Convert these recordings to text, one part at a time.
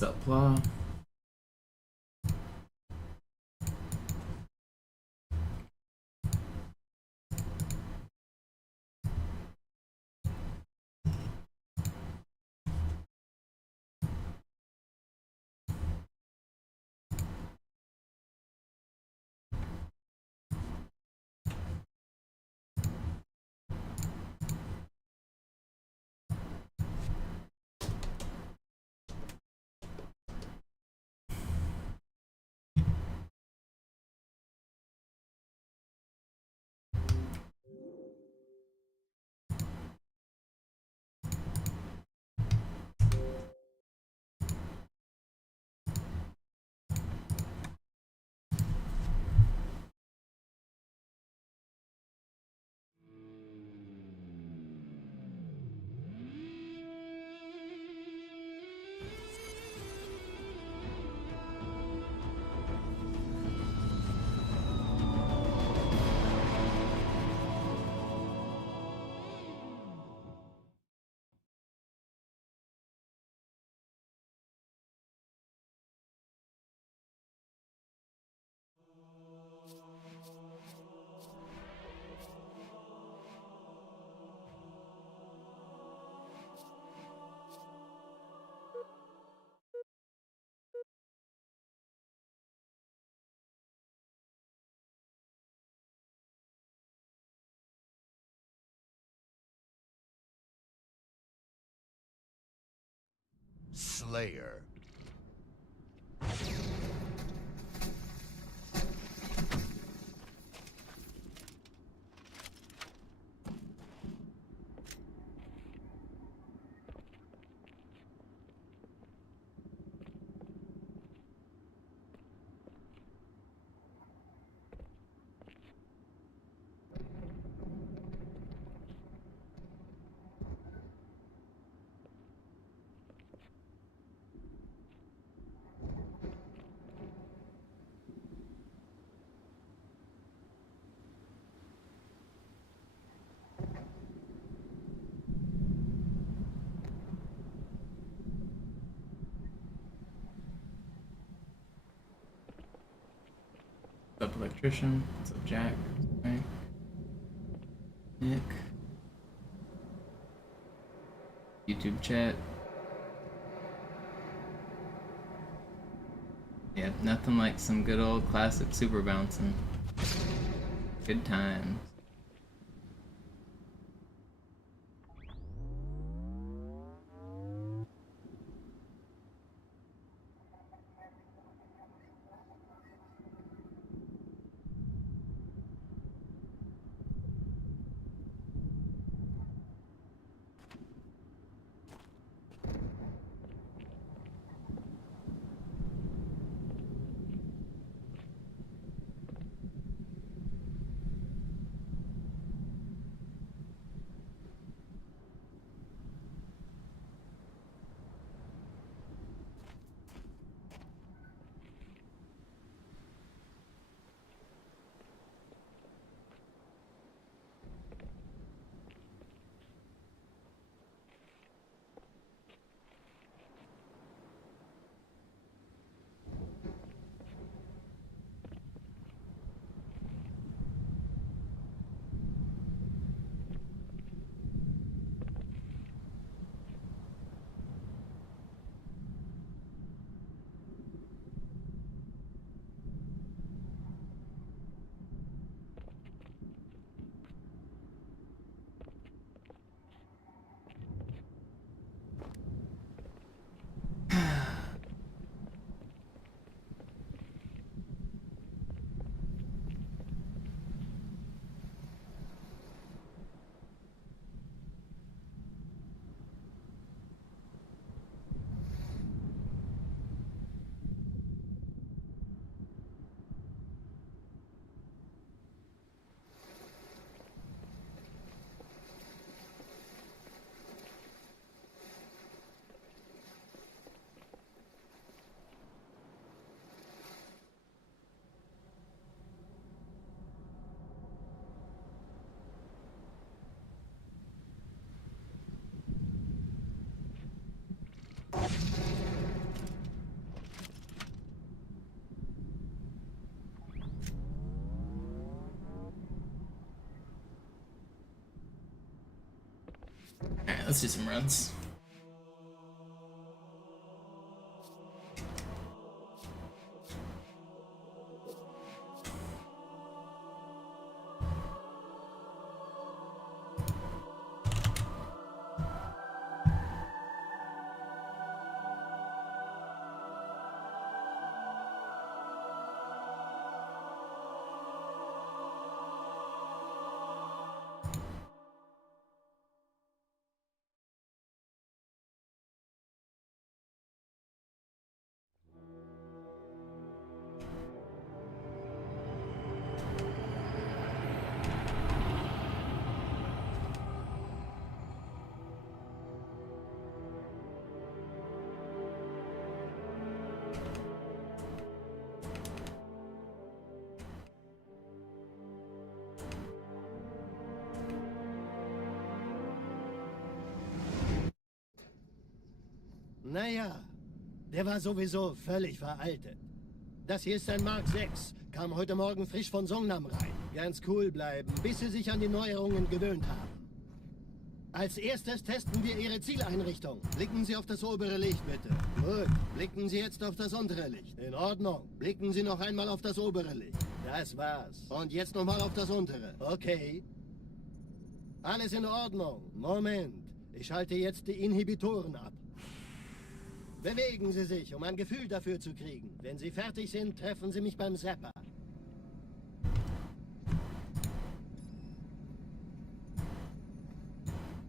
What's up, Law? Slayer. What's up, Electrician? What's up, Jack? Frank? Nick? YouTube chat? Yeah, nothing like some good old classic super bouncing. Good times. let's do some runs. Naja, der war sowieso völlig veraltet. Das hier ist ein Mark 6. Kam heute Morgen frisch von Songnam rein. Ganz cool bleiben, bis Sie sich an die Neuerungen gewöhnt haben. Als erstes testen wir Ihre Zieleinrichtung. Blicken Sie auf das obere Licht, bitte. Gut. Blicken Sie jetzt auf das untere Licht. In Ordnung. Blicken Sie noch einmal auf das obere Licht. Das war's. Und jetzt nochmal auf das untere. Okay. Alles in Ordnung. Moment. Ich schalte jetzt die Inhibitoren ab. Bewegen Sie sich, um ein Gefühl dafür zu kriegen. Wenn Sie fertig sind, treffen Sie mich beim Zapper.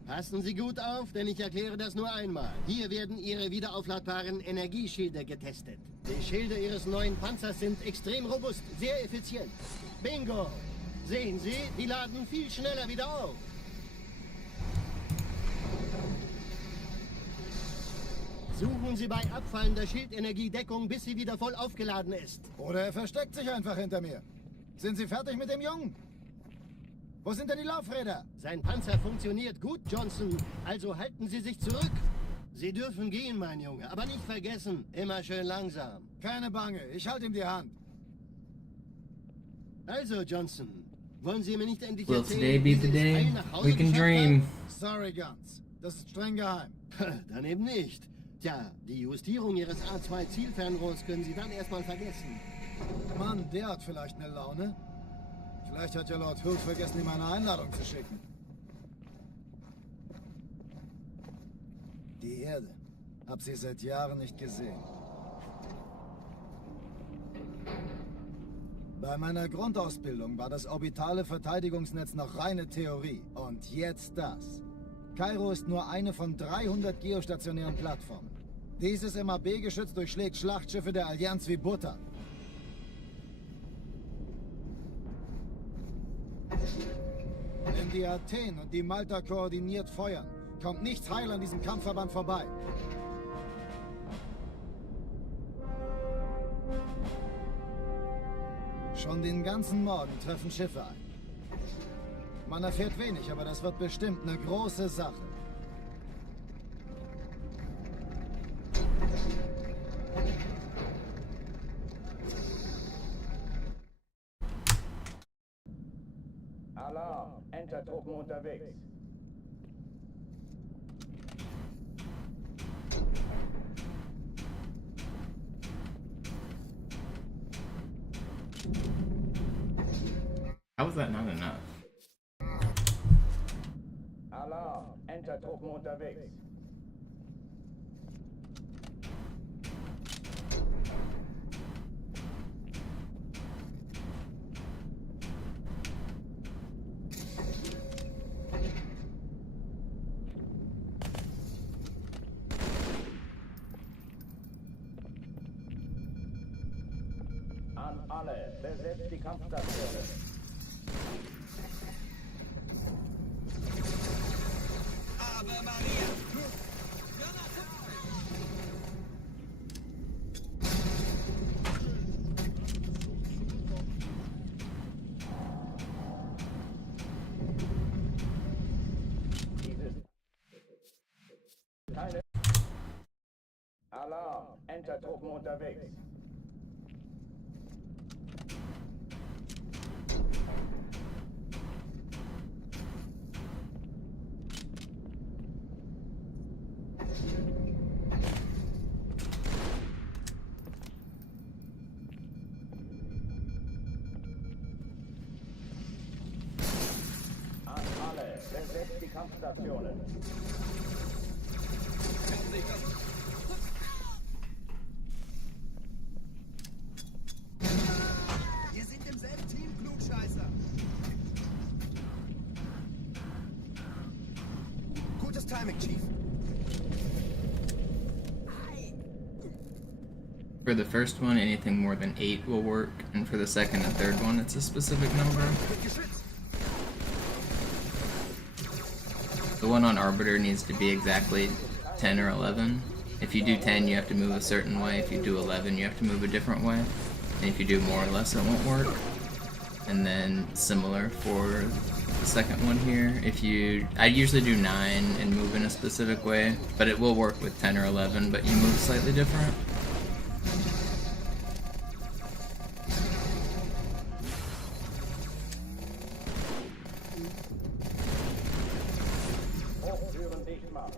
Passen Sie gut auf, denn ich erkläre das nur einmal. Hier werden Ihre wiederaufladbaren Energieschilde getestet. Die Schilde Ihres neuen Panzers sind extrem robust, sehr effizient. Bingo! Sehen Sie, die laden viel schneller wieder auf. Suchen Sie bei abfallender Schildenergiedeckung, bis sie wieder voll aufgeladen ist. Oder er versteckt sich einfach hinter mir. Sind Sie fertig mit dem Jungen? Wo sind denn die Laufräder? Sein Panzer funktioniert gut, Johnson. Also halten Sie sich zurück. Sie dürfen gehen, mein Junge. Aber nicht vergessen, immer schön langsam. Keine Bange, ich halte ihm die Hand. Also, Johnson, wollen Sie mir nicht endlich Will erzählen, today be wie the Sie es day heil nach Hause we can geschafft dream? Sorry, Guns. Das ist streng geheim. haben? Dann eben nicht. Tja, die Justierung Ihres A2-Zielfernrohrs können Sie dann erstmal vergessen. Mann, der hat vielleicht eine Laune. Vielleicht hat ja Lord Hood vergessen, ihm eine Einladung zu schicken. Die Erde. Hab sie seit Jahren nicht gesehen. Bei meiner Grundausbildung war das orbitale Verteidigungsnetz noch reine Theorie. Und jetzt das. Kairo ist nur eine von 300 geostationären Plattformen. Dieses MAB-Geschütz durchschlägt Schlachtschiffe der Allianz wie Butter. Wenn die Athen und die Malta koordiniert feuern, kommt nichts heil an diesem Kampfverband vorbei. Schon den ganzen Morgen treffen Schiffe ein. Man erfährt wenig, aber das wird bestimmt eine große Sache. Alarm! Entertruppen unterwegs. How was that not enough? Alarm! Entertruppen unterwegs. An alle, besetzt die Kampfstation. Ave Maria! Keine Alarm! Entertruppen unterwegs. Besetzt die Kampfstationen. Wir sind im selben Team, Klugscheißer. Gutes Timing, Chief. For the first one, anything more than 8 will work, and for the second and third one, it's a specific number. The one on Arbiter needs to be exactly 10 or 11. If you do 10, you have to move a certain way. If you do 11, you have to move a different way. And if you do more or less, it won't work. And then similar for the second one here. I usually do 9 and move in a specific way, but it will work with 10 or 11, but you move slightly different. Hochtüren dicht machen.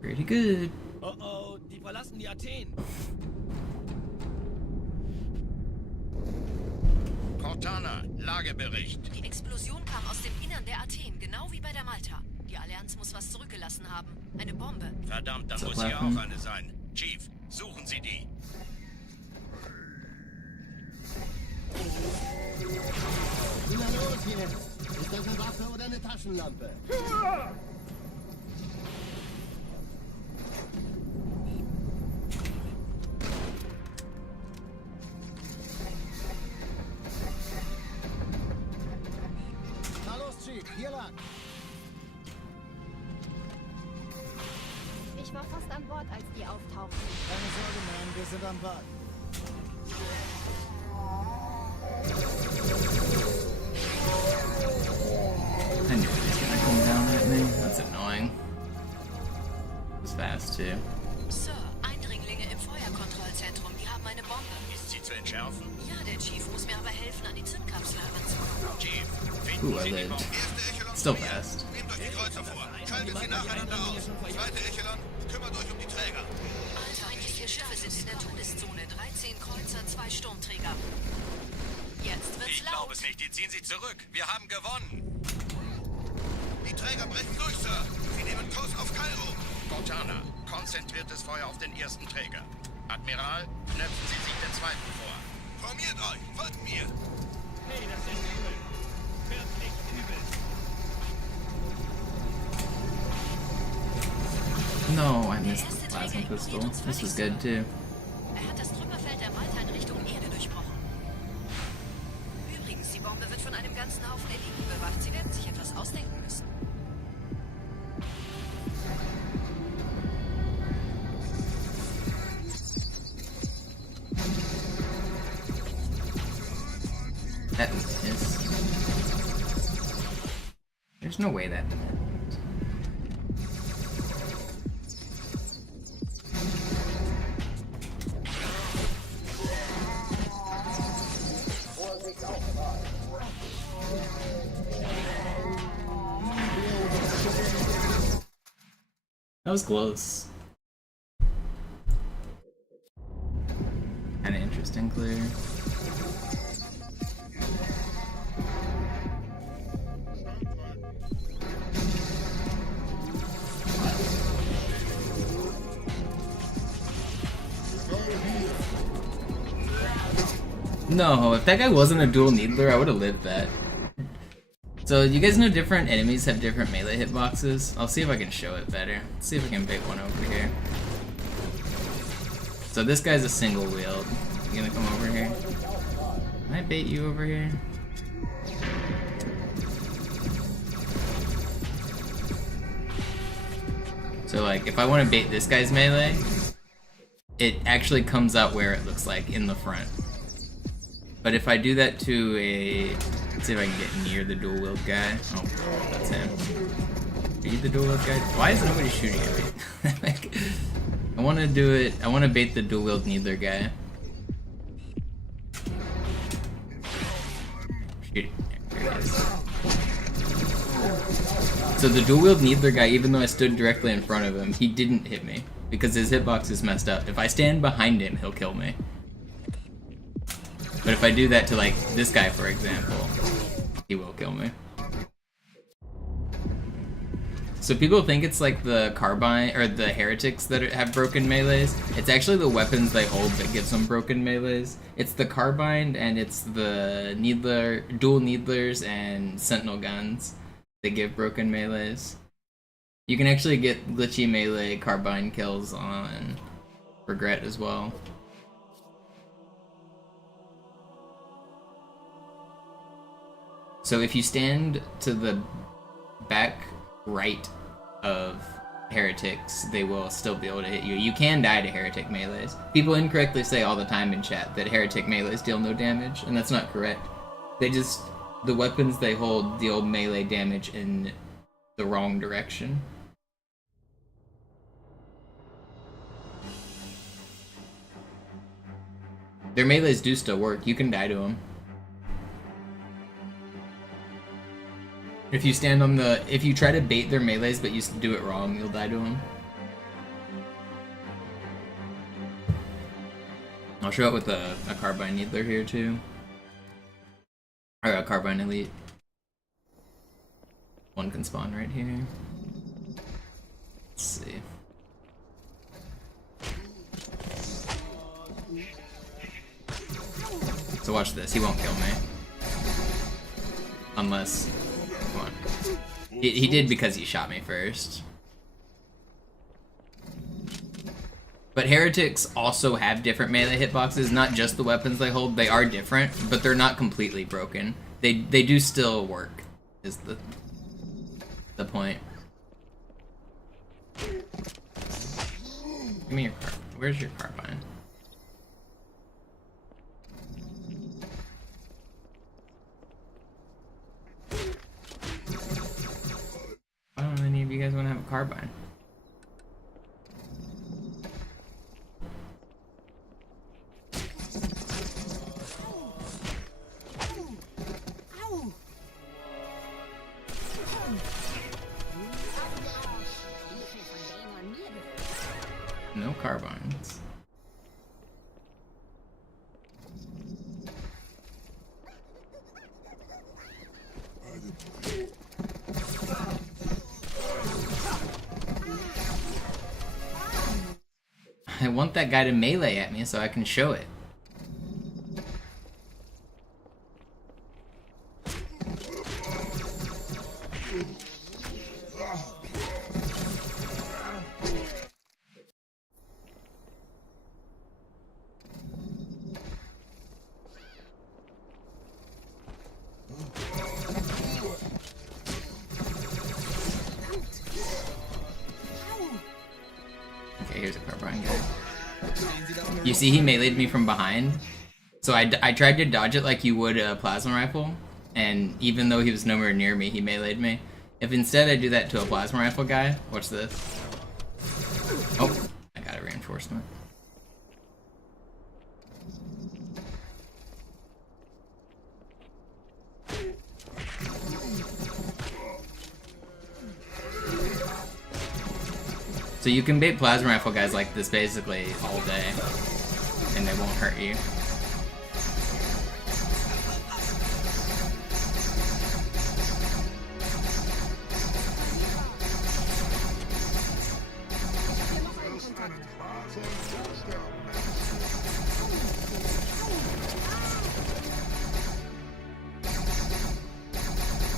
Pretty good. Oh oh, die verlassen die Athen. Cortana, Lagebericht. Die Explosion kam aus dem Innern der Athen, genau wie bei der Malta. Die Allianz muss was zurückgelassen haben. Eine Bombe. Verdammt, dann So muss hier laufen. auch eine sein. Chief, suchen Sie die. Na los jetzt! Ist das eine Waffe oder eine Taschenlampe? Na los, Chief, hier lang. Ich war fast an Bord, als die auftauchten. Keine Sorge, Mann, wir sind am Bad. I knew he was gonna come down at me. That's annoying. It was fast too. Sir, Eindringlinge im Feuerkontrollzentrum, die haben eine Bombe. Ist sie zu entschärfen? Ja, der Chief muss mir aber helfen, an die Zündkapsel heranzukommen. Chief, finden Ooh, I Sie die lived. Bombe. Erste Echelon Still zu mir. fast. Nehmt euch die Kreuzer vor. Schaltet sie nacheinander aus. Zweite Echelon, kümmert euch um die Träger. Feindliche Schiffe sind in der Todeszone. 13 Kreuzer, 2 Sturmträger. Jetzt wird's Ich glaube laut. es nicht, die ziehen sich zurück. Wir haben gewonnen. Die Träger brechen durch, Sir. Sie nehmen Kurs auf Kairo. Cortana, konzentriertes Feuer auf den ersten Träger. Admiral, knöpfen Sie sich den zweiten vor. Formiert euch, folgt mir. Hey, das ist übel. Wirklich übel. No, I missed the plasma pistol. This was good too. Er hat das Trümmerfeld der Malta in Richtung Erde durchbrochen. Übrigens, die Bombe wird von einem ganzen Haufen Eliten bewacht. Sie werden sich etwas ausdenken müssen. That missed. There's no way that missed. Vorsicht Aufprall. That was close. Kinda interesting, clear. No, if that guy wasn't a dual needler, I would have lived that. So, you guys know different enemies have different melee hitboxes? I'll see if I can show it better. Let's see if I can bait one over here. So this guy's a single wield. You gonna come over here? Can I bait you over here? So like, if I want to bait this guy's melee, it actually comes out where it looks like, in the front. But if I do that to a... Let's see if I can get near the dual wield guy. Oh, that's him. Are you the dual wield guy? Why is nobody shooting at me? Like, I want to do it... I want to bait the dual wield needler guy. Shoot. There he is. So the dual wield needler guy, even though I stood directly in front of him, he didn't hit me. because his hitbox is messed up. If I stand behind him, he'll kill me. But if I do that to, like, this guy, for example, he will kill me. So people think it's like the carbine, or the heretics that have broken melees. It's actually the weapons they hold that gives them broken melees. It's the carbine, and it's the dual needlers and sentinel guns that give broken melees. You can actually get glitchy melee carbine kills on Regret as well. So if you stand to the back right of heretics, they will still be able to hit you. You can die to heretic melees. People incorrectly say all the time in chat that heretic melees deal no damage, and that's not correct. They just, the weapons they hold deal melee damage in the wrong direction. Their melees do still work. You can die to them. If you stand on the, if you try to bait their melees but you do it wrong, you'll die to them. I'll show it with a carbine needler here too. Or a carbine elite. One can spawn right here. Let's see. So watch this, he won't kill me. Unless... Come on. He did because he shot me first. But heretics also have different melee hitboxes, not just the weapons they hold. They are different, but they're not completely broken. They do still work, is the point. Give me your carbine. Where's your carbine? Why don't any of you guys want to have a carbine? No carbines. I want that guy to melee at me so I can show it. Okay, here's a carbine guy. You see he meleeed me from behind? So I tried to dodge it like you would a plasma rifle, and even though he was nowhere near me, he meleeed me. If instead I do that to a plasma rifle guy, watch this. Oh, I got a reinforcement. So you can bait plasma rifle guys like this basically all day, and they won't hurt you.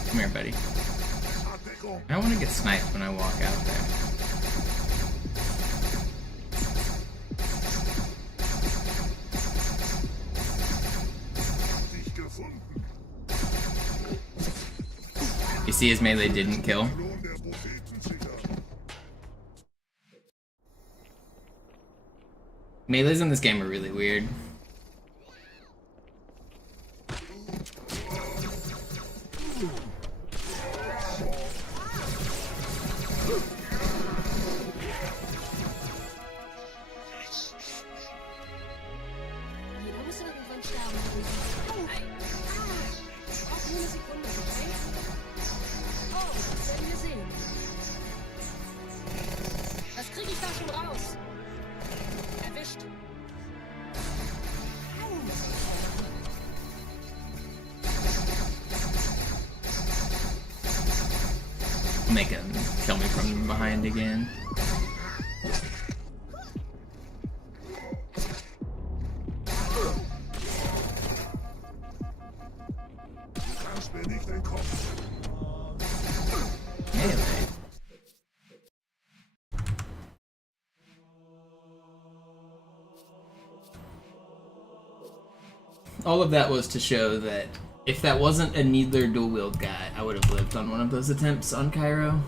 Come here, buddy. I don't want to get sniped when I walk out there. You see his melee didn't kill? Melees in this game are really weird. Was kriege ich da schon raus? Erwischt. Make him kill me from behind again. Melee. All of that was to show that if that wasn't a Needler dual-wield guy, I would have lived on one of those attempts on Cairo.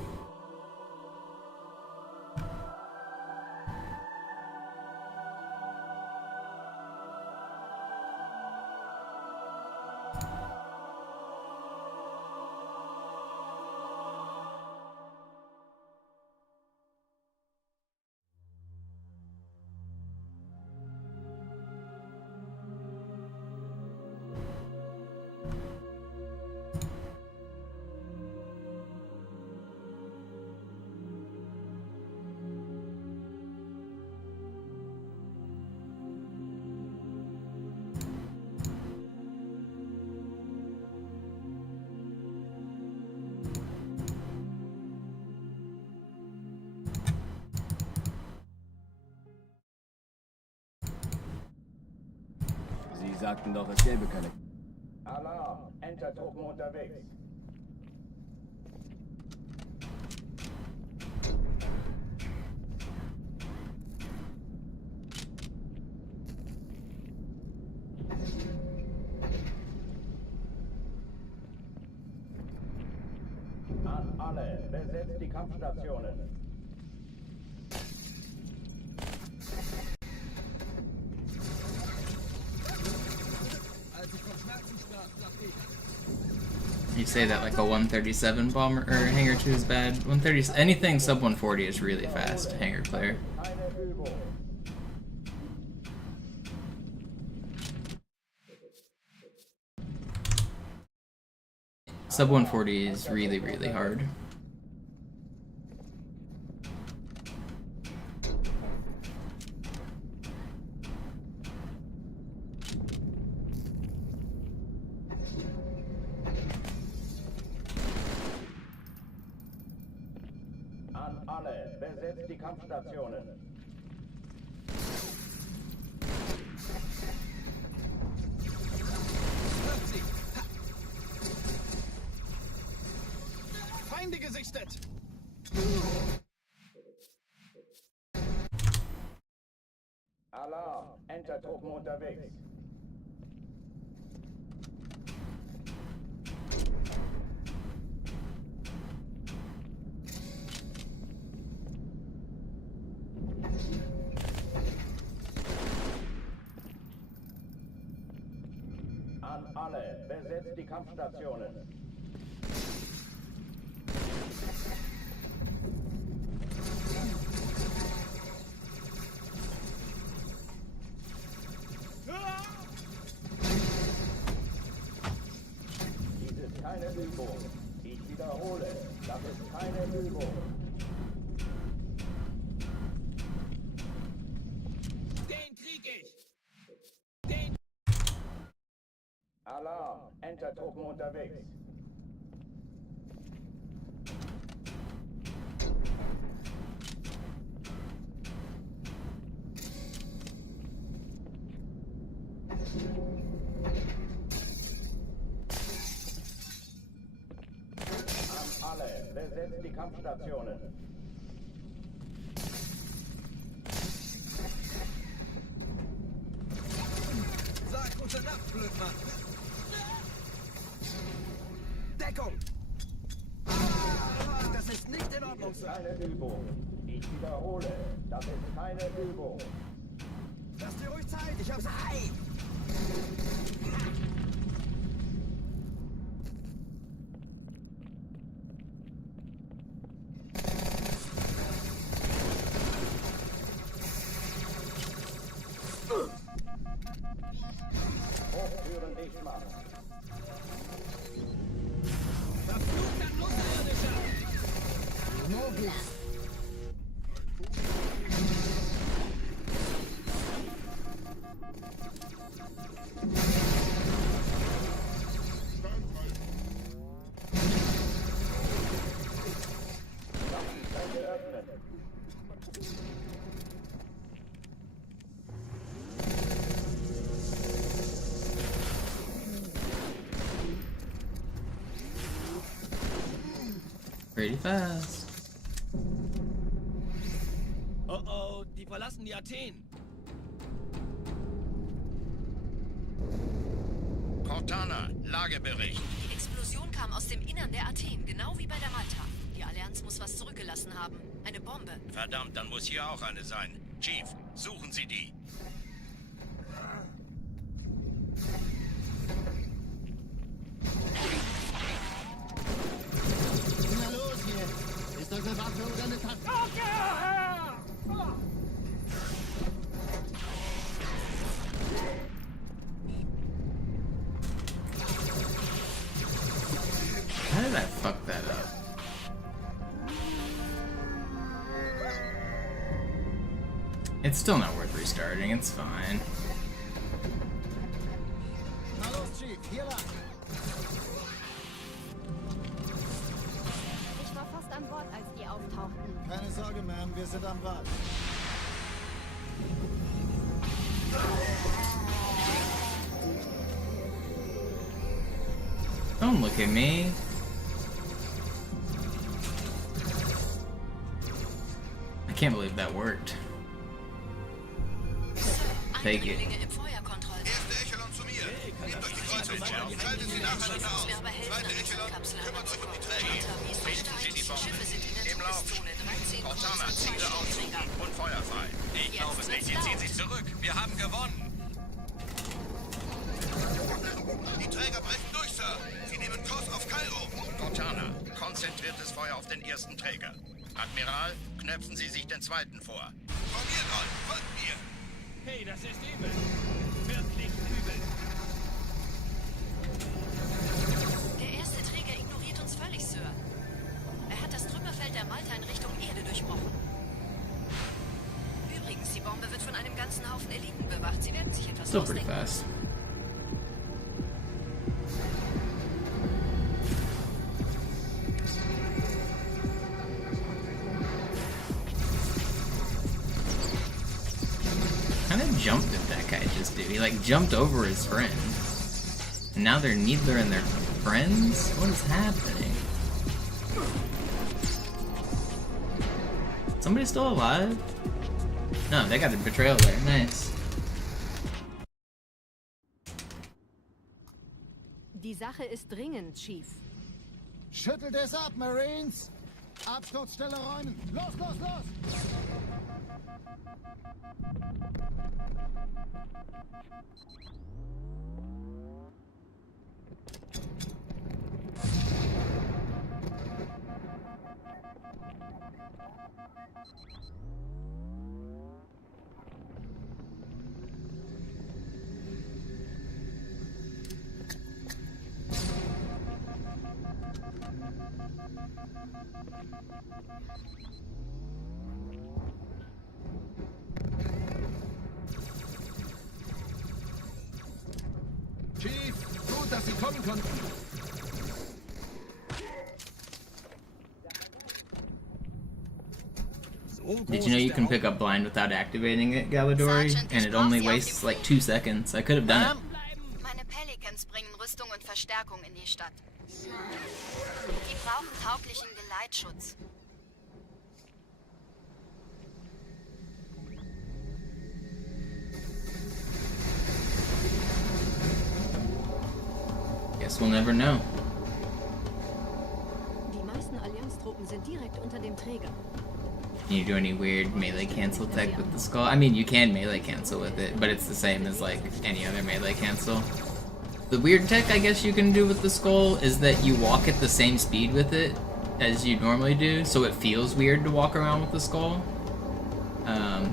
Sie sagten doch, es gäbe keine... Alarm! Entertruppen unterwegs. An alle, besetzt die Kampfstationen. You say that like a 137 bomber or Hangar 2 is bad. 130, anything sub 140 is really fast. Hangar player. Eine Übung. Sub 140 is really, really hard. An alle, besetzt die Kampfstationen. Feinde gesichtet! Alarm! Entertruppen unterwegs. An alle, besetzt die Kampfstationen. Dies ist keine Übung. Ich wiederhole, das ist keine Übung. Den krieg ich! Den... Alarm! Entertruppen unterwegs. An alle, besetzt die Kampfstationen. Sag gute Nacht, Blödmann! Deckung! Das ist nicht in Ordnung, Das ist Sir. keine Übung. Ich wiederhole, das ist keine Übung. Lass dir ruhig Zeit, ich hab's... Nein! Hochtüren dicht machen. Verfluchter Außerirdischer! Nobis! Pretty fast. Oh oh, die verlassen die Athen. Cortana, Lagebericht. Die Explosion kam aus dem Innern der Athen, genau wie bei der Malta. Die Allianz muss was zurückgelassen haben. Eine Bombe. Verdammt, dann muss hier auch eine sein. Chief, suchen Sie die. Na los jetzt! Ist das eine Waffe oder eine Taste? How did I fuck that up? It's still not worth restarting, it's fine. Na los, Chief, hier lang. Ich war fast an Bord, als die auftauchten. Keine Sorge, Ma'am, wir sind am Ball. Don't look at me. I can't believe that worked. Take it. Eindringlinge im Feuerkontroll. Erste Echelon zu mir. Nehmt euch die Kreuzung vor. Schaltet sie nacheinander aus. Mir aber helfen, Zweite eine Echelon, Kapsel kümmert euch um die Träger. Finden Sie die Bombe. Schiffe sind in der Im Lauf. Todeszone. 13 Cortana, Kreuzern, 2 Ziele aus Sturmträger. und feuerfrei. Ich glaube nicht. Sie ziehen sich zurück. Wir haben gewonnen. Die Träger brechen durch, Sir. Sie nehmen Kurs auf Kairo. Cortana, konzentriertes Feuer auf den ersten Träger. Admiral, knöpfen Sie sich den zweiten vor. Formiert euch, folgt mir. Hey, das ist übel. Wirklich übel. Der erste Träger ignoriert uns völlig, Sir. Er hat das Trümmerfeld der Malta in Richtung Erde durchbrochen. Übrigens, die Bombe wird von einem ganzen Haufen Eliten bewacht. Sie werden sich etwas Still pretty ausdenken. fast. Kind of jumped at that guy just did. He like jumped over his friend. And now they're neither and they're friends? What is happening? Somebody still alive? No, they got the betrayal there. Nice. Die Sache ist dringend, Chief. Schüttelt es ab, Marines! Absturzstelle räumen! Los, los, los! Chief, gut, dass Sie kommen konnten. Did you know you can pick up blind without activating it, Galadori? And it only wastes like 2 seconds. I could have done it. Meine Pelicans bringen Rüstung und Verstärkung in die Stadt. Die brauchen tauglichen Geleitschutz. Guess we'll never know. Die meisten Allianztruppen sind direkt unter dem Träger. Can you do any weird melee cancel tech with the skull? I mean, you can melee cancel with it, but it's the same as like any other melee cancel. The weird tech I guess you can do with the skull is that you walk at the same speed with it as you normally do, so it feels weird to walk around with the skull.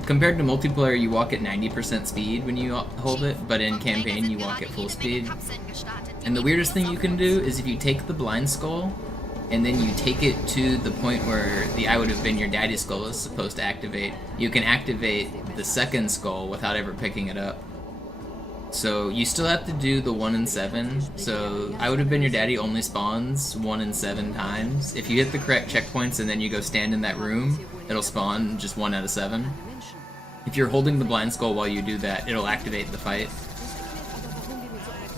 Compared to multiplayer, you walk at 90% speed when you hold it, but in campaign you walk at full speed. And the weirdest thing you can do is if you take the blind skull, and then you take it to the point where the I would have been your daddy skull is supposed to activate, you can activate the second skull without ever picking it up. So you still have to do the 1 in 7, so I would have been your daddy only spawns 1 in 7 times. If you hit the correct checkpoints and then you go stand in that room, it'll spawn just 1 out of 7. If you're holding the blind skull while you do that, it'll activate the fight.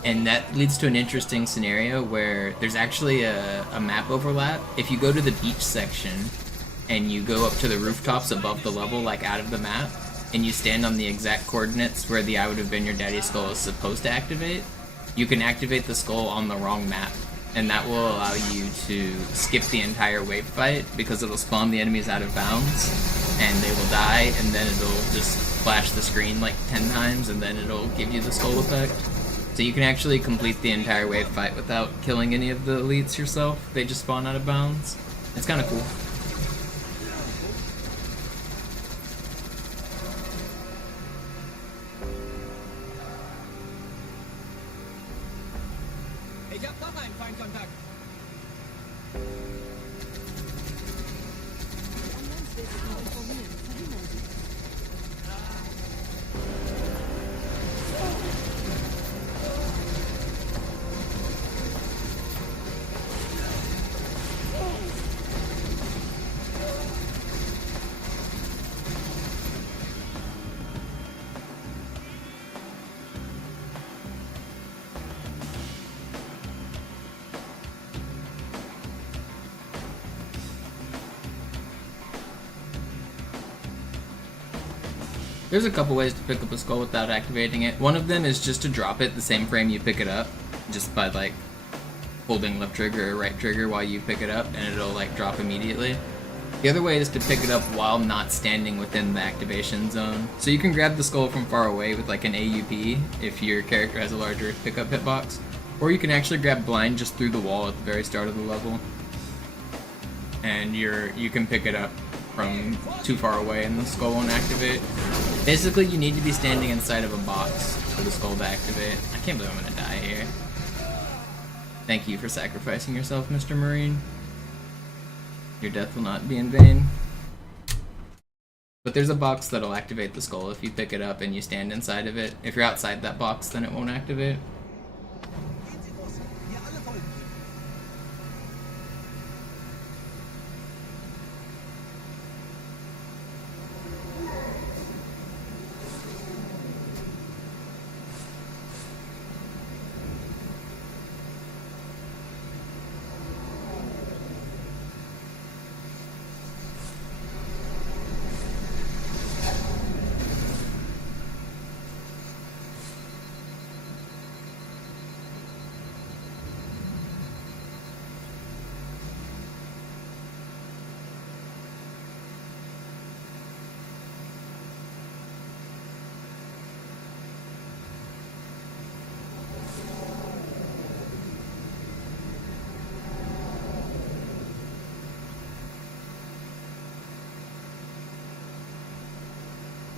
And that leads to an interesting scenario where there's actually a map overlap. If you go to the beach section and you go up to the rooftops above the level, like out of the map, and you stand on the exact coordinates where the I would have been your daddy's skull is supposed to activate, you can activate the skull on the wrong map. And that will allow you to skip the entire wave fight because it'll spawn the enemies out of bounds and they will die, and then it'll just flash the screen like 10 times and then it'll give you the skull effect. So you can actually complete the entire wave fight without killing any of the elites yourself. They just spawn out of bounds. It's kind of cool. Ich hab noch einen Feindkontakt. There's a couple ways to pick up a skull without activating it. One of them is just to drop it the same frame you pick it up, just by like holding left trigger or right trigger while you pick it up, and it'll like drop immediately. The other way is to pick it up while not standing within the activation zone. So you can grab the skull from far away with like an AUP if your character has a larger pickup hitbox, or you can actually grab blind just through the wall at the very start of the level, and you can pick it up from too far away and the skull won't activate. Basically, you need to be standing inside of a box for the skull to activate. I can't believe I'm gonna die here. Thank you for sacrificing yourself, Mr. Marine. Your death will not be in vain. But there's a box that'll activate the skull if you pick it up and you stand inside of it. If you're outside that box, then it won't activate.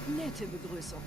Nette Begrüßung.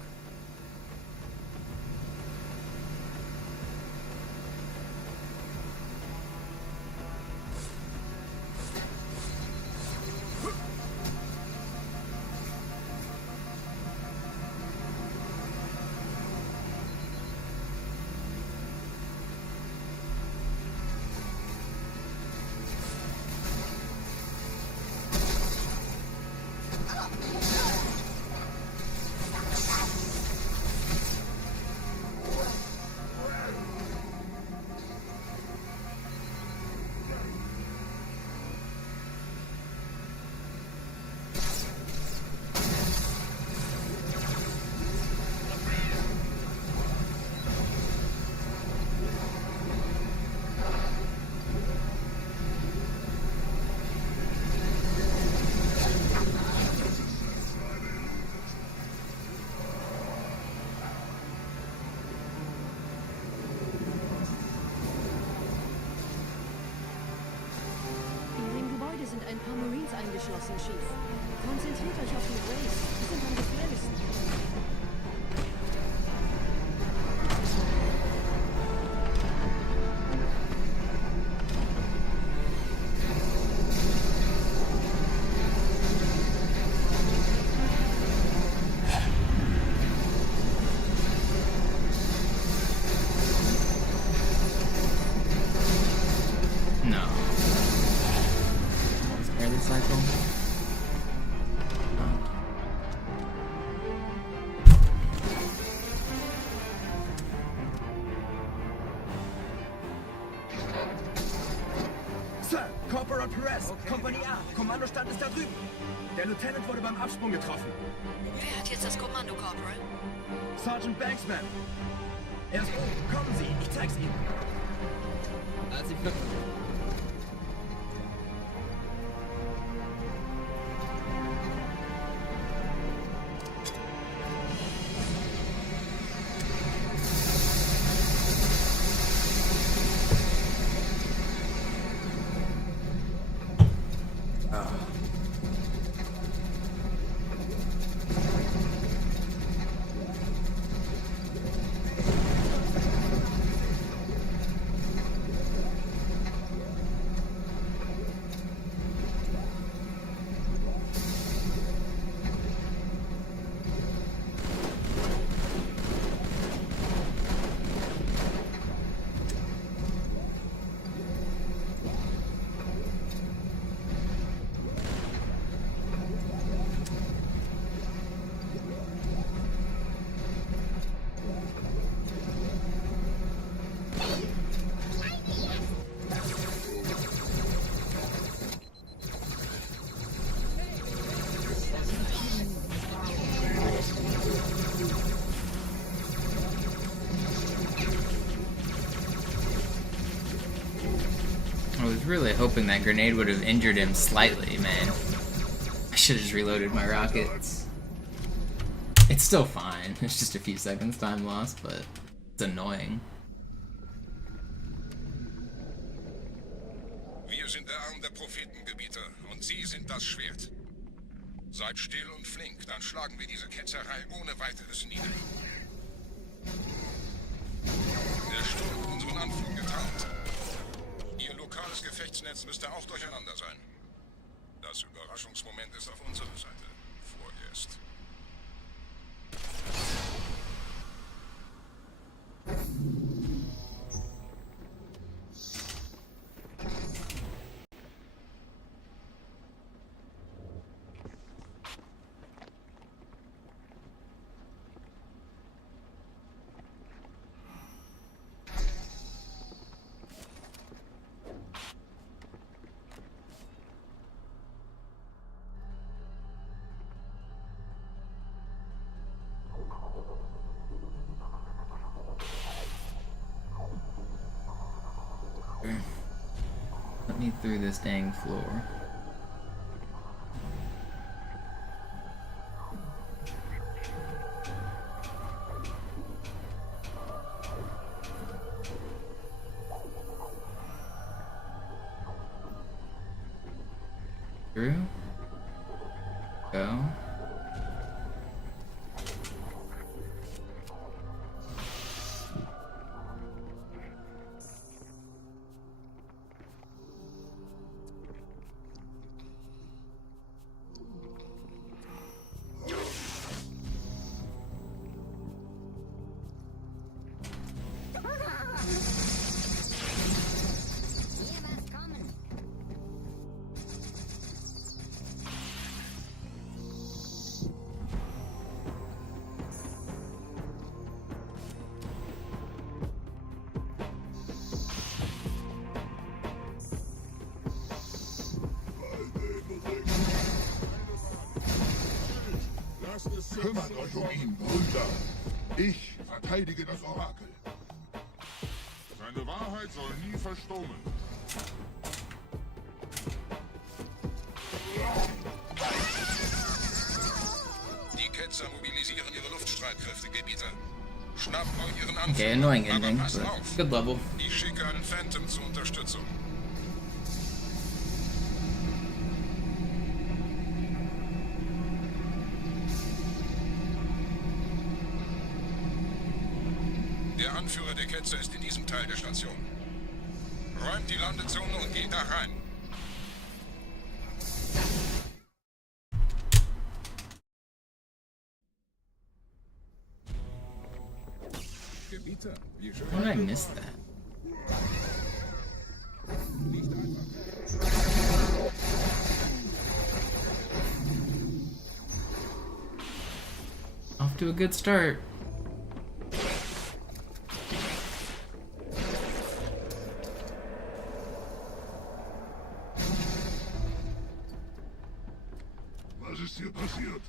Sind ein paar Marines eingeschlossen, Chief. Konzentriert euch auf die Race. Die sind am gefährlichsten. General Perez, Kompanie A. Kommandostand ist da drüben. Der Lieutenant wurde beim Absprung getroffen. Wer hat jetzt das Kommando, Corporal? Sergeant Banksman. Er ist oben. Kommen Sie, ich zeig's Ihnen. Als sie flippen. I was really hoping that grenade would have injured him slightly, man. I should have just reloaded my rockets. It's still fine. It's just a few seconds time lost, but it's annoying. Wir sind der Arm der Prophetengebieter und Sie sind das Schwert. Seid still und flink, dann schlagen wir diese Ketzerei ohne weiteres nieder. Der Sturm hat unseren Anflug getarnt. Ihr lokales Gefechtsnetz müsste auch durcheinander sein. Das Überraschungsmoment ist auf unserer Seite. Vorerst. Let me through this dang floor. Through? Go. Kümmert euch um ihn, Brüder. Ich verteidige das Orakel. Seine Wahrheit soll nie verstummen. Die Ketzer mobilisieren ihre Luftstreitkräfte, Gebieter. Schnappt euch ihren Anflug. Okay, annoying Aber ending, passt but auf. good level. Ich schicke einen Phantom zur Unterstützung. Der Anführer der Ketzer ist in diesem Teil der Station. Räumt die Landezone und geht da rein. Gebieter, wie schön. How did I miss that? Off to a good start. ist hier passiert?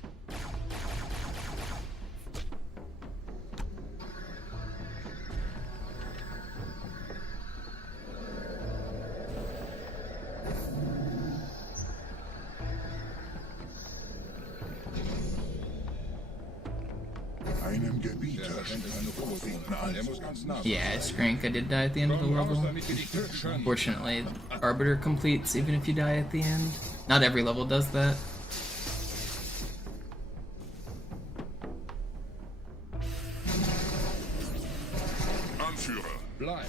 Einem Gebieter scheint es eine vorliegen. Yeah, Skrank, I did die at the end of the level. Unfortunately, Arbiter completes even if you die at the end. Not every level does that. Anführer, bleib.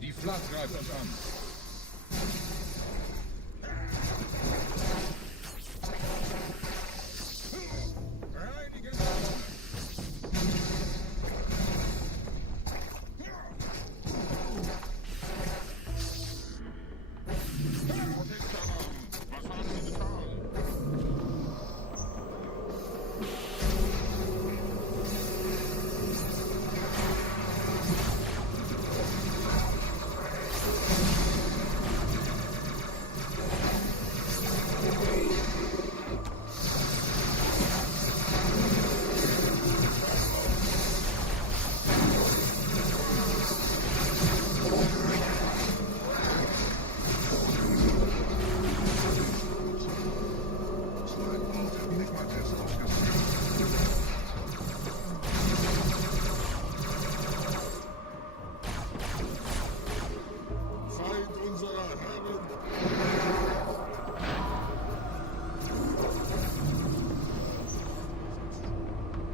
Die Flat greift uns an.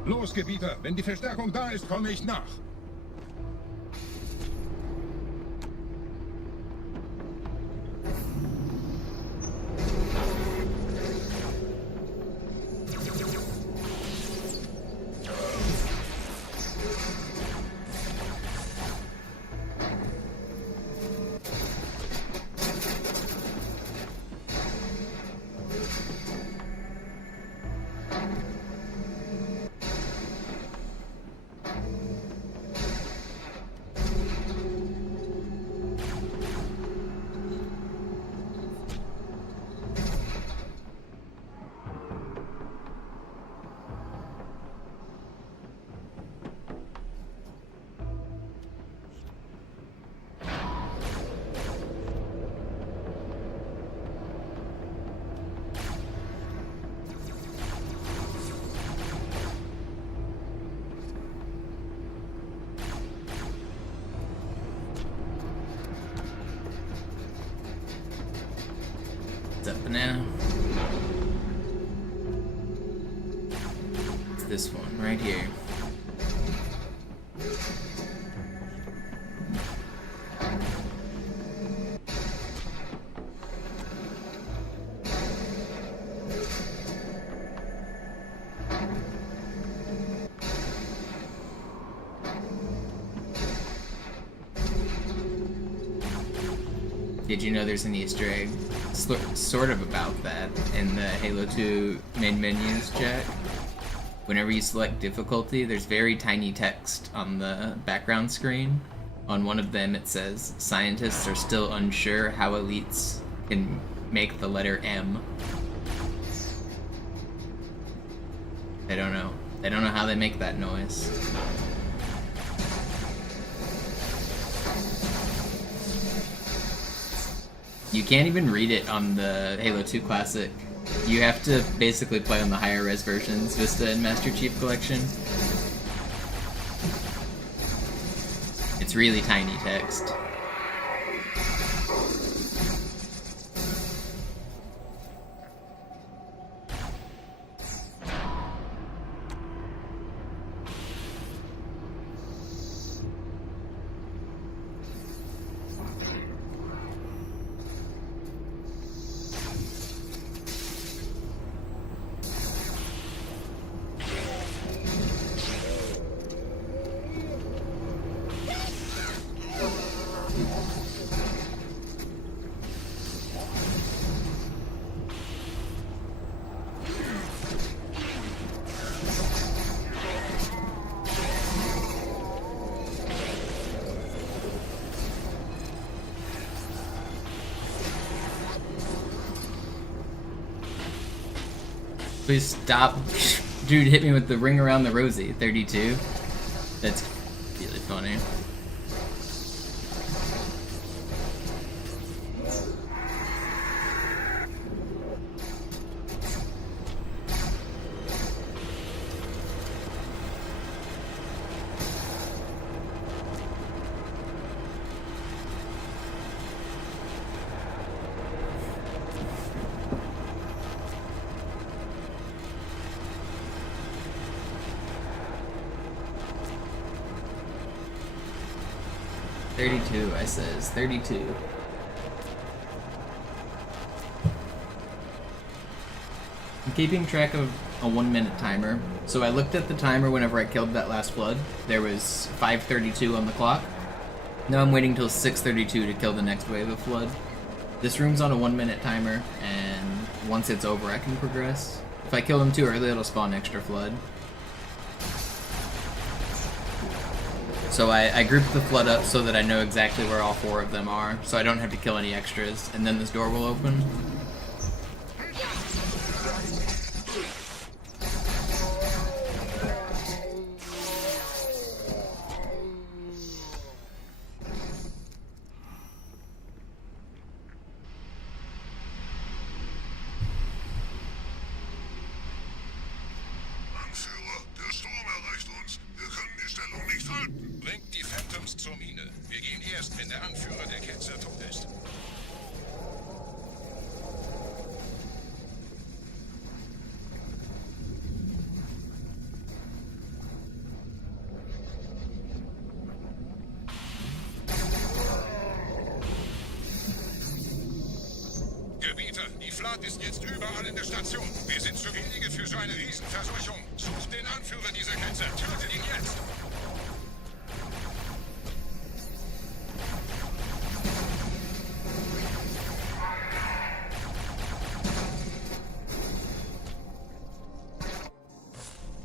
Los, Gebieter, wenn die Verstärkung da ist, komme ich nach. What's up, banana? It's this one right here. Did you know there's an Easter egg sort of about that in the Halo 2 main menus, Jack? Whenever you select difficulty, there's very tiny text on the background screen. On one of them it says, "Scientists are still unsure how elites can make the letter M." They don't know. They don't know how they make that noise. You can't even read it on the Halo 2 Classic. You have to basically play on the higher res versions, Vista and Master Chief Collection. It's really tiny text. Please stop. Dude hit me with the ring around the rosy. 32. That's really funny. I says 32. I'm keeping track of a 1 minute timer. So I looked at the timer whenever I killed that last flood. There was 5:32 on the clock. Now I'm waiting till 6:32 to kill the next wave of flood. This room's on a 1 minute timer, and once it's over I can progress. If I kill them too early, it'll spawn extra flood. So I grouped the flood up so that I know exactly where all 4 of them are, so I don't have to kill any extras, and then this door will open. Bringt die Phantoms zur Mine. Wir gehen erst, wenn der Anführer der Ketzer tot ist. Gebieter, die Flat ist jetzt überall in der Station. Wir sind zu wenige für so eine Riesenverseuchung. Sucht den Anführer dieser Ketzer. Tötet ihn jetzt.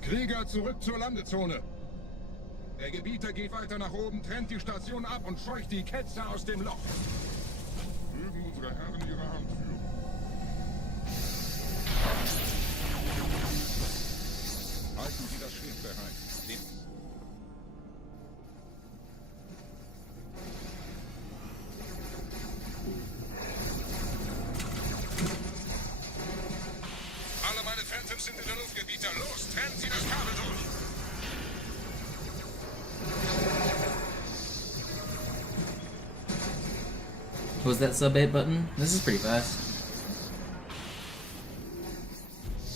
Krieger, zurück zur Landezone. Der Gebieter geht weiter nach oben, trennt die Station ab und scheucht die Ketzer aus dem Loch. Mögen unsere Herren ihre Hand führen. Halten Sie das Schwert bereit. Alle meine Phantoms sind in der Luft, Gebieter. Los, trennen Sie das Kabel durch. Was that sub 8 button? This is pretty fast.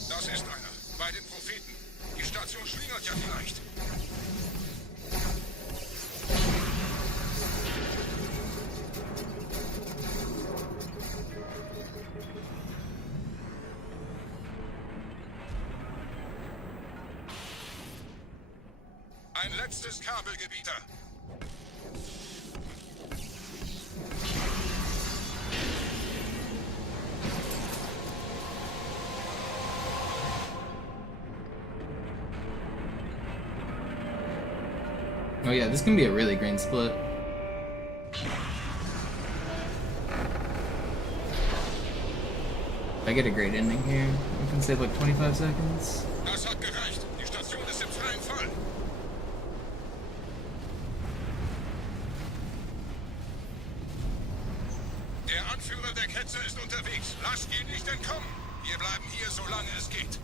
Das ist einer. Bei den Propheten. Die Station schlingert ja vielleicht. Ein letztes Kabel, Gebieter. Oh yeah, this can be a really green split. If I get a great ending here, I can save like 25 seconds. Das hat gereicht. Die Station ist im freien Fall. Der Anführer der Ketzer ist unterwegs. Lasst ihn nicht entkommen. Wir bleiben hier, solange es geht.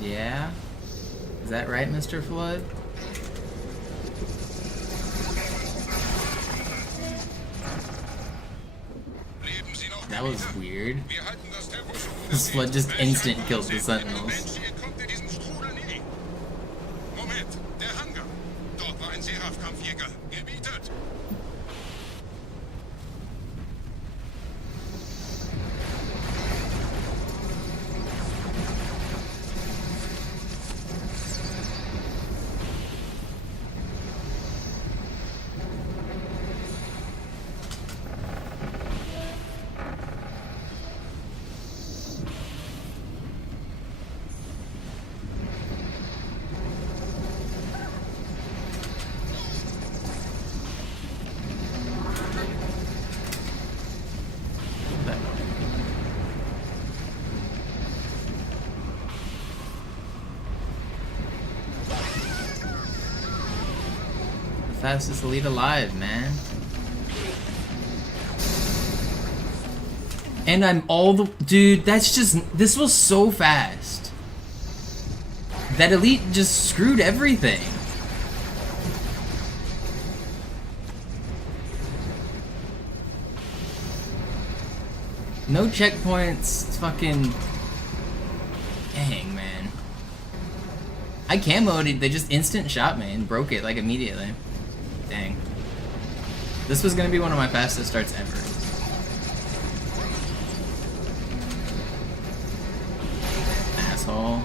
Yeah? Is that right, Mr. Flood? That was weird. This Flood just instant killed the Sentinels. Moment, der Hangar. Dort war ein Seraph-Kampfjäger. Gebietet. fastest elite alive, man. And I'm all the... Dude, that's just... This was so fast. That elite just screwed everything. No checkpoints. It's fucking... Dang, man. I camoed, they just instant shot me and broke it like immediately. Dang. This was gonna be one of my fastest starts ever. Asshole.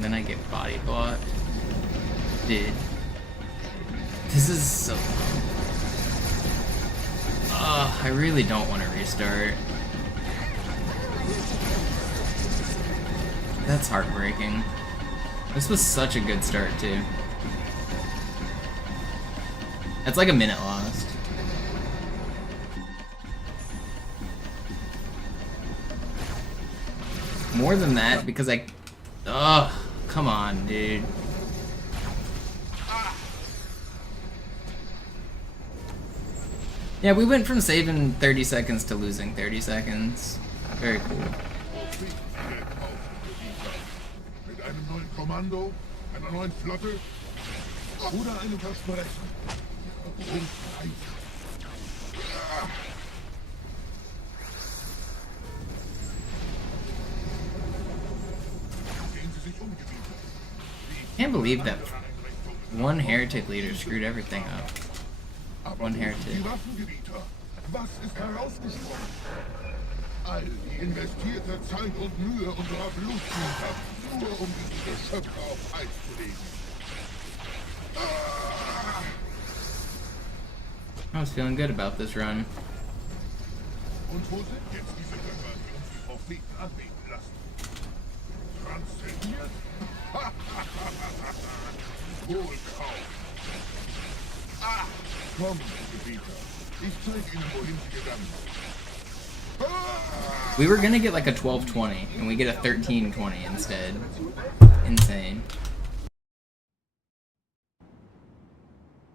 Then I get body blocked. Dude. This is so... I really don't want to restart. That's heartbreaking. This was such a good start, too. That's like a minute lost. More than that, because I... Ugh, come on, dude. Yeah, we went from saving 30 seconds to losing 30 seconds. Very cool. Mit einem neuen Kommando, einer neuen Flotte oder einem Versprechen. Can't believe that one heretic leader screwed everything up. One heretic. Was ist herausgesprungen? All die investierte Zeit und Mühe unserer Blutbrüder, nur um diese Geschöpfe auf Eis zu legen. I was feeling good about this run. Und wo sind jetzt diese Götter, die uns die Propheten anbeten lassen? Transzendiert? Wohl kaum. Komm, Gebieter. Ich zeig Ihnen, wohin Sie gegangen sind. We were gonna get like a 12-20, and we get a 13-20 instead. Insane.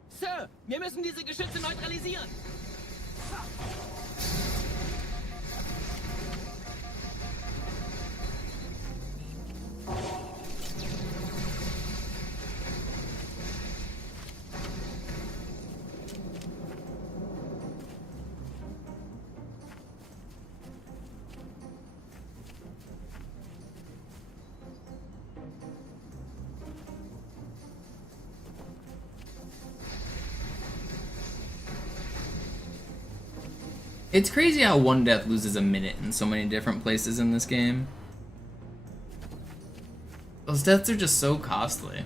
Sir, wir müssen diese Geschütze neutralisieren. It's crazy how one death loses a minute in so many different places in this game. Those deaths are just so costly.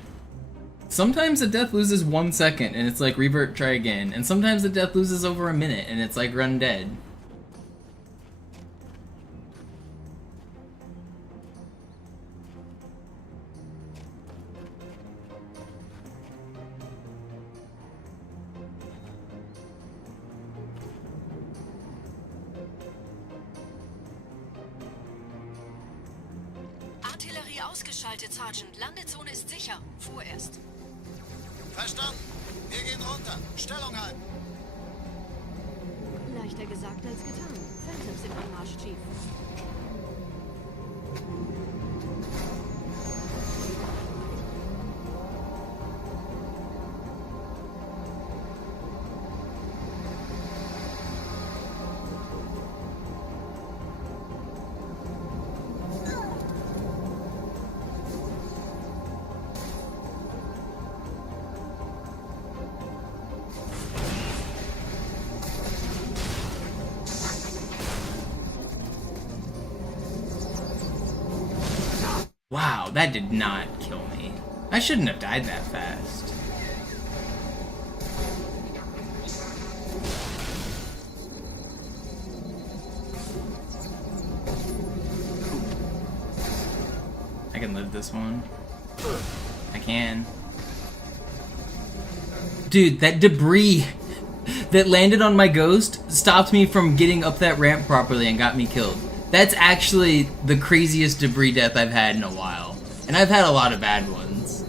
Sometimes a death loses 1 second and it's like revert, try again, and sometimes the death loses over a minute and it's like run dead. Artillerie ausgeschaltet, Sergeant. Landezone ist sicher. Vorerst. Verstanden. Wir gehen runter. Stellung halten. Leichter gesagt als getan. Phantoms im Anmarsch, Chief. Wow, that did not kill me. I shouldn't have died that fast. I can live this one. I can. Dude, that debris that landed on my ghost stopped me from getting up that ramp properly and got me killed. That's actually the craziest debris death I've had in a while. And I've had a lot of bad ones.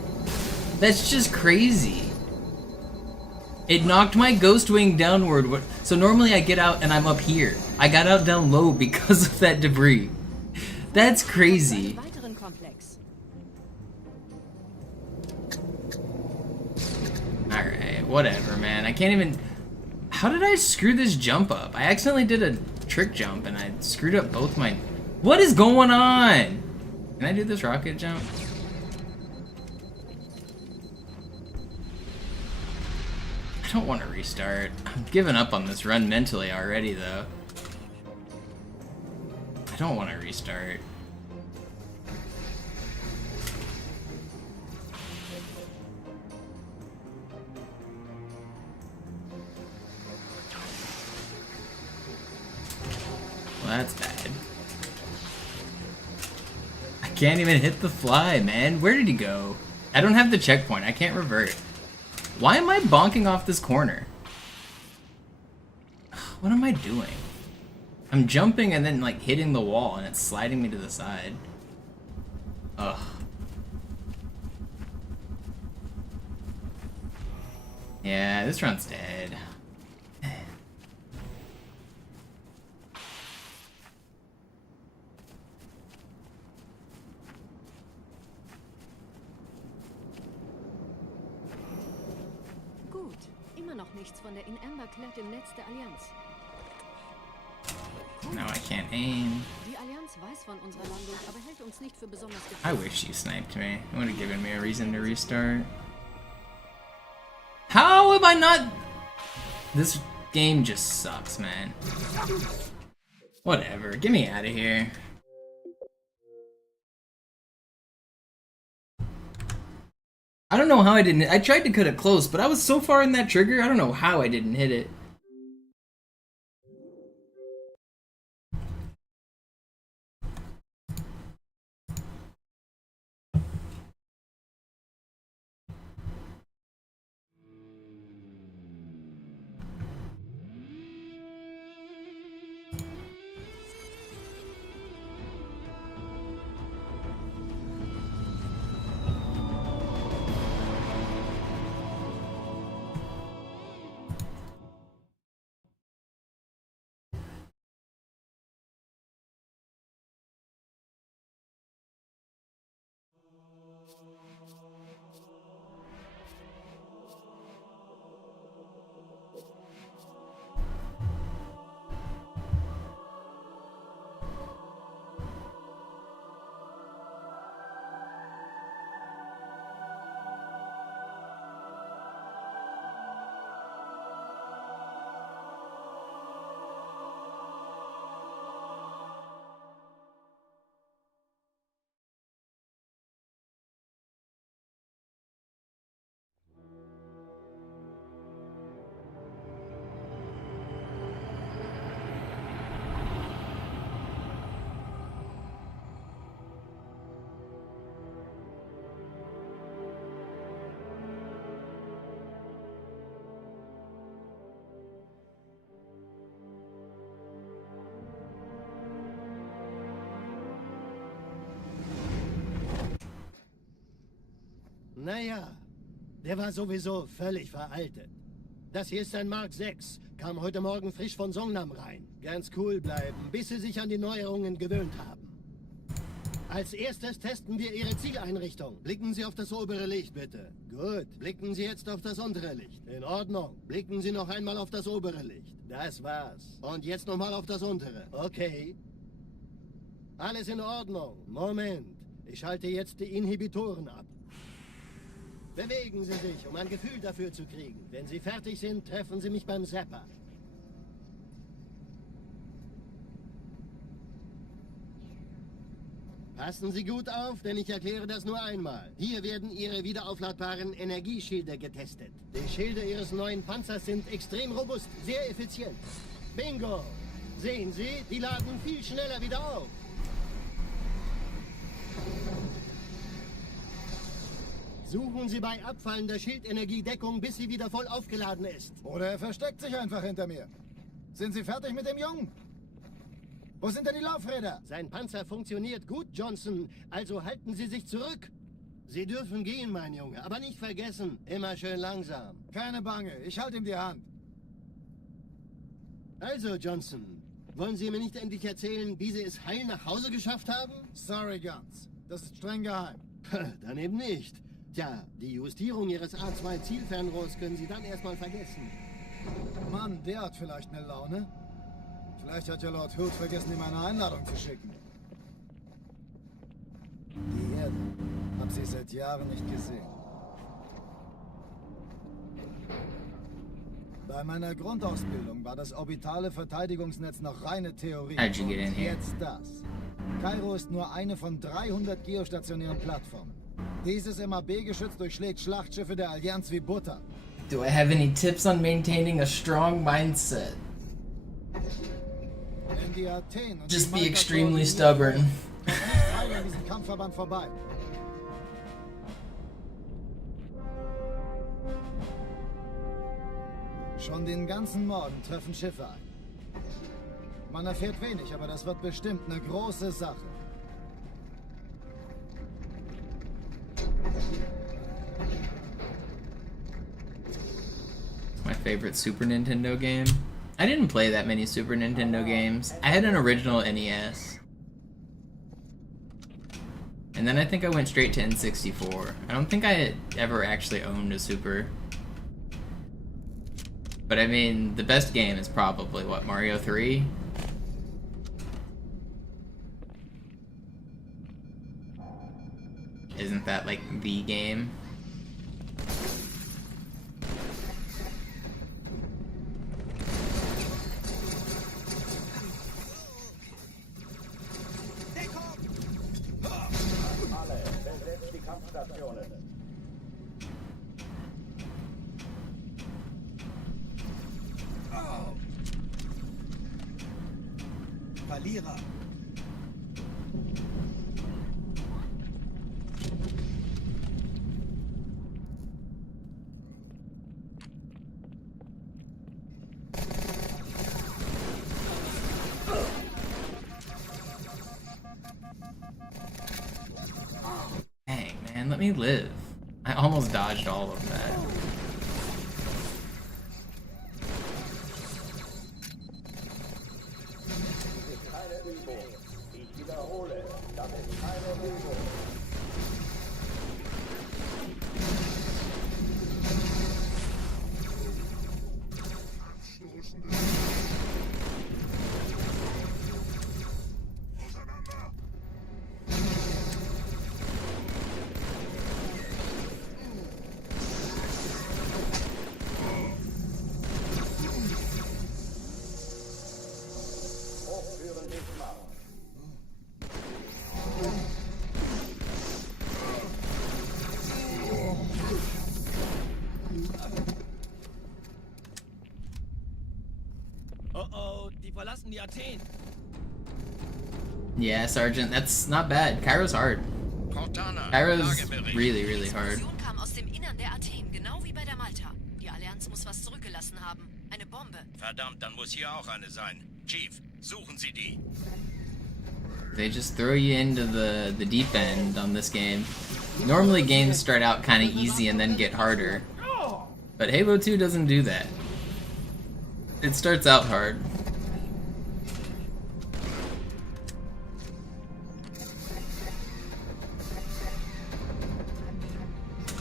That's just crazy. It knocked my ghost wing downward. So normally I get out and I'm up here. I got out down low because of that debris. That's crazy. Alright, whatever, man. I can't even... How did I screw this jump up? I accidentally did a trick jump and I screwed up both my... What is going on? Can I do this rocket jump? I don't want to restart. I'm giving up on this run mentally already, though. I don't want to restart. Well, that's bad. I can't even hit the fly, man. Where did he go? I don't have the checkpoint. I can't revert. Why am I bonking off this corner? What am I doing? I'm jumping and then like hitting the wall and it's sliding me to the side. Ugh. Yeah, this run's dead. Nichts von der in Amber Clad im Netz der Allianz. No, I can't aim. Die Allianz weiß von unserer Landung, aber hält uns nicht für besonders gefährlich. I wish you sniped me. It would have given me a reason to restart. How am I not... This game just sucks, man. Whatever, get me out of here. I don't know how I didn't... I tried to cut it close, but I was so far in that trigger, I don't know how I didn't hit it. Naja, der war sowieso völlig veraltet. Das hier ist ein Mark 6, kam heute Morgen frisch von Songnam rein. Ganz cool bleiben, bis Sie sich an die Neuerungen gewöhnt haben. Als erstes testen wir Ihre Zieleinrichtung. Blicken Sie auf das obere Licht, bitte. Gut, blicken Sie jetzt auf das untere Licht. In Ordnung. Blicken Sie noch einmal auf das obere Licht. Das war's. Und jetzt nochmal auf das untere. Okay. Alles in Ordnung. Moment. Ich schalte jetzt die Inhibitoren ab. Bewegen Sie sich, um ein Gefühl dafür zu kriegen. Wenn Sie fertig sind, treffen Sie mich beim Zapper. Passen Sie gut auf, denn ich erkläre das nur einmal. Hier werden Ihre wiederaufladbaren Energieschilde getestet. Die Schilde Ihres neuen Panzers sind extrem robust, sehr effizient. Bingo! Sehen Sie, die laden viel schneller wieder auf. Suchen Sie bei abfallender Schildenergie Deckung, bis sie wieder voll aufgeladen ist. Oder er versteckt sich einfach hinter mir. Sind Sie fertig mit dem Jungen? Wo sind denn die Laufräder? Sein Panzer funktioniert gut, Johnson. Also halten Sie sich zurück. Sie dürfen gehen, mein Junge. Aber nicht vergessen, immer schön langsam. Keine Bange, ich halte ihm die Hand. Also, Johnson, wollen Sie mir nicht endlich erzählen, wie Sie es heil nach Hause geschafft haben? Sorry, Guns. Das ist streng geheim. Dann eben nicht. Tja, die Justierung Ihres A2-Zielfernrohrs können Sie dann erstmal vergessen. Mann, der hat vielleicht eine Laune. Vielleicht hat ja Lord Hood vergessen, ihm eine Einladung zu schicken. Die Erde. Hab sie seit Jahren nicht gesehen. Bei meiner Grundausbildung war das orbitale Verteidigungsnetz noch reine Theorie. How'd you get in Und here? jetzt das. Kairo ist nur eine von 300 geostationären Plattformen. Dieses MAB-Geschütz durchschlägt Schlachtschiffe der Allianz wie Butter. Do I have any tips on maintaining a strong mindset? Wenn die Athen und Just die be Malta extremely koordiniert stubborn. werden, kommt nichts heil an diesem Kampfverband vorbei. Schon den ganzen Morgen treffen Schiffe ein. Man erfährt wenig, aber das wird bestimmt eine große Sache. My favorite Super Nintendo game. I didn't play that many Super Nintendo games. I had an original NES. And then I think I went straight to N64. I don't think I had ever actually owned a Super. But I mean, the best game is probably, what, Mario 3? Isn't that like the game? Alle, besetzt die Kampfstationen. Verlierer. Dang, man, let me live. I almost dodged all of that. Das ist keine Übung. Ich wiederhole, das ist keine Übung. Hochführen nicht machen. Oh oh, die verlassen die Athen. Yeah, Sergeant, that's not bad. Cairo's hard. Cortana, Cairo's Lagebericht. really, really hard. Die Explosion kam aus dem Innern der Athen, genau wie bei der Malta. Die Allianz muss was zurückgelassen haben. Eine Bombe. Verdammt, dann muss hier auch eine sein. Chief, suchen Sie die. They just throw you into the deep end on this game. Normally games start out kind of easy and then get harder. But Halo 2 doesn't do that. It starts out hard.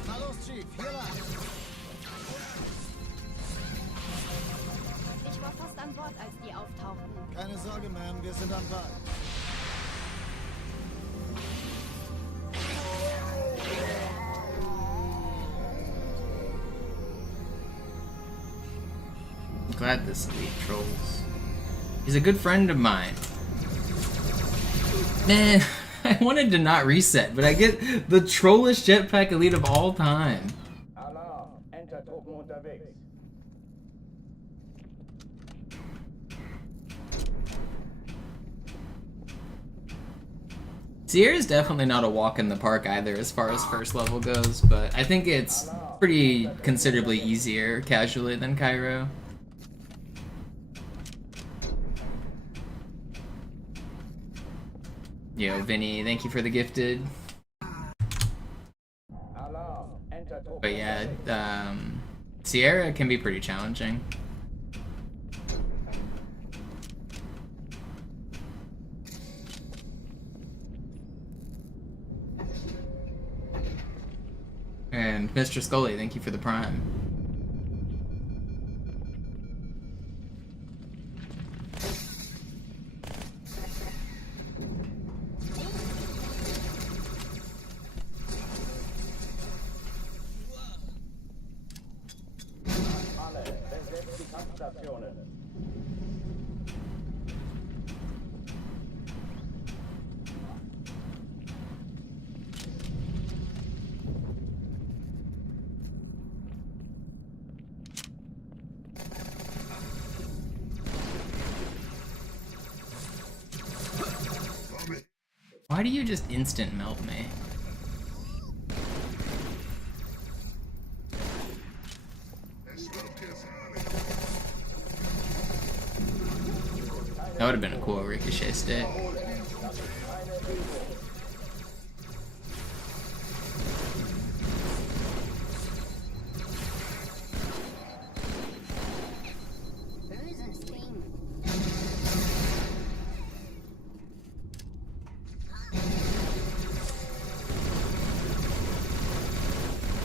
Na los, Chief, hier lang. Ich war fast an Bord, als die auftauchten. Keine Sorge, Ma'am, wir sind am Ball. I'm glad this elite trolls. He's a good friend of mine. Man, I wanted to not reset, but I get the trollish jetpack elite of all time. Alarm, Entertruppen unterwegs. Sierra's definitely not a walk in the park either as far as first level goes, but I think it's pretty considerably easier casually than Cairo. Yo, Vinny, thank you for the gifted. But yeah, Sierra can be pretty challenging. And Mr. Scully, thank you for the prime. Alle, besetzt die Kampfstationen. Why do you just instant melt me? That would have been a cool ricochet stick.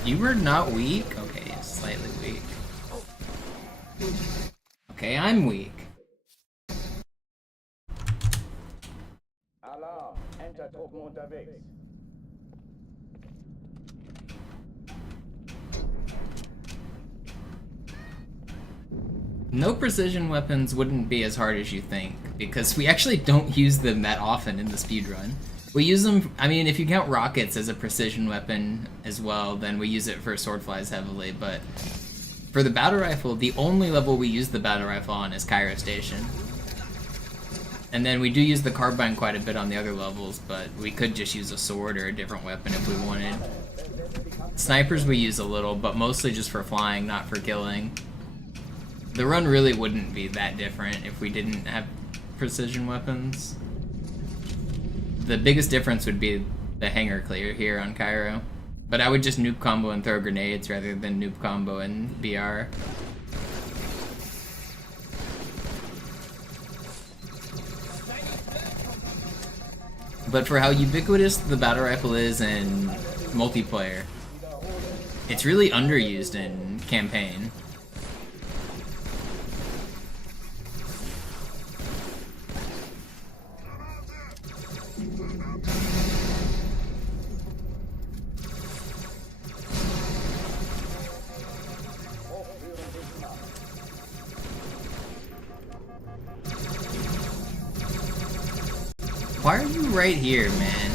You were not weak? Okay, slightly weak. Okay, I'm weak. Alarm, Entertruppen unterwegs. No precision weapons wouldn't be as hard as you think, because we actually don't use them that often in the speedrun. We use them, I mean, if you count rockets as a precision weapon as well, then we use it for swordflies heavily, but for the battle rifle, the only level we use the battle rifle on is Cairo Station. And then we do use the carbine quite a bit on the other levels, but we could just use a sword or a different weapon if we wanted. Snipers we use a little, but mostly just for flying, not for killing. The run really wouldn't be that different if we didn't have precision weapons. The biggest difference would be the hanger clear here on Cairo. But I would just noob combo and throw grenades rather than noob combo and BR. But for how ubiquitous the battle rifle is in multiplayer, it's really underused in campaign. Why are you right here, man?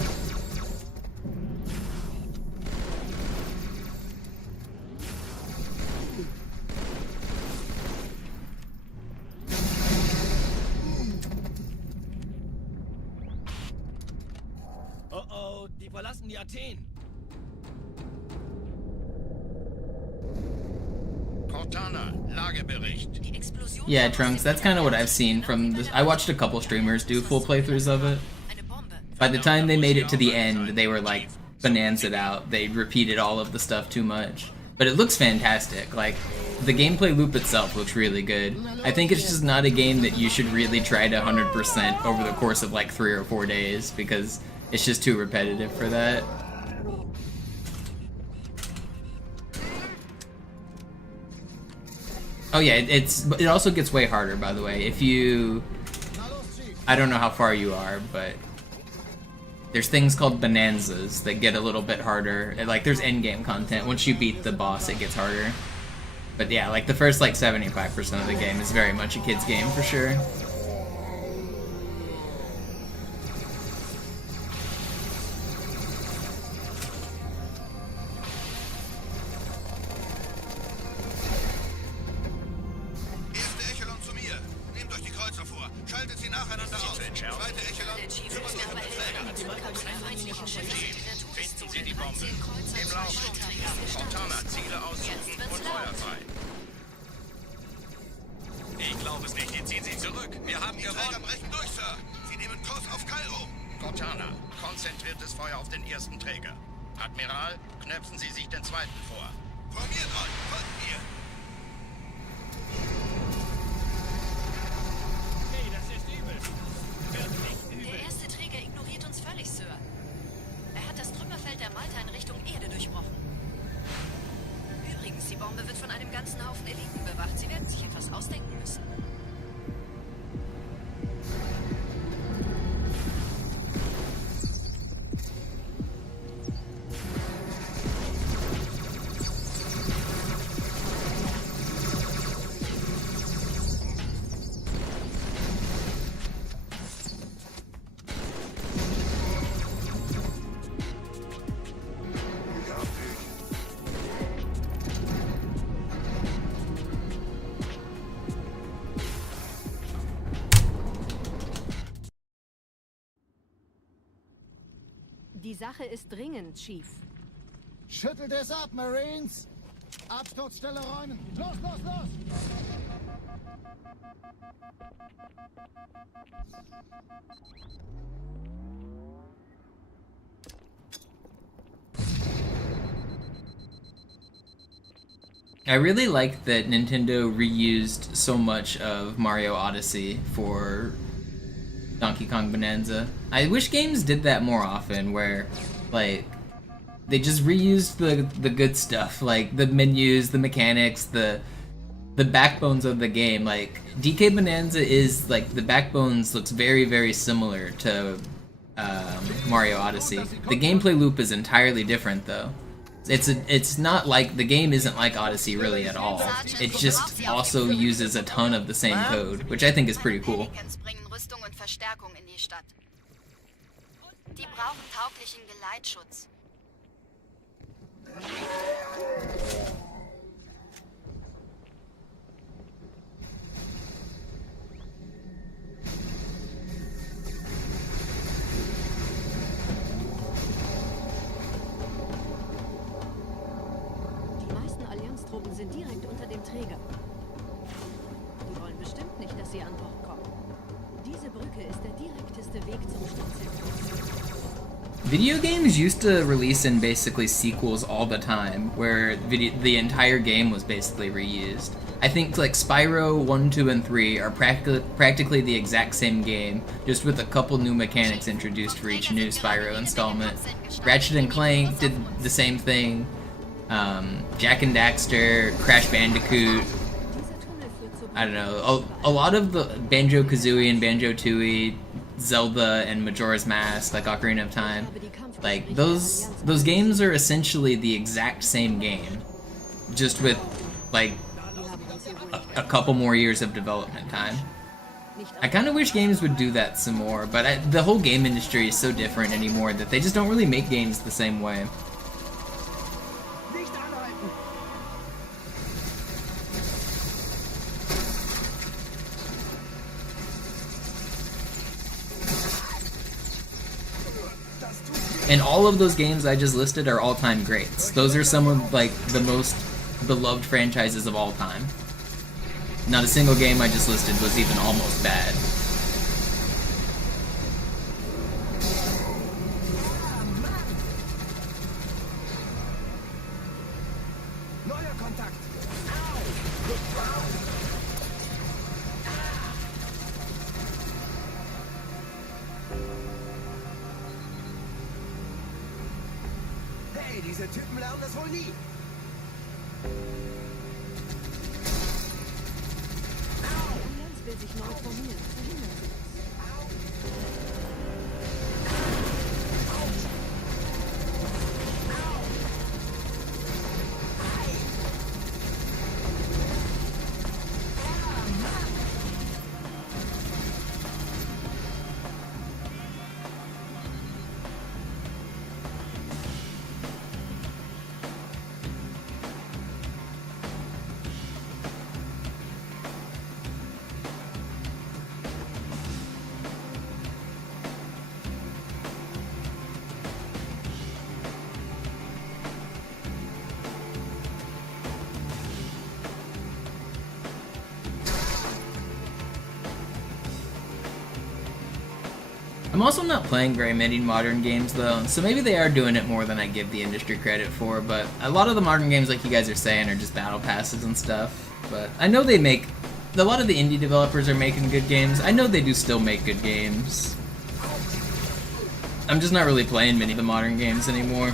Oh oh, die verlassen die Athen. Cortana, Lagebericht. Yeah, Trunks, that's kind of what I've seen from this. I watched a couple streamers do full playthroughs of it. By the time they made it to the end, they were like bonanza'd out. They repeated all of the stuff too much. But it looks fantastic. Like, the gameplay loop itself looks really good. I think it's just not a game that you should really try to 100% over the course of like 3 or 4 days, because it's just too repetitive for that. Oh yeah, it also gets way harder, by the way. If you... I don't know how far you are, but there's things called bonanzas that get a little bit harder. Like, there's endgame content. Once you beat the boss, it gets harder. But yeah, like, the first, like, 75% of the game is very much a kid's game, for sure. Erste Echelon zu mir. Nehmt euch die Kreuzer vor. Schaltet sie nacheinander aus. Zweite Echelon. Der Chief muss mir aber helfen. Die feindlichen Schiffe sind in der Todeszone. 13 Kreuzer, 2 Sturmträger. Montana, Ziele aussuchen und Feuer frei. Ich glaube es nicht. Jetzt ziehen Sie zurück. Wir haben Die Träger brechen durch, Sir. Sie nehmen Kurs auf Kairo. Cortana, konzentriertes Feuer auf den ersten Träger. Admiral, knöpfen Sie sich den zweiten vor. Formiert euch. Folgt mir. Hey, das ist übel. Wird nicht übel. Der erste Träger ignoriert uns völlig, Sir. Er hat das Trümmerfeld der Malta in Richtung Erde durchbrochen. Übrigens, die Bombe wird von einem ganzen Haufen Eliten bewacht. Sie werden sich etwas ausdenken müssen. Die Sache ist dringend, Chief. Schüttelt es ab, Marines! Absturzstelle räumen! Los, los, los! I really like that Nintendo reused so much of Mario Odyssey for Donkey Kong Bonanza. I wish games did that more often, where, like, they just reused the good stuff, like the menus, the mechanics, the backbones of the game. Like, DK Bonanza is, like, the backbones looks very, very similar to Mario Odyssey. The gameplay loop is entirely different, though. It's not like, the game isn't like Odyssey really at all. It just also uses a ton of the same code, which I think is pretty cool. Bringen Rüstung und Verstärkung in die Stadt. Die brauchen tauglichen Geleitschutz. Die meisten Allianztruppen sind direkt unter dem Träger. Die wollen bestimmt nicht, dass sie an Bord kommen. Diese Brücke ist der direkteste Weg zum Stadtzentrum. Video games used to release in basically sequels all the time, where the entire game was basically reused. I think like Spyro 1, 2, and 3 are practically the exact same game, just with a couple new mechanics introduced for each new Spyro installment. Ratchet and Clank did the same thing. Jak and Daxter, Crash Bandicoot. I don't know. A lot of the Banjo-Kazooie and Banjo-Tooie, Zelda and Majora's Mask, like Ocarina of Time, like those games are essentially the exact same game, just with like a couple more years of development time. I kind of wish games would do that some more, but the whole game industry is so different anymore that they just don't really make games the same way. And all of those games I just listed are all-time greats. Those are some of like the most beloved franchises of all time. Not a single game I just listed was even almost bad. Neuer Kontakt! Hey, diese Typen lernen das wohl nie! Allianz will sich neu formieren. Verhindern Sie das. I'm also not playing very many modern games though, so maybe they are doing it more than I give the industry credit for, but a lot of the modern games, like you guys are saying, are just battle passes and stuff. But I know they make, a lot of the indie developers are making good games. I know they do still make good games. I'm just not really playing many of the modern games anymore.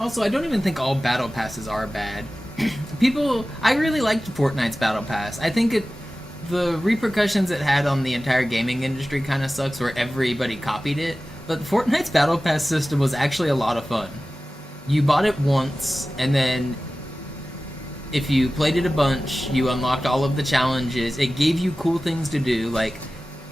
Also, I don't even think all battle passes are bad. I really liked Fortnite's battle pass. I think the repercussions it had on the entire gaming industry kind of sucks where everybody copied it, but Fortnite's battle pass system was actually a lot of fun. You bought it once, and then if you played it a bunch, you unlocked all of the challenges. It gave you cool things to do, like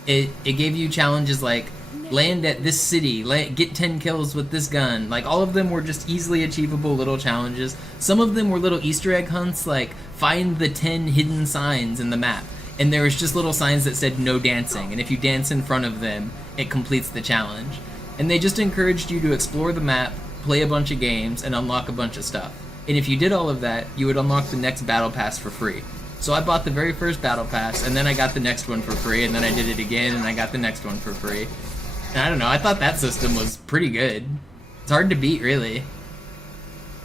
it gave you challenges like land at this city, get 10 kills with this gun. Like, all of them were just easily achievable little challenges. Some of them were little Easter egg hunts, like find the 10 hidden signs in the map. And there was just little signs that said no dancing, and if you dance in front of them, it completes the challenge. And they just encouraged you to explore the map, play a bunch of games, and unlock a bunch of stuff. And if you did all of that, you would unlock the next battle pass for free. So I bought the very first battle pass, and then I got the next one for free, and then I did it again, and I got the next one for free. I don't know, I thought that system was pretty good. It's hard to beat, really.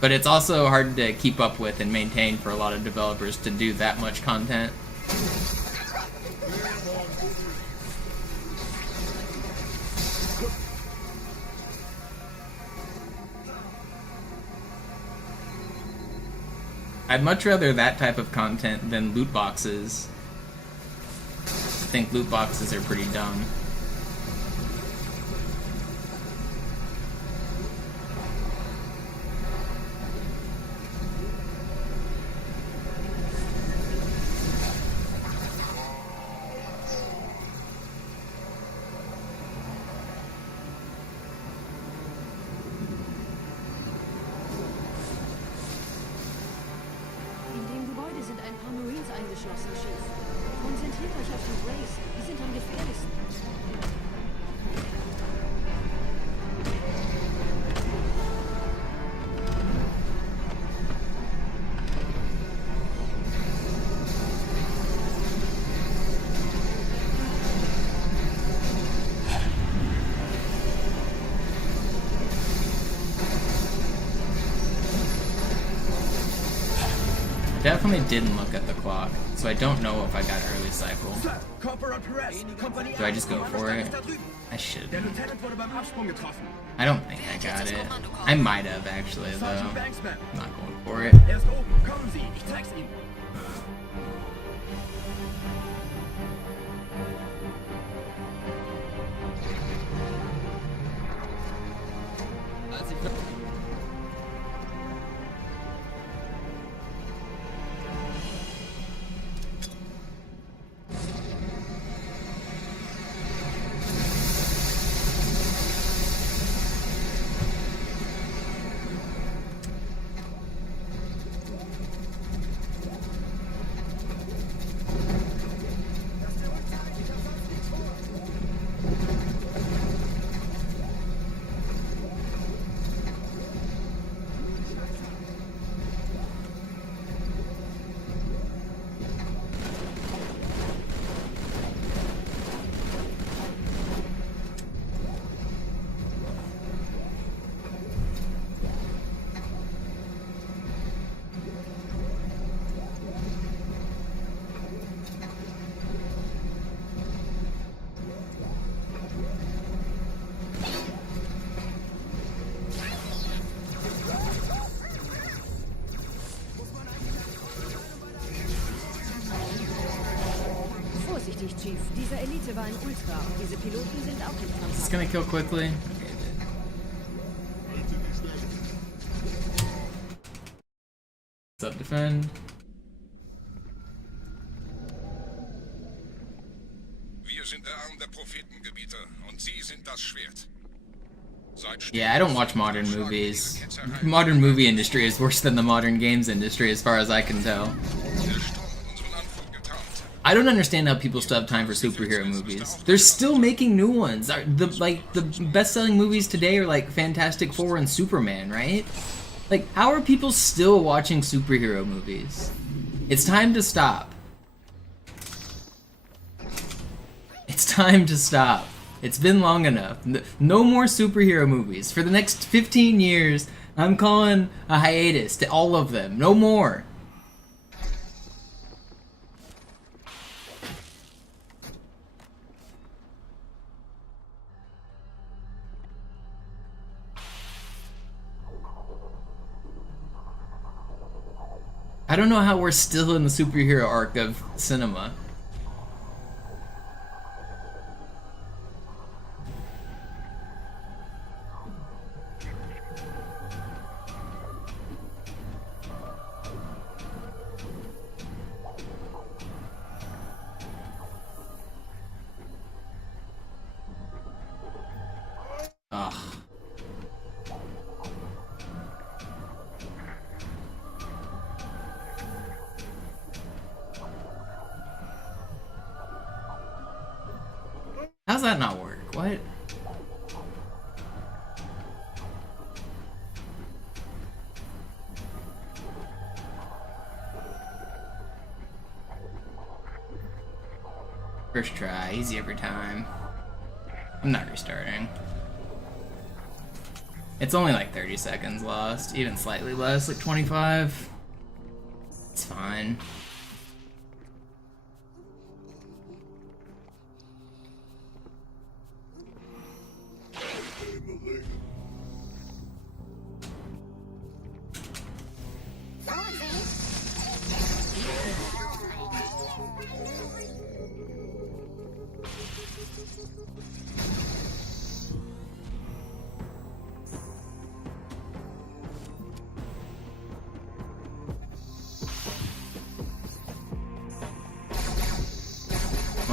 But it's also hard to keep up with and maintain for a lot of developers to do that much content. I'd much rather that type of content than loot boxes. I think loot boxes are pretty dumb. Eingeschlossen, Chief. Konzentriert euch auf die Grays. Die sind am gefährlichsten. Definitely didn't look at the clock, so I don't know if I got early cycle. Do I just go for it? I should. I don't think I got it. I might have actually, though. I'm not going for it. Chief, diese Elite war ein Ultra und diese Piloten sind auch nicht Is this gonna kill quickly? Sub-defend. Wir sind der Arm der Prophetengebieter und Sie sind das Schwert. Yeah, I don't watch modern movies. Modern movie industry is worse than the modern games industry as far as I can tell. I don't understand how people still have time for superhero movies. They're still making new ones. The best-selling movies today are like Fantastic Four and Superman, right? Like, how are people still watching superhero movies? It's time to stop. It's time to stop. It's been long enough. No more superhero movies. For the next 15 years, I'm calling a hiatus to all of them. No more. I don't know how we're still in the superhero arc of cinema. Ugh. How's that not work? What? First try, easy every time. I'm not restarting. It's only like 30 seconds lost, even slightly less, like 25. It's fine.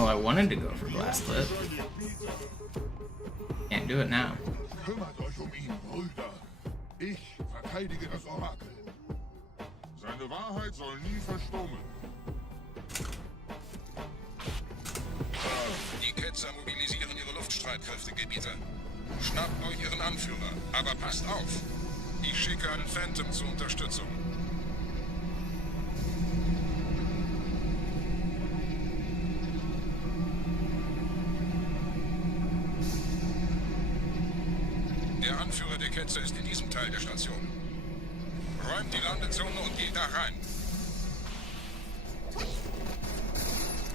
Oh, I wanted to go for glass clip. Can't do it now. Kümmert euch ihn, Brüder. Ich verteidige das Orakel. Seine Wahrheit soll nie verstummen. Die Ketzer mobilisieren ihre Luftstreitkräfte, Gebieter. Schnappt euch ihren Anführer, aber passt auf. Ich schicke einen Phantom zur Unterstützung. Der Anführer der Ketzer ist in diesem Teil der Station. Räumt die Landezone und geht da rein.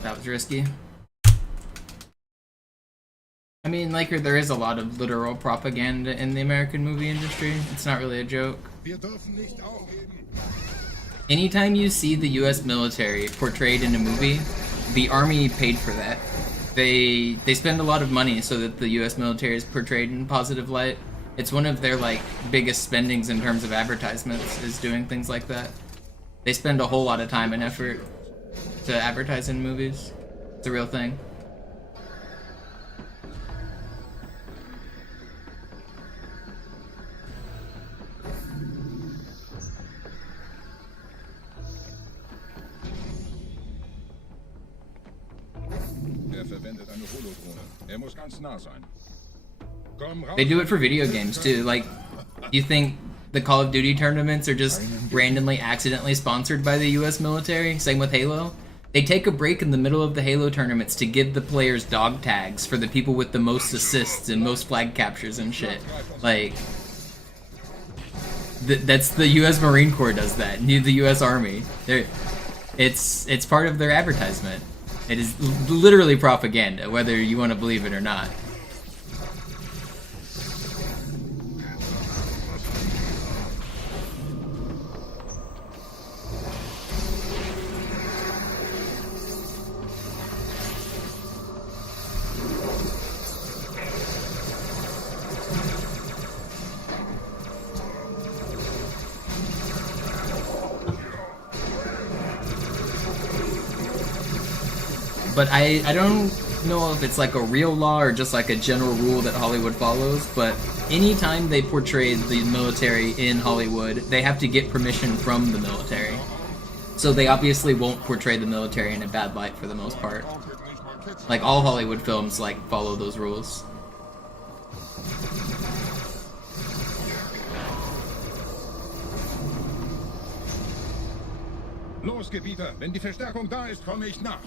That was risky. I mean, like, there is a lot of literal propaganda in the American movie industry. It's not really a joke. Wir dürfen nicht aufgeben. Anytime you see the US military portrayed in a movie, the army paid for that. They spend a lot of money so that the US military is portrayed in a positive light. It's one of their, like, biggest spendings in terms of advertisements, is doing things like that. They spend a whole lot of time and effort to advertise in movies. It's a real thing. Er verwendet eine Holodrohne. Er muss ganz nah sein. They do it for video games too. Like, you think the Call of Duty tournaments are just randomly accidentally sponsored by the US military? Same with Halo. They take a break in the middle of the Halo tournaments to give the players dog tags for the people with the most assists and most flag captures and shit. Like, that's the US Marine Corps does that. The US Army. It's part of their advertisement. It is literally propaganda, whether you want to believe it or not. but I don't know if it's like a real law or just like a general rule that Hollywood follows, but anytime they portray the military in Hollywood, they have to get permission from the military. So they obviously won't portray the military in a bad light for the most part. Like all Hollywood films like follow those rules. Los, Gebieter, wenn die Verstärkung da ist, komme ich nach.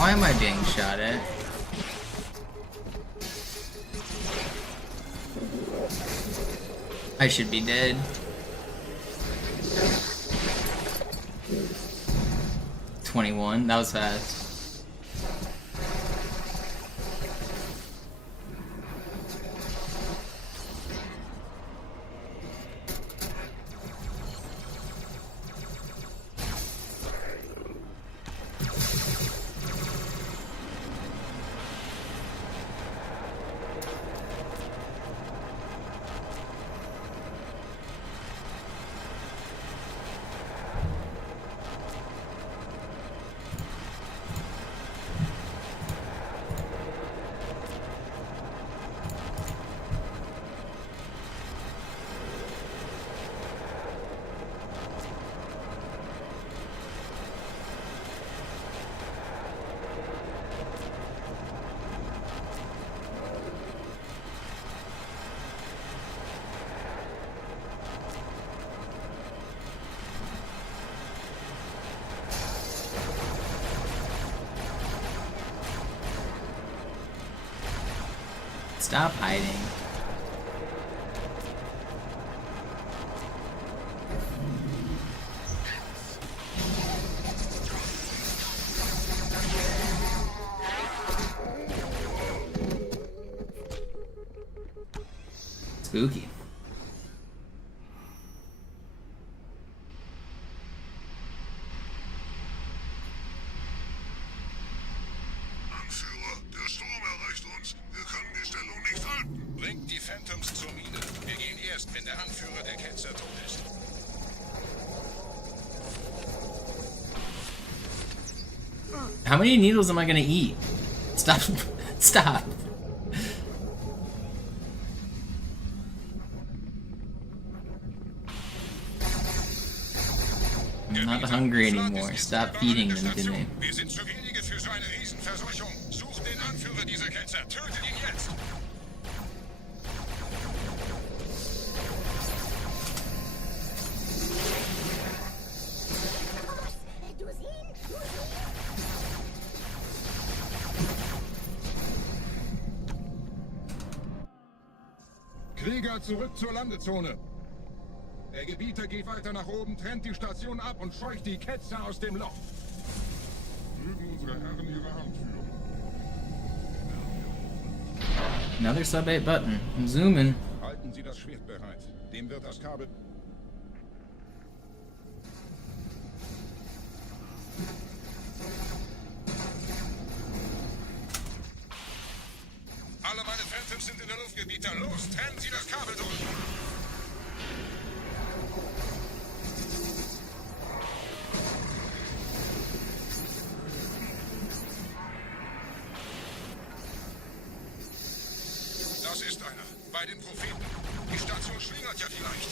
Why am I being shot at? I should be dead. $21, that was fast. Stop hiding. spooky. Anführer, der Sturm erreicht uns. Wir können die Stellung nicht halten. Bringt die Phantoms zur Mine. Wir gehen erst, wenn der Anführer der Ketzer tot ist. How many needles am I gonna eat? Stop. Stop. I'm not hungry anymore. Stop feeding them to me. Wir sind zu wenige für so eine Riesenverseuchung. Sucht den Anführer dieser Ketzer. Tötet ihn jetzt. Krieger, zurück zur Landezone. Der Gebieter geht weiter nach oben, trennt die Station ab und scheucht die Ketzer aus dem Loch. Mögen unsere Herren ihre Hand führen. Another sub 8 button. I'm zooming. Halten Sie das Schwert bereit. Dem wird das Kabel... Alle meine Phantoms sind in der Luft, Gebieter. Los, trennen Sie das Kabel durch. Das ist einer. Bei den Propheten. Die Station schlingert ja vielleicht.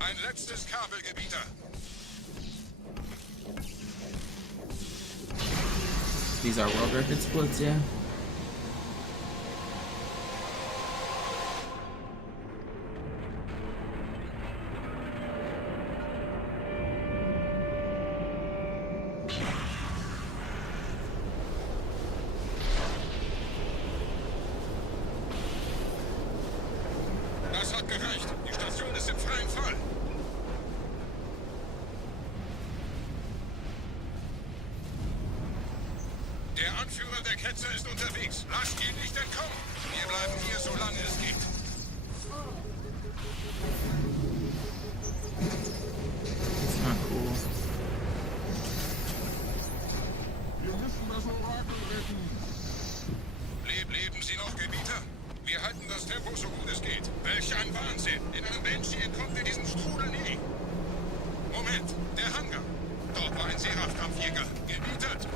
Ein letztes Kabelgebieter. These are world record splits, yeah. Das hat gereicht. Die Station ist im freien Fall. Der Anführer der Ketzer ist unterwegs. Lasst ihn nicht entkommen. Wir bleiben hier, solange es geht. It's not cool. Wir müssen das Orakel retten. Leben Sie noch, Gebieter? Wir halten das Tempo so gut es geht. Welch ein Wahnsinn! In einem Banshee entkommt ihr diesem Strudel nie. Moment, der Hangar. Dort war ein Seraph-Kampfjäger. Gebietet.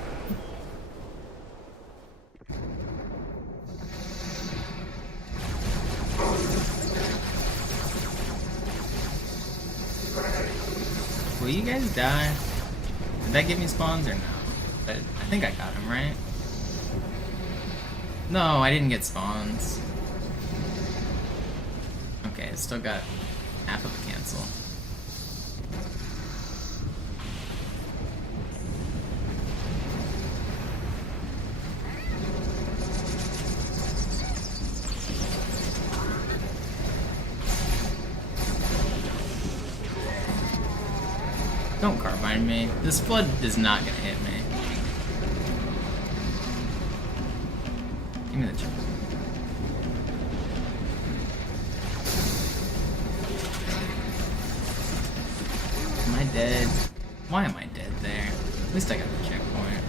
Will you guys die? Did that give me spawns or no? But I think I got him, right? No, I didn't get spawns. Okay, I still got half of a cancel. Don't carbine me. This flood is not gonna hit me. Give me the chip. Am I dead? Why am I dead there? At least I got the checkpoint.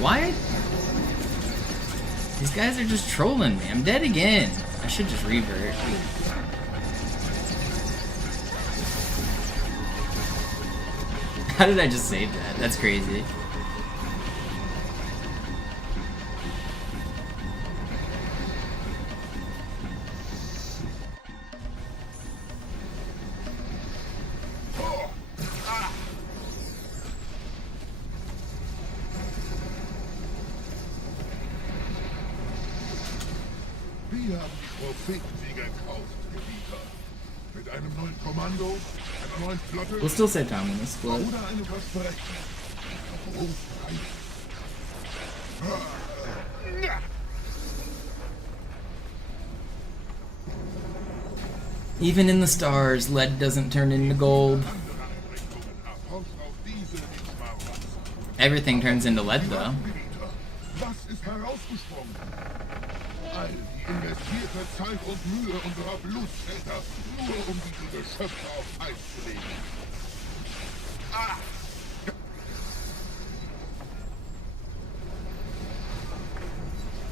Why? These guys are just trolling me. I'm dead again. I should just revert. How did I just save that? That's crazy. Wir haben die Prophetensieger gekauft, Gebieter. Mit einem neuen Kommando, einer neuen Flotte... We'll still save time on this split. Oder eine Versprechen. Even in the stars, lead doesn't turn into gold. Everything turns into lead, though. Was ist herausgesprungen? All die investierte Zeit und Mühe unserer Blutsväter, nur um diese Geschöpfe auf Eis zu legen. Ah!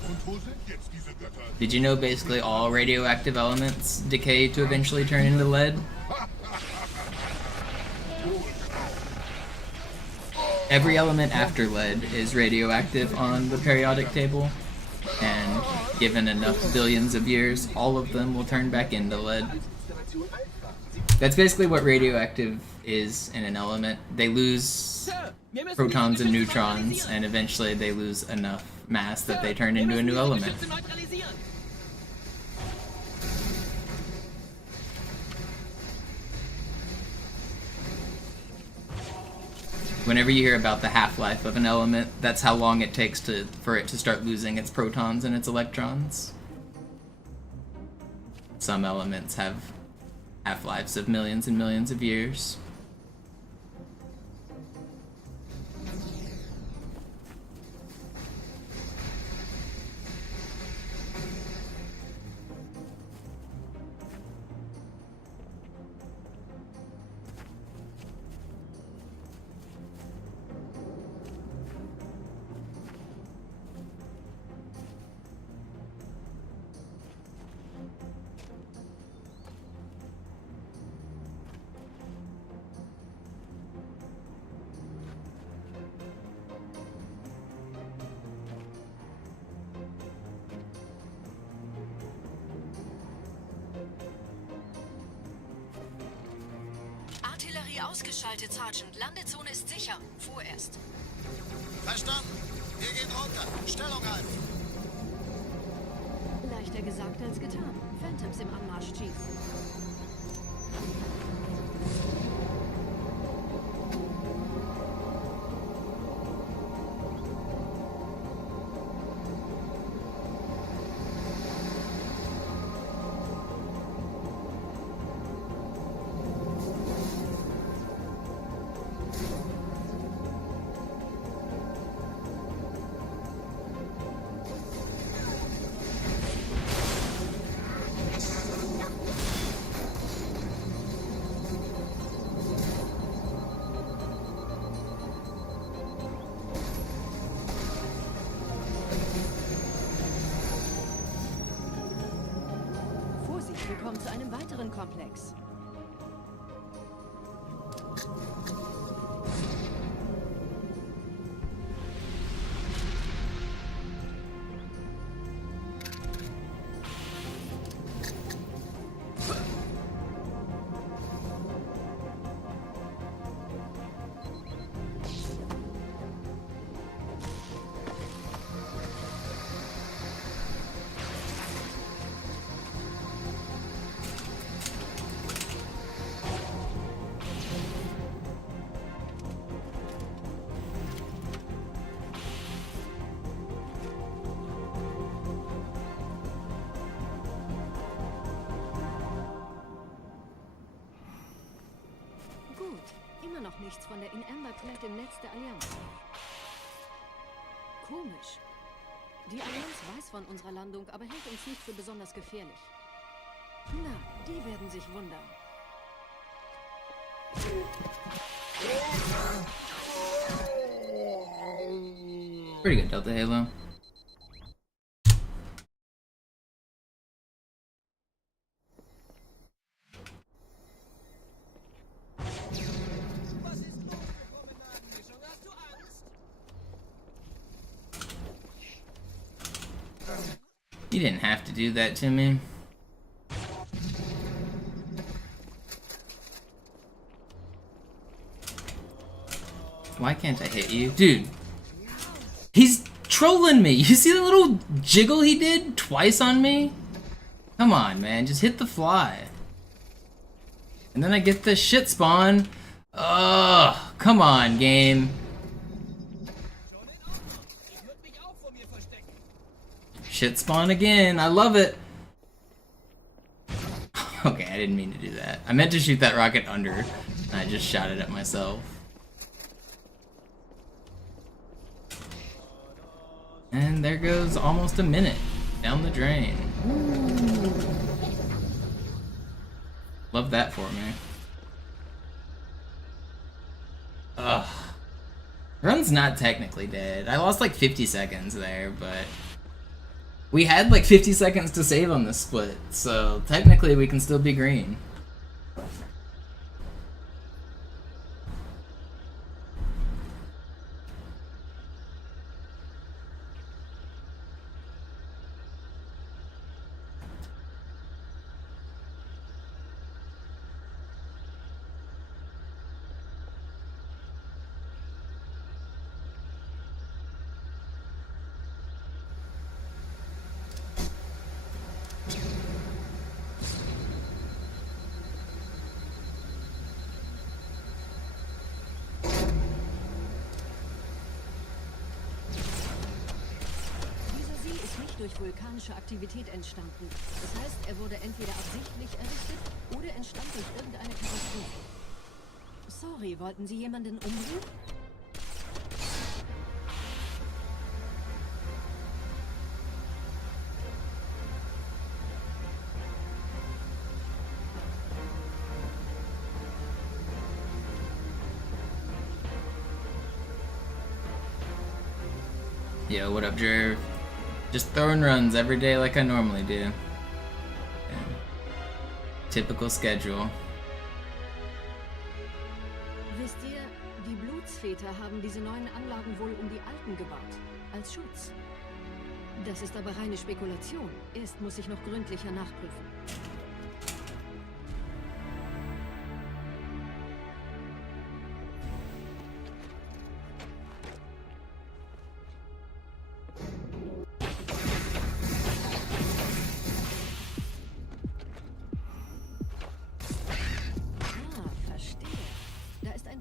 Und wo sind jetzt diese Götter? Did you know basically all radioactive elements decay to eventually turn into lead? Every element after lead is radioactive on the periodic table, and given enough billions of years, all of them will turn back into lead. That's basically what radioactive is in an element. They lose protons and neutrons, and eventually they lose enough mass that they turn into a new element. Whenever you hear about the half-life of an element, that's how long it takes for it to start losing its protons and its electrons. Some elements have half-lives of millions and millions of years. Artillerie ausgeschaltet, Sergeant. Landezone ist sicher. Vorerst. Verstanden. Wir gehen runter. Stellung halten. Leichter gesagt als getan. Phantoms im Anmarsch, Chief. Willkommen zu einem weiteren Komplex. Immer noch nichts von der in Amber Clad im Netz der Allianz. Komisch. Die Allianz weiß von unserer Landung, aber hält uns nicht für besonders gefährlich. Na, die werden sich wundern. Pretty good Delta Halo. You didn't have to do that to me. Why can't I hit you? Dude, he's trolling me. You see the little jiggle he did twice on me? Come on, man, just hit the fly. And then I get the shit spawn. Ugh, come on, game. Shit spawn again. I love it. Okay, I didn't mean to do that. I meant to shoot that rocket under, and I just shot it at myself. And there goes almost a minute down the drain. Love that for me. Ugh. Run's not technically dead. I lost like 50 seconds there, but we had like 50 seconds to save on this split, so technically we can still be green. Durch vulkanische Aktivität entstanden. Das heißt, er wurde entweder absichtlich errichtet oder entstand durch irgendeine Katastrophe. Sorry, wollten Sie jemanden umbringen? Yo, what up, Jerv? Just throwing runs every day like I normally do. Yeah. Typical schedule. Wisst ihr, die Blutsväter haben diese neuen Anlagen wohl um die alten gebaut. Als Schutz. Das ist aber reine Spekulation. Erst muss ich noch gründlicher nachprüfen.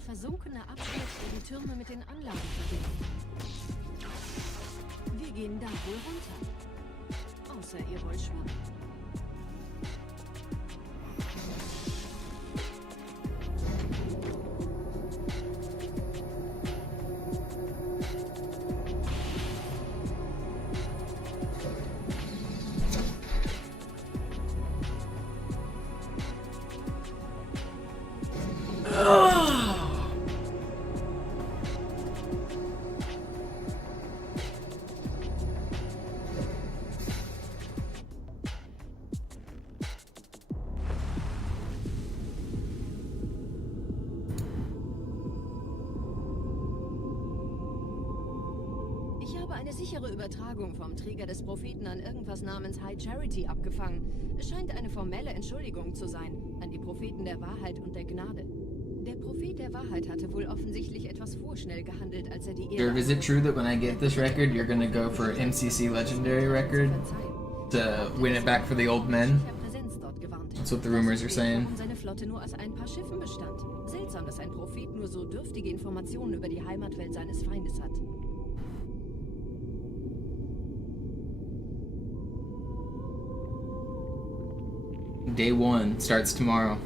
Versunkener Abschnitt, der die Türme mit den Anlagen verbindet. Wir gehen da wohl runter. Außer ihr wollt schwimmen. Eine sichere Übertragung vom Träger des Propheten an irgendwas namens High Charity abgefangen. Es scheint eine formelle Entschuldigung zu sein, an die Propheten der Wahrheit und der Gnade. Der Prophet der Wahrheit hatte wohl offensichtlich etwas vorschnell gehandelt, als er die Erde... Is it true that when I get this record, you're gonna go for MCC Legendary record to win it back for the old men? That's what the rumors are saying. Seine Flotte nur aus ein paar Schiffen bestand. Seltsam, dass ein Prophet nur so dürftige Informationen über die Heimatwelt seines Feindes hat. Day 1 starts tomorrow.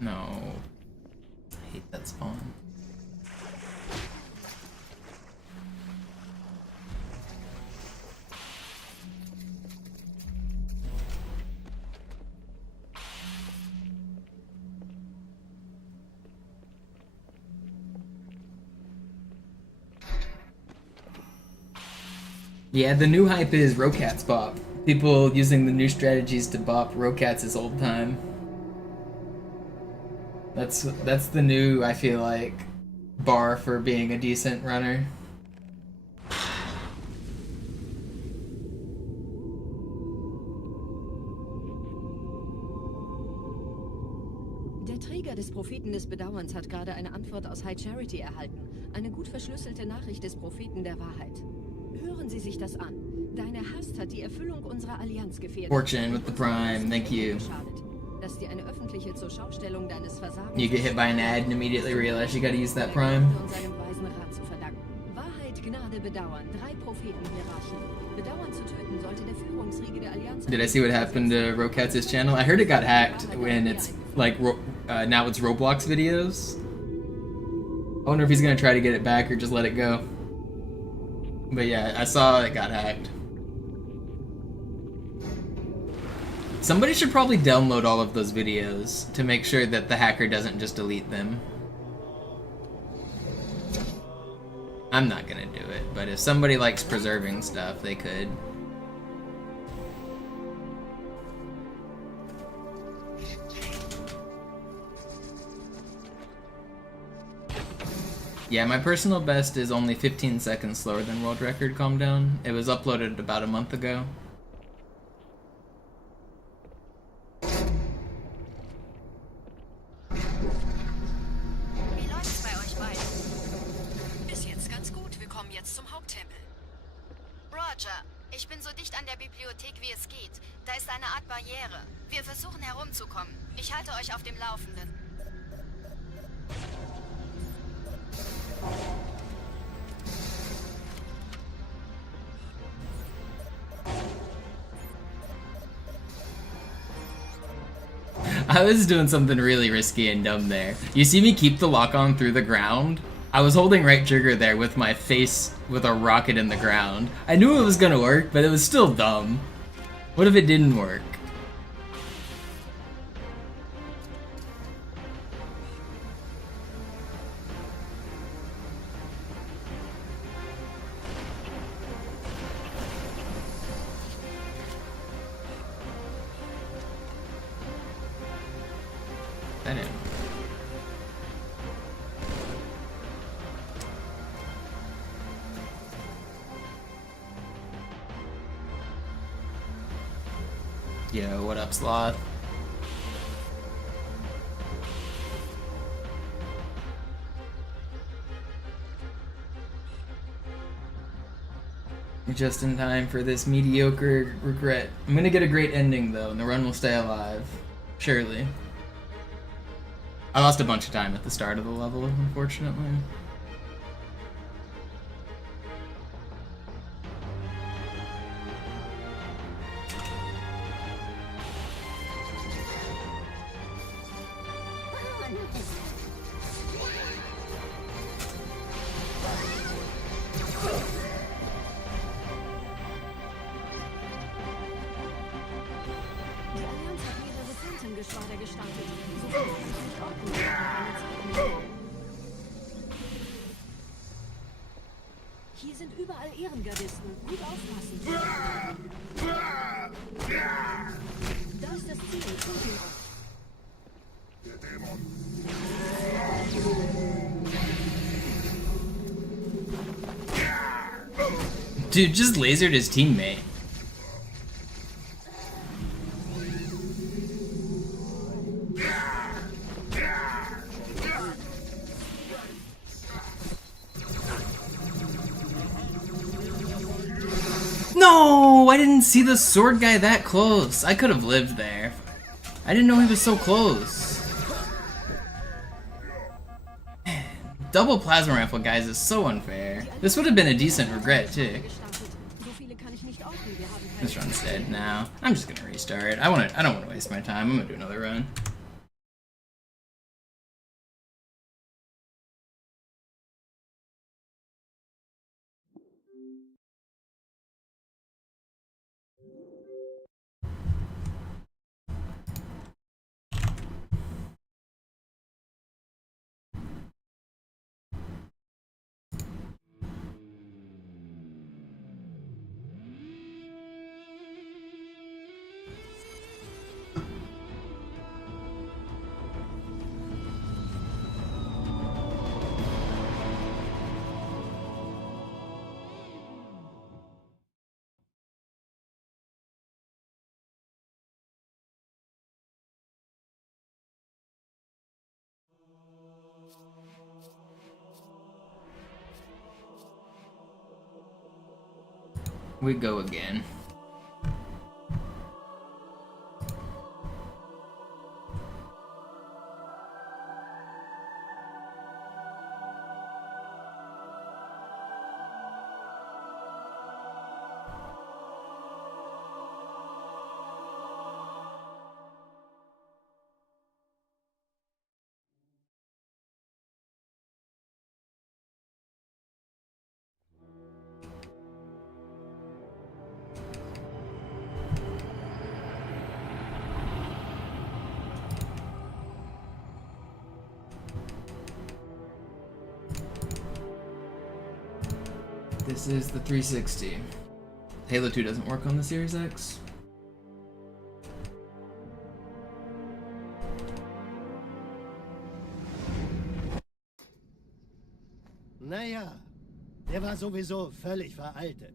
No. I hate that spawn. Yeah, the new hype is Rocats bop. People using the new strategies to bop Rocats is old time. That's the new, I feel like, bar for being a decent runner. Der Träger des Propheten des Bedauerns hat gerade eine Antwort aus High Charity erhalten. Eine gut verschlüsselte Nachricht des Propheten der Wahrheit. Hören Sie sich das an. Deine Hast hat die Erfüllung unserer Allianz gefährdet. Fortune with the Prime, thank you. Dass dir eine öffentliche Zurschaustellung deines Versagens... You get hit by an ad and immediately realize you gotta use that Prime. ...und seinem weisen Rat zu verdanken. Wahrheit, Gnade, Bedauern. 3 Prophetenhierarchien. Bedauern zu töten sollte der Führungsriege der Allianz... Did I see what happened to Rokatz's channel? I heard it got hacked when it's like now it's Roblox videos. I wonder if he's gonna try to get it back or just let it go. But yeah, I saw it got hacked. Somebody should probably download all of those videos to make sure that the hacker doesn't just delete them. I'm not gonna do it, but if somebody likes preserving stuff, they could. Yeah, my personal best is only 15 seconds slower than world record, calm down. It was uploaded about a month ago. Wie läuft's bei euch beiden? Bis jetzt ganz gut. Wir kommen jetzt zum Haupttempel. Roger, ich bin so dicht an der Bibliothek, wie es geht. Da ist eine Art Barriere. Wir versuchen herumzukommen. Ich halte euch auf dem Laufenden. I was doing something really risky and dumb there. You see me keep the lock on through the ground? I was holding right trigger there with my face with a rocket in the ground. I knew it was gonna work, but it was still dumb. What if it didn't work? I know. Yo, what up, Sloth? Just in time for this mediocre regret. I'm gonna get a great ending though, and the run will stay alive. Surely. I lost a bunch of time at the start of the level, unfortunately. Die Allianz hat mehrere Phantom-Geschwader gestartet. So viel kann ich nicht ordnen. Hier sind überall Ehrengardisten. Gut aufpassen. Da ist das Ziel. Tut ihn auf. Der Dämon. Dude just lasered his teammate. No, I didn't see the sword guy that close. I could have lived there. I didn't know he was so close. Man, double plasma rifle, guys, is so unfair. This would have been a decent regret too. This run's dead now. I'm just gonna restart. I don't want to waste my time. I'm gonna do another run. We go again. This is the 360. Halo 2 doesn't work on the Series X. Naja, der war sowieso völlig veraltet.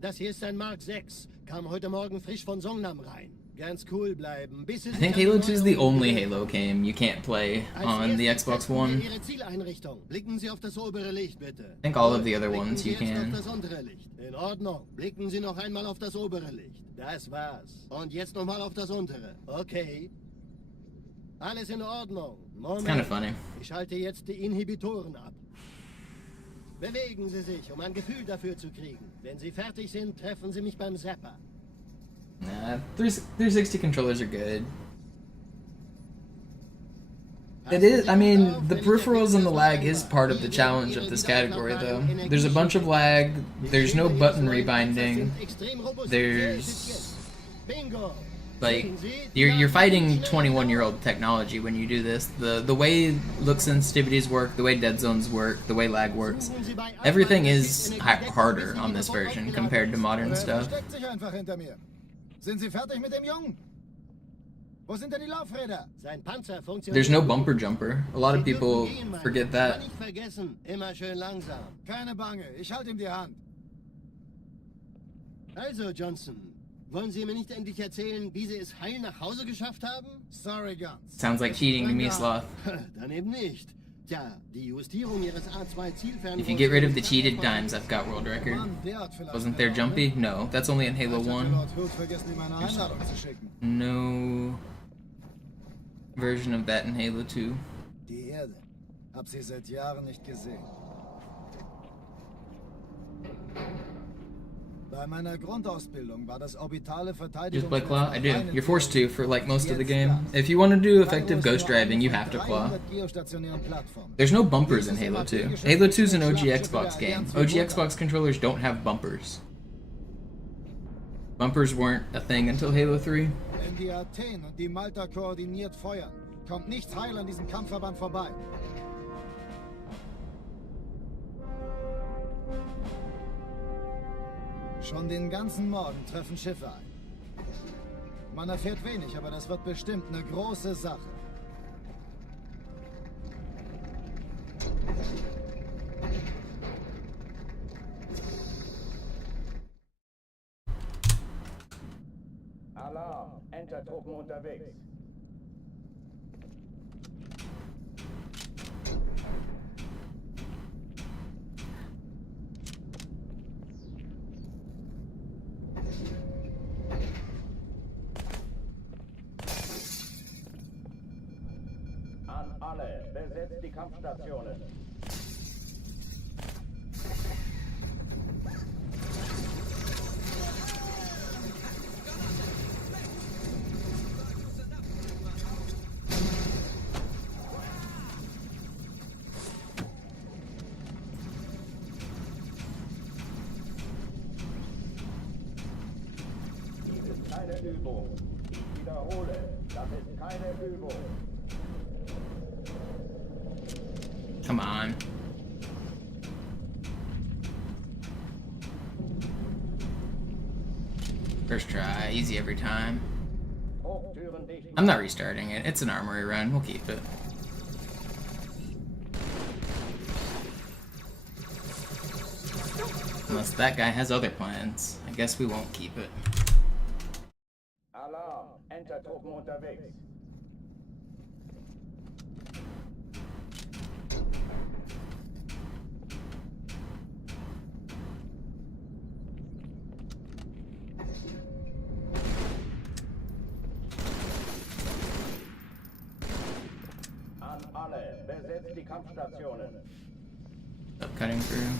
Das hier ist ein Mark 6. Kam heute Morgen frisch von Songnam rein. Ganz cool bleiben, bis I think Halo 2 is the only Halo game you can't play on the Xbox One. Ihre Zieleinrichtung. Blicken Sie auf das obere Licht, bitte. I think all of the other ones you Blicken Sie can. jetzt auf das untere Licht. In Ordnung. Blicken Sie noch einmal auf das obere Licht. Das war's. Und jetzt nochmal auf das untere. Okay. Alles in Ordnung. Moment. It's kind of funny. Ich schalte jetzt die Inhibitoren ab. Bewegen Sie sich, um ein Gefühl dafür zu kriegen. Wenn Sie fertig sind, treffen Sie mich beim Zapper. Nah, 360 controllers are good. It is, I mean, the peripherals and the lag is part of the challenge of this category, though. There's a bunch of lag, there's no button rebinding, there's... Like, you're fighting 21-year-old technology when you do this. The way look sensitivities work, the way dead zones work, the way lag works, everything is harder on this version compared to modern stuff. Sind Sie fertig mit dem Jungen? Wo sind denn die Laufräder? Sein Panzer funktioniert. There's no bumper jumper. A lot of people forget that. Nicht vergessen, immer schön langsam. Keine Bange, ich halte ihm die Hand. Also, Johnson, wollen Sie mir nicht endlich erzählen, wie Sie es heil nach Hause geschafft haben? Sorry, Guns. Sounds like cheating to me, Sloth. Dann eben nicht. Tja, die Justierung Ihres A2-Zielfernrohrs... If you get rid of the cheated times, I've got world record. Wasn't there jumpy? No, that's only in Halo 1. No version of that in Halo 2. Die Erde. Hab sie seit Jahren nicht gesehen. Bei meiner Grundausbildung war das orbitale Just play claw? I do. You're forced to for like most of the game. If you want to do effective ghost driving, you have to claw. There's no bumpers in Halo 2. Halo 2 is an OG Xbox game. OG Xbox controllers don't have bumpers. Bumpers weren't a thing until Halo 3. Wenn die Athen und die Malta koordiniert feuern, kommt nichts heil an diesem Kampfverband vorbei. Schon den ganzen Morgen treffen Schiffe ein. Man erfährt wenig, aber das wird bestimmt eine große Sache. Alarm! Entertruppen unterwegs. An alle, besetzt die Kampfstationen. Dies ist keine Übung. Ich wiederhole, das ist keine Übung. Come on. First try, easy every time. I'm not restarting it. It's an armory run. We'll keep it. Unless that guy has other plans. I guess we won't keep it. Alarm! Entertruppen unterwegs. besetzt die Kampfstationen. Stop cutting through.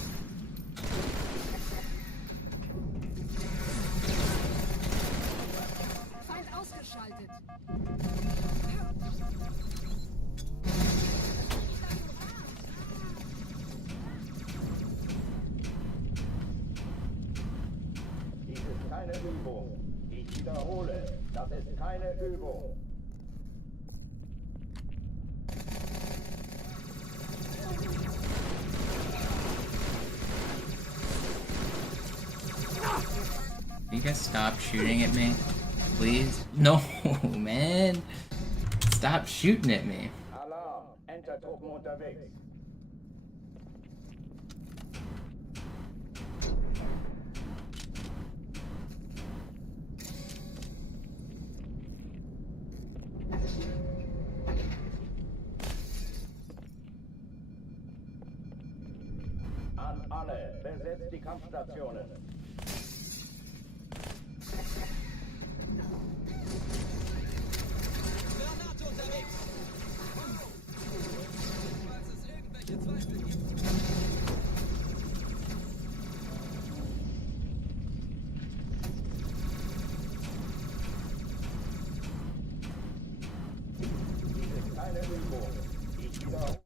Feind ausgeschaltet. Dies ist keine Übung. Ich wiederhole, das ist keine Übung. Can you guys stop shooting at me? Please? No, man. Stop shooting at me. Alarm, Entertruppen unterwegs. An alle, besetzt die Kampfstationen. Granate unterwegs! Falls es irgendwelche Zweifel gibt. Dies ist keine Übung. Ich wiederhole.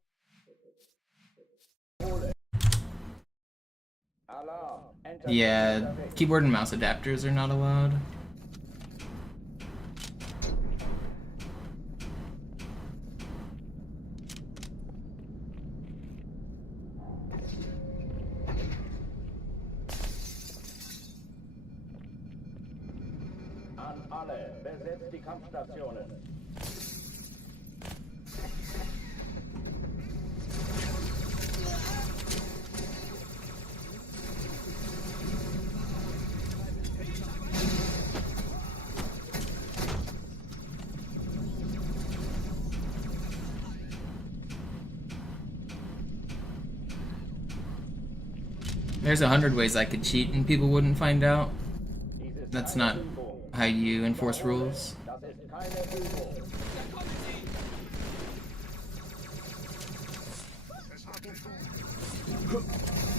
Alarm, Entertruppen Yeah, unterwegs. keyboard and mouse adapters are not allowed. An alle, besetzt die Kampfstationen. There's 100 ways I could cheat and people wouldn't find out. That's not how you enforce rules. Das ist keine Übung.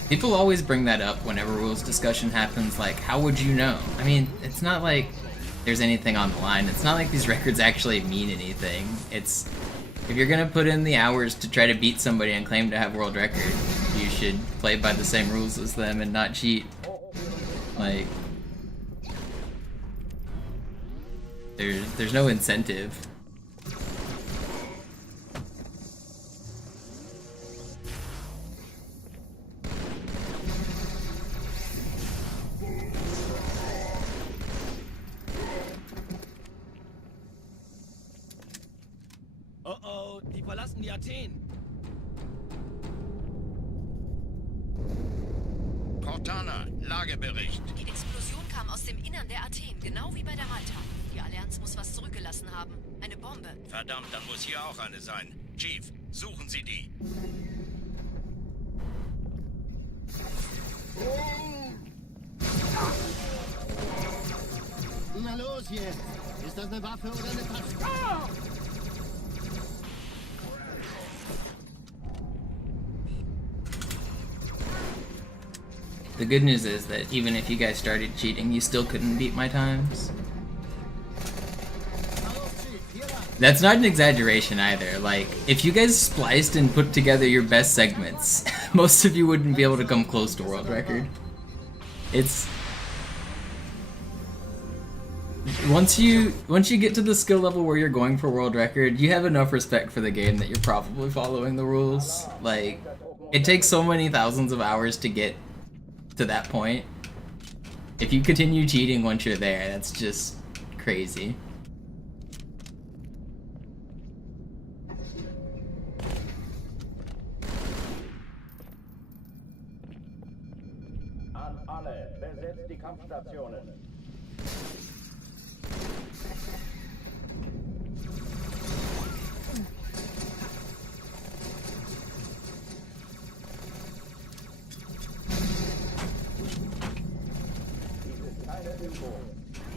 People always bring that up whenever rules discussion happens, like, how would you know? I mean, it's not like there's anything on the line. It's not like these records actually mean anything. It's, if you're gonna put in the hours to try to beat somebody and claim to have world record, you should play by the same rules as them and not cheat. Like, there's no incentive. Oh oh, die verlassen die Athen. Cortana, Lagebericht. Die Explosion kam aus dem Innern der Athen, genau wie bei der Malta. Die Allianz muss was zurückgelassen haben. Eine Bombe. Verdammt, dann muss hier auch eine sein. Chief, suchen Sie die. Na los jetzt! Ist das eine Waffe oder eine Taste? The good news is that even if you guys started cheating, you still couldn't beat my times. That's not an exaggeration either. Like, if you guys spliced and put together your best segments, most of you wouldn't be able to come close to world record. It's... Once you get to the skill level where you're going for world record, you have enough respect for the game that you're probably following the rules. Like, it takes so many thousands of hours to get to that point. If you continue cheating once you're there, that's just crazy. An alle, besetzt die Kampfstationen. Dies ist keine Übung.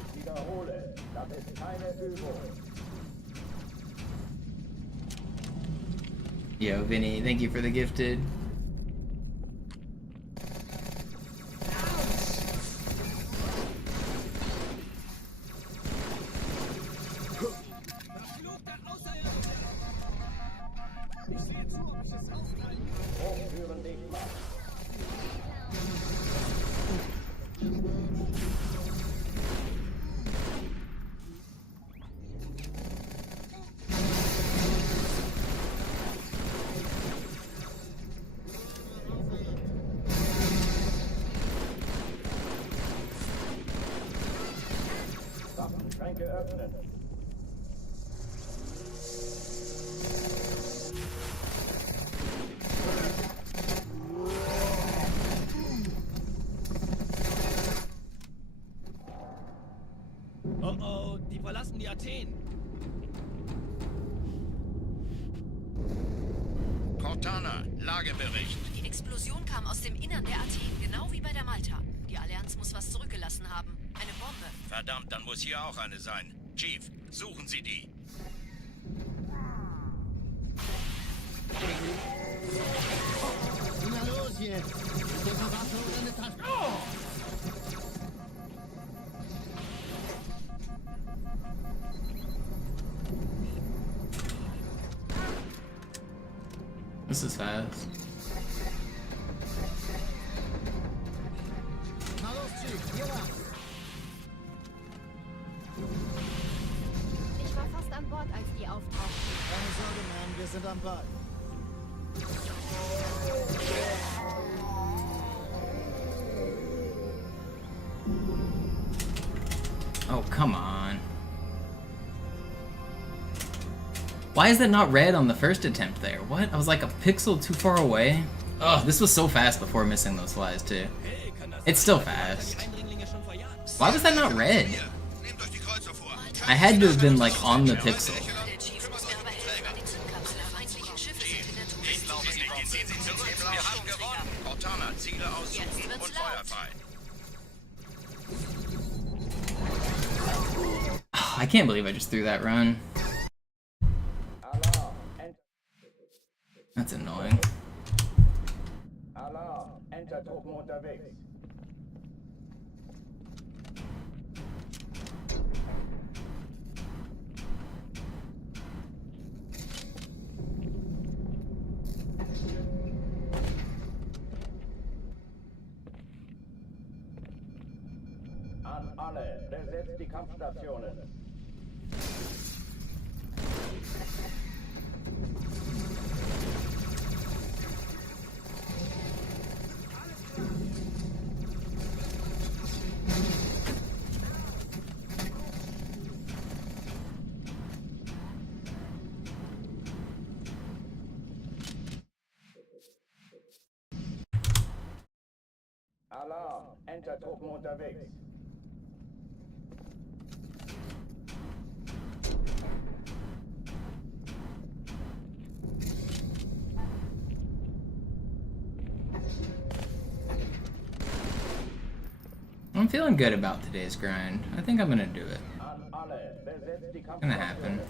Ich wiederhole, das ist keine Übung. Yo, Vinny, thank you for the gifted. Hochführen dich macht. Waffenschränke öffnen. Oh oh, die verlassen die Athen. Cortana, Lagebericht. Die Explosion kam aus dem Innern der Athen, genau wie bei der Malta. Die Allianz muss was zurückgelassen haben. Eine Bombe. Verdammt, dann muss hier auch eine sein. Chief, suchen Sie die. Na los jetzt! Ist das eine Waffe oder eine Tasche? Oh! This is fast. Na los, Chief, hier lang! Ich war fast an Bord, als die auftauchten. Keine Sorge, Ma'am, wir sind am Ball. Oh, come on. Why is that not red on the first attempt there? What? I was like a pixel too far away. Oh, this was so fast before missing those flies too. It's still fast. Why was that not red? I had to have been like on the pixel. Cortana, Ziele aussuchen und Feuer frei. I can't believe I just threw that run. That's annoying. Alarm, Entertruppen unterwegs. An alle, besetzt die Kampfstationen. Alarm, Entertruppen unterwegs. I'm feeling good about today's grind. I think I'm gonna do it. It's gonna happen.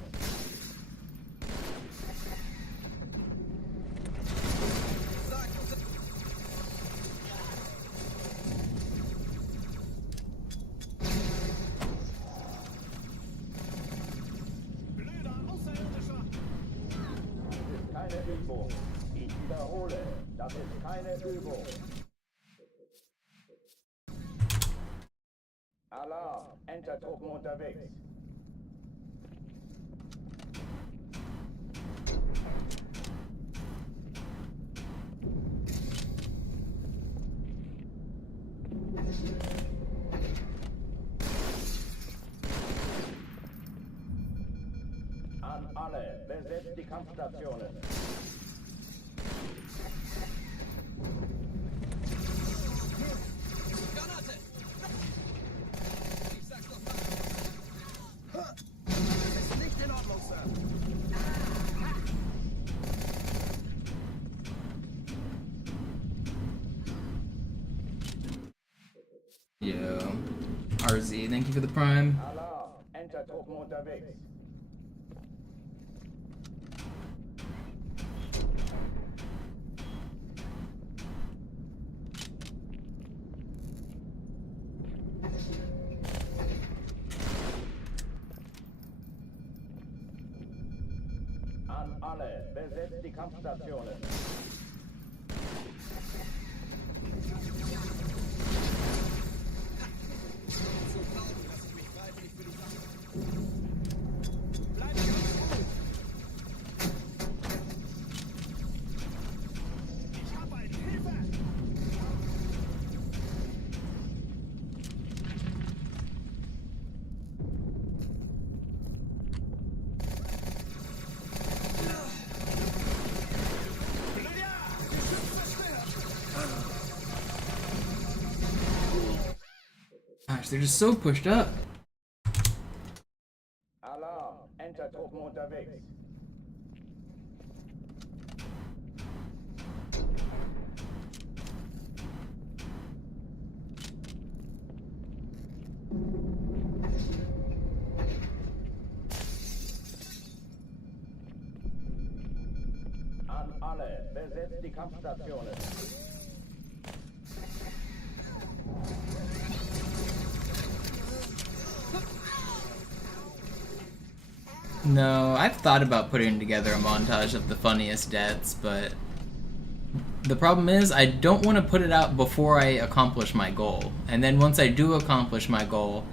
Keine Übung. Ich wiederhole, das ist keine Übung. Alarm, Entertruppen unterwegs. An alle, besetzt die Kampfstationen. Granate! Ich sag's doch mal. Das ist nicht in Ordnung, Sir. Yo. RZ, thank you for the prime. Alarm, Entertruppen unterwegs. An alle, besetzt die Kampfstationen. Gosh, they're just so pushed up. Alarm, Enter-Truppen unterwegs. An alle, besetzt die Kampfstationen. No, I've thought about putting together a montage of the funniest deaths, but the problem is I don't want to put it out before I accomplish my goal. And then once I do accomplish my goal,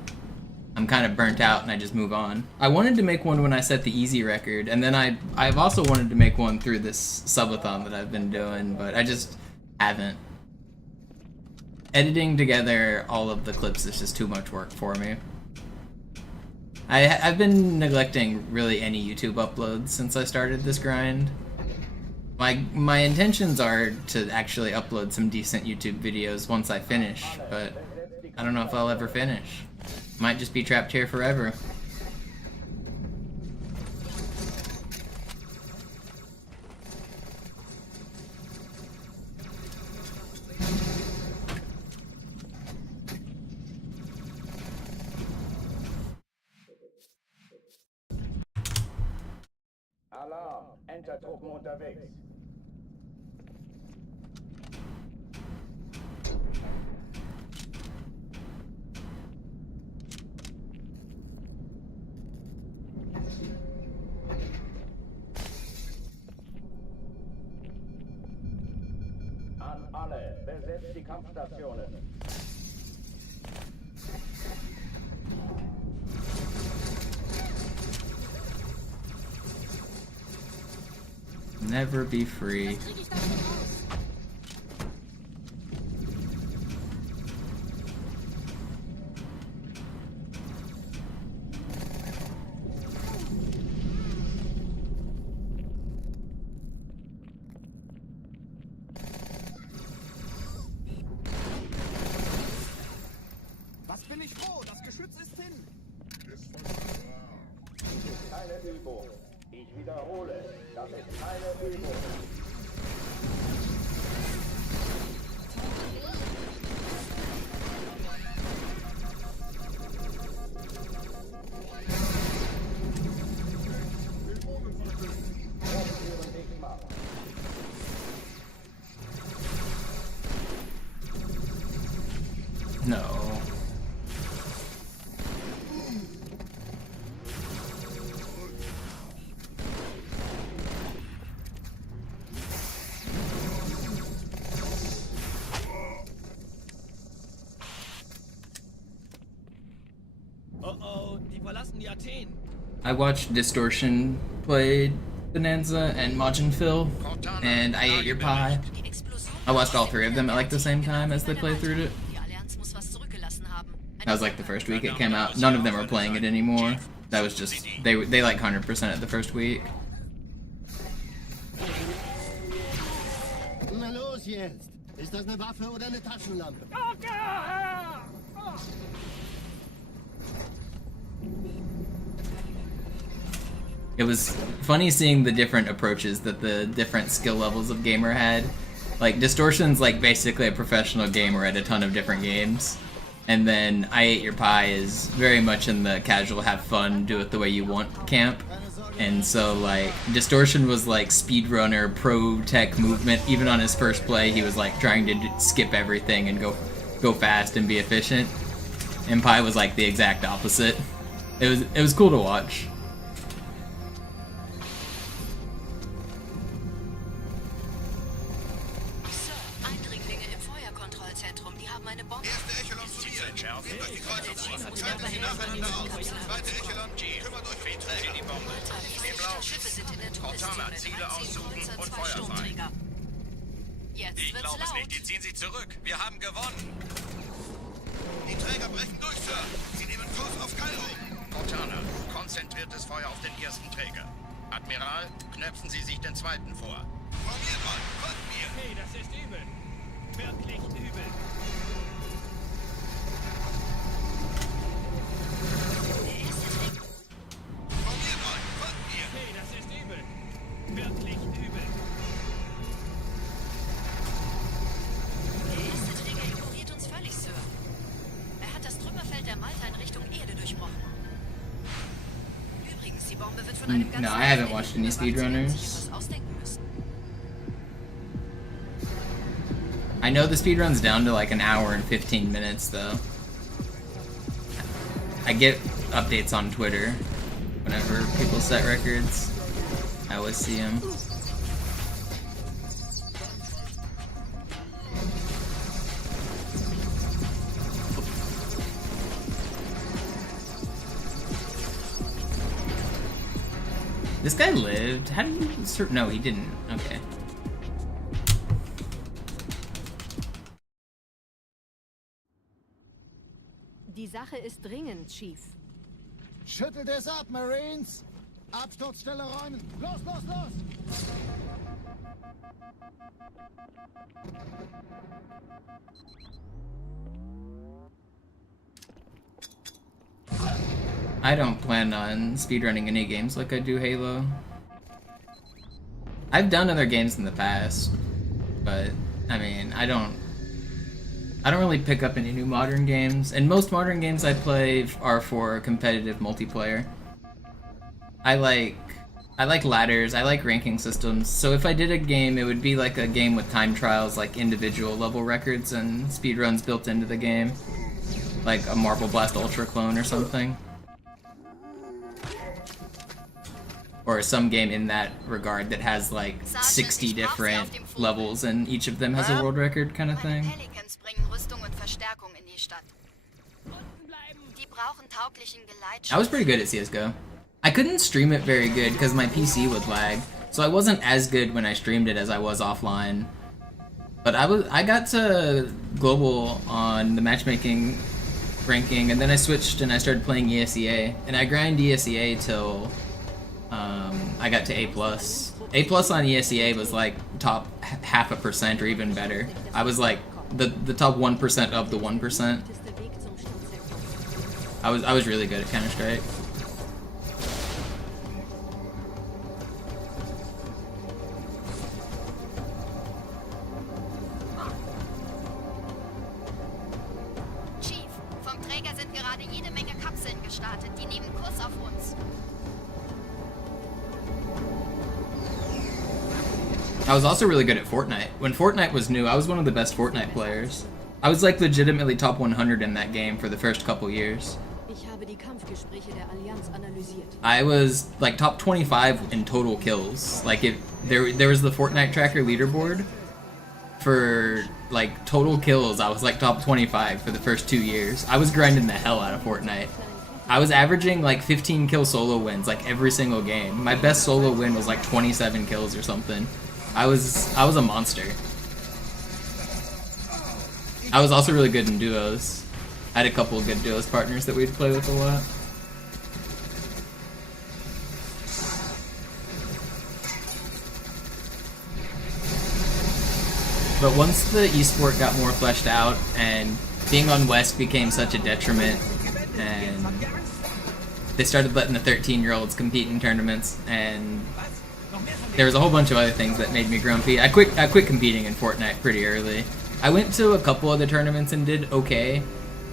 I'm kind of burnt out and I just move on. I wanted to make one when I set the easy record, and then I've also wanted to make one through this subathon that I've been doing, but I just haven't. Editing together all of the clips is just too much work for me. I've been neglecting really any YouTube uploads since I started this grind. My intentions are to actually upload some decent YouTube videos once I finish, but I don't know if I'll ever finish. Might just be trapped here forever. Alarm, Enter-Truppen unterwegs. An alle, besetzt die Kampfstationen. Never be free. Was bin ich froh, das Geschütz ist hin. Keine Übung. Ich wiederhole, das ist keine Übung. No. Oh, die verlassen die Athen. I watched Distortion play Bonanza and Majin Phil, and I Ate Your Pie. I watched all three of them at like the same time as they played through it. That was like the first week it came out. None of them are playing it anymore. That was just, they like 100% it the first week. Na los jetzt! Ist das eine Waffe oder eine Taschenlampe? It was funny seeing the different approaches that the different skill levels of gamer had. Like, Distortion's like basically a professional gamer at a ton of different games. And then I Ate Your Pie is very much in the casual, have fun, do it the way you want camp. And so, like, Distortion was like speedrunner, pro tech movement. Even on his first play, he was like trying to skip everything and go fast and be efficient. And Pie was like the exact opposite. It was cool to watch. mehr auf Nehmt euch die Kreuzer vor. Schaltet sie nacheinander auf. Zweite Echelon, kümmert euch um die Träger. die Bombe. Im Lauf. Schiffe sind in der Cortana, Todeszone. Ziele 13 aussuchen Kreuzer, und 2 Feuer frei. Sturmträger. Jetzt Ich wird's glaube es laut. nicht. Die ziehen sich zurück. Wir haben gewonnen. Die Träger brechen durch, Sir. Sie nehmen Kurs auf Kairo. Cortana, konzentriertes Feuer auf den ersten Träger. Admiral, knöpfen Sie sich den zweiten vor. Formiert mal, folgt mir. Hey, das ist übel. Wirklich übel. Formiert mal, folgt mir. Hey, das ist übel. Wirklich übel. Der erste Träger ignoriert uns völlig, Sir. Er hat das Trümmerfeld der Malta in Richtung Erde durchbrochen. Übrigens, die Bombe wird von einem ganz No, I haven't watched any speedrunners. ausdenken müssen. I know the speedrun's down to like an hour and 15 minutes though. I get updates on Twitter whenever people set records. I always see them. This guy lived? How did you... No, he didn't. Okay. Die Sache ist dringend, Chief. Schüttelt es ab, Marines! Absturzstelle räumen! Los, los, los! I don't plan on speedrunning any games like I do Halo. I've done other games in the past, but I mean, I don't really pick up any new modern games, and most modern games I play are for competitive multiplayer. I like ladders, I like ranking systems, so if I did a game, it would be like a game with time trials, like individual level records and speedruns built into the game. Like a Marble Blast Ultra clone or something. Or some game in that regard that has like 60 different levels and each of them has a world record kind of thing. Pelicans bringen Rüstung und Verstärkung in die Stadt. Die brauchen tauglichen Geleitschutz. I was pretty good at CSGO. I couldn't stream it very good because my PC would lag, so I wasn't as good when I streamed it as I was offline. But I got to global on the matchmaking ranking, and then I switched and I started playing ESEA, and I grind ESEA till I got to A+. A+ on ESEA was like top 0.5% or even better. I was like the top 1% of the 1%. I was really good at Counter-Strike. Chief, vom Träger sind gerade jede Menge Kapseln gestartet. Die nehmen Kurs auf uns. I was also really good at Fortnite. When Fortnite was new, I was one of the best Fortnite players. I was like legitimately top 100 in that game for the first couple years. Ich habe die Kampfgespräche der Allianz analysiert. I was like top 25 in total kills. Like there was the Fortnite tracker leaderboard for like total kills. I was like top 25 for the first 2 years. I was grinding the hell out of Fortnite. I was averaging like 15 kill solo wins like every single game. My best solo win was like 27 kills or something. I was a monster. I was also really good in duos. I had a couple of good duos partners that we'd play with a lot. But once the esport got more fleshed out and being on West became such a detriment, and they started letting the 13-year-olds compete in tournaments, and there was a whole bunch of other things that made me grumpy. I quit competing in Fortnite pretty early. I went to a couple other tournaments and did okay,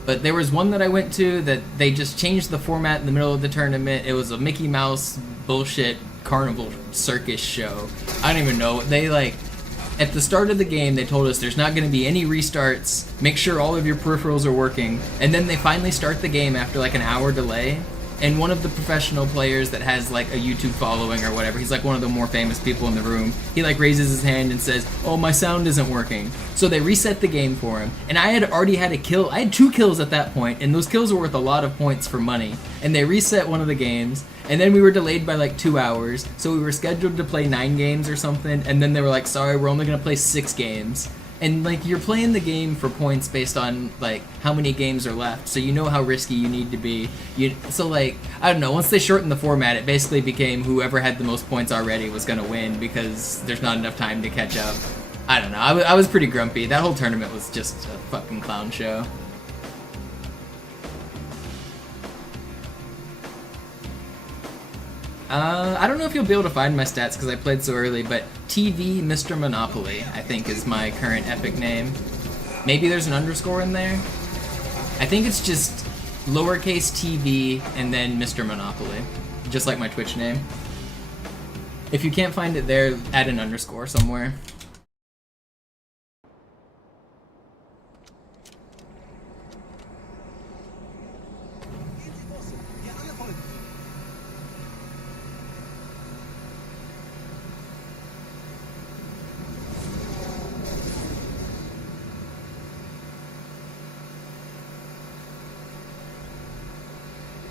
but there was one that I went to that they just changed the format in the middle of the tournament. It was a Mickey Mouse bullshit carnival circus show. I don't even know. They like, at the start of the game, they told us there's not going to be any restarts, make sure all of your peripherals are working, and then they finally start the game after like an hour delay, and one of the professional players that has like a YouTube following or whatever, he's like one of the more famous people in the room, he like raises his hand and says, oh, my sound isn't working. So they reset the game for him, and I had already had a kill. I had 2 kills at that point, and those kills were worth a lot of points for money, and they reset one of the games, and then we were delayed by like 2 hours, so we were scheduled to play 9 games or something, and then they were like, sorry, we're only gonna play 6 games. And like, you're playing the game for points based on like how many games are left, so you know how risky you need to be. So like, I don't know, once they shortened the format, it basically became whoever had the most points already was gonna win because there's not enough time to catch up. I don't know, I was pretty grumpy. That whole tournament was just a fucking clown show. I don't know if you'll be able to find my stats because I played so early, but TV MisterMonopoli, I think, is my current epic name. Maybe there's an underscore in there? I think it's just lowercase TV and then MisterMonopoli, just like my Twitch name. If you can't find it there, add an underscore somewhere.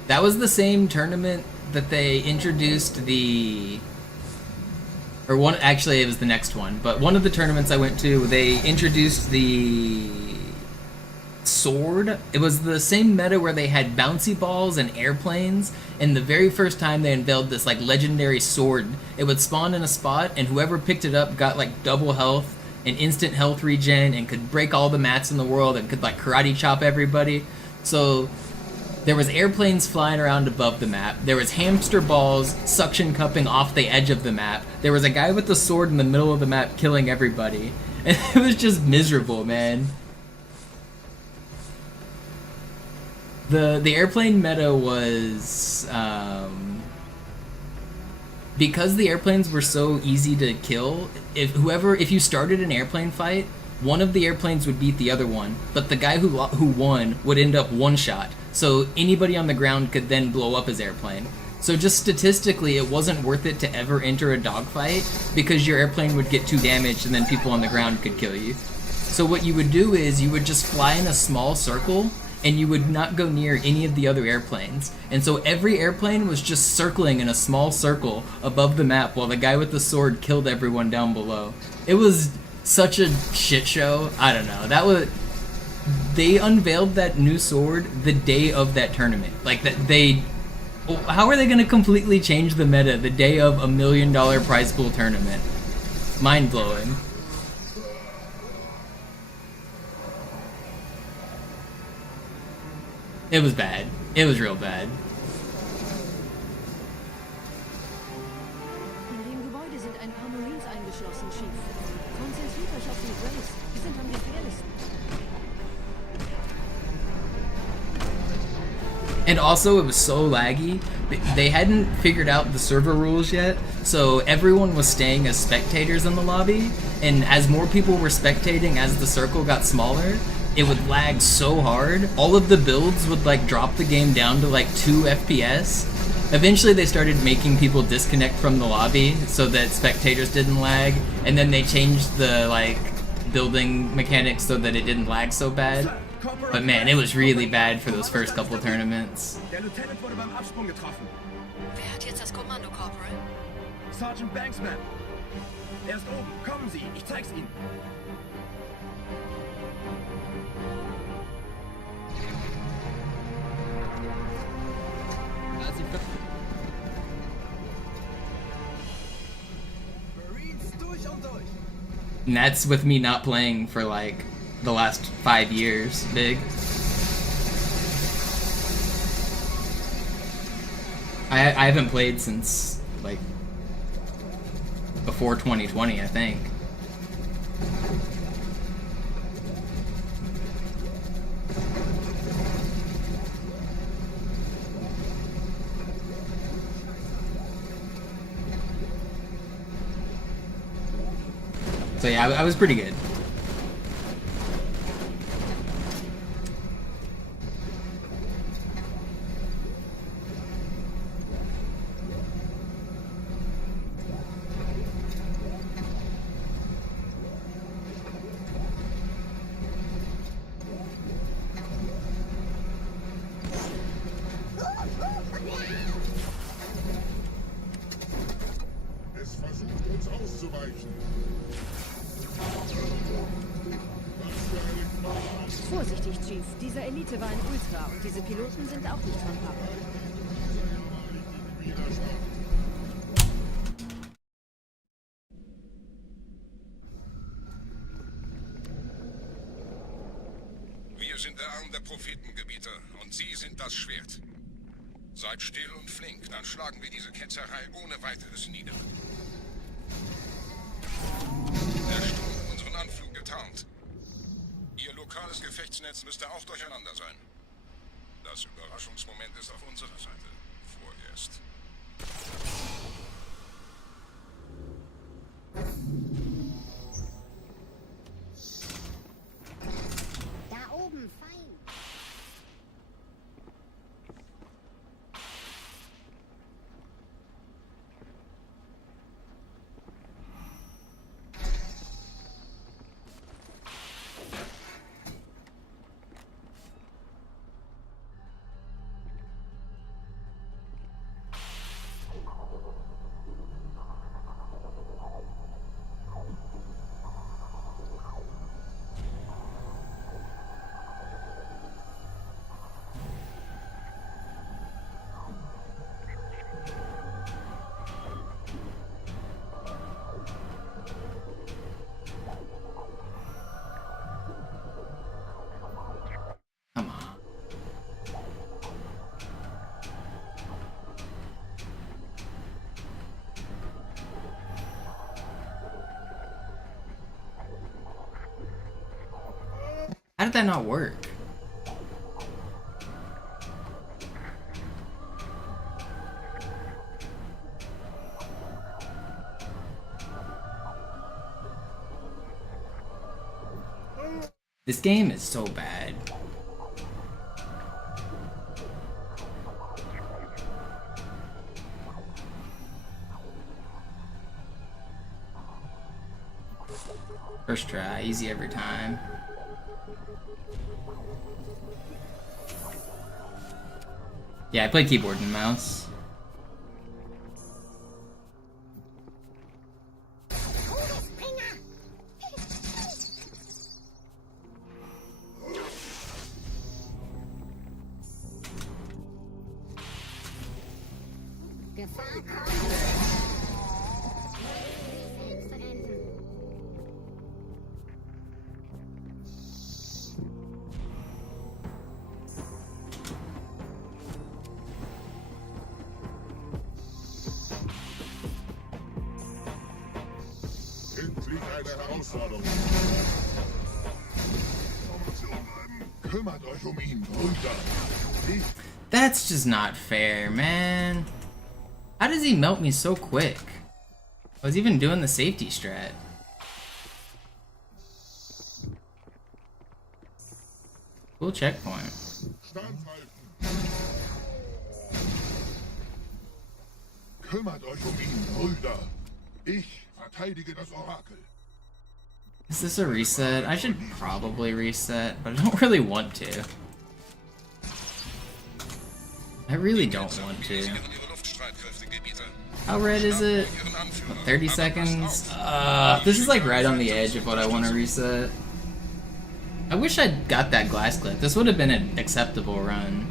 That was the same tournament that they introduced the... Or one, actually it was the next one, but one of the tournaments I went to, they introduced the sword. It was the same meta where they had bouncy balls and airplanes, and the very first time they unveiled this like legendary sword, it would spawn in a spot, and whoever picked it up got like double health and instant health regen and could break all the mats in the world and could like karate chop everybody. So there was airplanes flying around above the map. There was hamster balls suction cupping off the edge of the map. There was a guy with the sword in the middle of the map killing everybody. And it was just miserable, man. The airplane meta was... because the airplanes were so easy to kill, if you started an airplane fight, one of the airplanes would beat the other one, but the guy who won would end up one shot. So anybody on the ground could then blow up his airplane. So just statistically, it wasn't worth it to ever enter a dogfight because your airplane would get too damaged and then people on the ground could kill you. So what you would do is you would just fly in a small circle and you would not go near any of the other airplanes. And so every airplane was just circling in a small circle above the map while the guy with the sword killed everyone down below. It was such a shit show. I don't know. That was... They unveiled that new sword the day of that tournament. Like, that they... How are they gonna completely change the meta the day of $1 million prize pool tournament? Mind-blowing. It was bad. It was real bad. In dem Gebäude sind ein paar Marines eingeschlossen, Chief. Konzentriert euch auf die Graves. Die sind am gefährlichsten. And also, it was so laggy. They hadn't figured out the server rules yet, so everyone was staying as spectators in the lobby, and as more people were spectating as the circle got smaller, it would lag so hard. All of the builds would like drop the game down to like 2 FPS. Eventually they started making people disconnect from the lobby so that spectators didn't lag, and then they changed the like building mechanics so that it didn't lag so bad. But man, it was really bad for those first couple tournaments. Der Lieutenant wurde beim Absprung getroffen. Wer hat jetzt das Kommando, Corporal? Sergeant Banksman. Er ist oben. Kommen Sie, ich zeig's Ihnen. And that's with me not playing for like the last 5 years, big. I haven't played since like before 2020, I think. So yeah, I was pretty good. auszuweichen. Vorsichtig, Chief. Dieser Elite war ein Ultra und diese Piloten sind auch nicht von Pappe. Wir sind der Arm der Prophetengebieter und Sie sind das Schwert. Seid still und flink, dann schlagen wir diese Ketzerei ohne weiteres nieder. Der Sturm hat unseren Anflug getarnt. Ihr lokales Gefechtsnetz müsste auch durcheinander sein. Das Überraschungsmoment ist auf unserer Seite. Vorerst. Da oben, fein. How did that not work? This game is so bad. First try, easy every time. Yeah, I play keyboard and mouse. Endlich eine Herausforderung. Kümmert euch um ihn, Brüder. That's just not fair, man. How does he melt me so quick? I was even doing the safety strat. Cool checkpoint. Kümmert euch um ihn, Brüder. Ich verteidige das Orakel. Is this a reset? I should probably reset, but I don't really want to. I really don't want to. How red is it? What, 30 seconds? This is like right on the edge of what I want to reset. I wish I'd got that glass clip. This would have been an acceptable run.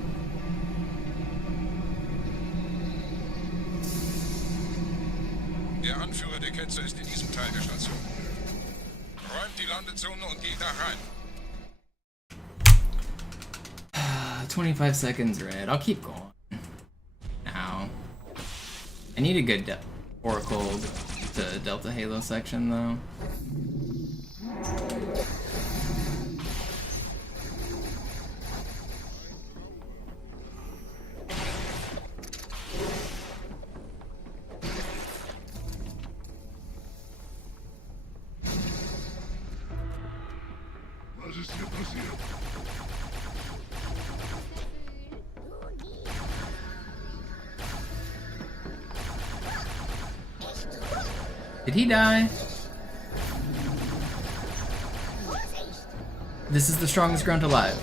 Der Anführer der Ketzer ist in diesem Teil der Station. Räumt die Landezone und geht da rein. 25 seconds red. I'll keep going. Now. I need a good Oracle to Delta Halo section though. Was ist hier passiert? Did he die? This is the strongest grunt alive.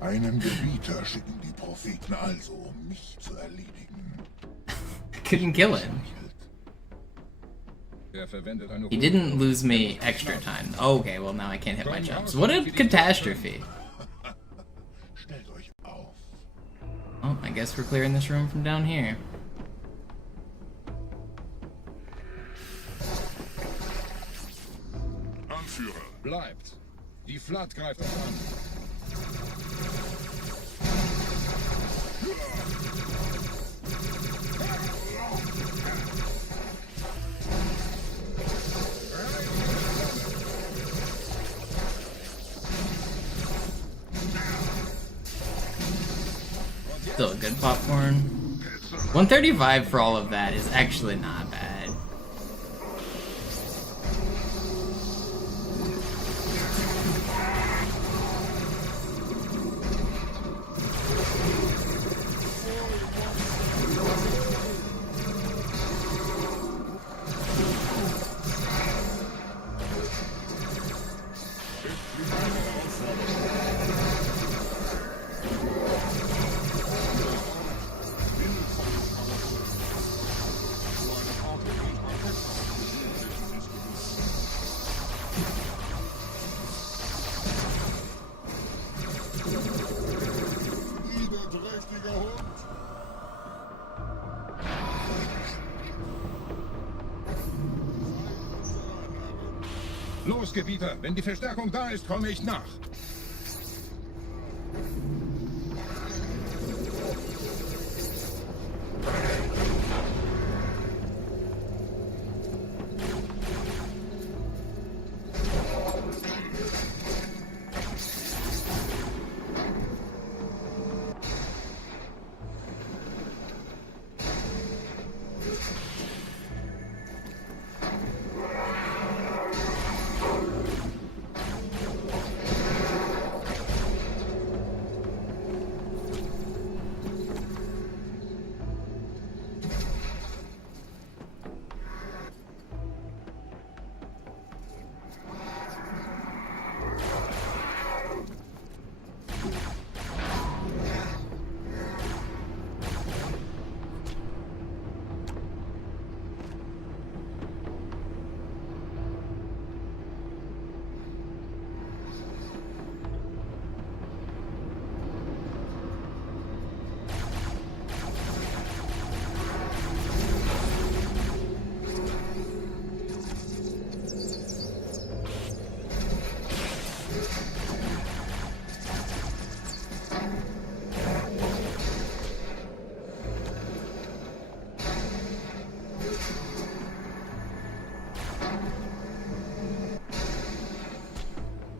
Einen Gebieter schicken die Propheten also, um mich zu erledigen. I couldn't kill him. He didn't lose me extra time. Oh, okay, well now I can't hit my jumps. What a catastrophe. Oh, I guess we're clearing this room from down here. Anführer, bleibt. Die Flat greift uns an. Still good popcorn. 135 for all of that is actually not bad. Los, Gebieter, wenn die Verstärkung da ist, komme ich nach.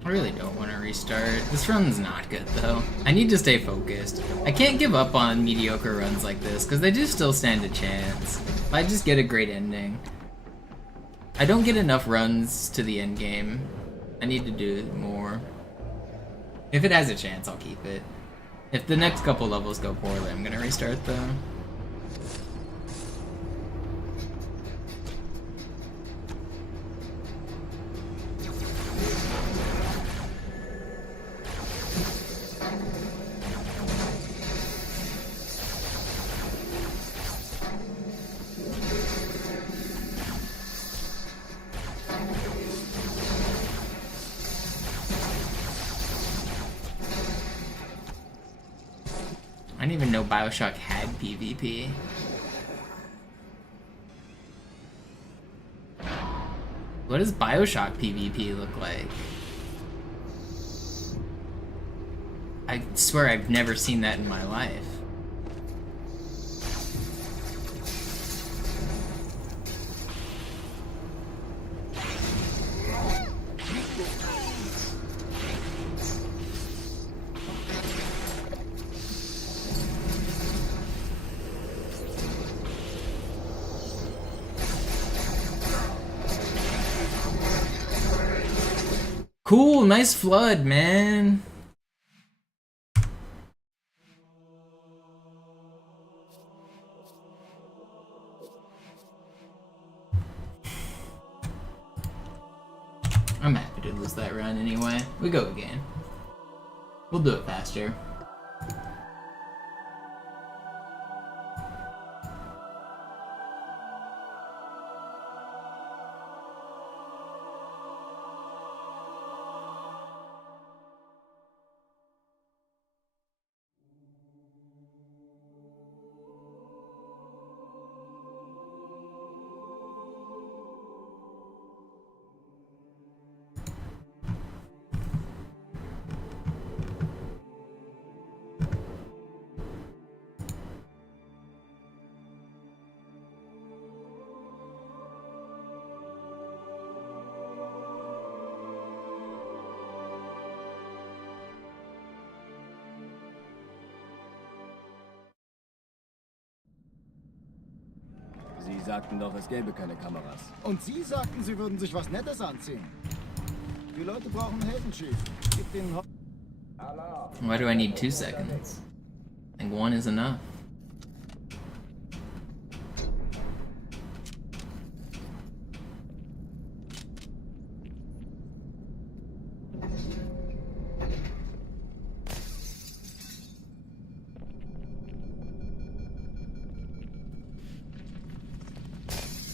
I really don't want to restart. This run's not good though. I need to stay focused. I can't give up on mediocre runs like this because they do still stand a chance. If I just get a great ending. I don't get enough runs to the end game. I need to do more. If it has a chance, I'll keep it. If the next couple levels go poorly, I'm gonna restart though. I didn't even know BioShock had PvP. What does BioShock PvP look like? I swear I've never seen that in my life. Cool, nice flood, man. I'm happy to lose that run anyway. We go again. We'll do it faster. sagten doch, es gäbe keine Kameras. Und Sie sagten, Sie würden sich was Nettes anziehen. Die Leute brauchen Helden, Chief. Gib denen Why do I need 2 seconds? I think 1 is enough.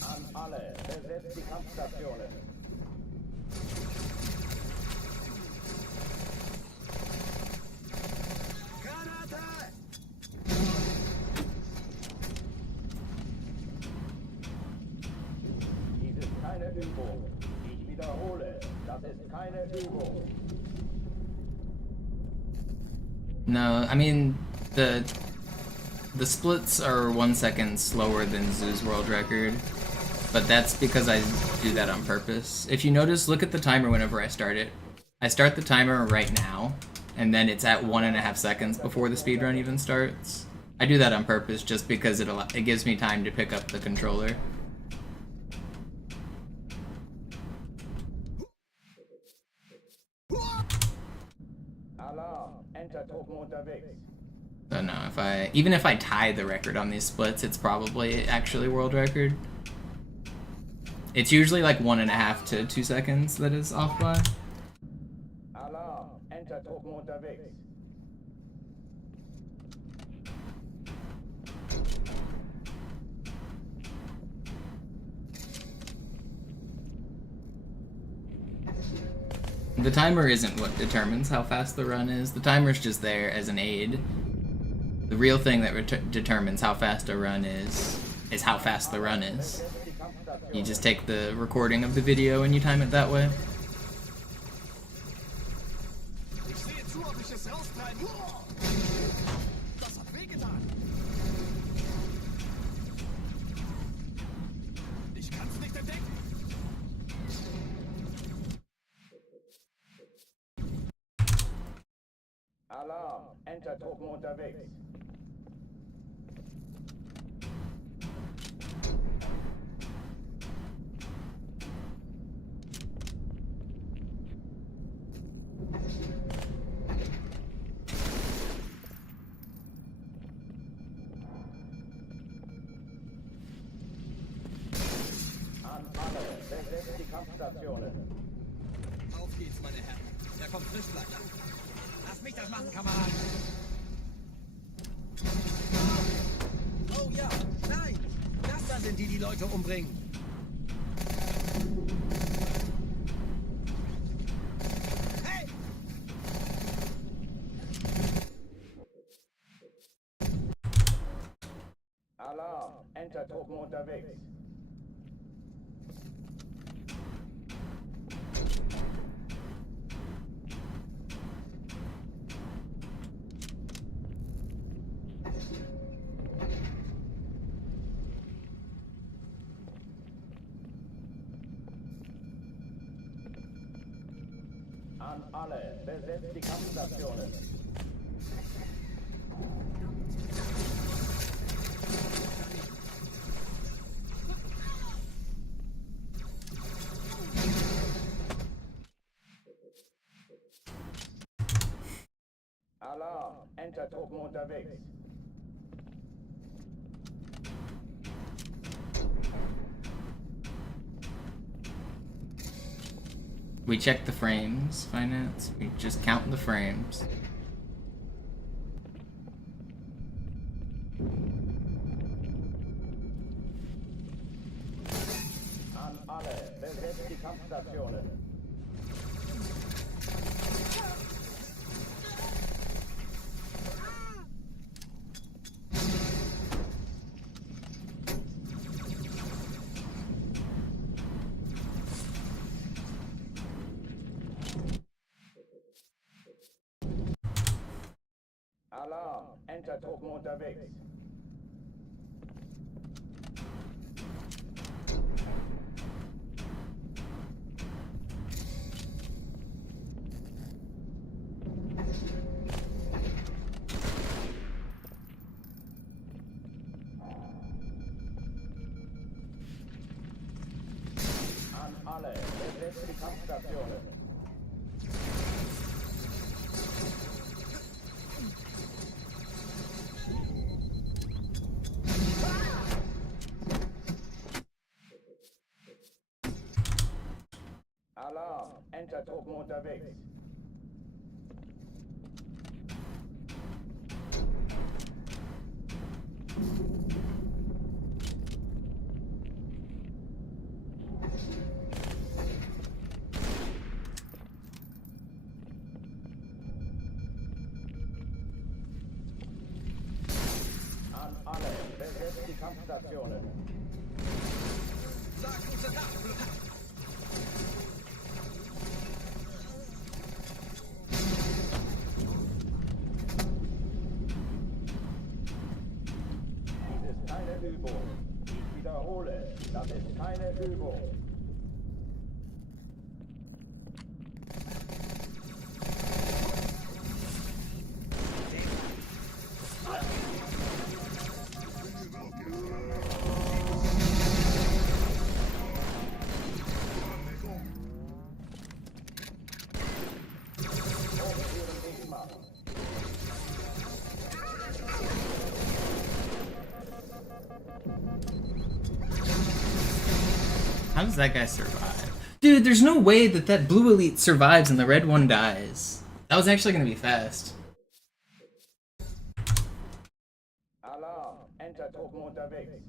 An alle, besetzt die Kampfstationen. Dies ist keine Übung. Ich wiederhole, das ist keine Übung. No, I mean, the splits are 1 second slower than Zoo's world record, but that's because I do that on purpose. If you notice, look at the timer whenever I start it. I start the timer right now, and then it's at 1.5 seconds before the speedrun even starts. I do that on purpose just because it gives me time to pick up the controller. Alarm, Entertruppen unterwegs. So no, even if I tie the record on these splits, it's probably actually world record. It's usually like 1.5 to 2 seconds that is off by. Alarm, Entertruppen unterwegs. The timer isn't what determines how fast the run is. The timer's just there as an aid. The real thing that determines how fast a run is how fast the run is. You just take the recording of the video and you time it that way. Alarm, Entertruppen unterwegs. An alle, besetzt die Kampfstationen. Auf geht's, meine Herren. Da kommt Frischfleisch. Lass mich das machen, Kamerad. Oh ja, nein. Das da sind die Leute umbringen. Hey! Alarm, Entertruppen unterwegs. An alle, besetzt die Kampfstationen. Alarm, Entertruppen unterwegs. We check the frames, Finance. We just count the frames. An alle, besetzt die Kampfstationen. Alarm, Entertruppen unterwegs. An alle, besetzt die Kampfstationen. Alarm, Entertruppen unterwegs. An alle, besetzt die Kampfstationen. Sag gute Nacht, Blut. Dies ist keine Übung. Ich wiederhole, das ist keine Übung. How does that guy survive? Dude, there's no way that that blue elite survives and the red one dies. That was actually gonna be fast. Alarm, Entertruppen unterwegs.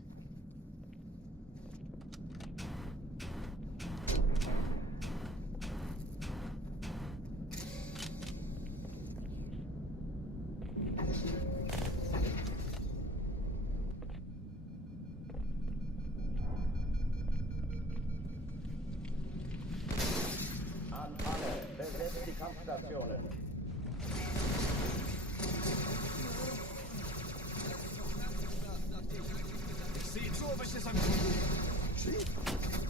An alle, besetzt die Kampfstationen. Sieht so, was ist am Chief,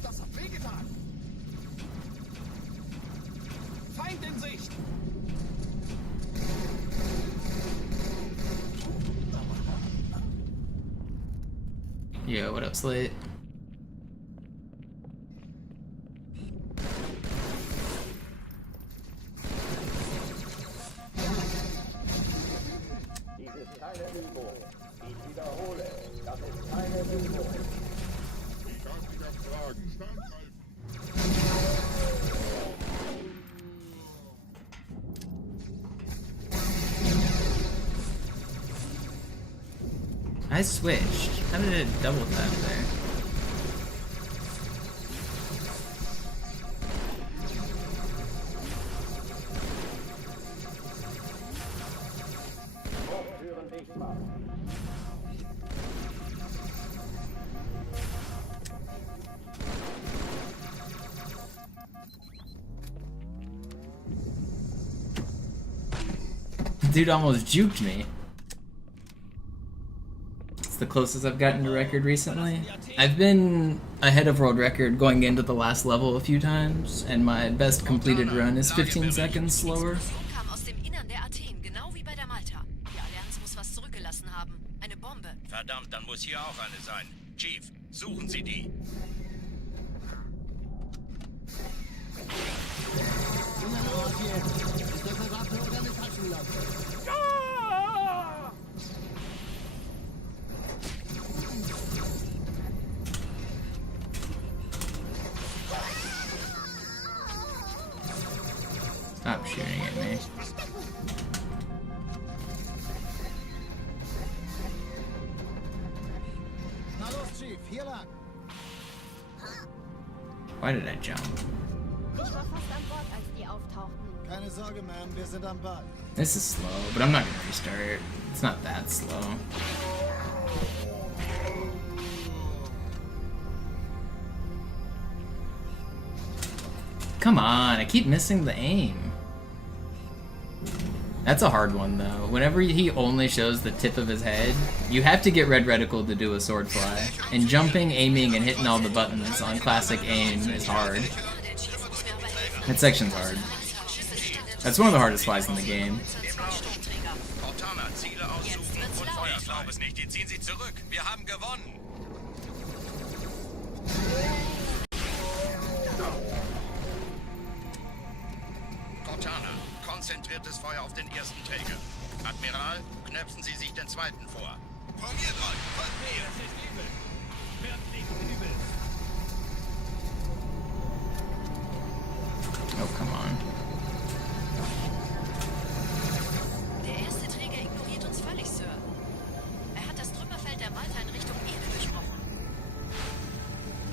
das hat wehgetan. Feind in Sicht. Yo, what up, Slate? Dies ist keine Übung. Ich wiederhole, das ist keine Übung. Ich kann dich abfragen. Standhalten. I switched. How did it double tap there? Türen dicht machen. Dude almost juked me. It's the closest I've gotten to record recently. I've been ahead of world record going into the last level a few times, and my best completed run is 15 seconds slower. Kam aus dem Innern der Athen, genau wie bei der Malta. Die Allianz muss was zurückgelassen haben. Eine Bombe. Verdammt, dann muss hier auch eine sein. Chief, suchen Sie die. Na los jetzt! Ist das eine Waffe oder eine Taschenlampe? Stop shooting at me. Na los, Chief, hier lang. Why did I jump? Ich war fast an Bord, als die auftauchten. Keine Sorge, Ma'am, wir sind am Ball. This is slow, but I'm not gonna restart. It's not that slow. Come on, I keep missing the aim. That's a hard one though. Whenever he only shows the tip of his head, you have to get red reticle to do a sword fly. And jumping, aiming, and hitting all the buttons on classic aim is hard. That section's hard. That's one of the hardest flies in the game. Cortana, Ziele aussuchen und Feuer. Ich glaube es nicht. Die ziehen sie zurück. Wir haben gewonnen. konzentriertes Feuer auf den ersten Träger. Admiral, knöpfen Sie sich den zweiten vor. Von mir dran, von mir! Das ist übel. Wird nicht übel. Oh, come on. Der erste Träger ignoriert uns völlig, Sir. Er hat das Trümmerfeld der Malta in Richtung Erde durchbrochen.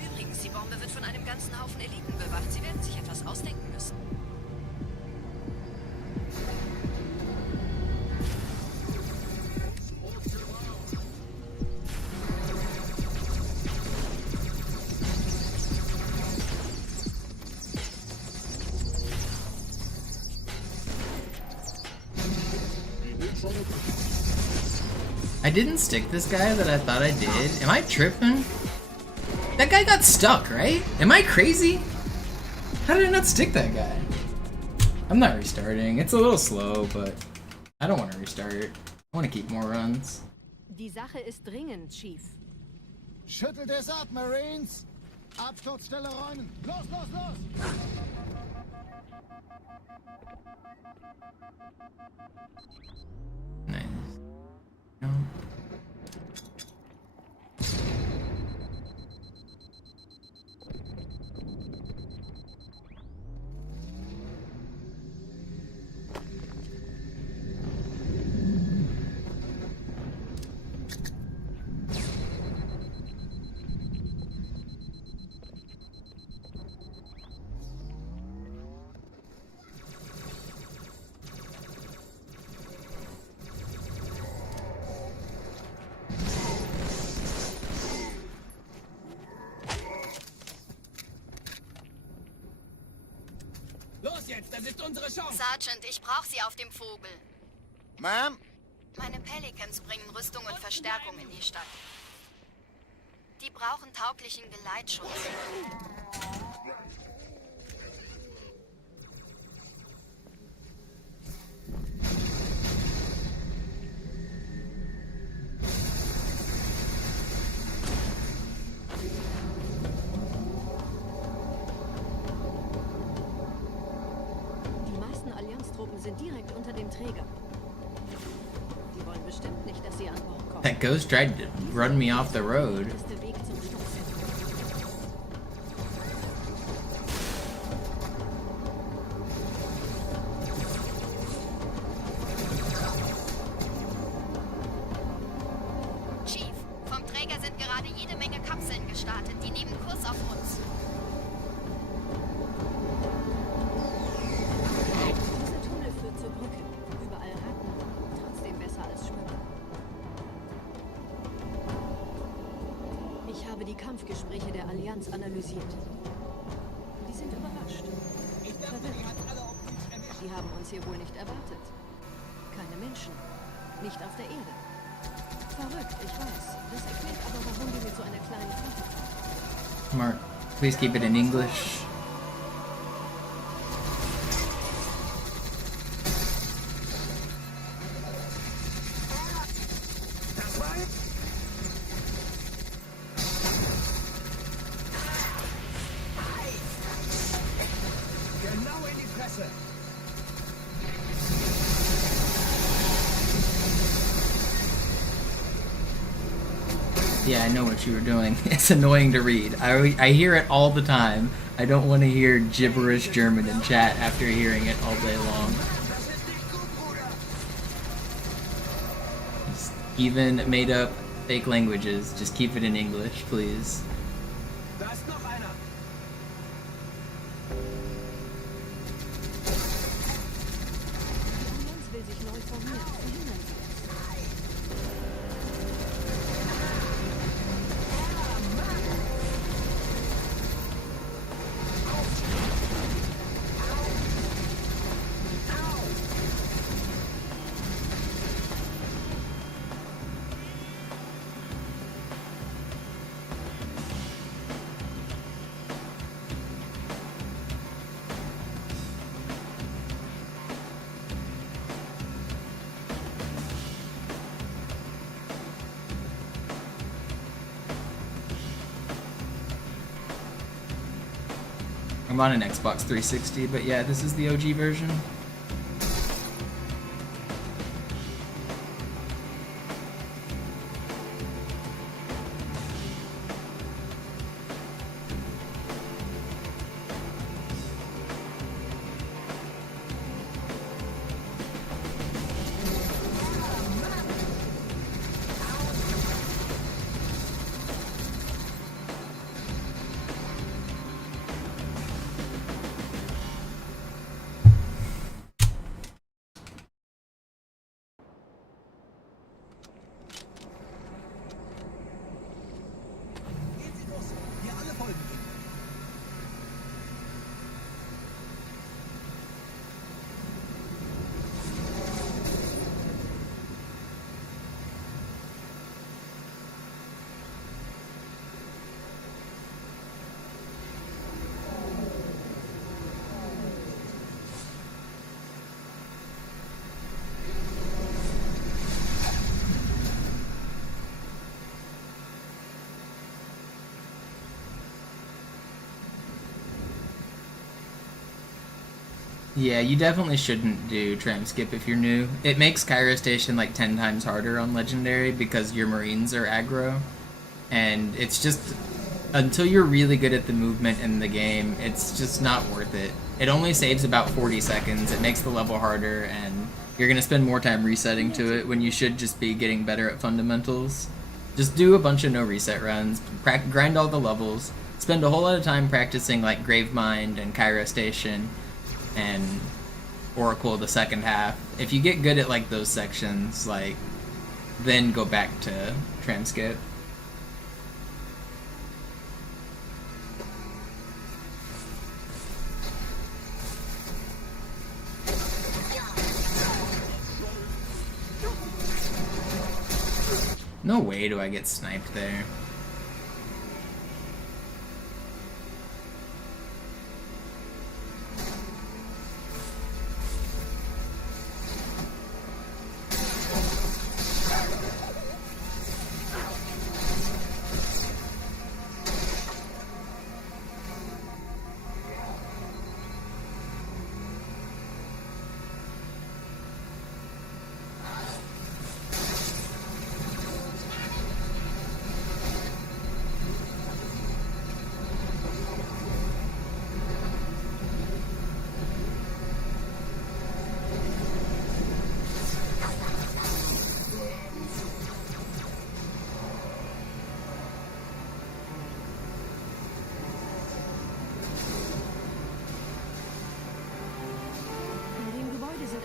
Übrigens, die Bombe wird von einem ganzen Haufen Eliten bewacht. Sie werden sich etwas ausdenken müssen. I didn't stick this guy that I thought I did. Am I tripping? That guy got stuck, right? Am I crazy? How did I not stick that guy? I'm not restarting. It's a little slow, but I don't want to restart. I want to keep more runs. Die Sache ist dringend, Chief. Schüttelt es ab, Marines! Absturzstelle räumen! Los, los, los! Nice. No. Los jetzt, das ist unsere Chance. Sergeant, ich brauche Sie auf dem Vogel. Ma'am? Meine Pelicans bringen Rüstung und Verstärkung in die Stadt. Die brauchen tauglichen Geleitschutz. Die meisten Allianztruppen sind direkt unter dem Träger. Die wollen bestimmt nicht, dass sie an Bord kommen. That ghost tried to run me off the road. Das ist der Weg zum Stockwerk. Chief, vom Träger sind gerade jede Menge Kapseln gestartet. Die nehmen Kurs auf uns. Dieser Tunnel führt zur Brücke. Überall Ratten. Trotzdem besser als Schwimmen. Ich habe die Kampfgespräche der Allianz analysiert. Die sind überrascht. Verwirrt. Die haben uns hier wohl nicht erwartet. Keine Menschen. Nicht auf der Erde. Verrückt, ich weiß. Das erklärt aber, warum die mit so einer kleinen Flotte kommen. Mark, please keep it in English. Das war jetzt... Genau in die Fresse. Yeah, I know what you were doing. It's annoying to read. I hear it all the time. I don't want to hear gibberish German in chat after hearing it all day long. Just even made up fake languages. Just keep it in English, please. Da ist noch einer. Die Allianz will sich neu formieren. Verhindern Sie es. I'm on an Xbox 360, but yeah, this is the OG version. Yeah, you definitely shouldn't do tram skip if you're new. It makes Cairo Station like 10 times harder on Legendary because your Marines are aggro. And it's just, until you're really good at the movement in the game, it's just not worth it. It only saves about 40 seconds, it makes the level harder, and you're gonna spend more time resetting to it when you should just be getting better at fundamentals. Just do a bunch of no reset runs, grind all the levels, spend a whole lot of time practicing like Gravemind and Cairo Station, and Oracle the second half. If you get good at like those sections, like, then go back to tram skip. No way do I get sniped there.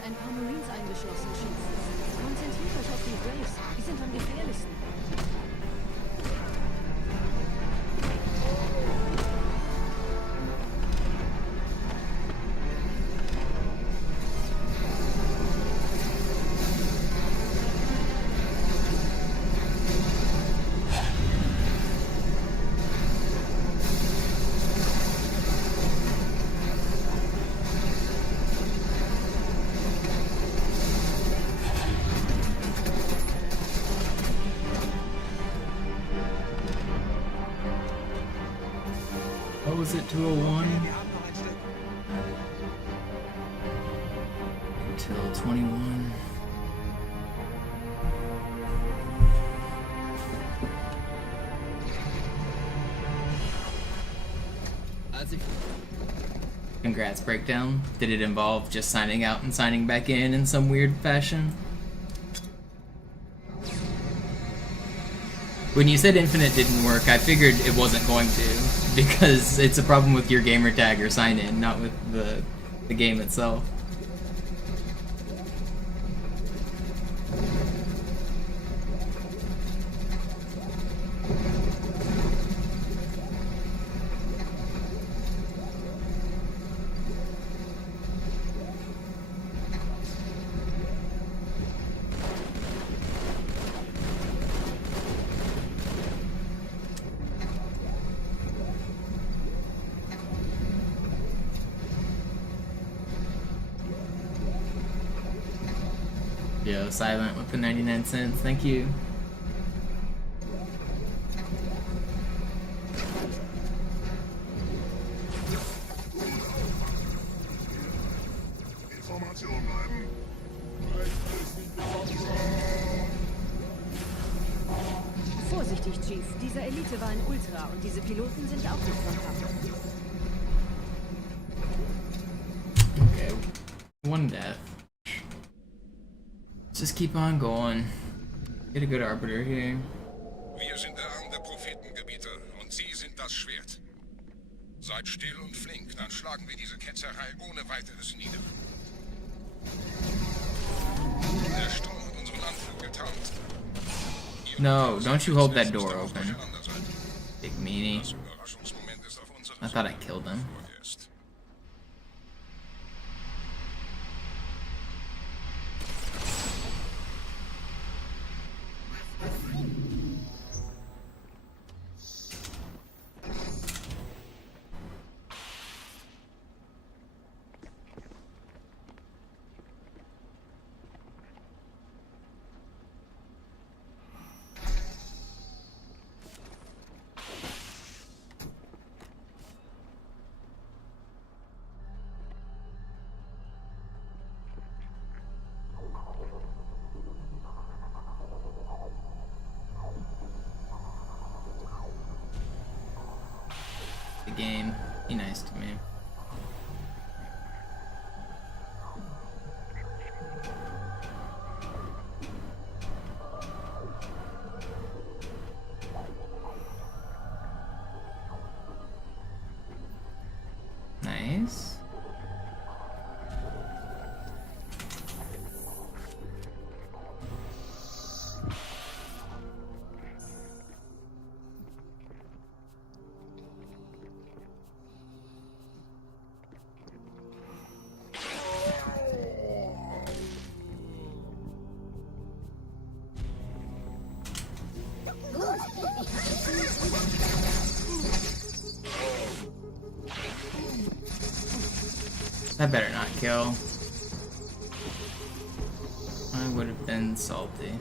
Ein paar Marines eingeschlossen, Chief. Konzentriert euch auf die Graves. Die sind am gefährlichsten. What was it, 201? Until 21. Congrats, Breakdown. Did it involve just signing out and signing back in some weird fashion? When you said Infinite didn't work, I figured it wasn't going to, because it's a problem with your gamer tag or sign in, not with the game itself. Yo, Silent with the 99 cents, thank you. Vorsichtig, Chief. Diese Elite war ein Ultra und diese Piloten sind auch nicht von Papa. Okay, one death. Just keep on going. Get a good Arbiter here. Wir sind der Arm der Prophetengebiete und Sie sind das Schwert. Seid still und flink, dann schlagen wir diese Ketzerei ohne weiteres nieder. Der Sturm hat unseren Anflug getarnt. No, don't you hold that door open. Big meanie. I thought I killed him. the game. Be nice to me. Nice. I better not kill. I would have been salty.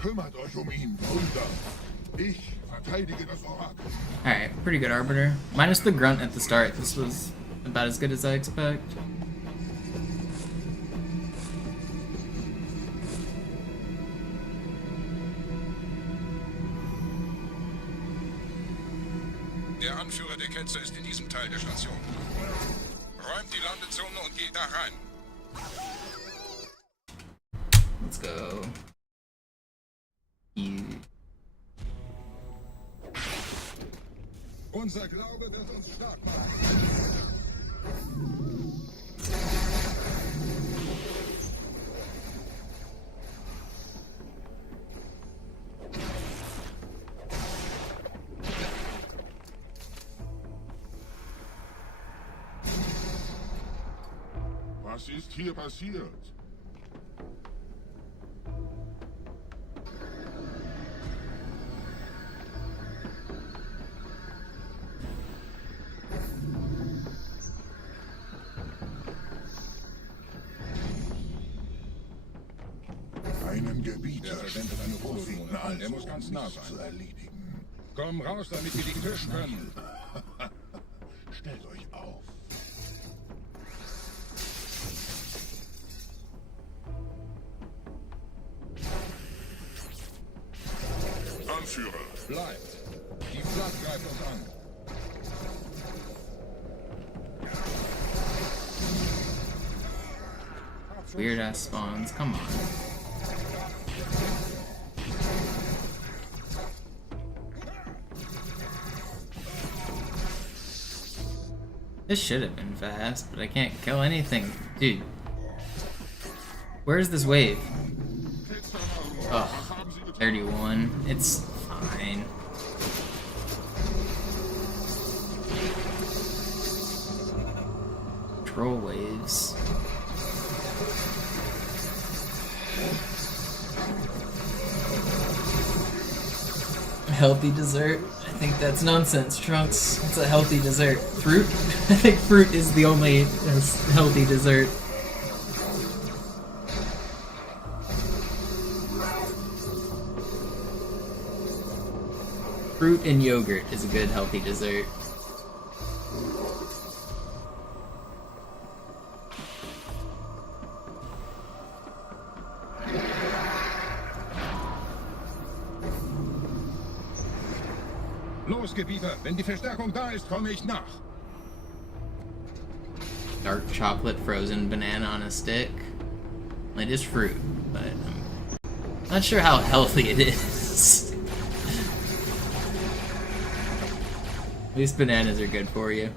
Kümmert euch ihn, Wunder. Ich verteidige das Orakel. Alright, pretty good Arbiter. Minus the grunt at the start, this was about as good as I expect. Der Anführer der Ketzer ist in diesem Teil der Station. Räumt die Landezone und geht da rein. Let's go. You. Unser Glaube wird uns stark machen. Was ist hier passiert? Einen Gebieter Er verwendet eine Propheten Hohlzone. Er muss ganz nah zu sein. erledigen. Komm raus, damit wir dich fischen können. Stellt euch auf. Anführer. Bleibt. Die Flak greift uns an. Weird ass spawns, come on. This should have been fast, but I can't kill anything. Dude. Where's this wave? Ugh. 31. It's fine. Troll waves. Healthy dessert? I think that's nonsense, Trunks. It's a healthy dessert. Fruit? I think fruit is the only healthy dessert. Fruit and yogurt is a good healthy dessert. Los, Gebieter. Wenn die Verstärkung da ist, komme ich nach. Dark chocolate frozen banana on a stick. It is fruit, but I'm not sure how healthy it is. At least bananas are good for you.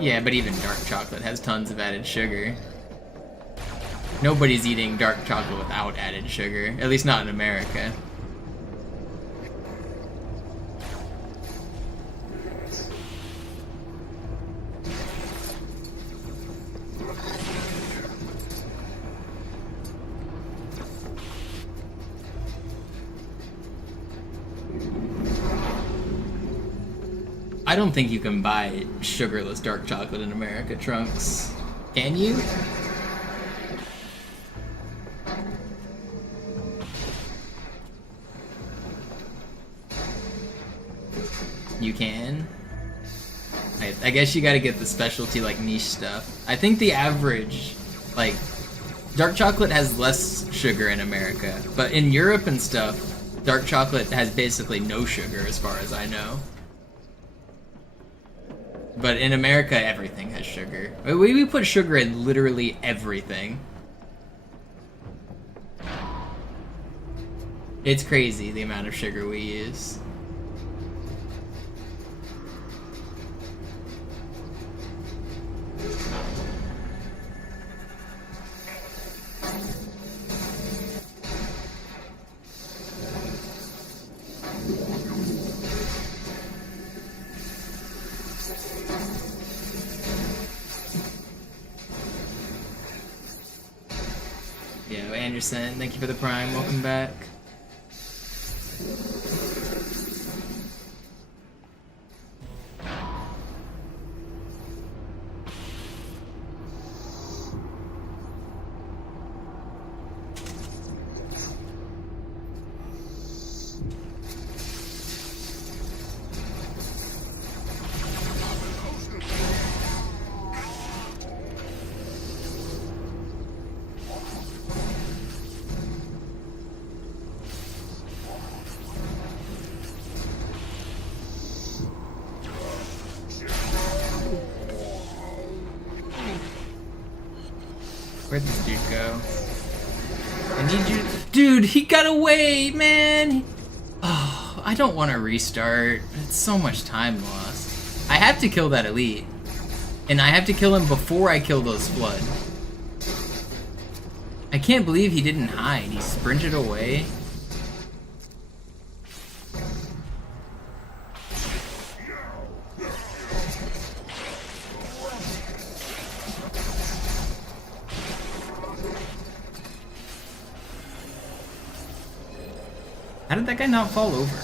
Yeah, but even dark chocolate has tons of added sugar. Nobody's eating dark chocolate without added sugar, at least not in America. I don't think you can buy sugarless dark chocolate in America, Trunks. Can you? You can? I guess you gotta get the specialty, like, niche stuff. I think the average, like, dark chocolate has less sugar in America, but in Europe and stuff, dark chocolate has basically no sugar as far as I know. But in America, everything has sugar. We put sugar in literally everything. It's crazy the amount of sugar we use. Yeah, Anderson, thank you for the prime. Welcome back. Where'd this dude go? I need you. Dude, he got away, man! Oh, I don't want to restart. It's so much time lost. I have to kill that elite. And I have to kill him before I kill those flood. I can't believe he didn't hide. He sprinted away. How did that guy not fall over?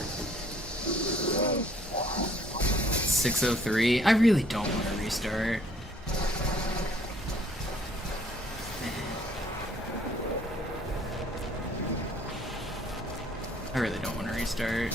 603. I really don't want to restart. I really don't want to restart.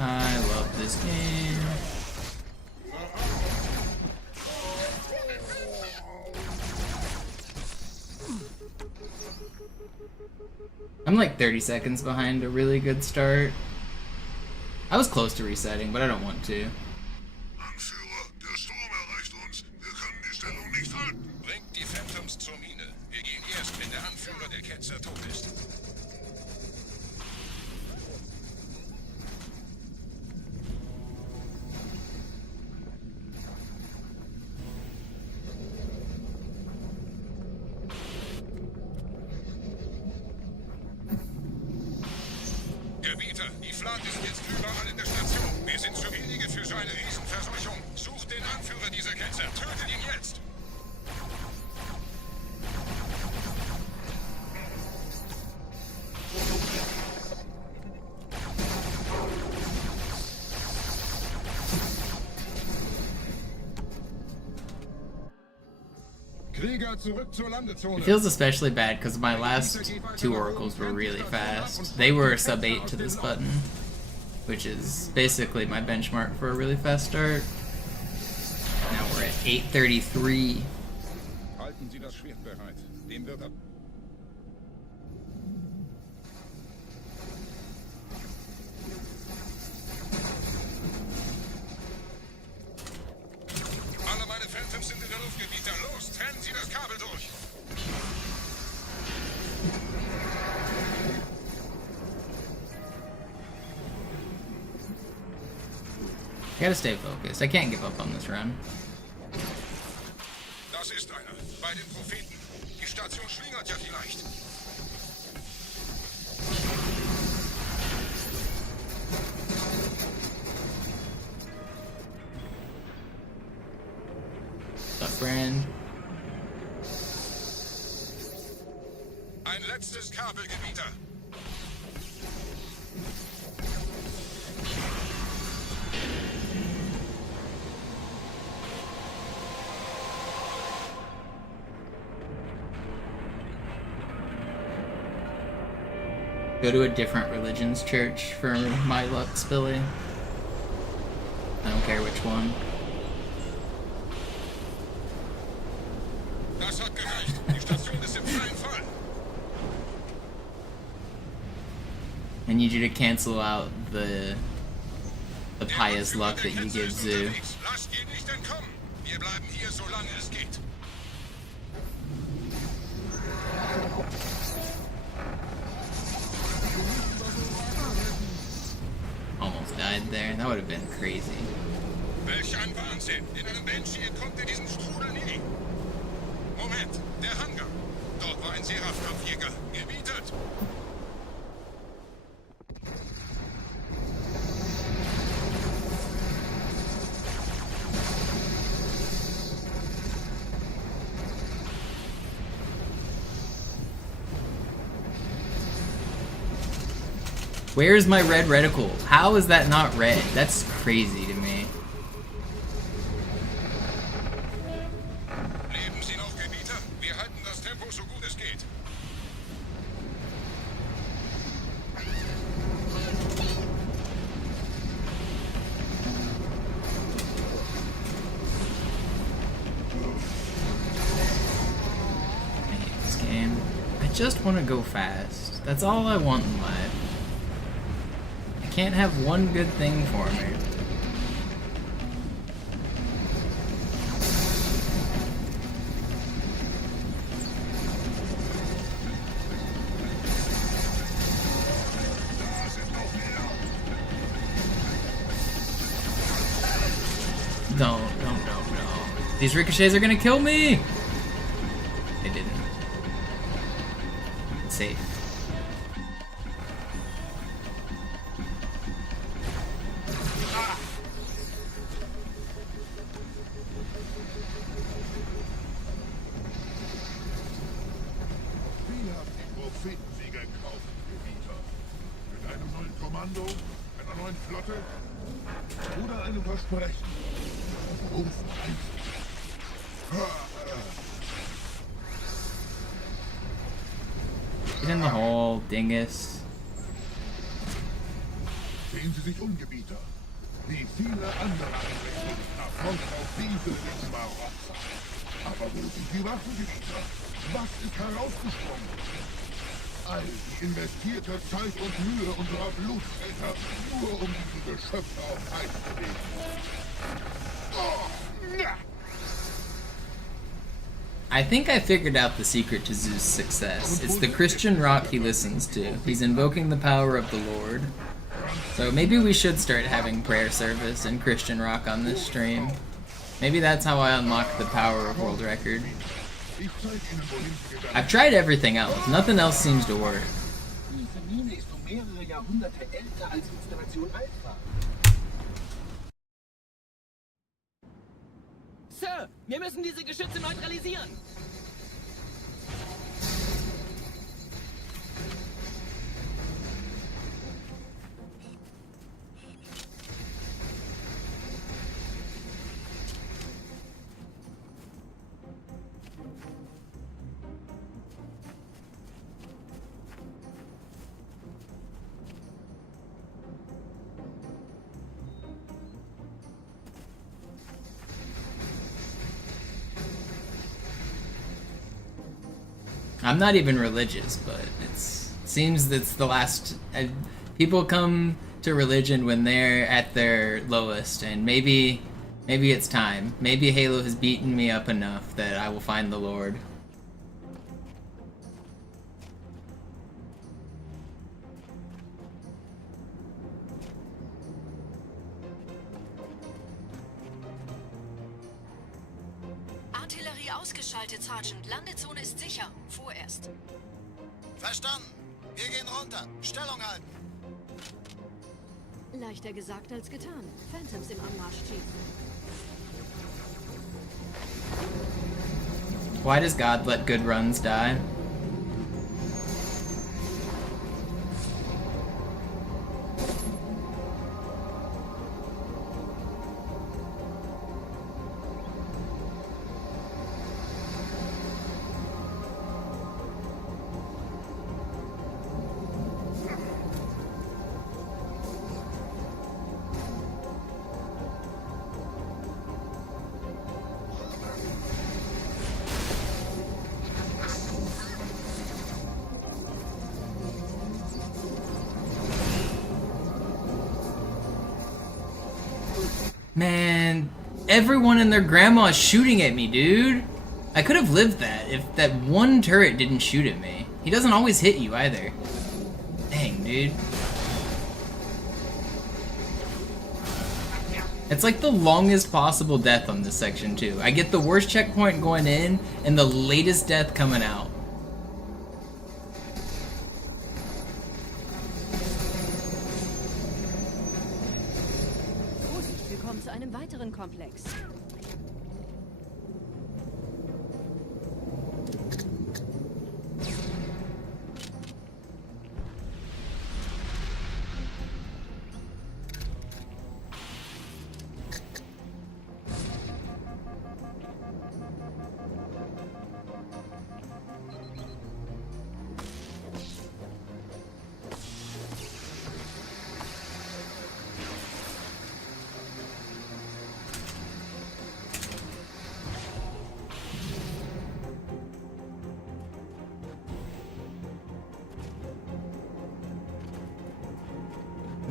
I love this game. I'm like 30 seconds behind a really good start. I was close to resetting, but I don't want to. Anführer, der Sturm erreicht uns. Wir können die Stellung nicht halten. Bringt die Phantoms zur Mine. Wir gehen erst, wenn der Anführer der Ketzer tot ist. Gebieter, die Flat ist jetzt überall in der Station. Wir sind zu wenige für so eine Riesenverseuchung. Sucht den Anführer dieser Ketzer. Tötet ihn jetzt! Krieger, zurück zur Landezone. It feels especially bad because my last two oracles were really fast. They were sub 8 to this button, which is basically my benchmark for a really fast start. Now we're 8:33. Halten Sie das Schwert bereit. Dem wird er... Alle meine Phantoms sind in der Luft, Gebieter. Los, trennen Sie das Kabel durch. I gotta stay focused. I can't give up on this run. Das ist einer. Bei den Propheten. Die Station schlingert ja vielleicht. What's up, Brand? Ein letztes Kabel, Gebieter. Go to a different religion's church for my luck, Spilly. I don't care which one. Das hat gereicht. Die Station ist im freien Fall. I need you to cancel out the pious luck that you give Zoo. Lasst ihn nicht entkommen. Wir bleiben hier, solange es geht. Almost died there. That would have been crazy. Welch ein Wahnsinn. In einem Banshee entkommt ihr diesen Strudel nie. Moment, der Hangar. Dort war ein Seraph-Kampfjäger. Gebietet. Where's my red reticle? How is that not red? That's crazy to me. Leben Sie noch, Gebieter? Wir halten das Tempo so gut es geht. I hate this game. I just want to go fast. That's all I want in life. I can't have one good thing for me. No. These ricochets are gonna kill me! They didn't. It's safe. Wie habt die Prophetensiegel gekauft, Gebieter? Mit einem neuen Kommando? Einer neuen Flotte? Oder einem Versprechen? Großen Get in the hole, dingus. Sehen Sie sich um, Gebieter. Wie viele andere Einrichtungen erfolgt auf diese Schmarotzer. Aber wo sind die Waffen, Gebieter? Was ist herausgesprungen? All die investierte Zeit und Mühe unserer Blutväter, nur um diese Geschöpfe auf Eis zu legen. Oh, na! I think I figured out the secret to Zeus' success. It's the Christian rock he listens to. He's invoking the power of the Lord. So maybe we should start having prayer service and Christian rock on this stream. Maybe that's how I unlock the power of world record. I've tried everything else. Nothing else seems to work. Sir, wir müssen diese Geschütze neutralisieren. I'm not even religious, but it seems that's the last... people come to religion when they're at their lowest, and maybe it's time. Maybe Halo has beaten me up enough that I will find the Lord. Artillerie ausgeschaltet, Sergeant. Landezone ist sicher. Vorerst. Verstanden. Wir gehen runter. Stellung halten. Leichter gesagt als getan. Phantoms im Anmarsch, Chief. Why does God let good runs die? Man, everyone and their grandma is shooting at me, dude. I could have lived that if that one turret didn't shoot at me. He doesn't always hit you either. Dang, dude. It's like the longest possible death on this section, too. I get the worst checkpoint going in and the latest death coming out. Willkommen zu einem weiteren Komplex.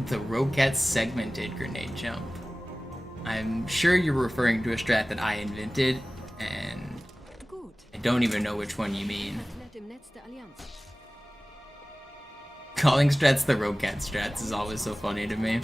The Roquette's segmented grenade jump. I'm sure you're referring to a strat that I invented, and I don't even know which one you mean. Calling strats the Roquette strats is always so funny to me.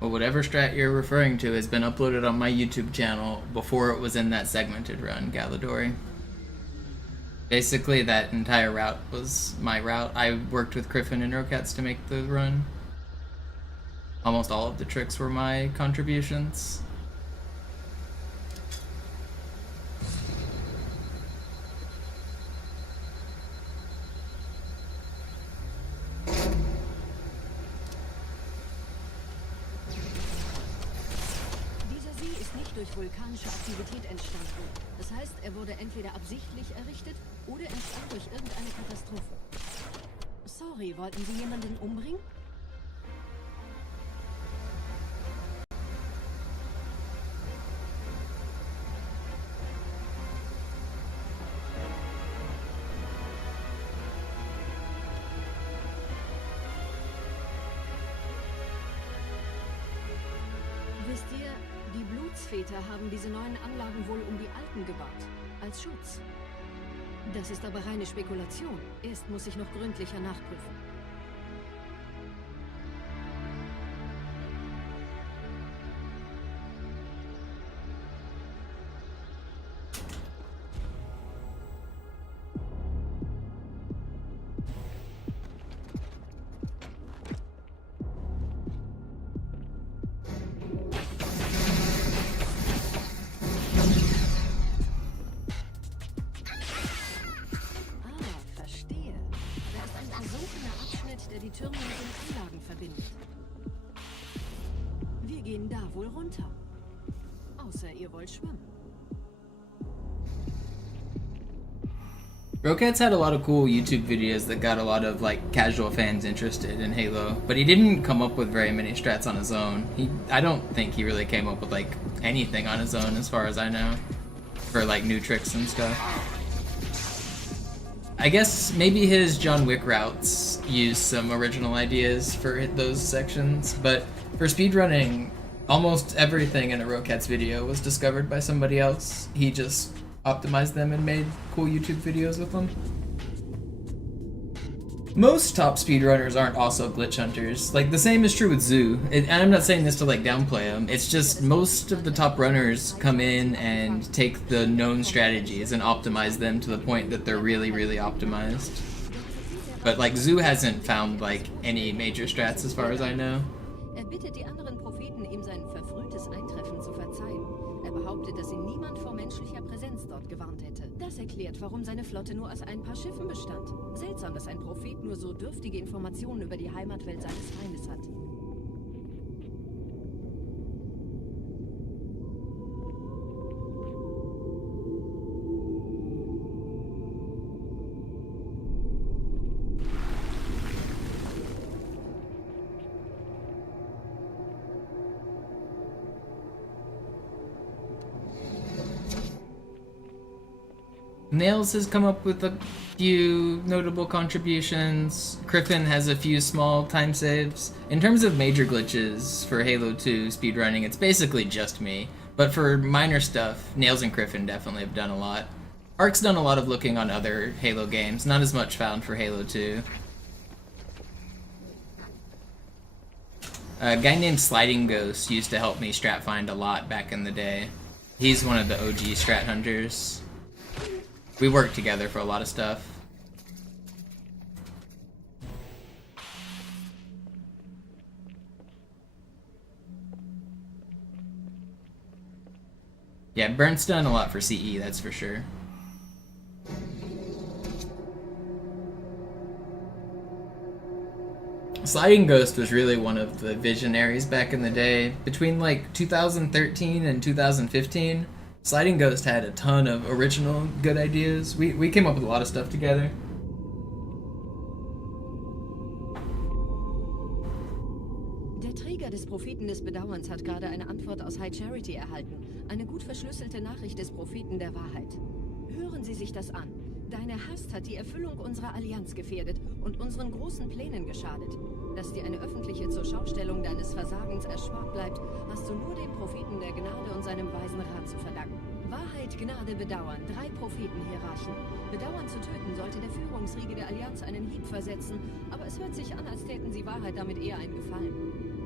Well, whatever strat you're referring to has been uploaded on my YouTube channel before it was in that segmented run, Galadori. Basically, that entire route was my route. I worked with Griffin and Roquettes to make the run. Almost all of the tricks were my contributions. Durch vulkanische Aktivität entstanden. Das heißt, er wurde entweder absichtlich errichtet oder entstand durch irgendeine Katastrophe. Sorry, wollten Sie jemanden umbringen? Wisst ihr, die Blutsväter haben diese neuen Anlagen wohl um die alten gebaut. Als Schutz. Das ist aber reine Spekulation. Erst muss ich noch gründlicher nachprüfen. wohl runter. Außer ihr wollt schwimmen. Rocat's had a lot of cool YouTube videos that got a lot of like casual fans interested in Halo, but he didn't come up with very many strats on his own. I don't think he really came up with like anything on his own as far as I know, for like new tricks and stuff. I guess maybe his John Wick routes used some original ideas for those sections, but for speedrunning, almost everything in a Rocat's video was discovered by somebody else. He just optimized them and made cool YouTube videos with them. Most top speedrunners aren't also glitch hunters. Like, the same is true with Zoo. And I'm not saying this to like downplay him. It's just most of the top runners come in and take the known strategies and optimize them to the point that they're really, really optimized. But like Zoo hasn't found like any major strats as far as I know. Er bittet die anderen Propheten, ihm sein verfrühtes Eintreffen zu verzeihen. Er behauptet, dass ihn niemand vor menschlicher Präsenz dort gewarnt hätte. Das erklärt, warum seine Flotte nur aus ein paar Schiffen bestand. Seltsam, dass ein Prophet nur so dürftige Informationen über die Heimatwelt seines Feindes hat. Nails has come up with a few notable contributions. Criffin has a few small time saves. In terms of major glitches for Halo 2 speedrunning, it's basically just me. But for minor stuff, Nails and Criffin definitely have done a lot. Ark's done a lot of looking on other Halo games, not as much found for Halo 2. A guy named Sliding Ghost used to help me strat find a lot back in the day. He's one of the OG strat hunters. We worked together for a lot of stuff. Yeah, Burnt's done a lot for CE, that's for sure. Sliding Ghost was really one of the visionaries back in the day. Between like 2013 and 2015, Sliding Ghost had a ton of original good ideas. We came up with a lot of stuff together. Der Träger des Propheten des Bedauerns hat gerade eine Antwort aus High Charity erhalten. Eine gut verschlüsselte Nachricht des Propheten der Wahrheit. Hören Sie sich das an. Deine Hast hat die Erfüllung unserer Allianz gefährdet und unseren großen Plänen geschadet. Dass dir eine öffentliche Zurschaustellung deines Versagens erspart bleibt, hast du nur dem Propheten der Gnade und seinem weisen Rat zu verdanken. Wahrheit, Gnade, Bedauern, 3 Prophetenhierarchen. Bedauern zu töten sollte der Führungsriege der Allianz einen Hieb versetzen, aber es hört sich an, als täten sie Wahrheit damit eher einen Gefallen.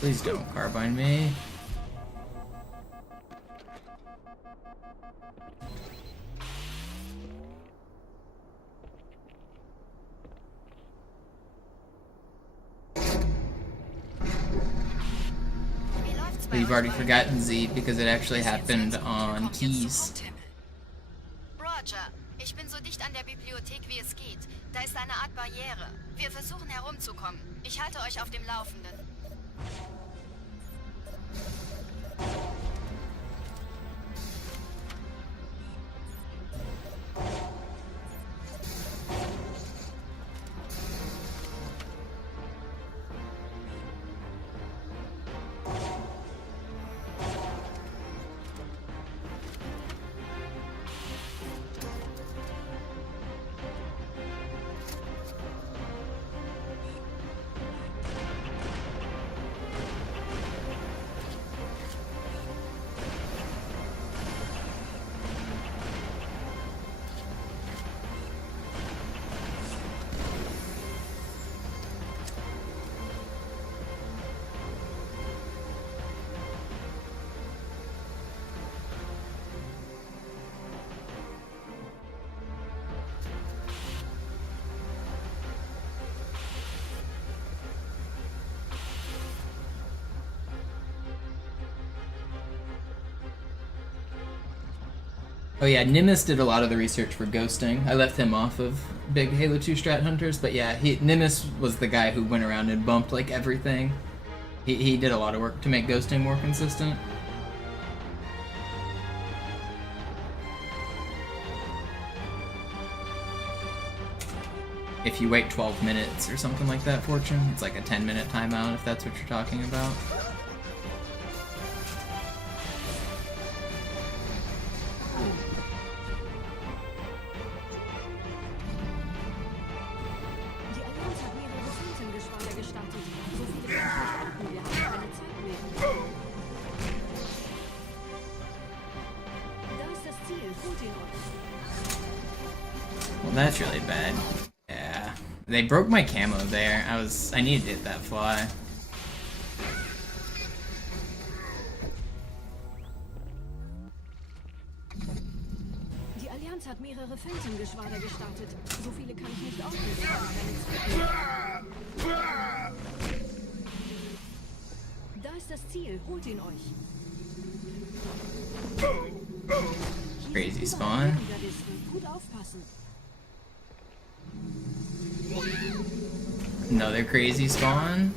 Please don't carbine me. We've already forgotten Z because it actually happened on Keys. Roger, ich bin so dicht an der Bibliothek wie es geht. Da ist eine Art Barriere. Wir versuchen herumzukommen. Ich halte euch auf dem Laufenden. Oh yeah, Nimbus did a lot of the research for ghosting. I left him off of big Halo 2 strat hunters, but yeah, Nimbus was the guy who went around and bumped like everything. He did a lot of work to make ghosting more consistent. If you wait 12 minutes or something like that, Fortune, it's like a 10-minute timeout if that's what you're talking about. Well, that's really bad. Yeah. They broke my camo there. I needed to hit that fly. Die Allianz hat mehrere Phantom-Geschwader gestartet. So viele kann ich nicht auflösen, weil keine Zeit mehr. Da ist das Ziel. Holt ihn euch. Crazy spawn. Gut aufpassen. Another crazy spawn.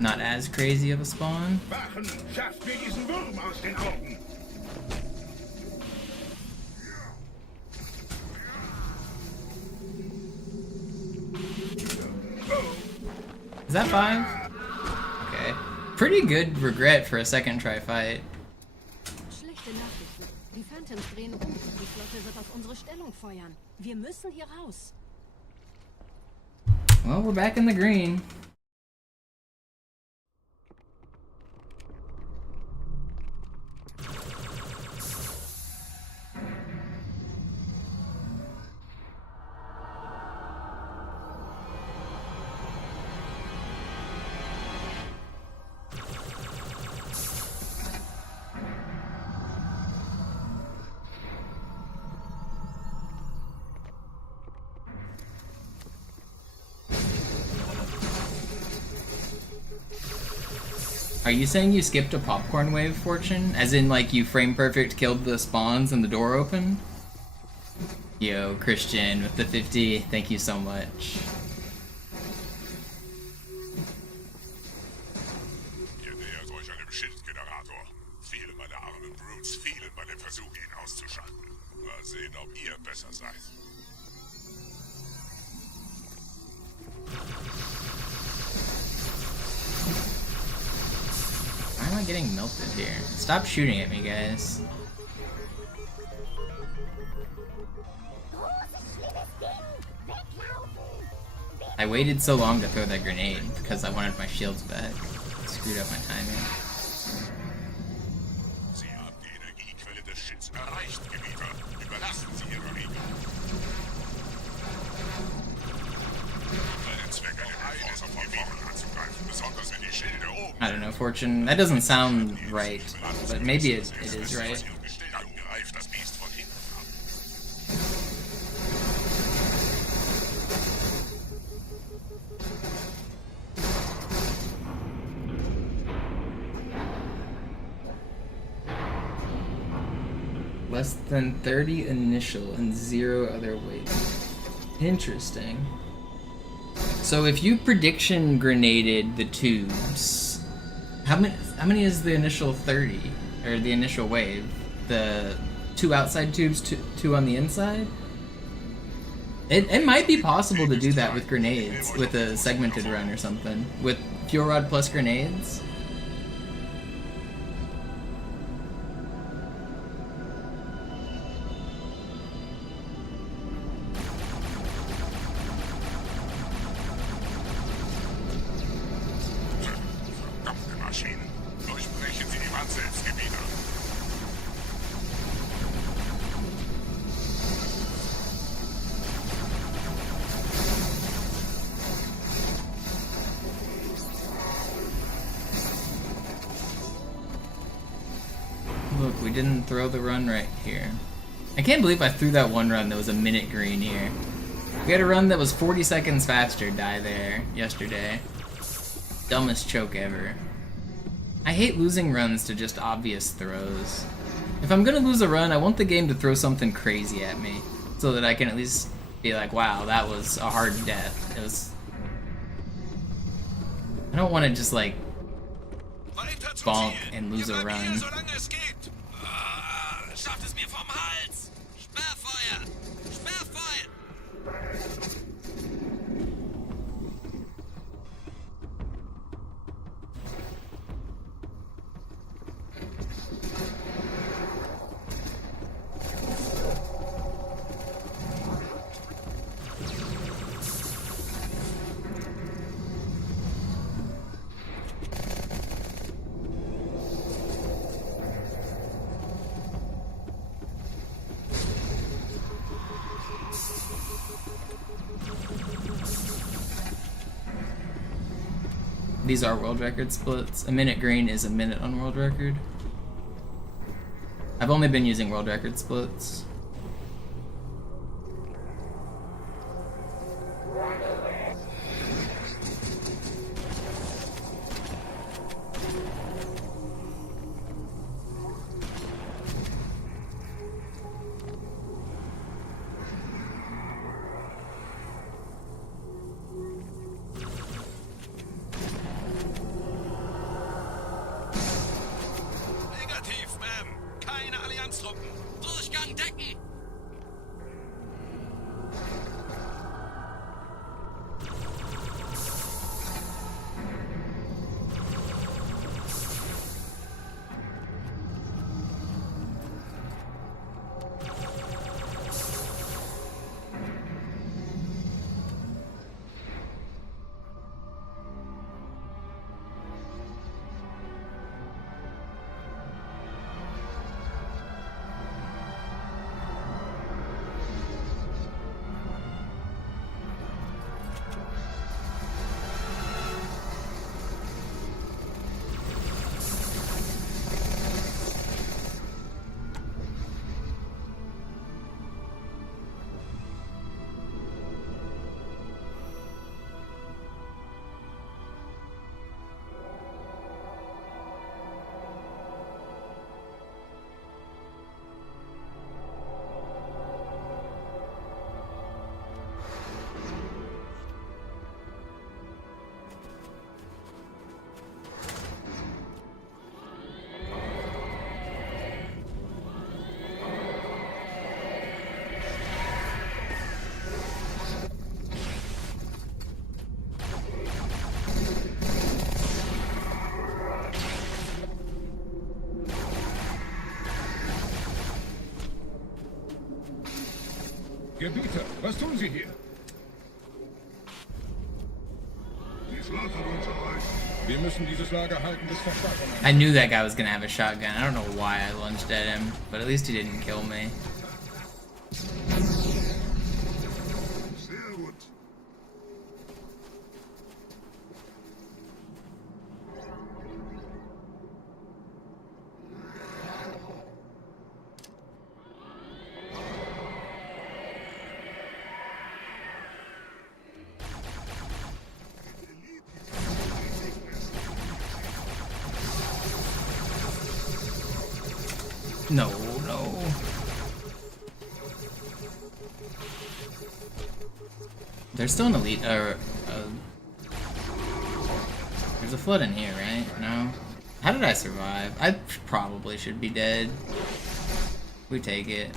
Not as crazy of a spawn. Wachen, schafft mir diesen Wurm aus den Augen! Is that 5? Okay. Pretty good regret for a second try fight. Schlechte Nachrichten. Die Phantoms drehen um. Die Flotte wird auf unsere Stellung feuern. Wir müssen hier raus. Well, we're back in the green. Are you saying you skipped a popcorn wave, Fortune? As in, like, you frame perfect killed the spawns and the door opened? Yo, Christian with the 50, thank you so much. Ihr nähert euch einem Schildgenerator. Viele meiner armen Brutes fielen bei dem Versuch, ihn auszuschalten. Mal sehen, ob ihr besser seid. Why am I getting melted here? Stop shooting at me, guys. I waited so long to throw that grenade because I wanted my shields back. Screwed up my timing. Sie haben die Energiequelle des Shits erreicht, Gebieter. Überlassen Sie Ihre Riege. I don't know, Fortune. That doesn't sound right, but maybe it is right. Less than 30 initial and 0 other weight. Interesting. So if you prediction grenaded the tubes, how many is the initial 30 or the initial wave? The 2 outside tubes, 2 on the inside? It might be possible to do that with grenades, with a segmented run or something, with fuel rod plus grenades. Look, we didn't throw the run right here. I can't believe I threw that one run that was a minute green here. We had a run that was 40 seconds faster die there yesterday. Dumbest choke ever. I hate losing runs to just obvious throws. If I'm gonna lose a run, I want the game to throw something crazy at me, so that I can at least be like, wow, that was a hard death. It was... I don't want to just like bonk and lose a run. Schafft es mir vom Hals! Sperrfeuer! Sperrfeuer! These are world record splits. A minute green is a minute on world record. I've only been using world record splits. Durchgang decken! Gebieter, was tun Sie hier? Wir müssen dieses Lager halten, bis Verstärkung eintrifft. I knew that guy was gonna have a shotgun. I don't know why I lunged at him, but at least he didn't kill me. No, no. There's still an elite, there's a flood in here, right? No? How did I survive? I probably should be dead. We take it.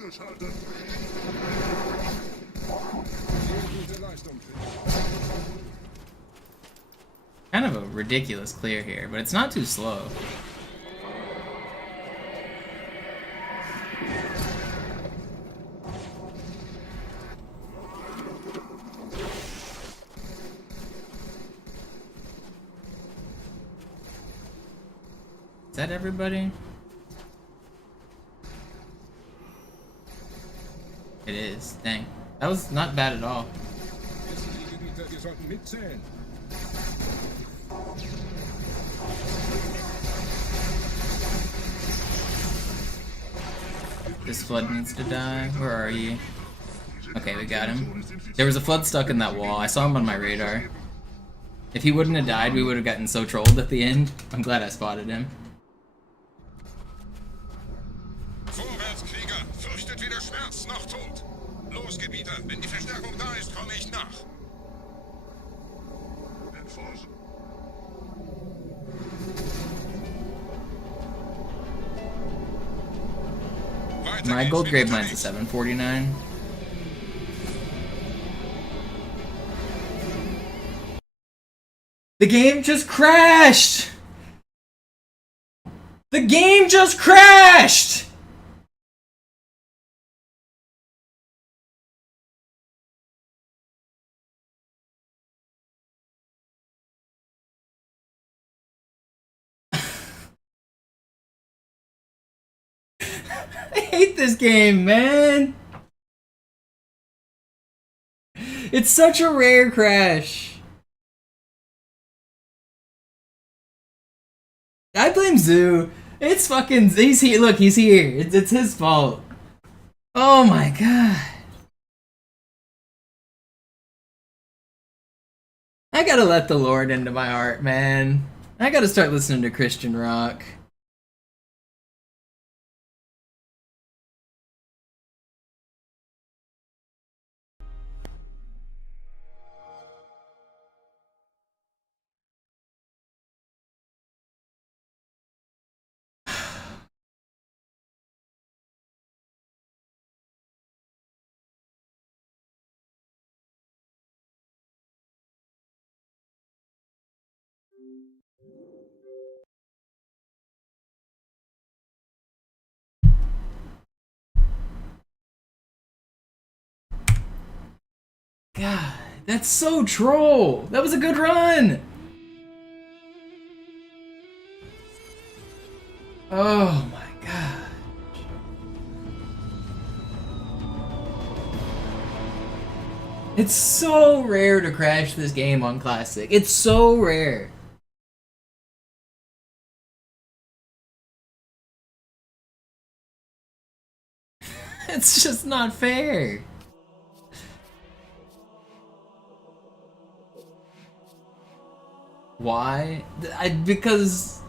ausgeschaltet. Kind of a ridiculous clear here, but it's not too slow. Is that everybody? It is. Dang. That was not bad at all. This flood needs to die. Where are you? Okay, we got him. There was a flood stuck in that wall. I saw him on my radar. If he wouldn't have died, we would have gotten so trolled at the end. I'm glad I spotted him. Vorwärts, Krieger! Fürchtet weder Schmerz noch Tod! Los, Gebieter! Wenn die Verstärkung da ist, komme ich nach! My gold grade mine's a 749. The game just crashed! The game just crashed! I hate this game, man! It's such a rare crash. I blame Zoo. It's fucking... He's here. Look, he's here. It's his fault. Oh my god. I gotta let the Lord into my heart, man. I gotta start listening to Christian rock. God, that's so troll. That was a good run. Oh my god. It's so rare to crash this game on Classic. It's so rare. It's just not fair. Why? Because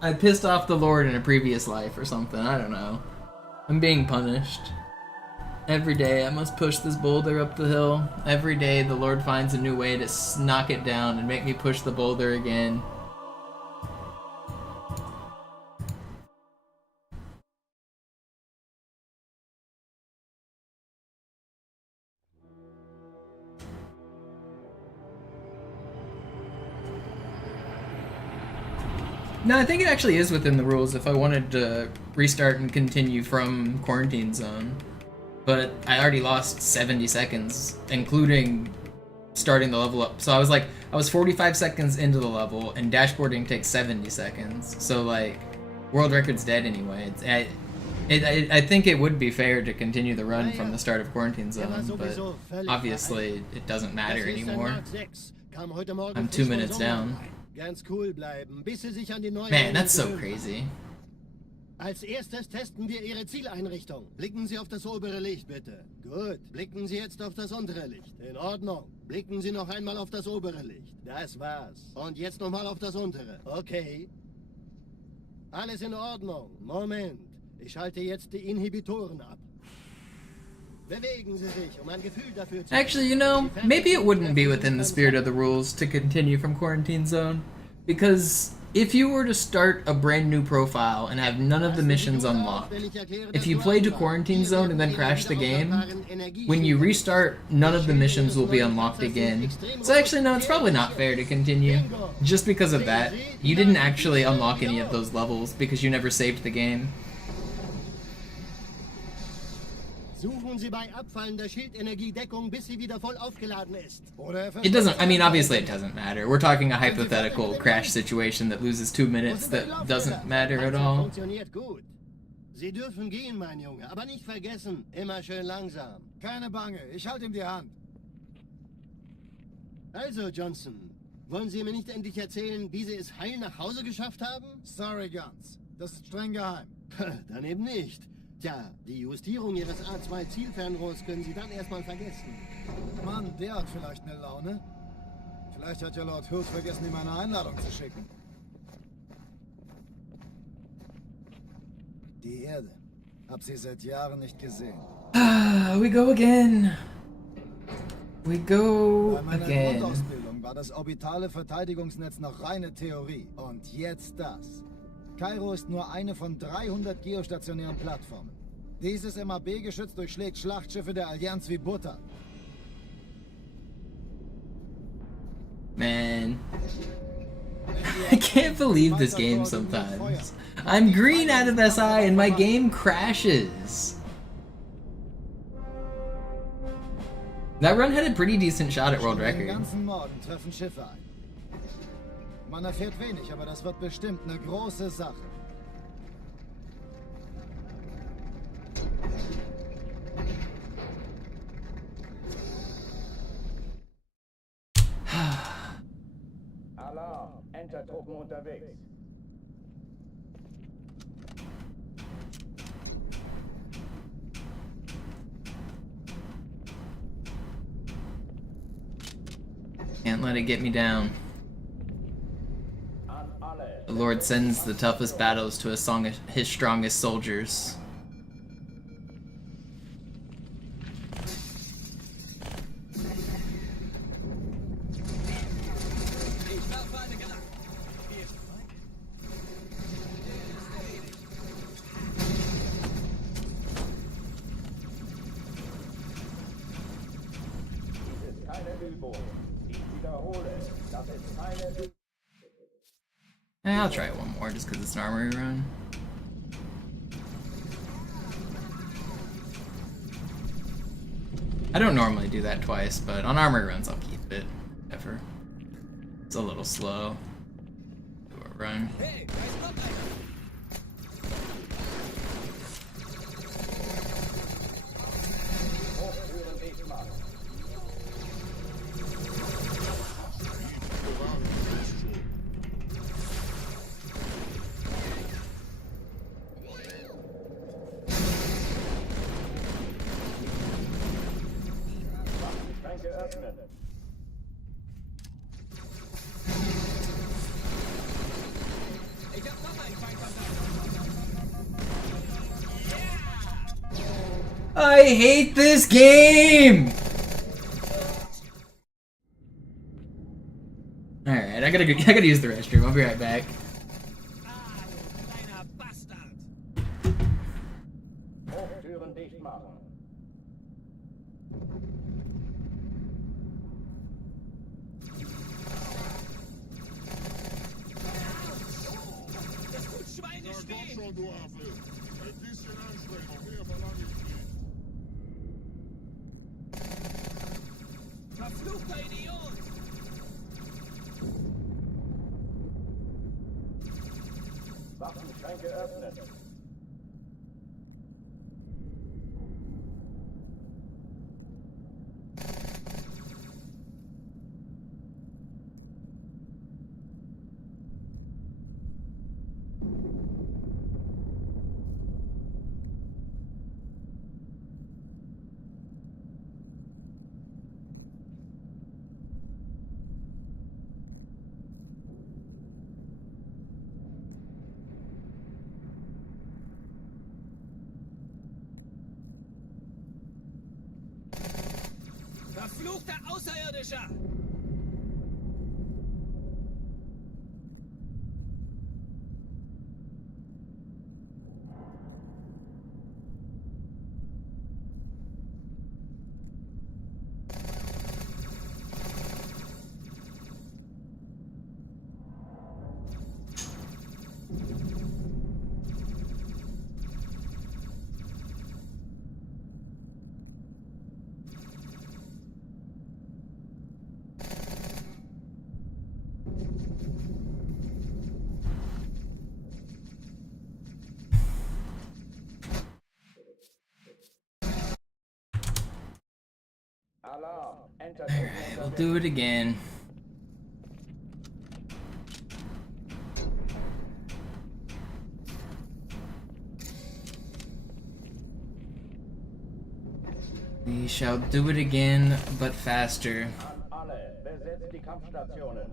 I pissed off the Lord in a previous life or something. I don't know. I'm being punished. Every day I must push this boulder up the hill. Every day the Lord finds a new way to knock it down and make me push the boulder again. No, I think it actually is within the rules if I wanted to restart and continue from Quarantine Zone. But I already lost 70 seconds, including starting the level up. So I was 45 seconds into the level, and dashboarding takes 70 seconds. So like, world record's dead anyway. I think it would be fair to continue the run from the start of Quarantine Zone, but obviously it doesn't matter anymore. I'm 2 minutes down. Man, that's so crazy. Als erstes testen wir Ihre Zieleinrichtung. Blicken Sie auf das obere Licht, bitte. Gut. Blicken Sie jetzt auf das untere Licht. In Ordnung. Blicken Sie noch einmal auf das obere Licht. Das war's. Und jetzt nochmal auf das untere. Okay. Alles in Ordnung. Moment. Ich schalte jetzt die Inhibitoren ab. Bewegen Sie sich, um ein Gefühl dafür zu... Actually, you know, maybe it wouldn't be within the spirit of the rules to continue from Quarantine Zone. Because if you were to start a brand new profile and have none of the missions unlocked, if you play to Quarantine Zone and then crash the game, when you restart, none of the missions will be unlocked again. So actually, no, it's probably not fair to continue. Just because of that, you didn't actually unlock any of those levels because you never saved the game. Suchen Sie bei abfallender Schildenergiedeckung, bis sie wieder voll aufgeladen ist. It doesn't, I mean, obviously it doesn't matter. We're talking a hypothetical crash situation that loses 2 minutes that doesn't matter at all. Funktioniert gut. Sie dürfen gehen, mein Junge, aber nicht vergessen, immer schön langsam. Keine Bange, ich halte ihm die Hand. Also, Johnson, wollen Sie mir nicht endlich erzählen, wie Sie es heil nach Hause geschafft haben? Sorry, Guns. Das ist streng geheim. Dann eben nicht. Tja, die Justierung Ihres A2-Zielfernrohrs können Sie dann erstmal vergessen. Mann, der hat vielleicht eine Laune. Vielleicht hat ja Lord Hood vergessen, ihm eine Einladung zu schicken. Die Erde. Hab sie seit Jahren nicht gesehen. We go again. We go Bei meiner again. Grundausbildung war das orbitale Verteidigungsnetz noch reine Theorie. Und jetzt das. Kairo ist nur eine von 300 geostationären Plattformen. Dieses MAB-Geschütz durchschlägt Schlachtschiffe der Allianz wie Butter. Man. I can't believe this game sometimes. I'm green out of SI and my game crashes. That run had a pretty decent shot at world record. Den ganzen Morgen treffen Schiffe ein. Man erfährt wenig, aber das wird bestimmt eine große Sache. Alarm, Entertruppen unterwegs. Can't let it get me down. The Lord sends the toughest battles to his strongest soldiers. I'll try it one more just because it's an armory run. I don't normally do that twice, but on armory runs I'll keep it. Ever. It's a little slow. Do a run. I hate this game! Alright, I gotta use the restroom. I'll be right back. Hochtüren dicht machen. Das tut Schweine stehen! Schon, du Affe. Ein bisschen Anstrengung, mehr verlange ich nicht. Verfluchter Idiot! Waffenschränke öffnen. Verfluchter Außerirdischer! Alright, we'll do it again. We shall do it again, but faster. Alle, besetzt die Kampfstationen.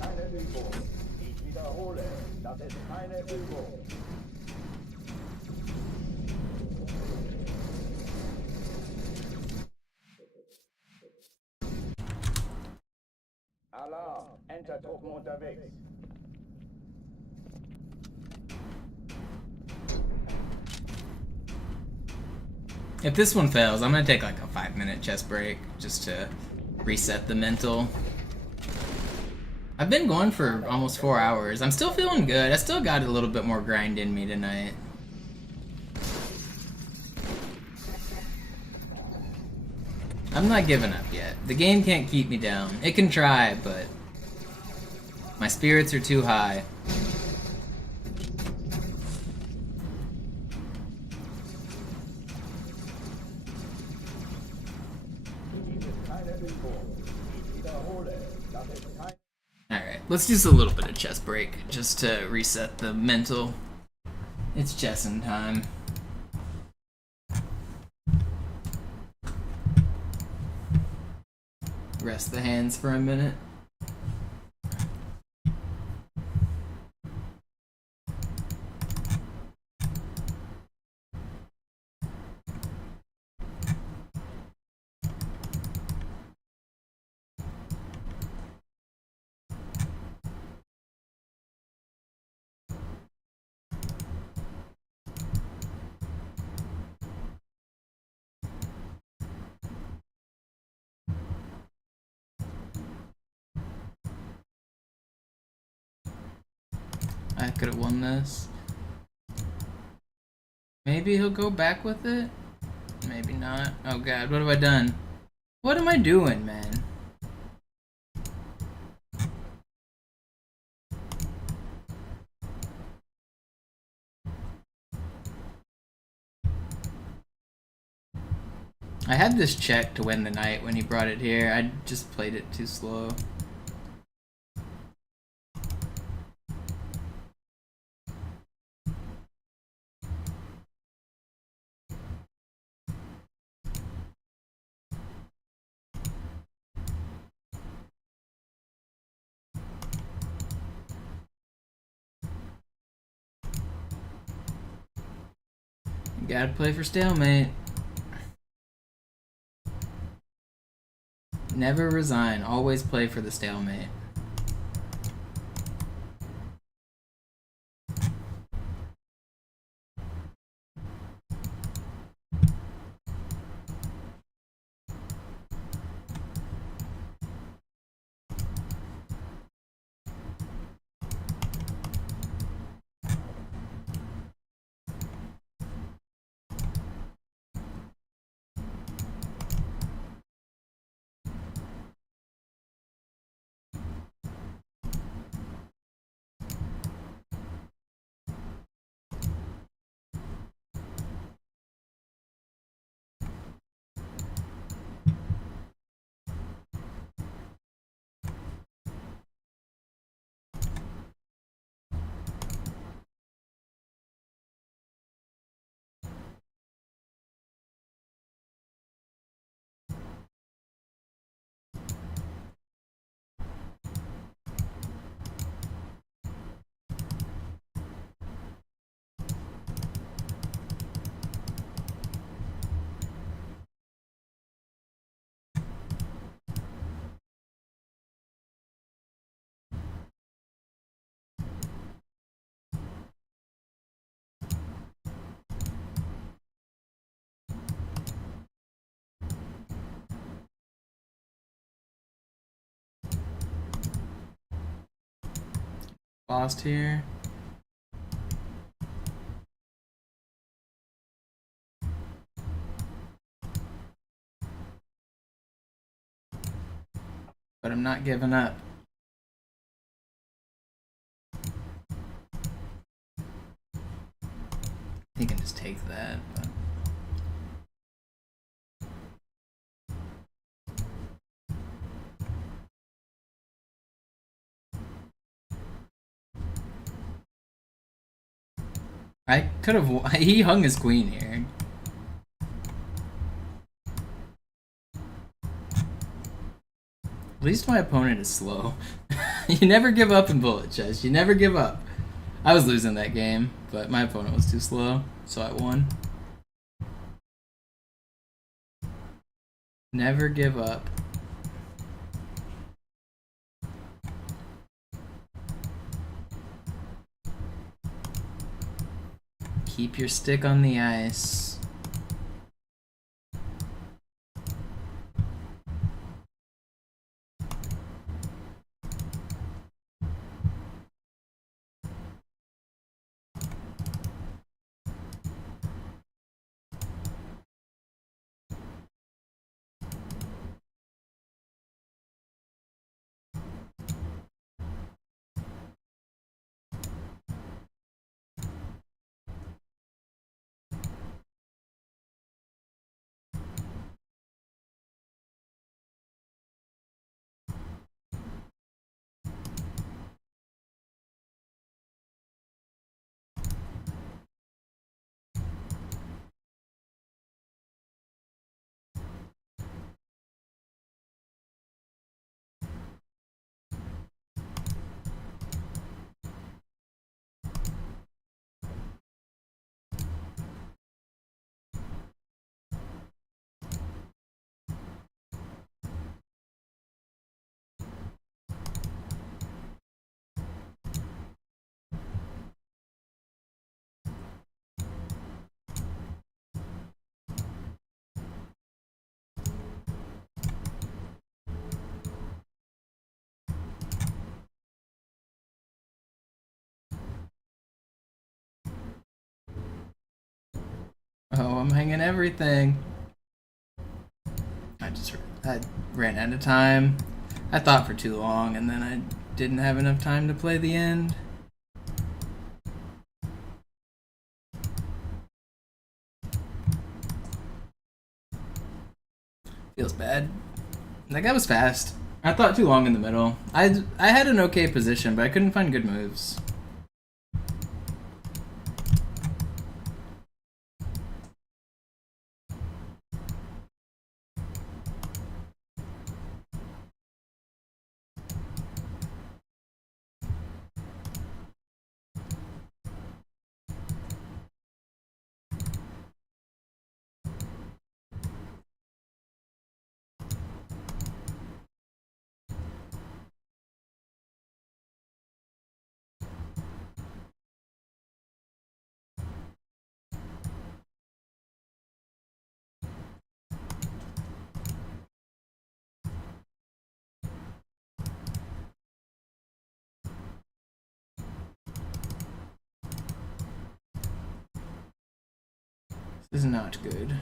Keine Übung. Ich wiederhole, das ist keine Übung. Alarm, Entertruppen unterwegs. If this one fails, I'm gonna take like a 5-minute chest break just to reset the mental. I've been going for almost 4 hours. I'm still feeling good. I still got a little bit more grind in me tonight. I'm not giving up yet. The game can't keep me down. It can try, but my spirits are too high. Alright, let's do a little bit of chest break just to reset the mental. It's chessing time. Rest the hands for a minute. I could have won this. Maybe he'll go back with it? Maybe not. Oh god, what have I done? What am I doing, man? I had this check to win the night when he brought it here. I just played it too slow. You gotta play for stalemate. Never resign. Always play for the stalemate. Lost here. but I'm not giving up. He can just take that, but... I could have... He hung his queen here. At least my opponent is slow. You never give up in bullet chess. You never give up. I was losing that game, but my opponent was too slow, so I won. Never give up. Keep your stick on the ice. Oh, I'm hanging everything. I ran out of time. I thought for too long, and then I didn't have enough time to play the end. Feels bad. That guy was fast. I thought too long in the middle. I had an okay position, but I couldn't find good moves. This is not good.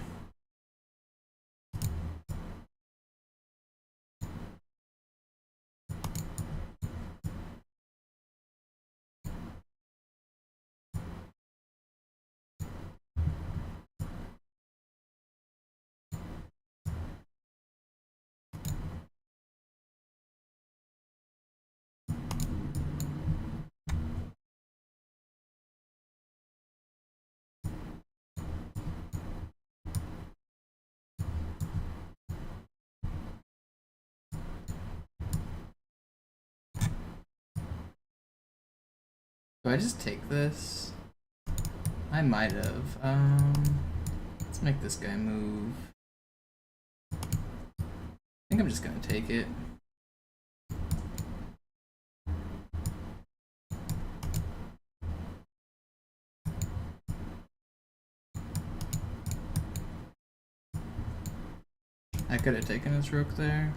Do I just take this? I might have. Let's make this guy move. I think I'm just gonna take it. I could have taken his rook there.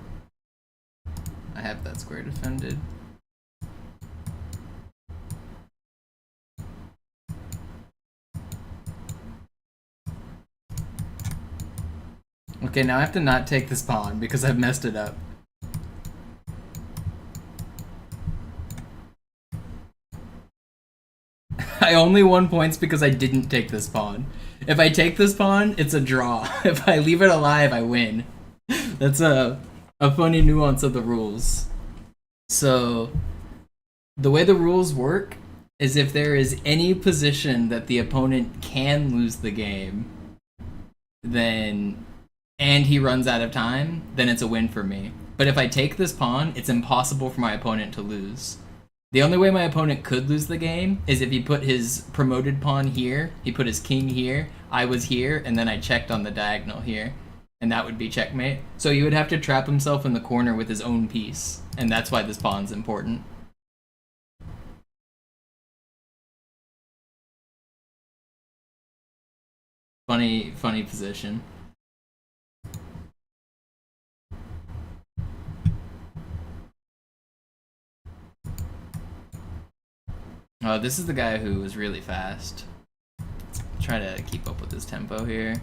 I have that square defended. Okay, now I have to not take this pawn because I've messed it up. I only won points because I didn't take this pawn. If I take this pawn, it's a draw. If I leave it alive, I win. That's a funny nuance of the rules. So, the way the rules work is if there is any position that the opponent can lose the game, then, and he runs out of time, then it's a win for me. But if I take this pawn, it's impossible for my opponent to lose. The only way my opponent could lose the game is if he put his promoted pawn here, he put his king here, I was here, and then I checked on the diagonal here. And that would be checkmate. So he would have to trap himself in the corner with his own piece. And that's why this pawn's important. Funny position. Oh, this is the guy who was really fast. Try to keep up with his tempo here.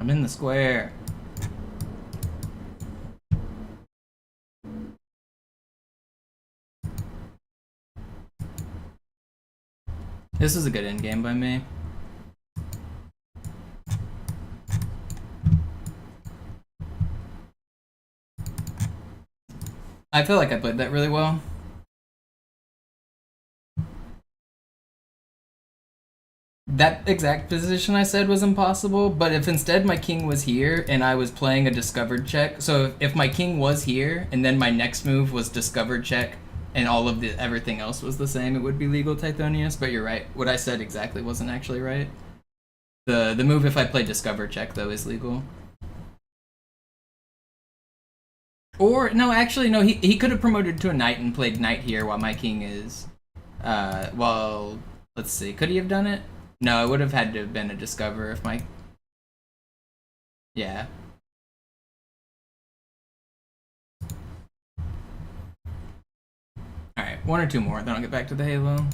I'm in the square. This is a good endgame by me. I feel like I played that really well. That exact position I said was impossible, but if instead my king was here and I was playing a discovered check, so if my king was here and then my next move was discovered check and all of the everything else was the same, it would be legal Tithonius, but you're right. What I said exactly wasn't actually right. The move if I play discovered check though is legal. Or no, actually no, he could have promoted to a knight and played knight here while my king is well, let's see. Could he have done it? No, it would have had to have been a discover if my... Yeah. Alright, one or two more, then I'll get back to the Halo.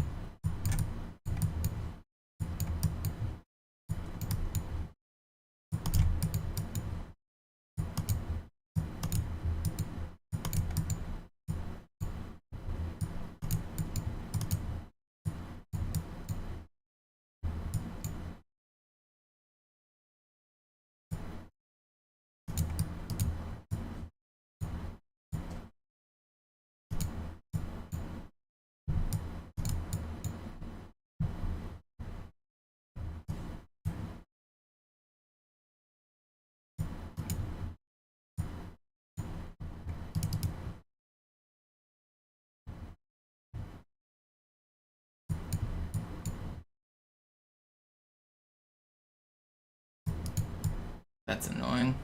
That's annoying.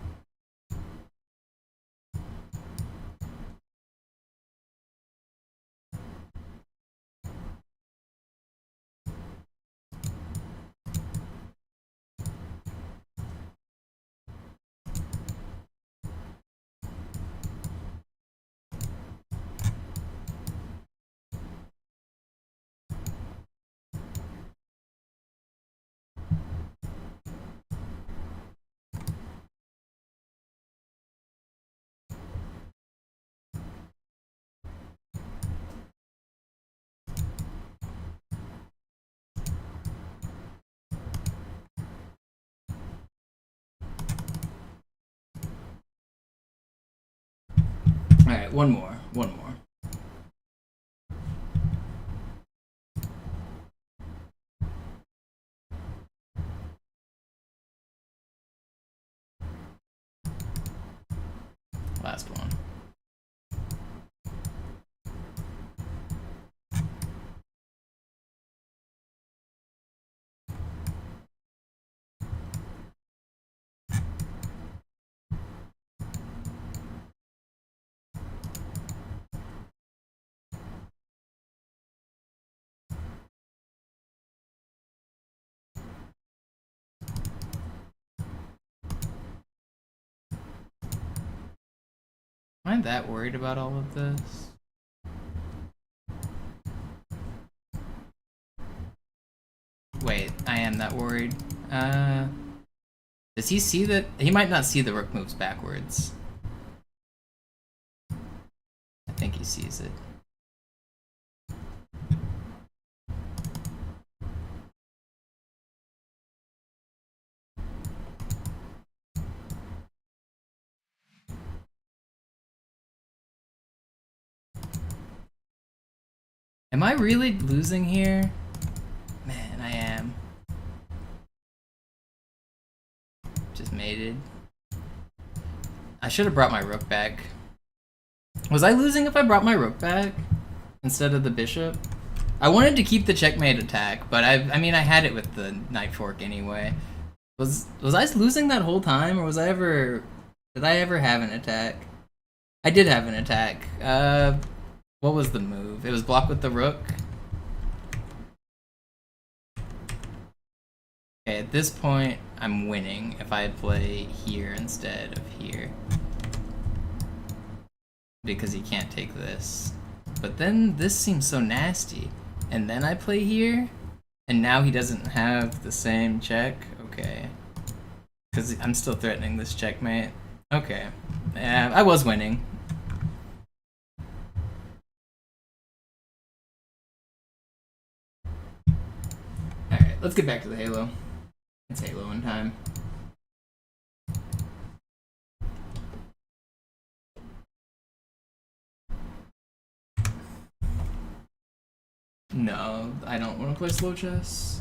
Alright, one more. One more. Last one. Am I that worried about all of this? Wait, I am that worried. Does he see that? He might not see the rook moves backwards. I think he sees it. Am I really losing here? Man, I am. Just mated. I should have brought my rook back. Was I losing if I brought my rook back instead of the bishop? I wanted to keep the checkmate attack, but I mean I had it with the knight fork anyway. Was I losing that whole time, or did I ever have an attack? I did have an attack. What was the move? It was block with the rook. Okay, at this point, I'm winning if I play here instead of here. Because he can't take this. But then this seems so nasty. And then I play here, and now he doesn't have the same check? Okay. Because I'm still threatening this checkmate. Okay. Yeah, I was winning. Alright, let's get back to the Halo. It's Halo in time. No, I don't want to play slow chess.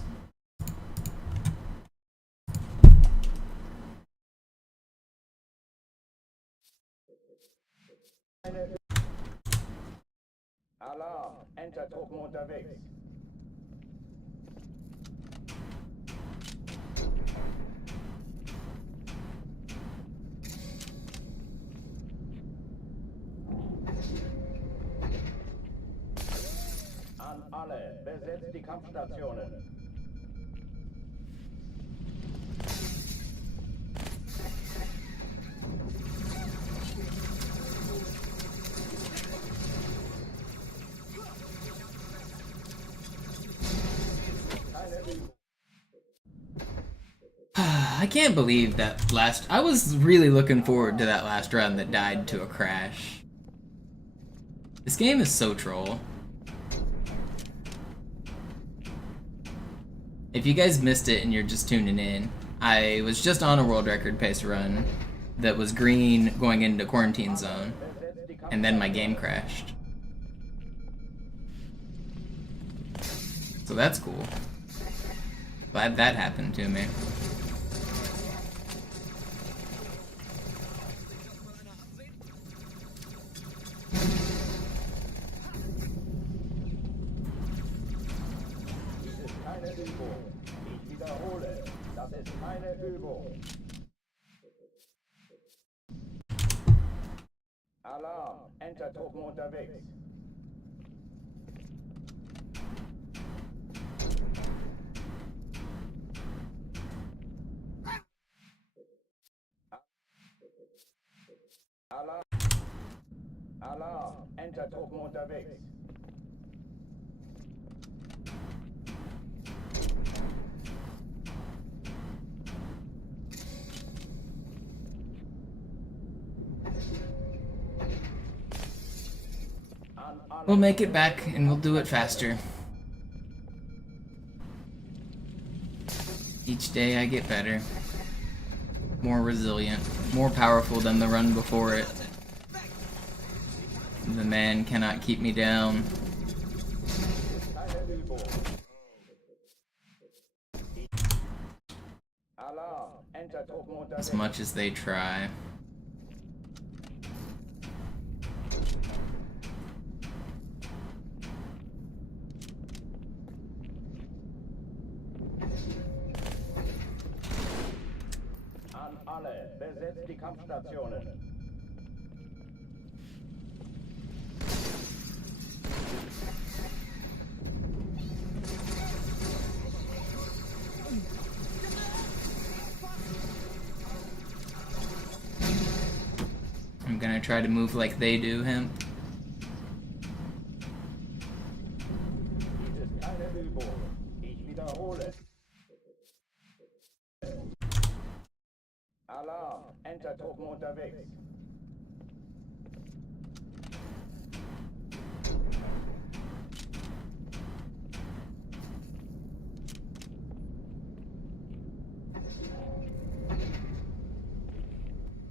Alarm! Entertruppen unterwegs. An alle, besetzt die Kampfstationen. I can't believe that last... I was really looking forward to that last run that died to a crash. This game is so troll. If you guys missed it and you're just tuning in, I was just on a world record pace run that was green going into quarantine zone, and then my game crashed. So that's cool. Glad that happened to me. Alarm! Entertruppen unterwegs. Alarm! Alarm! Entertruppen unterwegs. We'll make it back, and we'll do it faster. Each day I get better. More resilient. More powerful than the run before it. The man cannot keep me down. As much as they try. An alle, besetzt die Kampfstationen. I'm gonna try to move like they do, hemp. Dies ist keine Übung. Ich wiederhole. Alarm, Entertruppen unterwegs.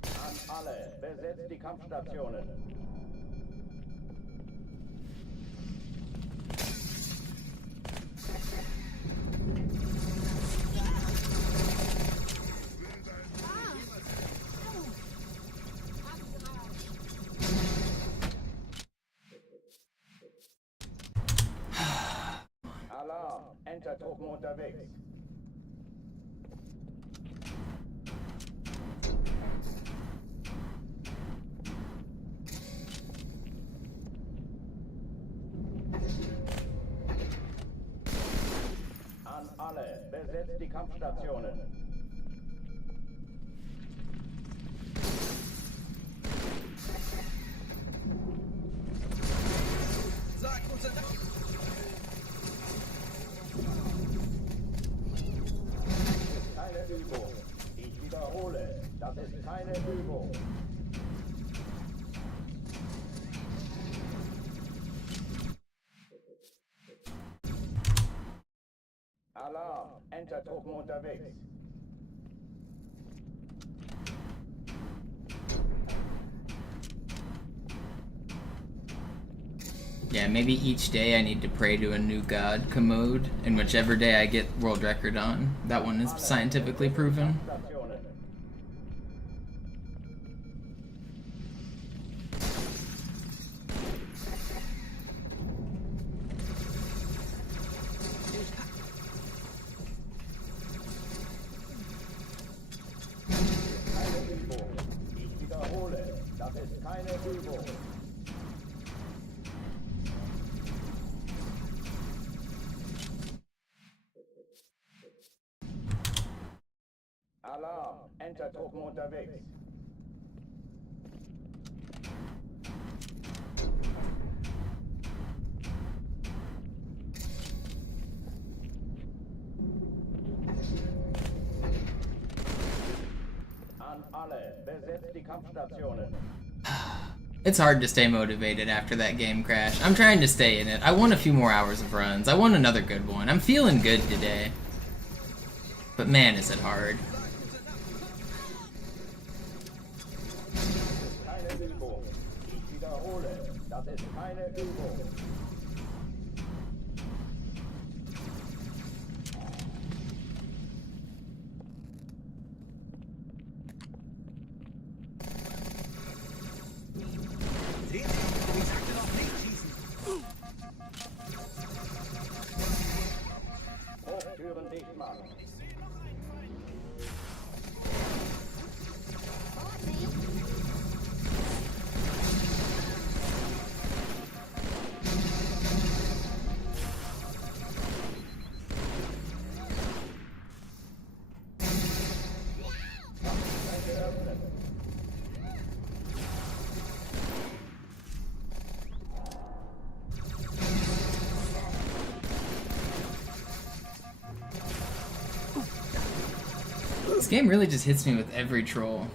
An alle, besetzt die Kampfstationen. Alarm, Entertruppen unterwegs. An alle, besetzt die Kampfstationen. Sag unser Dank. Keine Übung. Ich wiederhole, das ist keine Übung. Alarm, Entertruppen unterwegs. Yeah, maybe each day I need to pray to a new god, commode, and whichever day I get world record on. That one is scientifically proven. Keine Übung. Ich wiederhole, das ist keine Übung. Alarm, Entertruppen unterwegs. An alle, besetzt die Kampfstationen. It's hard to stay motivated after that game crash. I'm trying to stay in it. I want a few more hours of runs. I want another good one. I'm feeling good today. But man, is it hard. Keine Übung. Ich wiederhole, das ist keine Übung. Sehen Sie, ich sagte doch nicht schießen. Hochtüren dicht machen. This game really just hits me with every troll.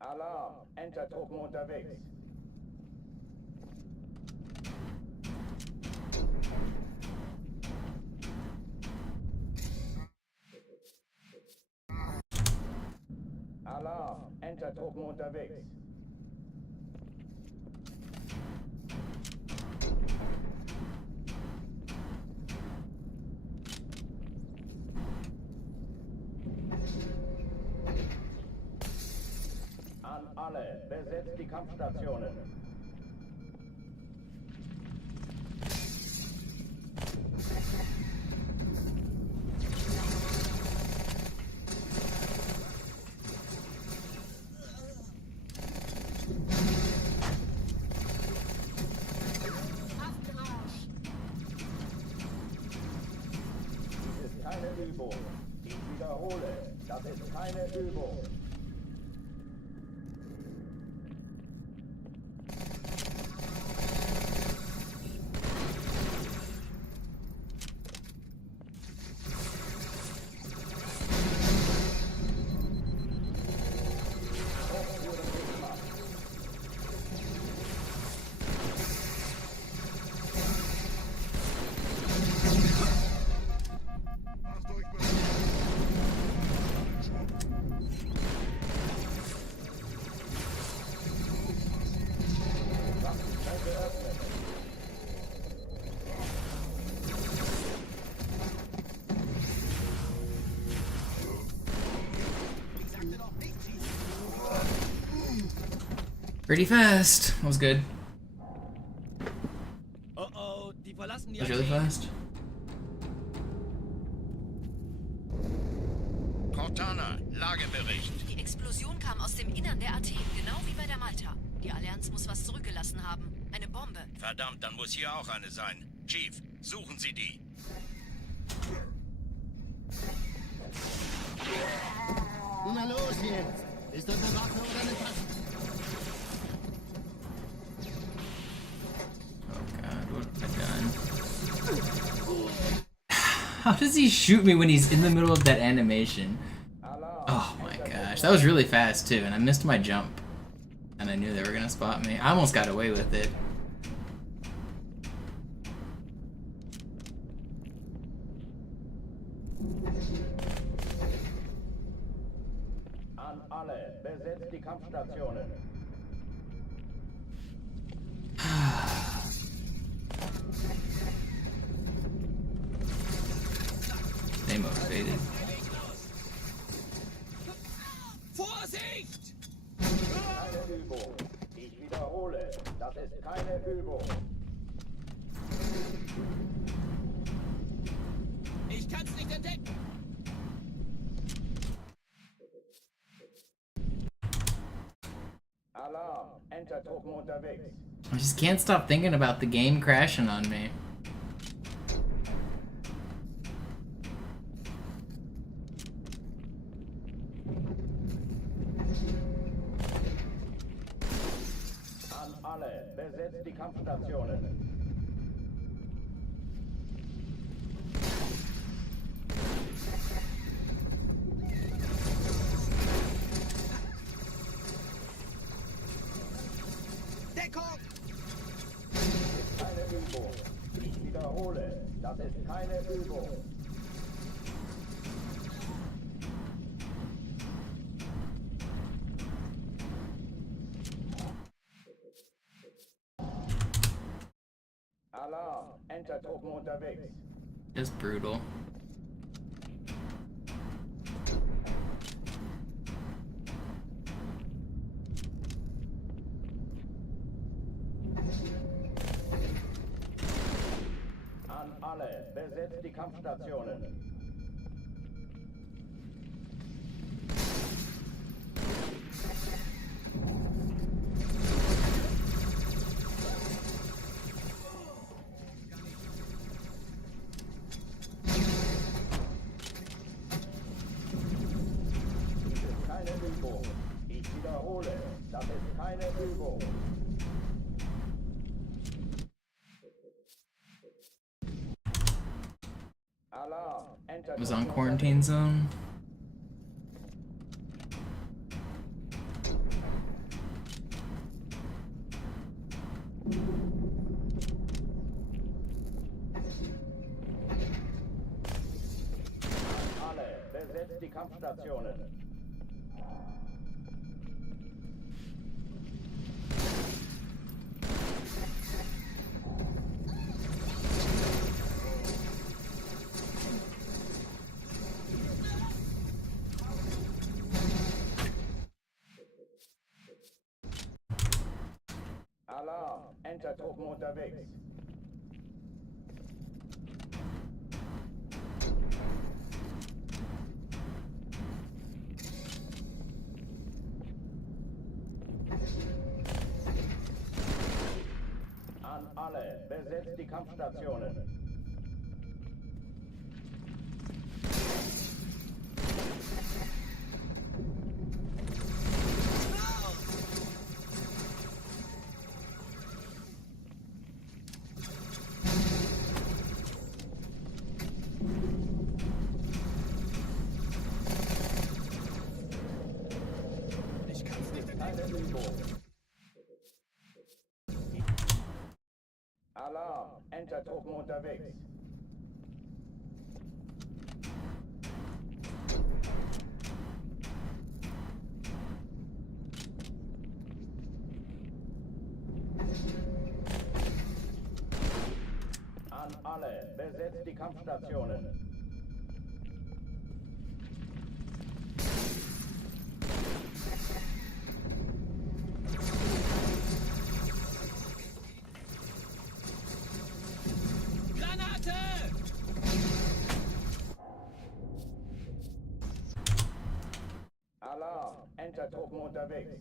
Alarm, Entertruppen unterwegs. Alarm, Entertruppen unterwegs. alle, besetzt die Kampfstationen. Keine Übung. Ich wiederhole, das ist keine Übung. Pretty fast. That was good. Oh oh, die verlassen die That was really Armee. fast. Cortana, Lagebericht. Die Explosion kam aus dem Innern der Athen, genau wie bei der Malta. Die Allianz muss was zurückgelassen haben. Eine Bombe. Verdammt, dann muss hier auch eine sein. Chief, suchen Sie die. Na los jetzt! Ist das eine Waffe oder eine Tasse? Oh god, what have I done? How does he shoot me when he's in the middle of that animation? Oh my gosh, that was really fast too, and I missed my jump. And I knew they were gonna spot me. I almost got away with it. An alle, besetzt die Kampfstationen. Stay motivated. Vorsicht! Keine Übung. Ich wiederhole, das ist keine Übung. Ich kann's nicht entdecken. Alarm, Entertruppen unterwegs. I just can't stop thinking about the game crashing on me. An alle, besetzt die Kampfstationen. Deckung! Keine Übung. Ich wiederhole, das ist keine Übung. Alarm, Entertruppen unterwegs. Just brutal. An alle, besetzt die Kampfstationen. Dies ist keine Übung. Ich wiederhole, das ist keine Übung. Alarm, It was on quarantine zone. Alle, besetzt die Kampfstationen. Entertruppen unterwegs. An alle, besetzt die Kampfstationen. Alarm, Entertruppen unterwegs. An alle, besetzt die Kampfstationen. Alarm, Entertruppen unterwegs.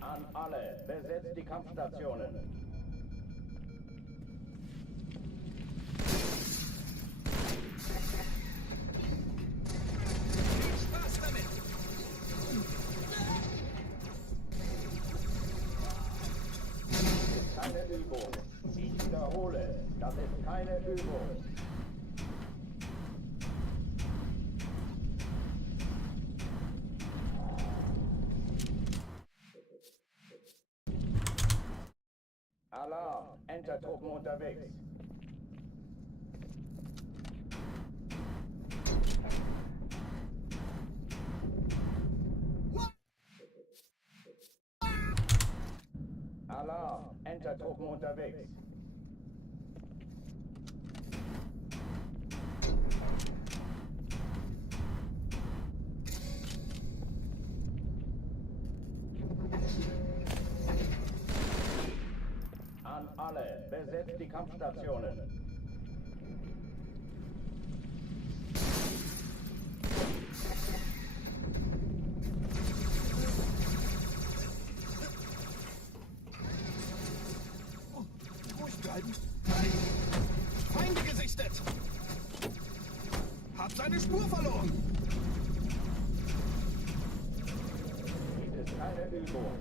An alle, besetzt die Kampfstationen. Spaß damit! Keine Übung. Ich wiederhole, das ist keine Übung. Alarm, Entertruppen unterwegs. Alarm, Entertruppen unterwegs. An alle, besetzt die Kampfstationen. Ruhig bleiben. Feinde gesichtet! Hab seine Spur verloren! Dies ist keine Übung.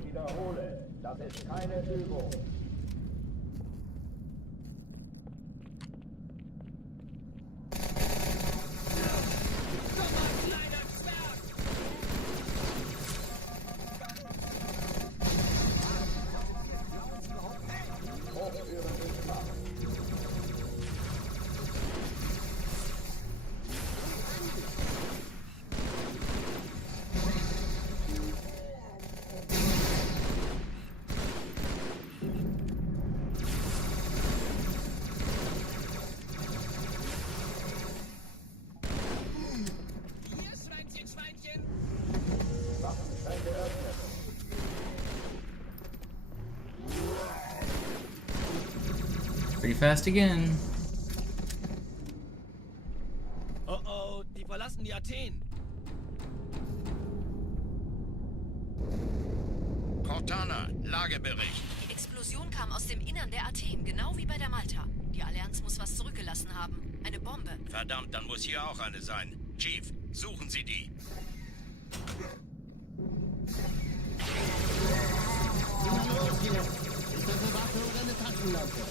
Ich wiederhole, das ist keine Übung. Pretty fast again. Oh oh, die verlassen die Athen. Cortana, Lagebericht. Die Explosion kam aus dem Innern der Athen, genau wie bei der Malta. Die Allianz muss was zurückgelassen haben. Eine Bombe. Verdammt, dann muss hier auch eine sein. Chief, suchen Sie die. Na los hier! Ist das eine Waffe oder eine Taschenlampe?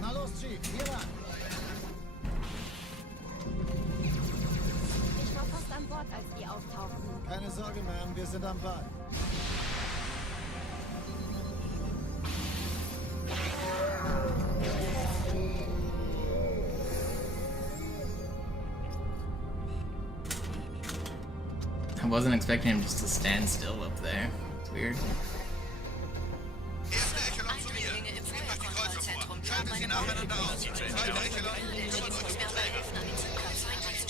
Na los, Chief, hier lang. Ich war fast an Bord, als die auftauchten. Keine Sorge, Ma'am, wir sind am Ball. wasn't expecting him just to stand still up there. It's weird. Eindringlinge im Feuerkontrollzentrum haben eine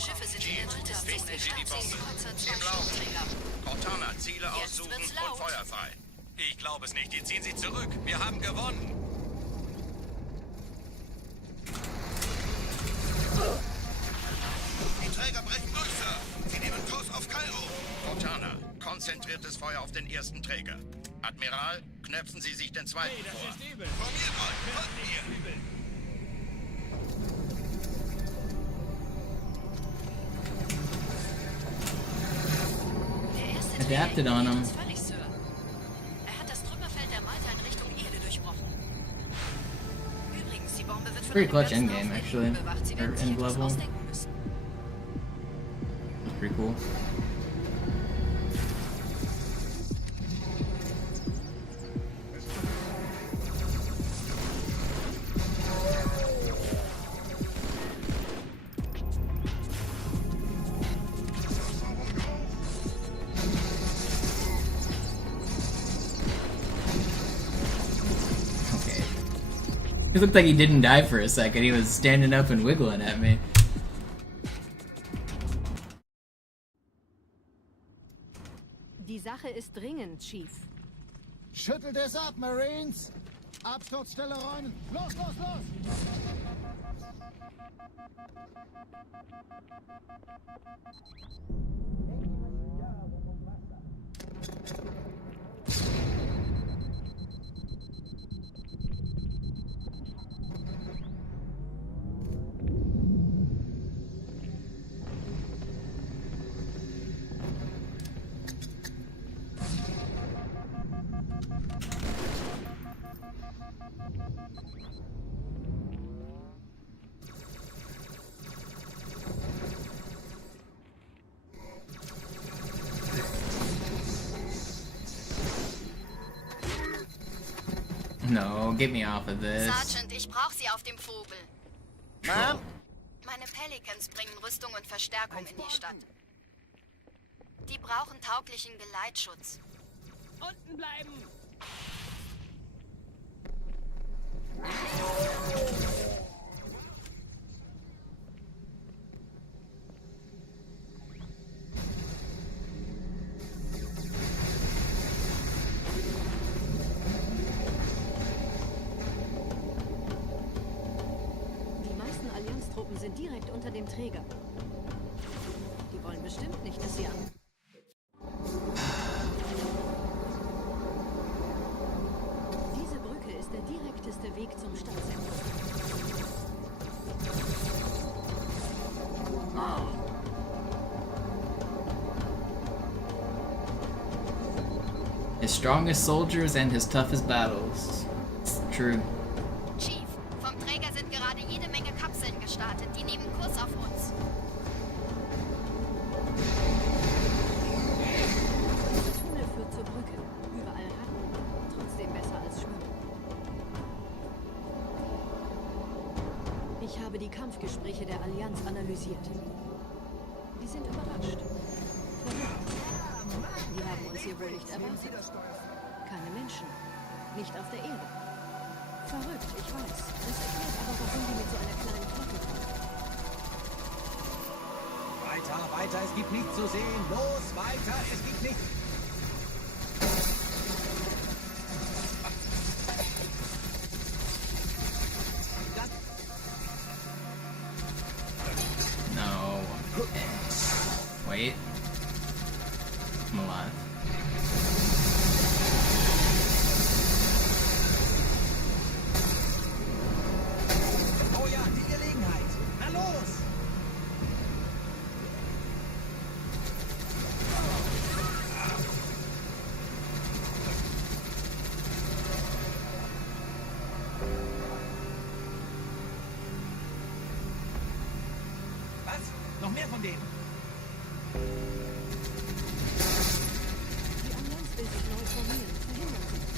Schiffe sind in der Unterzone. Startziel Cortana, Ziele aussuchen und Feuer frei. Ich glaube es nicht. Die ziehen sie zurück. Wir haben gewonnen. Die Träger brechen durch, Sir. Sie nehmen Kurs auf Kairo. Cortana, konzentriertes Feuer auf den ersten Träger. Admiral, knöpfen Sie sich den zweiten Hey, das vor. ist übel. Formiert mal, folgt mir. Übel. Adapted on him. völlig, Sir. Er hat das Trümmerfeld der Malta in Richtung Erde durchbrochen. Übrigens, die Bombe wird von Pretty einem clutch ganzen endgame, Haufen actually. bewacht. Sie Or werden sich end etwas level. ausdenken müssen. That's pretty cool. Okay. It looked like he didn't die for a second. He was standing up and wiggling at me. Die Sache ist dringend, Chief. Schüttelt es ab, Marines! Absturzstelle räumen! Los, los, los! No, get me off of this. Sergeant, ich brauche Sie auf dem Vogel. Ma'am? Meine Pelicans bringen Rüstung und Verstärkung in die Stadt. Die brauchen tauglichen Geleitschutz. Unten bleiben! Die meisten Allianztruppen sind direkt unter dem Träger. Die wollen bestimmt nicht, dass sie an... Diese Brücke ist der direkteste Weg zum Stadtzentrum. His strongest soldiers and his toughest battles. It's true. Chief, vom Träger sind gerade jede Menge Kapseln gestartet. Die nehmen Kurs auf uns. Der Tunnel führt zur Brücke. Überall Ratten. Trotzdem besser als Schwimmen. Ich habe die Kampfgespräche der Allianz analysiert. Die sind überrascht. Verrückt. Die haben uns hier wohl nicht erwartet. Keine Menschen. Nicht auf der Erde. Verrückt, ich weiß. Das erklärt aber, warum die mit so einer kleinen Flotte kommen. Weiter, weiter, es gibt nichts zu sehen. Los, weiter, es gibt nichts. No. Wait. I'm alive. Oh ja, die Gelegenheit. Na los! Was? Noch mehr von denen? Die Allianz will sich neu formieren. Verhindern Sie das.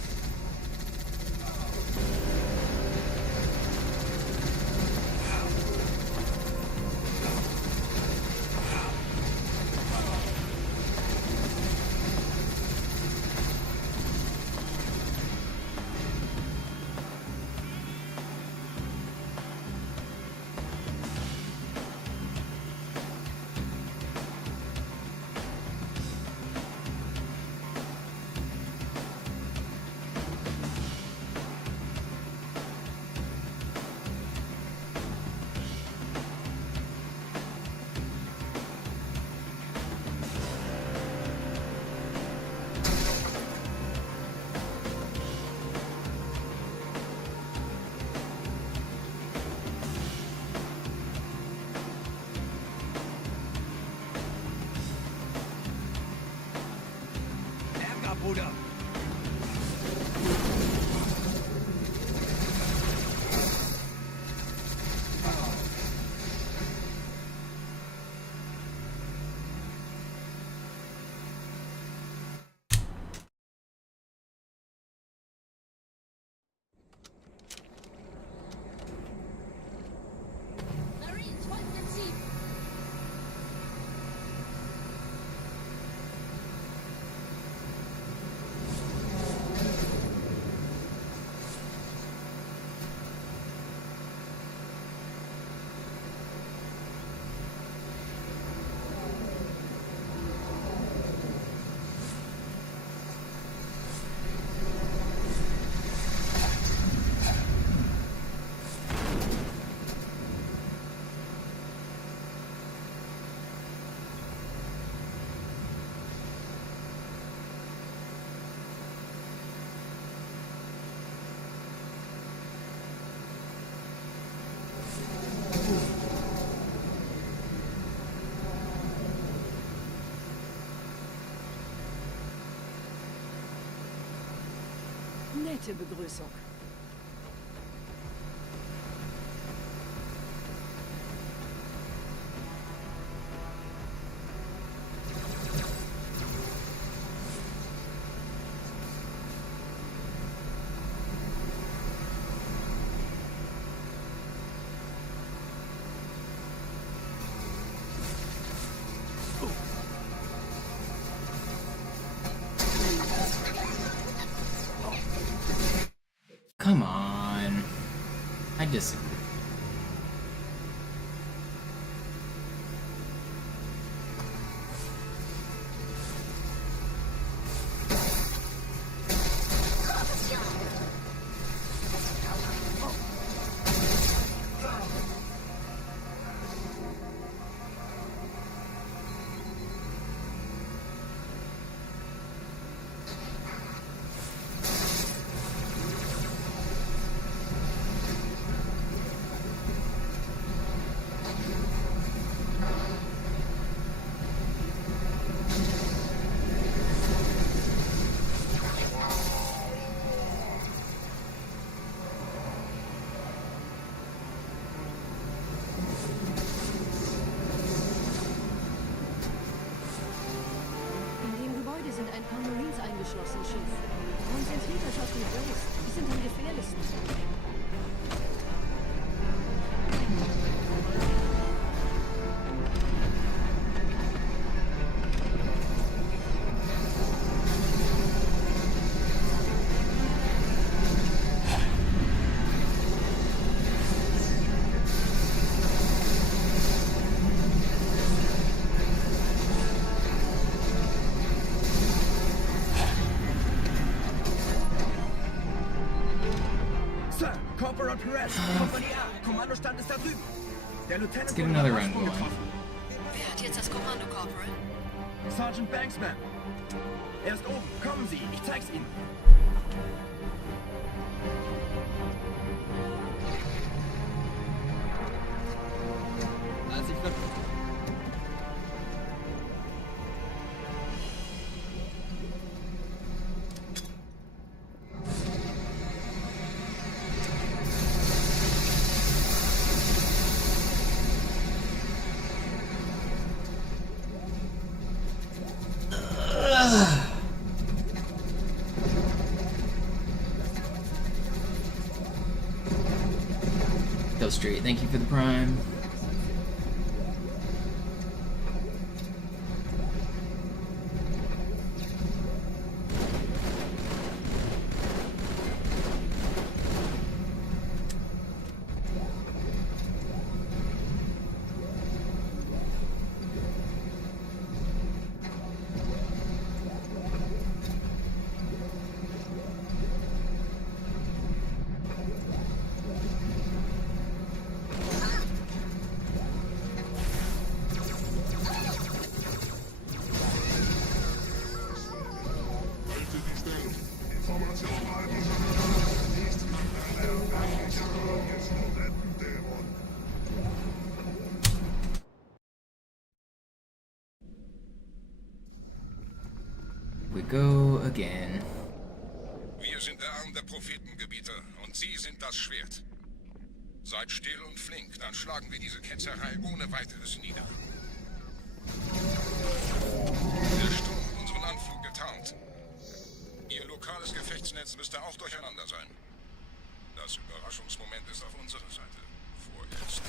Nette Begrüßung. Come on. I disagree. Sind ein paar Marines eingeschlossen, Chief. Konzentriert euch auf die Braves. Die sind am gefährlichsten. Corporal Perez, Kompanie A, Kommandostand ist da drüben. Der Lieutenant Let's get another round going. Wer hat jetzt das Kommando, Corporal? Sergeant Banksman. Er ist oben. Kommen Sie, ich zeig's Ihnen. Als ich Go straight. Thank you for the prime. We go again. Wir sind der Arm der Prophetengebieter und Sie sind das Schwert. Seid still und flink, dann schlagen wir diese Ketzerei ohne weiteres nieder. Der Sturm hat unseren Anflug getarnt. Ihr lokales Gefechtsnetz müsste auch durcheinander sein. Das Überraschungsmoment ist auf unserer Seite. Vorerst.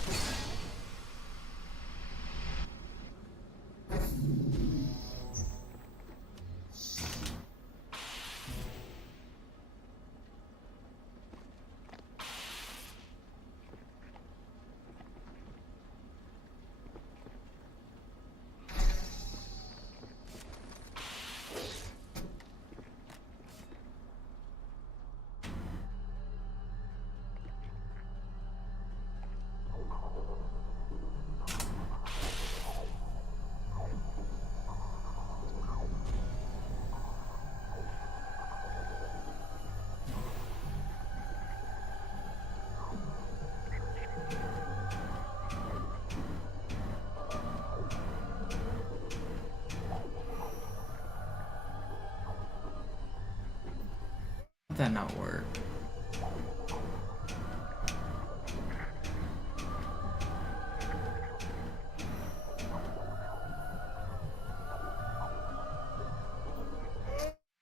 Did that not work?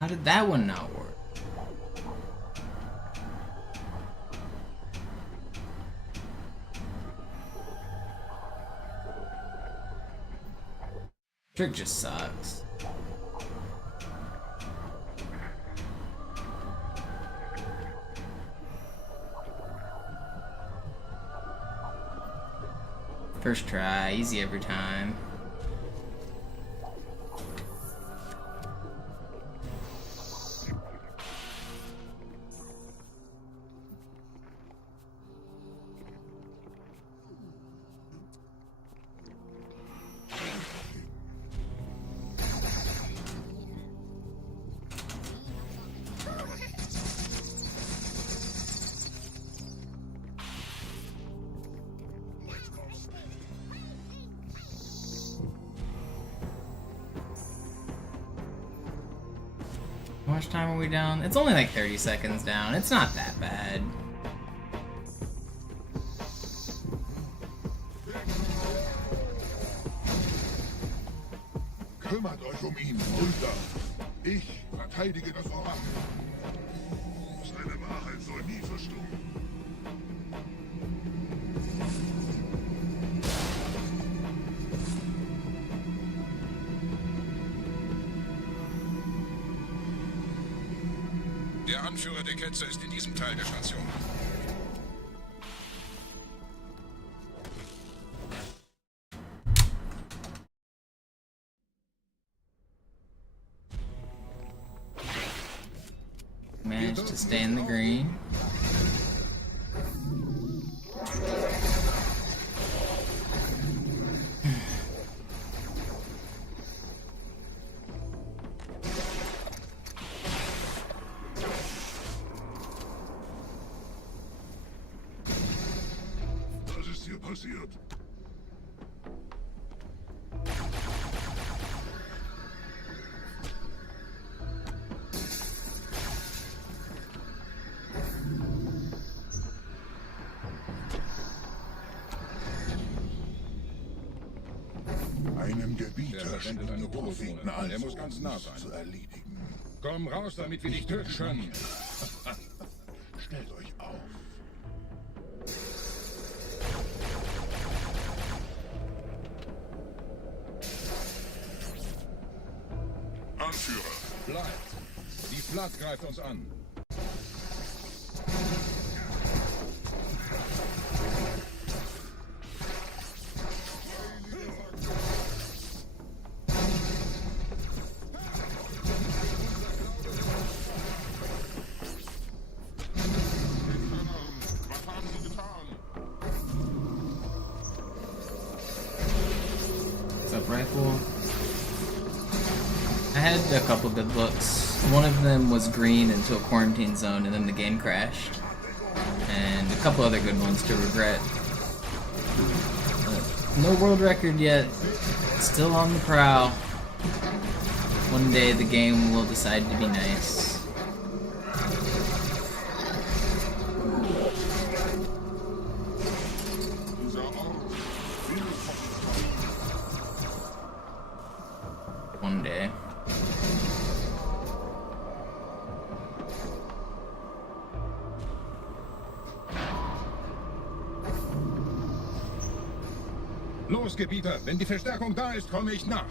How did that one not work? Trick just sucks. First try, easy every time. How much time are we down? It's only like 30 seconds down. It's not that bad. Kümmert euch ihn, Brüder. Ich verteidige das Orakel. Seine Wahrheit soll nie verstummen. Der Anführer der Ketzer ist in diesem Teil der Station. Managed to stay in the green. Was ist hier passiert? Einem Gebieter verwendet eine Propheten Holozone. Er muss ganz nah sein. zu erledigen. Komm raus, damit wir dich töten können. Stellt euch auf. Anführer. Bleibt. Die Flat greift uns an. Was haben Sie getan? What's up, rifle? I had a couple good looks. One of them was green into a quarantine zone and then the game crashed. And a couple other good ones to regret. No world record yet. Still on the prowl. One day the game will decide to be nice. One day. Los, Gebieter, wenn die Verstärkung da ist, komme ich nach.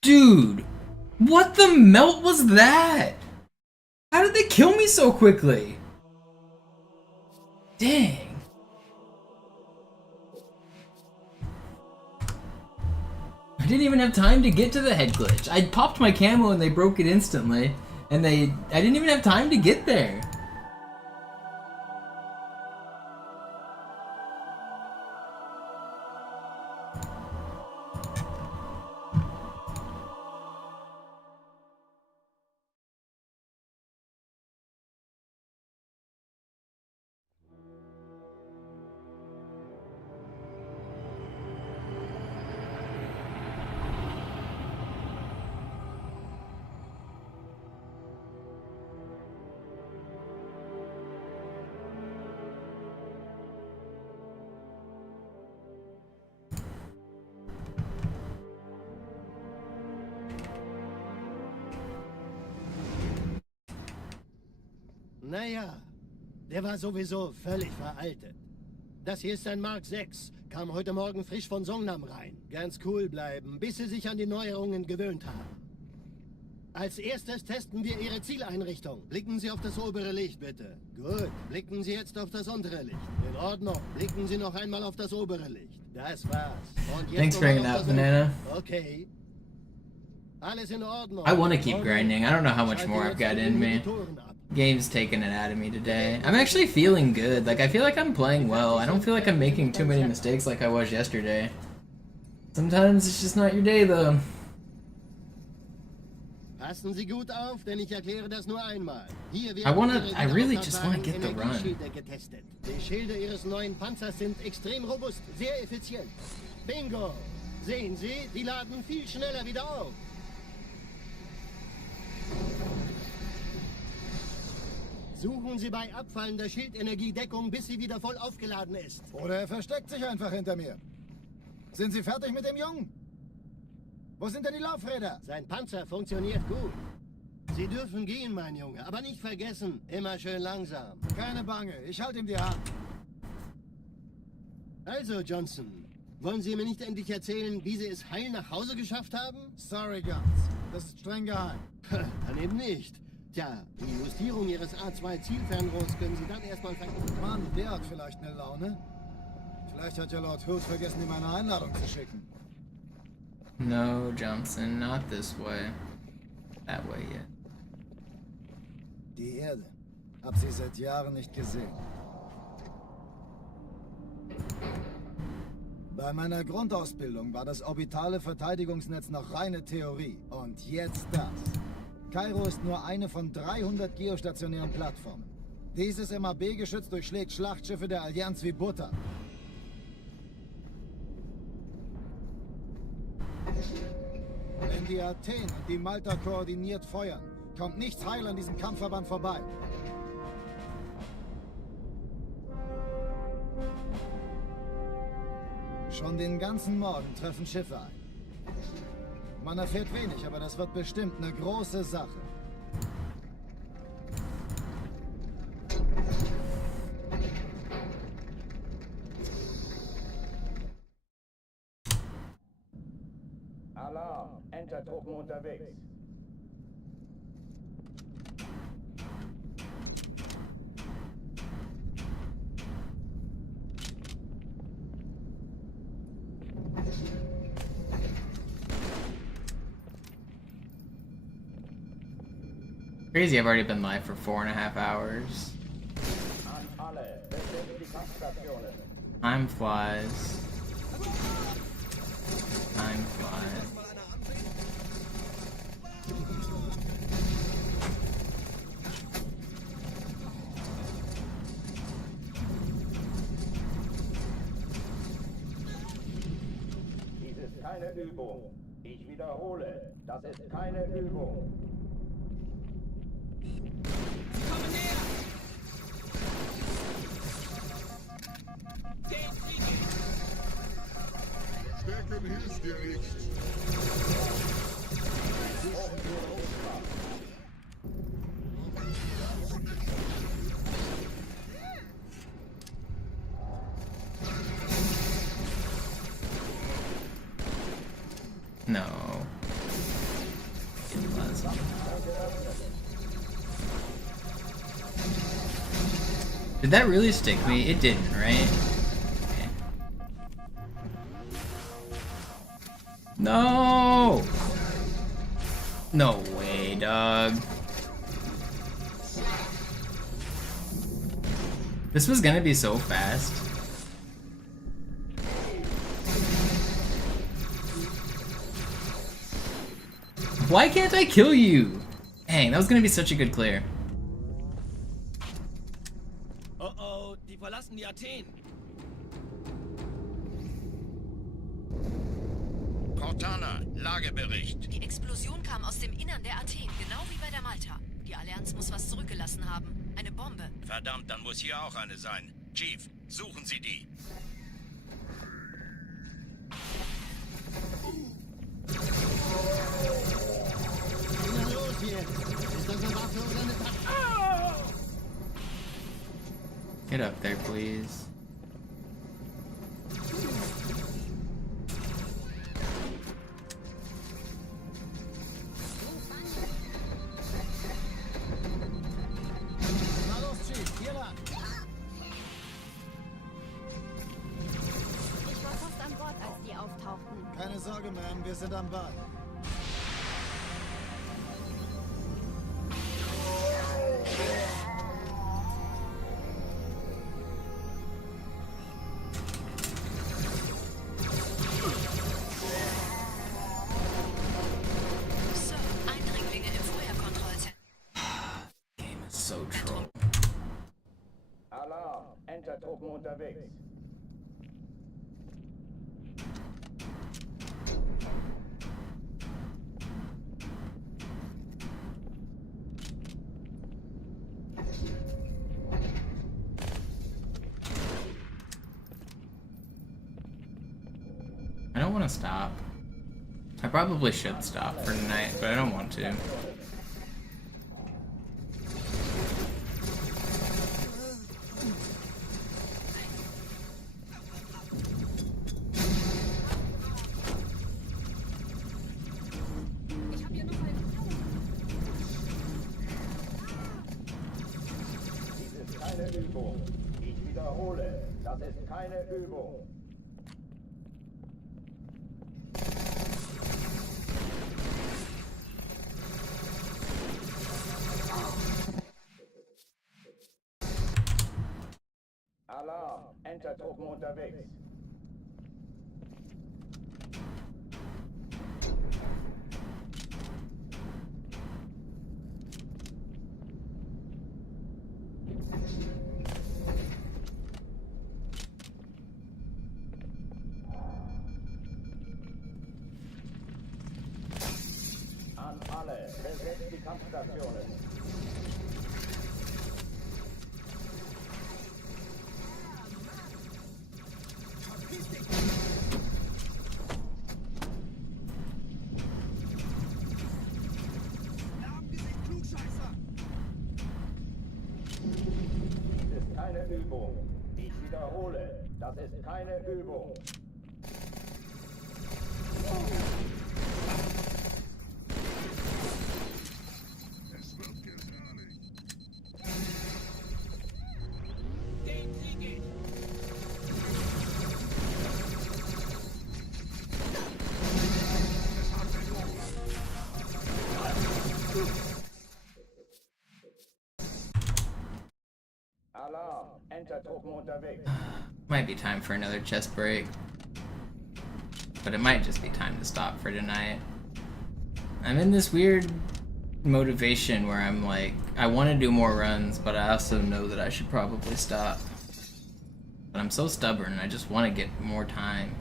Dude! What the melt was that? How did they kill me so quickly? Dang. I didn't even have time to get to the head glitch. I popped my camo and they broke it instantly. And I didn't even have time to get there. Naja, der war sowieso völlig veraltet. Das hier ist ein Mark 6. Kam heute Morgen frisch von Songnam rein. Ganz cool bleiben, bis Sie sich an die Neuerungen gewöhnt haben. Als erstes testen wir Ihre Zieleinrichtung. Blicken Sie auf das obere Licht, bitte. Gut, blicken Sie jetzt auf das untere Licht. In Ordnung. Blicken Sie noch einmal auf das obere Licht. Das war's. Und jetzt Thanks for hanging out, Banana. Okay. Alles in Ordnung. I want to keep grinding. I don't know how much more I've got in me. Game's taking it out of me today. I'm actually feeling good. Like, I feel like I'm playing well. I don't feel like I'm making too many mistakes like I was yesterday. Sometimes it's just not your day, though. Passen Sie gut auf, denn ich erkläre das nur einmal. Hier I really just want to get the run. Getestet. Die Schilde Ihres neuen Panzers sind extrem robust, sehr effizient. Bingo! Sehen Sie, die laden viel schneller wieder auf. Suchen Sie bei abfallender Schildenergiedeckung, bis sie wieder voll aufgeladen ist. Oder er versteckt sich einfach hinter mir. Sind Sie fertig mit dem Jungen? Wo sind denn die Laufräder? Sein Panzer funktioniert gut. Sie dürfen gehen, mein Junge, aber nicht vergessen, immer schön langsam. Keine Bange, ich halte ihm die Hand. Also, Johnson, wollen Sie mir nicht endlich erzählen, wie Sie es heil nach Hause geschafft haben? Sorry, Guns. Das ist streng geheim. Dann eben nicht. Tja, die Justierung Ihres A2-Zielfernrohrs können Sie dann erstmal vergessen. Mann, der hat vielleicht eine Laune. Vielleicht hat ja Lord Hood vergessen, ihm eine Einladung zu schicken. No, Johnson, not this way. That way yet. Die Erde. Hab sie seit Jahren nicht gesehen. Bei meiner Grundausbildung war das orbitale Verteidigungsnetz noch reine Theorie. Und jetzt das. Kairo ist nur eine von 300 geostationären Plattformen. Dieses MAB-Geschütz durchschlägt Schlachtschiffe der Allianz wie Butter. Wenn die Athen und die Malta koordiniert feuern, kommt nichts heil an diesem Kampfverband vorbei. Schon den ganzen Morgen treffen Schiffe ein. Man erfährt wenig, aber das wird bestimmt eine große Sache. Alarm! Entertruppen unterwegs. Crazy, I've already been live for 4.5 hours. An alle, besetzt die Kampfstationen. Time flies. Time flies. Dies ist keine Übung. Ich wiederhole, das ist keine Übung. Stecken hilft dir nicht. No. Did that really stick me? It didn't, right? Okay. No! No way, dog. This was gonna be so fast. Why can't I kill you? Dang, that was gonna be such a good clear. Oh, die verlassen die Athen. Cortana, Lagebericht. Die Explosion kam aus dem Innern der Athen, genau wie bei der Malta. Die Allianz muss was zurückgelassen haben. Eine Bombe. Verdammt, dann muss hier auch eine sein. Chief, suchen Sie die. Was ist los hier? Ist das eine Waffe oder eine Tasche? Get up there, please. Na los, Chief, hier lang. Ich war fast an Bord, als die auftauchten. Keine Sorge, Ma'am, wir sind am Ball. Sir, Eindringlinge im Feuerkontrollzentrum. Game is so troll. Alarm! Enter-Truppen unterwegs. I don't want to stop. I probably should stop for tonight, but I don't want to. Dies ist keine Übung. Ich wiederhole, das ist keine Übung. Alarm! Enter-Truppen unterwegs. An alle, besetzt die Kampfstationen. Dies ist keine Übung. Ich wiederhole, das ist keine Übung. Es wird gefährlich. Den kriege ich. Alarm! Enter-Truppen unterwegs. Might be time for another chest break. But it might just be time to stop for tonight. I'm in this weird motivation where I'm like, I want to do more runs, but I also know that I should probably stop. But I'm so stubborn, I just want to get more time.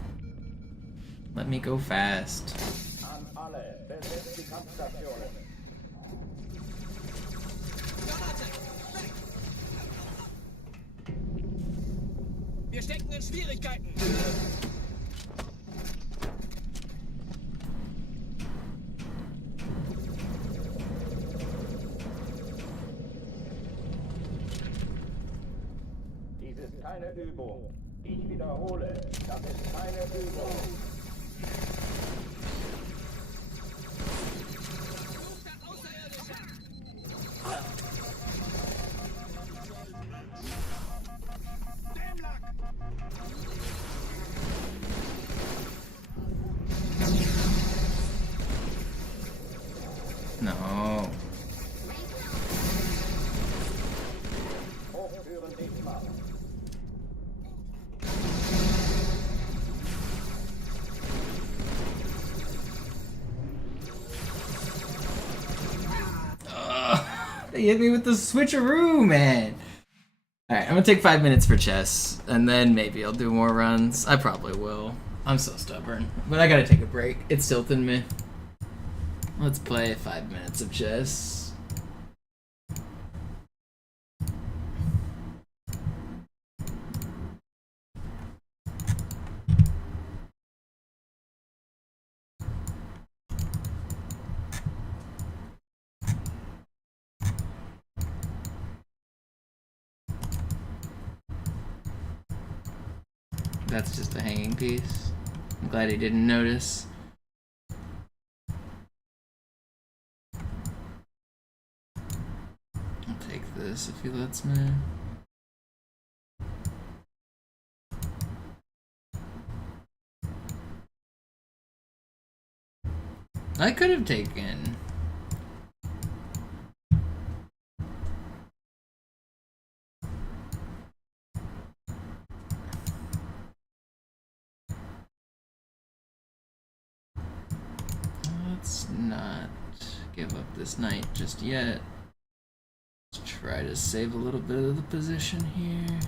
Let me go fast. An alle, besetzt die Kampfstationen. Wir stecken in Schwierigkeiten. Dies ist keine Übung. Ich wiederhole, das ist keine Übung. No. Hochführen diesmal. They hit me with the switcheroo, man. Alright, I'm gonna take 5 minutes for chess, and then maybe I'll do more runs. I probably will. I'm so stubborn. But I gotta take a break. It's tilting me. Let's play 5 minutes of chess. That's just a hanging piece. I'm glad he didn't notice. I'll take this if he lets me. I could have taken. Let's not give up this knight just yet. Let's try to save a little bit of the position here.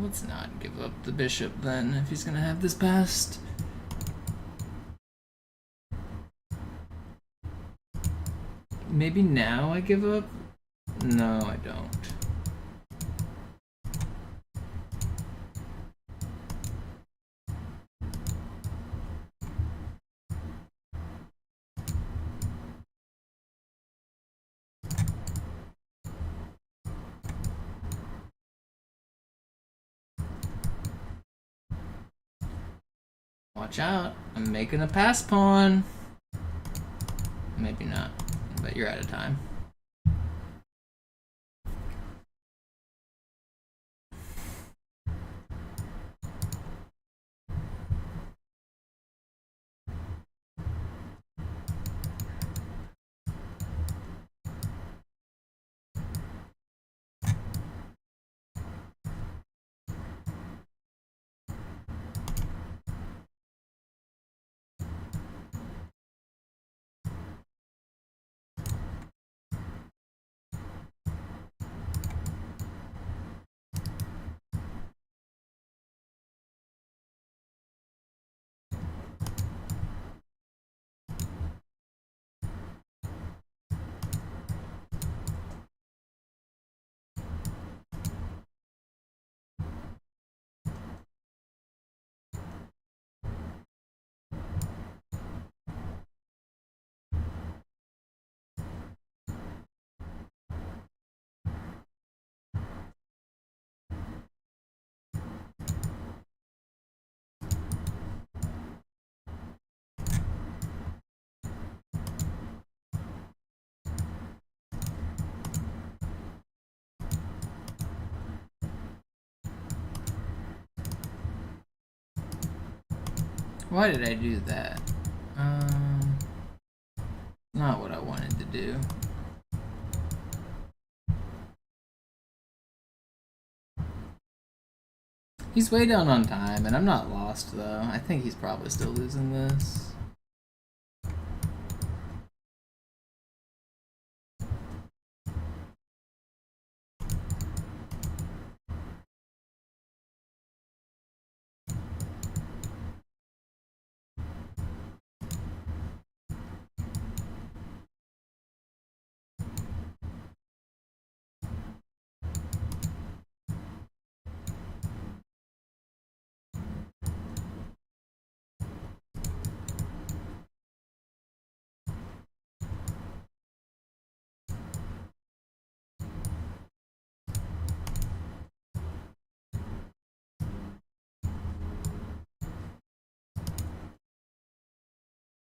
Let's not give up the bishop then, if he's gonna have this passed. Maybe now I give up? No, I don't. Watch out, I'm making a pass pawn. Maybe not, but you're out of time. Why did I do that? Not what I wanted to do. He's way down on time, and I'm not lost though. I think he's probably still losing this.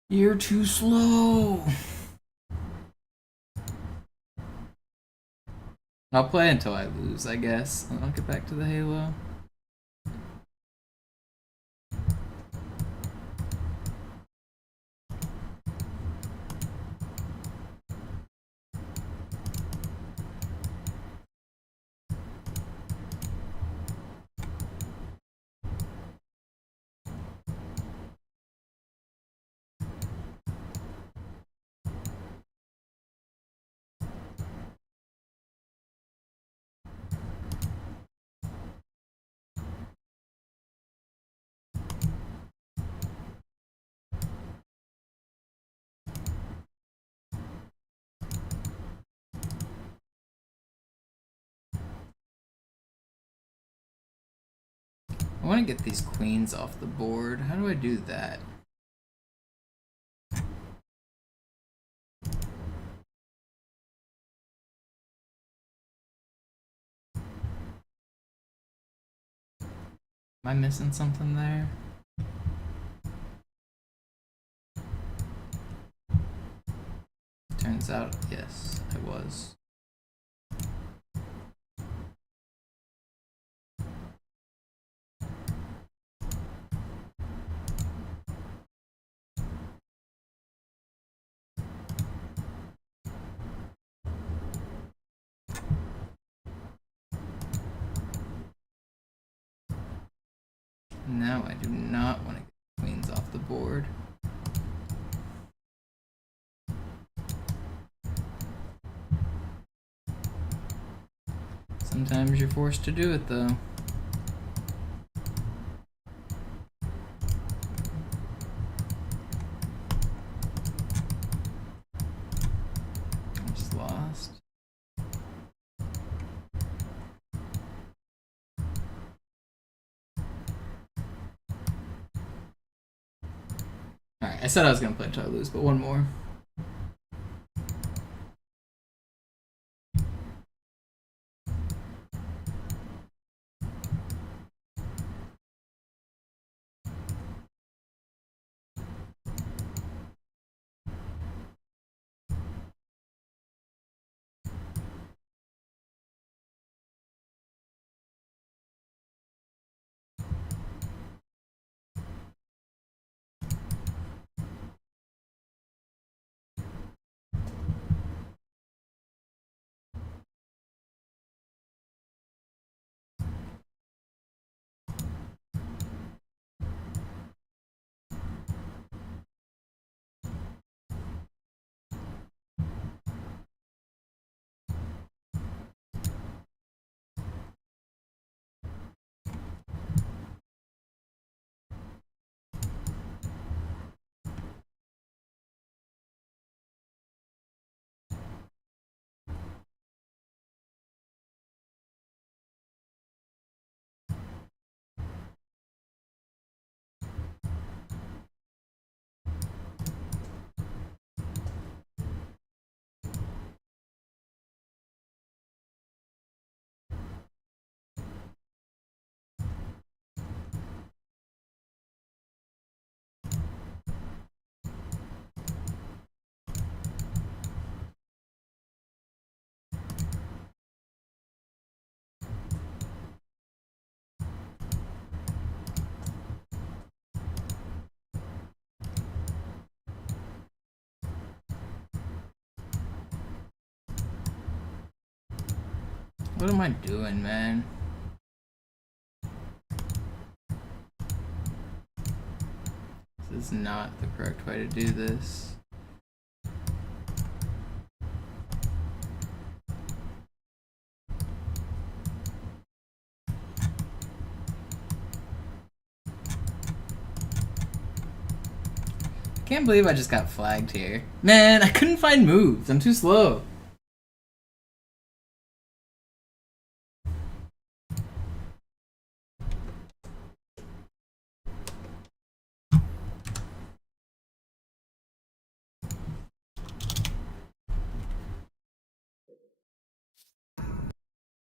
You're too slow. I'll play until I lose, I guess. I'll get back to the Halo. I want to get these queens off the board. How do I do that? Am I missing something there? Turns out, yes, I was. No, I do not want to get queens off the board. Sometimes you're forced to do it, though. I'm just lost. Alright, I said I was going to play until I lose, but one more. What am I doing, man? This is not the correct way to do this. I can't believe I just got flagged here. Man, I couldn't find moves. I'm too slow.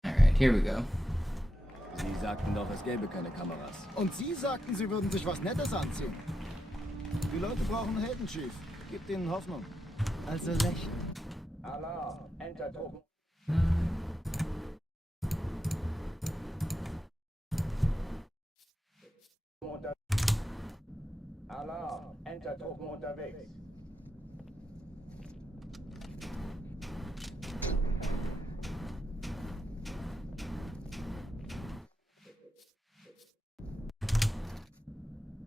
Alright, here we go. Sie sagten doch, es gäbe keine Kameras. Und Sie sagten, Sie würden sich was Nettes anziehen. Die Leute brauchen Helden, Chief. Gibt ihnen Hoffnung. Also lächeln. Alarm, Enter Token. Alarm, Enter Token unterwegs.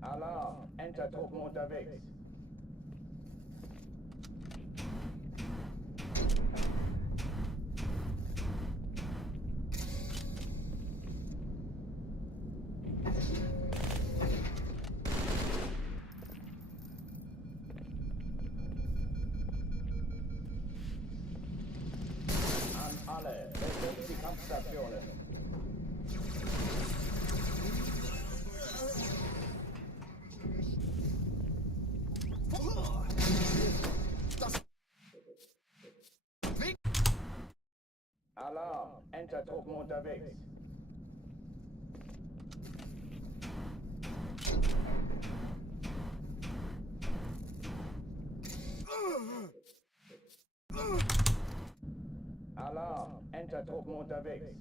Alarm, Enter Token unterwegs. An alle, besetzt die Kampfstationen. Enter-Truppen unterwegs. Alarm! Enter-Truppen unterwegs.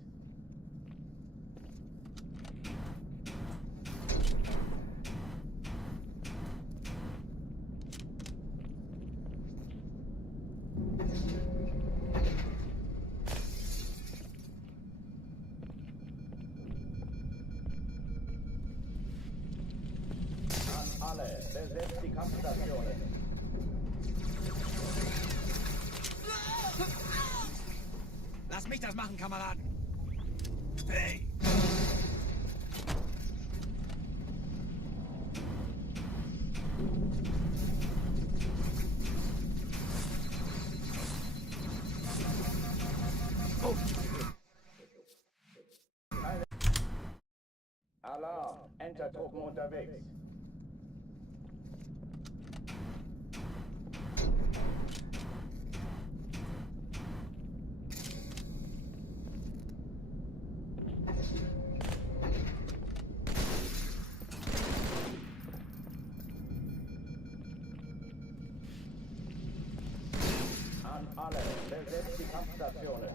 An alle, besetzt die Kampfstationen. Lass mich das machen, Kameraden! Hey! Oh. Alarm! Enter-Truppen unterwegs. An alle, besetzt die Kampfstationen.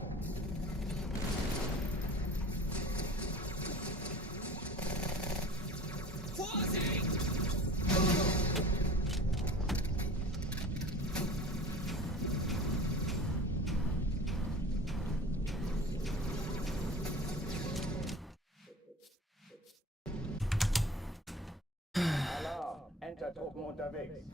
Vorsicht! Alarm! Enter-Truppen unterwegs.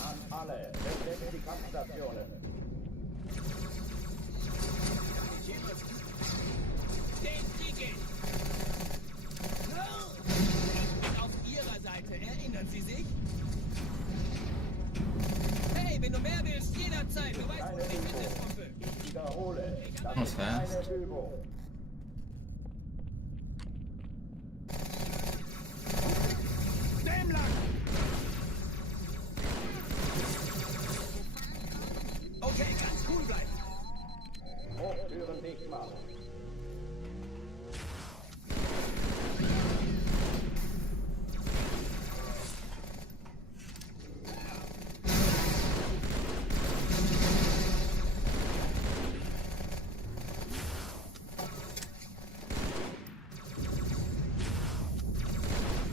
An alle, besetzt die Kampfstationen. Den Siegel! Ich bin auf Ihrer Seite, erinnern Sie sich? Hey, wenn du mehr willst, jederzeit. Du weißt, wo ich bin, Kumpel. Ich wiederhole, das Was ist fast? keine Übung. Dem lang! Okay, ganz cool bleiben. Hochtüren dicht machen.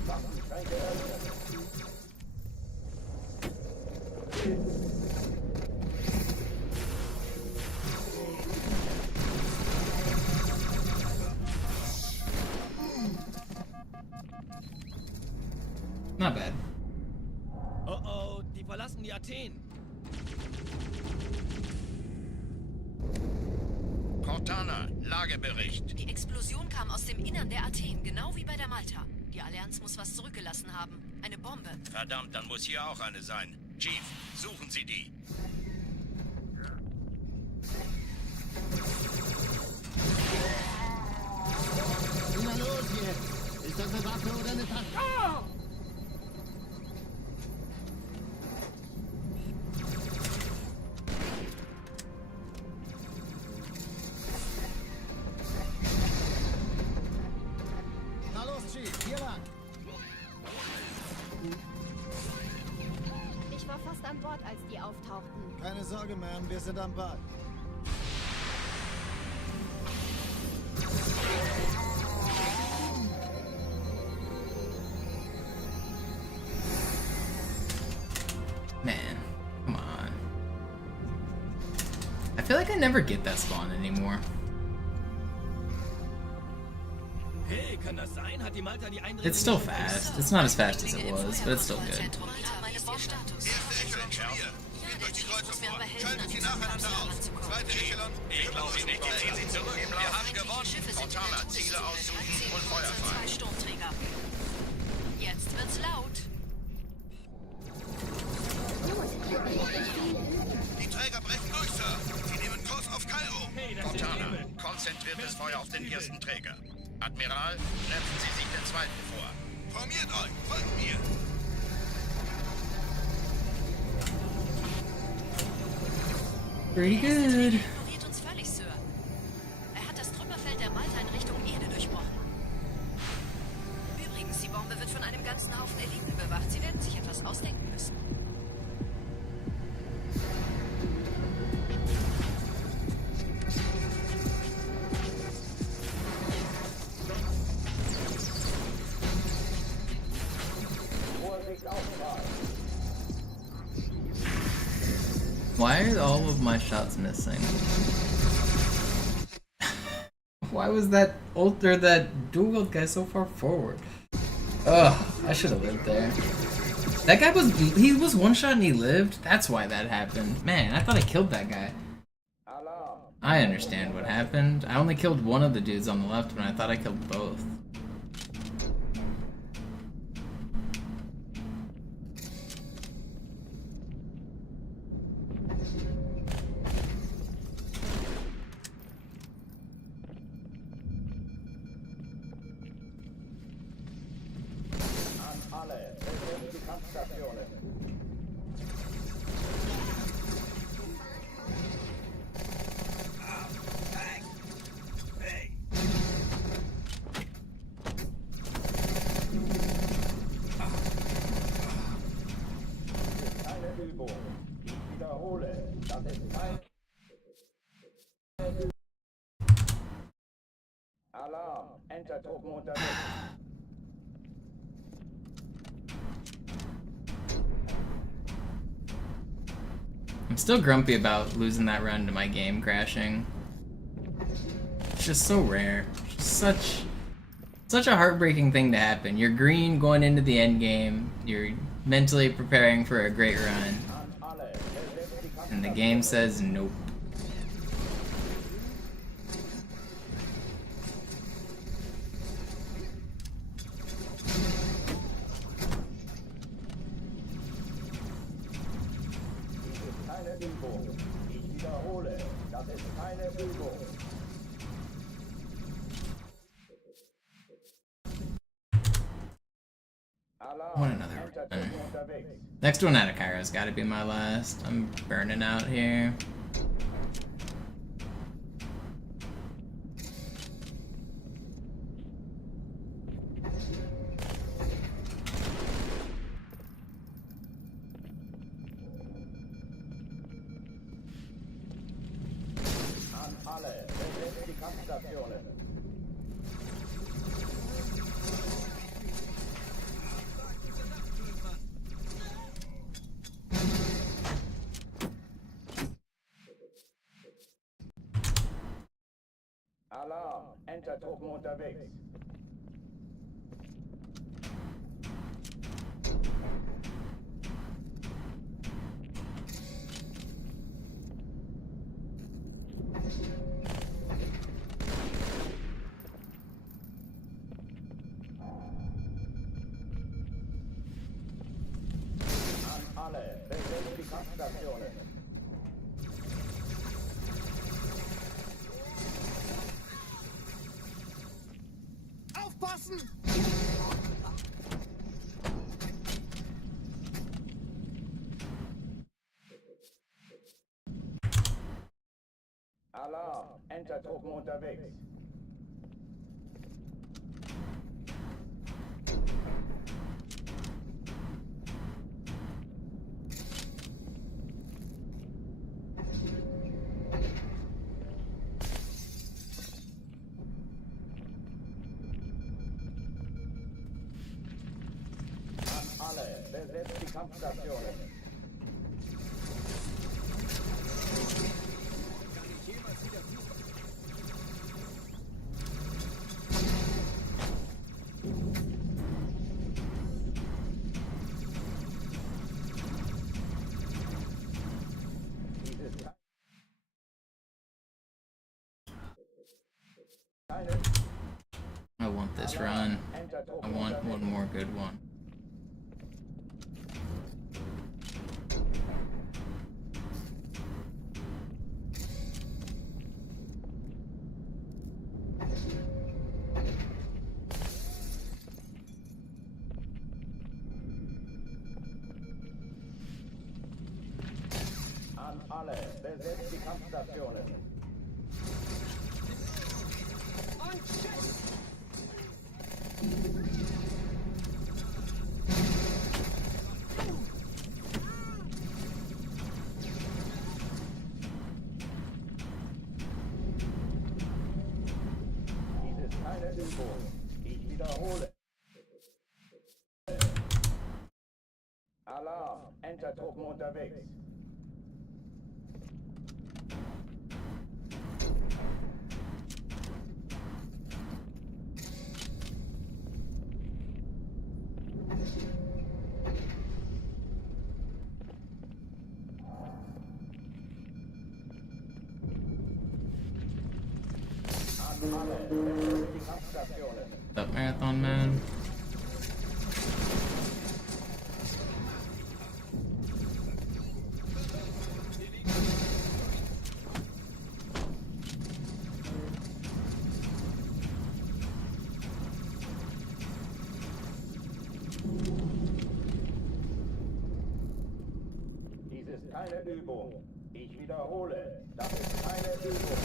Waffenschränke öffnen. Not bad. Oh oh, die verlassen die Athen. Cortana, Lagebericht. Die Explosion kam aus dem Innern der Athen, genau wie bei der Malta. Die Allianz muss was zurückgelassen haben. Eine Bombe. Verdammt, dann muss hier auch eine sein. Chief, suchen Sie die. Na los jetzt! Ist das eine Waffe oder eine Tasche? Ah! Na los, Chief, hier lang! Ich war fast an Bord, als die auftauchten. Keine Sorge, Ma'am, wir sind am Ball. Man, come on. I feel like I never get that spawn anymore. Hey, kann das sein? Hat die Malta die Einrichtung? It's still fast. It's not as fast as it was, but it's still good. Durch die Kreuzung vor. Schaltet sie nacheinander aus. Zweite Echelon. Ich glaube nicht. Wir ziehen sie zurück. Wir haben gewonnen. Cortana, Ziele aussuchen und Feuer fahren. 2 Sturmträger. Jetzt wird's laut. auf den ersten Träger. Admiral, nehmen Sie sich den zweiten vor. Formiert euch, folgt mir. Pretty good. Ignoriert uns völlig, Sir. Er hat das Trümmerfeld der Malta in Richtung Erde durchbrochen. Übrigens, die Bombe wird von einem ganzen Haufen Eliten bewacht. Sie werden sich etwas ausdenken müssen. Why are all of my shots missing? Why was that that dual guy so far forward? Ugh, I should have lived there. That guy was one shot and he lived? That's why that happened. Man, I thought I killed that guy. I understand what happened. I only killed one of the dudes on the left when I thought I killed both. Alarm! Entertruppen unterwegs. I'm still grumpy about losing that run to my game crashing. It's just so rare. Just such a heartbreaking thing to happen. You're green going into the end game. You're mentally preparing for a great run. And the game says nope. I want another run. Next one out of Cairo's gotta be my last. I'm burning out here. Alarm! Entertruppen unterwegs. An alle, besetzt die Kampfstationen. Aufpassen! Alarm! Entertruppen unterwegs. Alle, besetzt die Kampfstationen. I want this run. I want one more good one. Kampfstationen. Und tschüss! Dies ist keine Übung. Ich wiederhole. Alarm! Entertruppen unterwegs. Up Marathon Man. Dies ist keine Übung. Ich wiederhole, das ist keine Übung.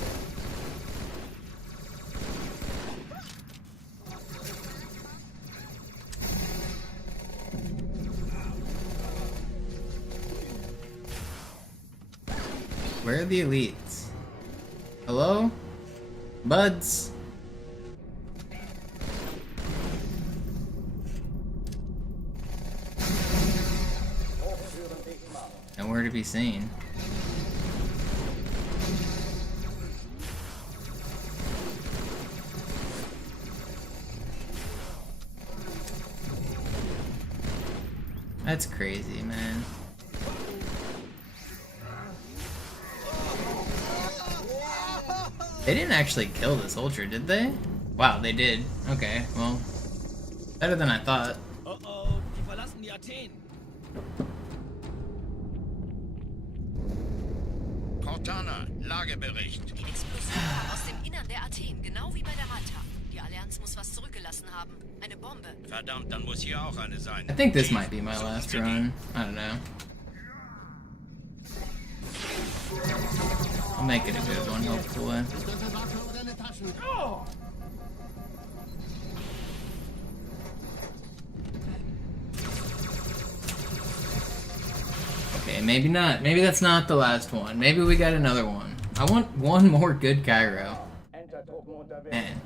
Where are the elites? Hello? Buds? Nowhere to be seen. That's crazy, man. They didn't actually kill this Ultra, did they? Wow, they did. Okay, well, better than I thought. Oh, die verlassen die Athen. Cortana, Lagebericht. Die Explosion kam aus dem Innern der Athen, genau wie bei der Halthafen. Die Allianz muss was zurückgelassen haben. Eine Bombe. Verdammt, dann muss hier auch eine sein. I think this might be my last run. I don't know. I'll make it a good one, hopefully. Okay, maybe not. Maybe that's not the last one. Maybe we got another one. I want one more good Cairo. Man.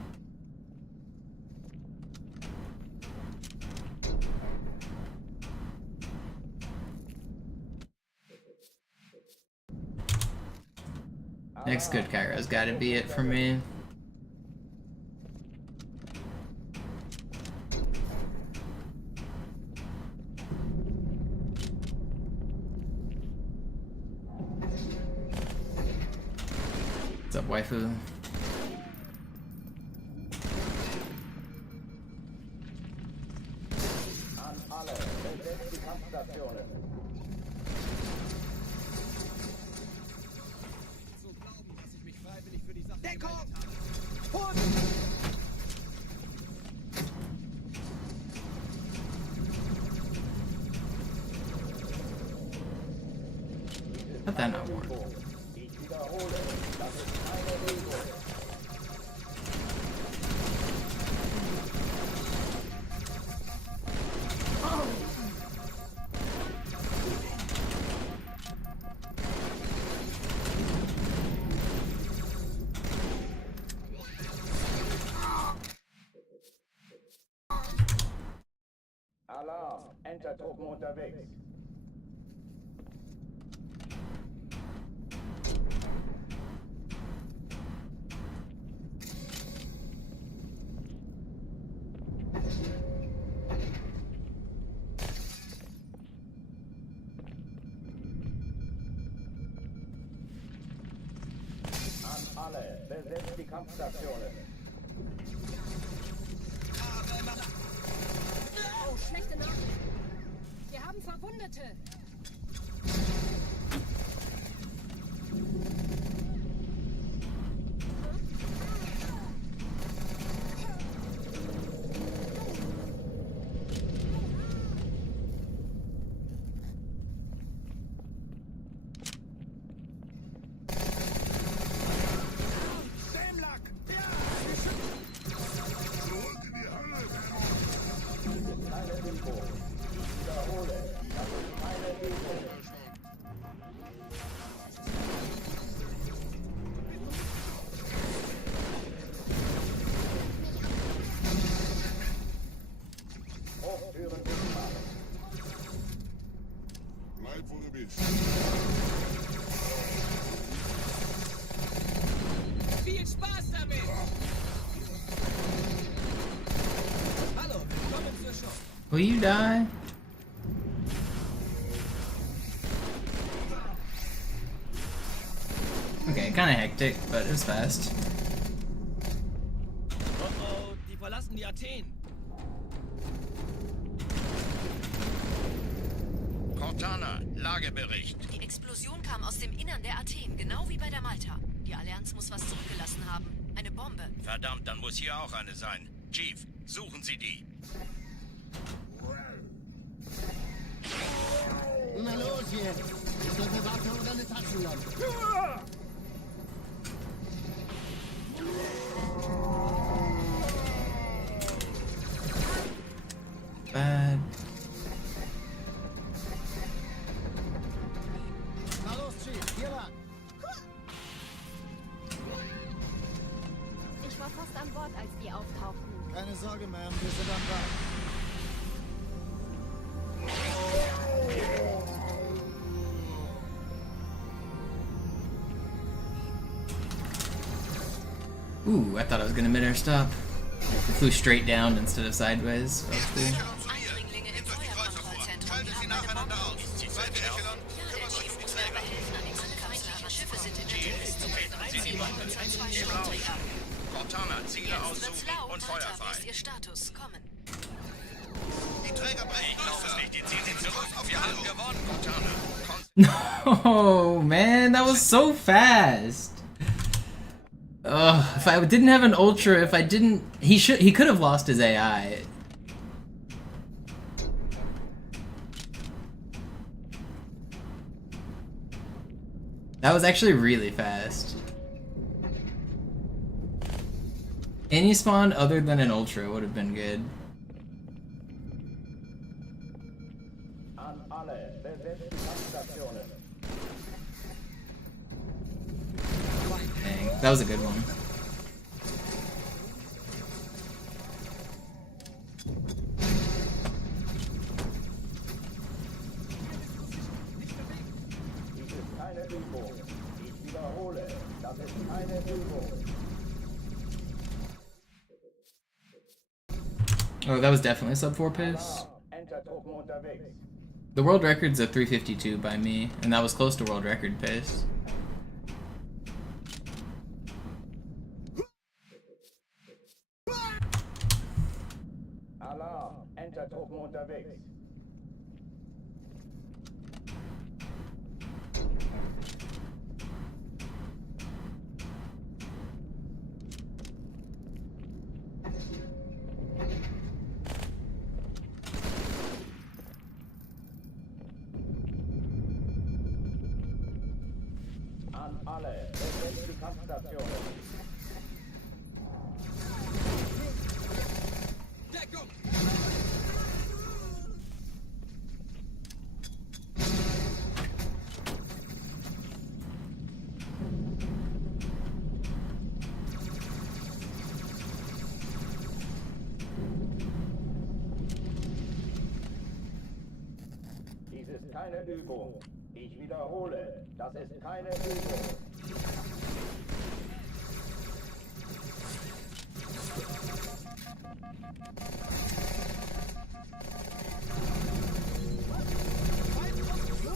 Next good Cairo's gotta be it for me. What's up, waifu? How'd that not work? Alarm! Entertruppen unterwegs. An alle, besetzt die Kampfstationen. Oh, schlechte Nachricht. Wir haben Verwundete. Übung. Ich wiederhole, das ist keine Übung. Hochtüren dicht. Bleib, wo du bist. Viel Spaß damit! Hallo, willkommen zur Show. Will you die? Okay, kinda hectic, but it was fast. Oh oh, die verlassen die Athen. Cortana, Lagebericht. Die Explosion kam aus dem Innern der Athen, genau wie bei der Malta. Die Allianz muss was zurückgelassen haben. Eine Bombe. Verdammt, dann muss hier auch eine sein. Chief, suchen Sie die. Na los jetzt! Ist das eine Waffe oder eine Taschenlampe? Bad. Na los, Chief, hier lang. Ich war fast an Bord, als die auftauchten. Keine Sorge, Ma'am, wir sind am Ball. Ooh, I thought I was gonna mid-air stop. It flew straight down instead of sideways. That was cool. Eindringlinge im Feuerkontrollzentrum. Wir haben eine Bombe. Zweite Echelon, Ja, der Chief muss mir aber helfen. Alle feindlichen Schiffe sind in der Nähe. Sie die Bombe. Zwei Cortana, Ziele Jetzt wird's aussuchen laut. und Malta, Feuer wie ist frei. Ihr Status? Kommen. Die Träger brechen los. Nicht, die ziehen sie zurück. Wir haben gewonnen, Cortana. No, man, that was so fast. Ugh, if I didn't have an ultra, if I didn't, he could have lost his AI. That was actually really fast. Any spawn other than an ultra would have been good. An alle, besetzt die Kampfstationen. Dang, that was a good one. Dies ist keine Übung. Ich wiederhole, das ist keine Übung. Oh, that was definitely a sub 4 pace. Entertruppen unterwegs. The world record's a 352 by me, and that was close to world record pace. Alarm, Entertruppen unterwegs. An alle, besetzt die Kampfstationen. Deckung! Dies ist keine Übung. Ich wiederhole, das ist keine Übung.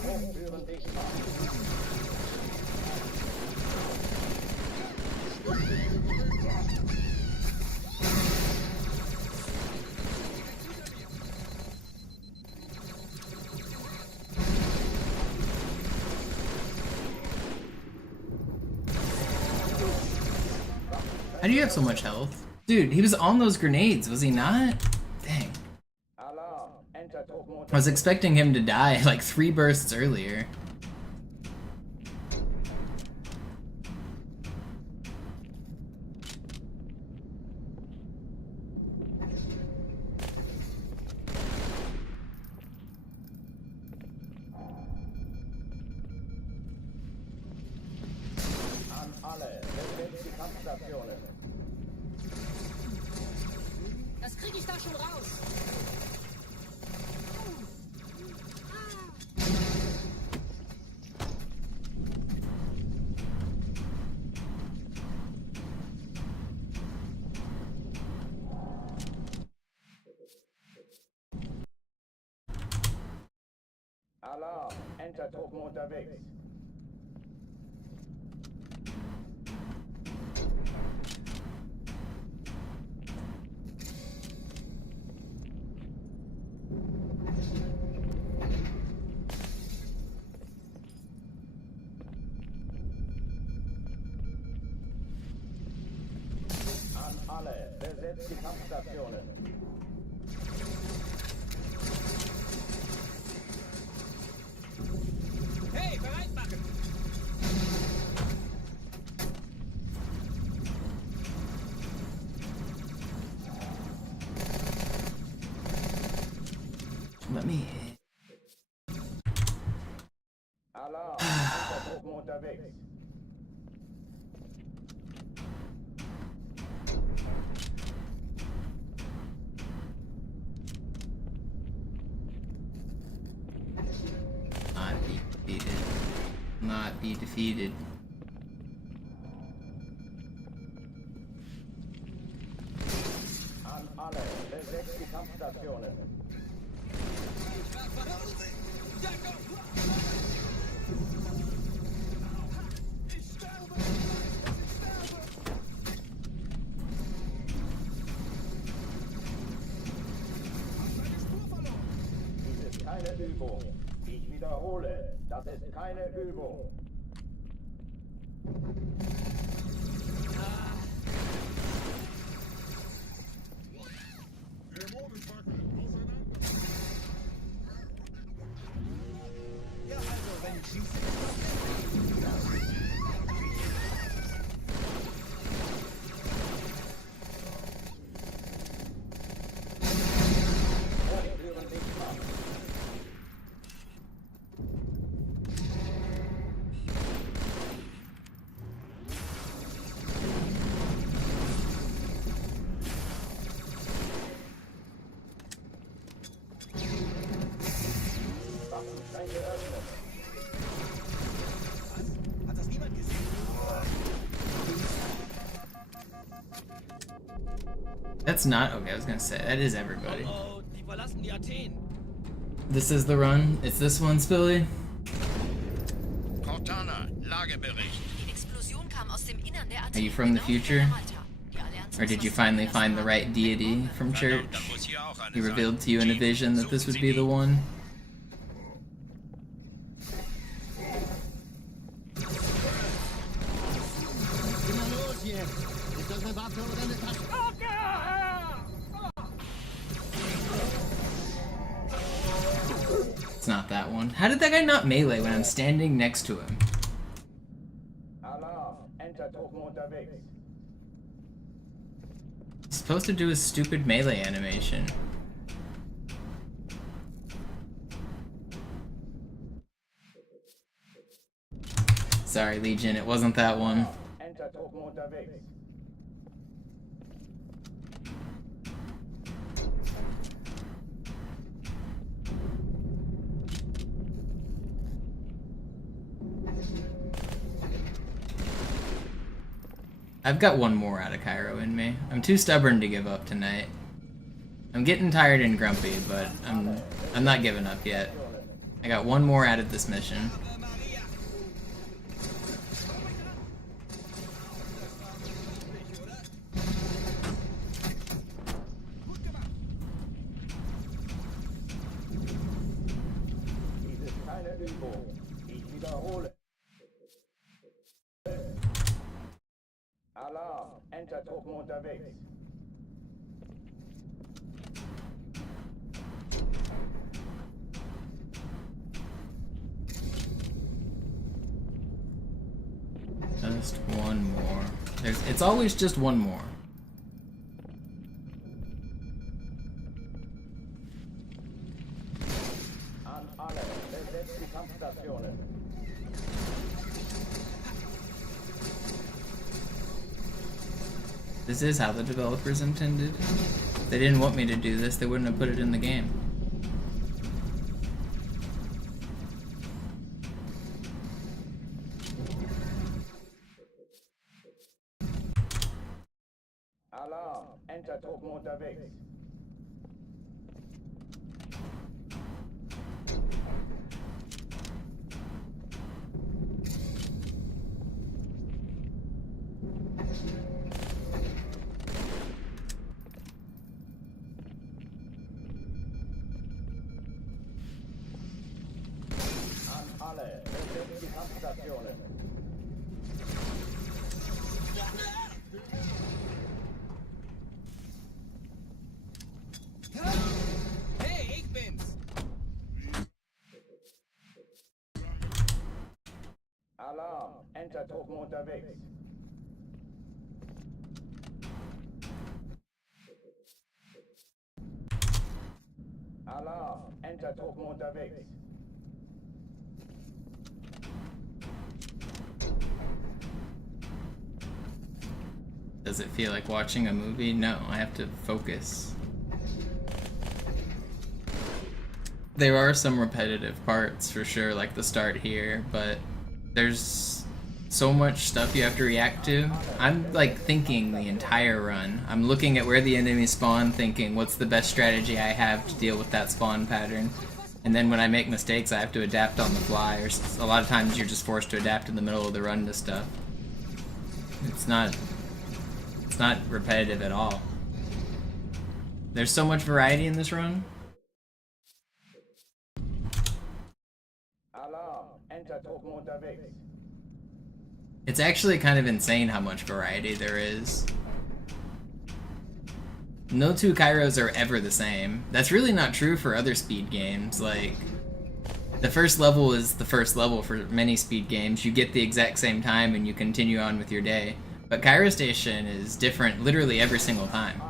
Hochtüren dicht machen. How do you have so much health? Dude, he was on those grenades, was he not? Dang. Alarm, Entertruppen I was expecting him to die like 3 bursts earlier. Kampfstationen. Das kriege ich da schon raus. Alarm, Entertruppen unterwegs. An alle, besetzt die Kampfstationen. Hey, bereit machen! Let me hit. Alarm, Entertruppen unterwegs. Not be defeated. Not be defeated. An alle, besetzt die Kampfstationen. Dies ist keine Übung. Ich wiederhole, das ist keine Übung. Ja, also, wenn ich schieße, Fortführen dich ab. Waffenschein geöffnet. hat das niemand gesehen? That's not okay. I was gonna say that is everybody. Oh, die verlassen die Athen. This is the run. It's this one, Spilly. Cortana, Lagebericht. Die Explosion kam aus dem Innern der Athen. Are you from the genau future? vor Malta. Die Allianz Or did you muss finally was find the haben. right deity from church? Da muss hier auch eine He sein. revealed to you in a vision that this would be the one. Immer los jetzt! Ist das eine Waffe oder eine Tasche? It's not that one. How did that guy not melee when I'm standing next to him? Alarm, Entertruppen unterwegs. He's supposed to do his stupid melee animation. Sorry, Legion, it wasn't that one. Entertruppen unterwegs. I've got one more out of Cairo in me. I'm too stubborn to give up tonight. I'm getting tired and grumpy, but I'm not giving up yet. I got one more out of this mission. Dies ist keine Übung. Ich wiederhole. Alarm, Entertruppen unterwegs. Just one more. It's always just one more. An alle, besetzt die Kampfstationen. 'N This is how the developers intended. If they didn't want me to do this, they wouldn't have put it in the game. Alarm! Enter-Truppen unterwegs. An alle, besetzt die Kampfstationen. Hey, ich bin's! Alarm! Enter-Truppen unterwegs. Alarm! Enter-Truppen unterwegs. Does it feel like watching a movie? No, I have to focus. There are some repetitive parts for sure, like the start here, but there's so much stuff you have to react to. I'm like thinking the entire run. I'm looking at where the enemies spawn, thinking what's the best strategy I have to deal with that spawn pattern. And then when I make mistakes, I have to adapt on the fly, or a lot of times you're just forced to adapt in the middle of the run to stuff. It's not repetitive at all. There's so much variety in this run. Alarm! Enter-Truppen unterwegs. It's actually kind of insane how much variety there is. No two Kairos are ever the same. That's really not true for other speed games. Like, the first level is the first level for many speed games. You get the exact same time and you continue on with your day. But Cairo Station is different literally every single time.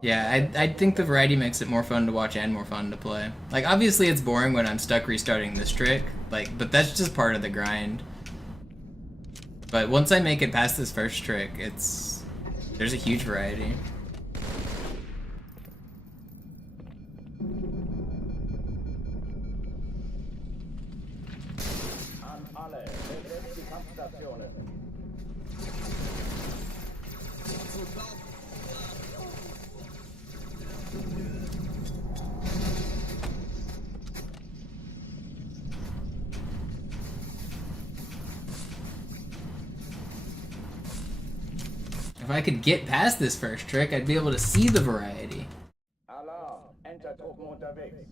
Yeah, I think the variety makes it more fun to watch and more fun to play. Like, obviously it's boring when I'm stuck restarting this trick, like, but that's just part of the grind. But once I make it past this first trick, there's a huge variety. An alle, besetzt die Kampfstationen. If I could get past this first trick, I'd be able to see the variety. Alarm! Enter-Truppen unterwegs.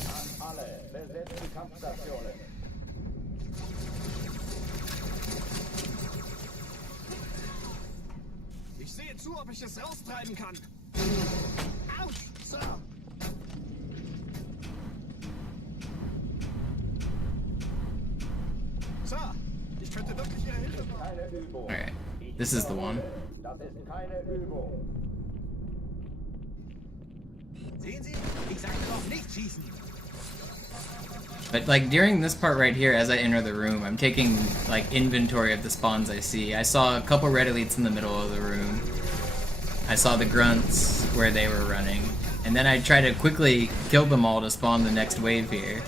An alle, besetzt die Kampfstationen. Ich sehe zu, ob ich es raustreiben kann. Autsch, Sir! Sir, ich könnte wirklich Ihre Hilfe brauchen. Keine Übung. Alright, this is the one. Das ist keine Übung. Sehen Sie? Ich sagte doch nicht schießen. But like during this part right here, as I enter the room, I'm taking like inventory of the spawns I see. I saw a couple red elites in the middle of the room. I saw the grunts where they were running. And then I try to quickly kill them all to spawn the next wave here.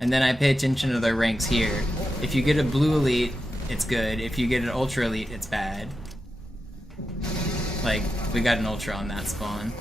And then I pay attention to their ranks here. If you get a blue elite, it's good. If you get an ultra elite, it's bad. Like, we got an ultra on that spawn.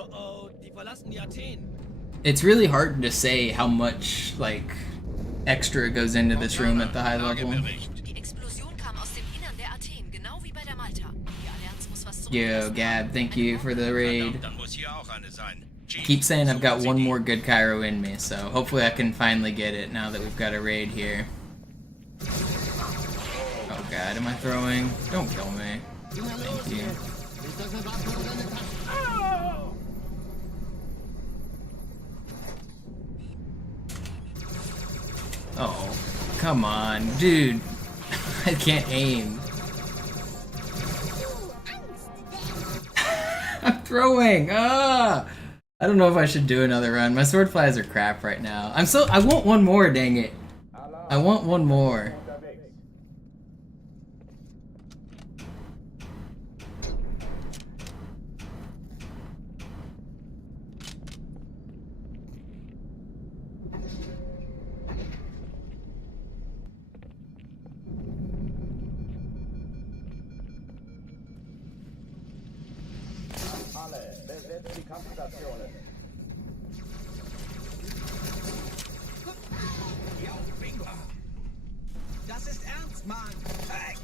Oh oh, die verlassen die Athen. It's really hard to say how much, like, extra goes into this room at the high level. Die Explosion kam aus dem Innern der Athen, genau wie bei der Malta. Die Allianz muss was Yo, Gab, thank you for the raid. Dann muss hier auch eine sein. I keep saying I've got one more good Cairo in me, so hopefully I can finally get it now that we've got a raid here. Oh god, am I throwing? Don't kill me. Thank you. Oh, come on, dude. I can't aim. I'm throwing! Ah! I don't know if I should do another run. My sword flies are crap right now. I want one more, dang it. I want one more. Alle, besetzt die Kampfstationen. Ja, bingo. Das ist ernst, Mann. Hey.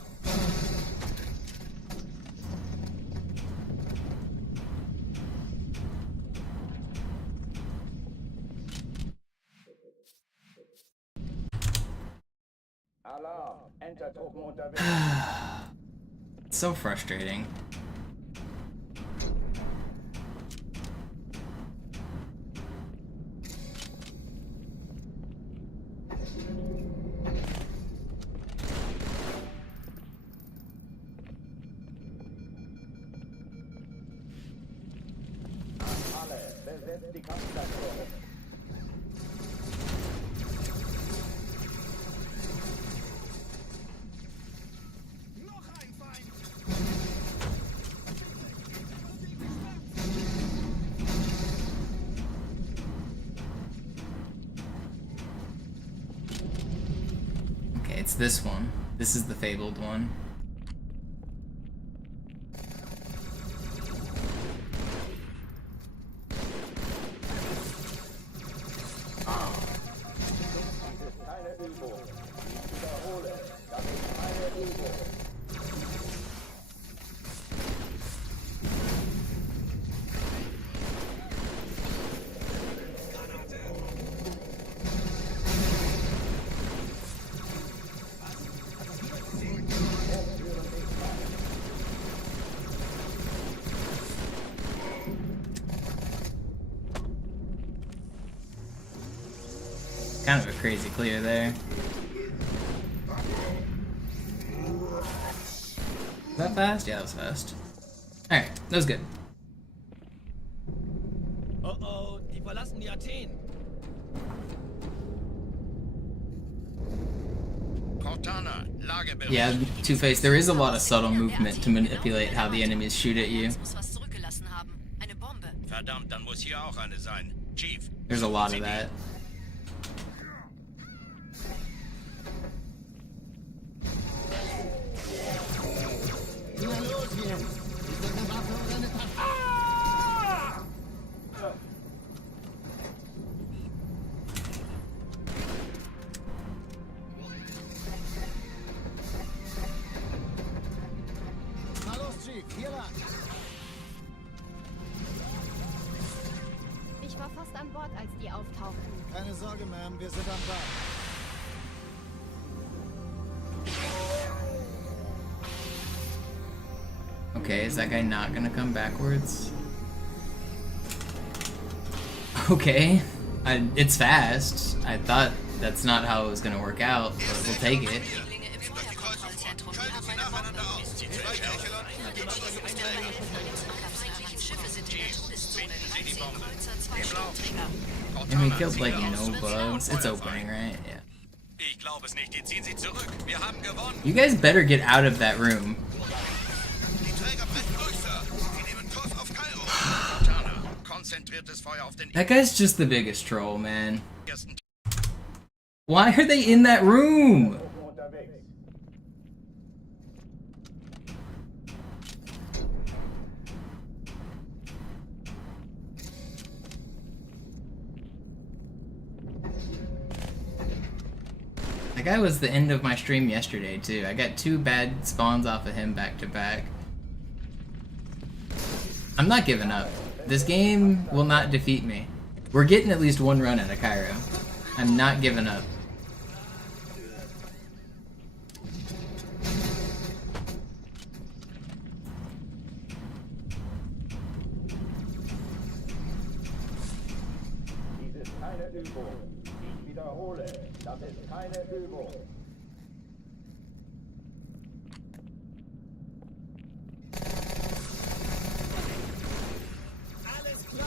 Alarm, Entertruppen unterwegs. It's so frustrating. Alle, besetzt die Kampfstationen. Noch ein Feind. Okay, it's this one. This is the fabled one. Keine Übung. Ich wiederhole, das ist keine Übung. Kind of a crazy clear there. Was that fast? Yeah, that was fast. Alright, that was good. Oh oh, die verlassen die Athen. Cortana, Lagebericht. Yeah, Two-Face, there is a lot of subtle movement to manipulate how the enemies shoot at you. muss was zurückgelassen haben. Eine Bombe. Verdammt, dann muss hier auch eine sein. Chief. There's a lot of that. Na los jetzt! Ist das eine Waffe oder eine Tasche? Na los, Chief, hier lang. Ich war fast an Bord, als die auftauchten. Keine Sorge, Ma'am, wir sind am Ball. Okay, is that guy not gonna come backwards? Okay, it's fast. I thought that's not how it was gonna work out, but we'll take it. Dringlinge im Feuerkontrollzentrum. Wir haben eine Nacheinander Bombe. aus. Die zweite Echelon. Feindliche Schiffe sind in der Todeszone. Sie die Bombe. Kreuzer, 2 Sturmträger. And we killed like no bugs. It's opening, right? Yeah. Ich glaube es nicht, die ziehen sich zurück. Wir haben gewonnen. You guys better get out of that room. Die Träger brechen durch, Sir. Sie nehmen Kurs auf Kairo. Cortana, konzentriertes Feuer auf den That guy's just the biggest troll, man. ersten. Why are they in that room? Unterwegs. guy was the end of my stream yesterday, too. I got 2 bad spawns off of him back to back. I'm not giving up. This game will not defeat me. We're getting at least 1 run out of Cairo. I'm not giving up. Dies ist keine Übung. Ich wiederhole, das ist keine Übung. Alles klar.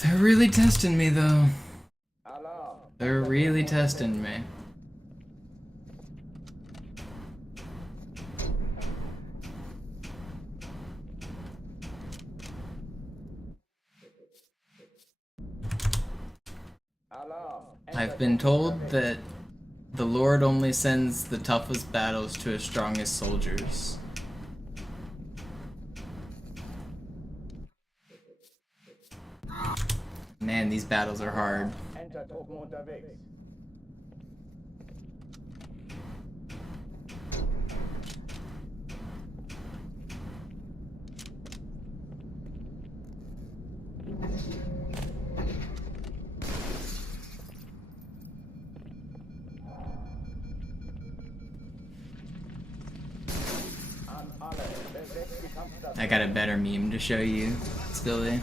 They're really testing me, though. They're really testing me. I've been told that the Lord only sends the toughest battles to his strongest soldiers. Man, these battles are hard. Entertruppen unterwegs. I got a better meme to show you, Spilly.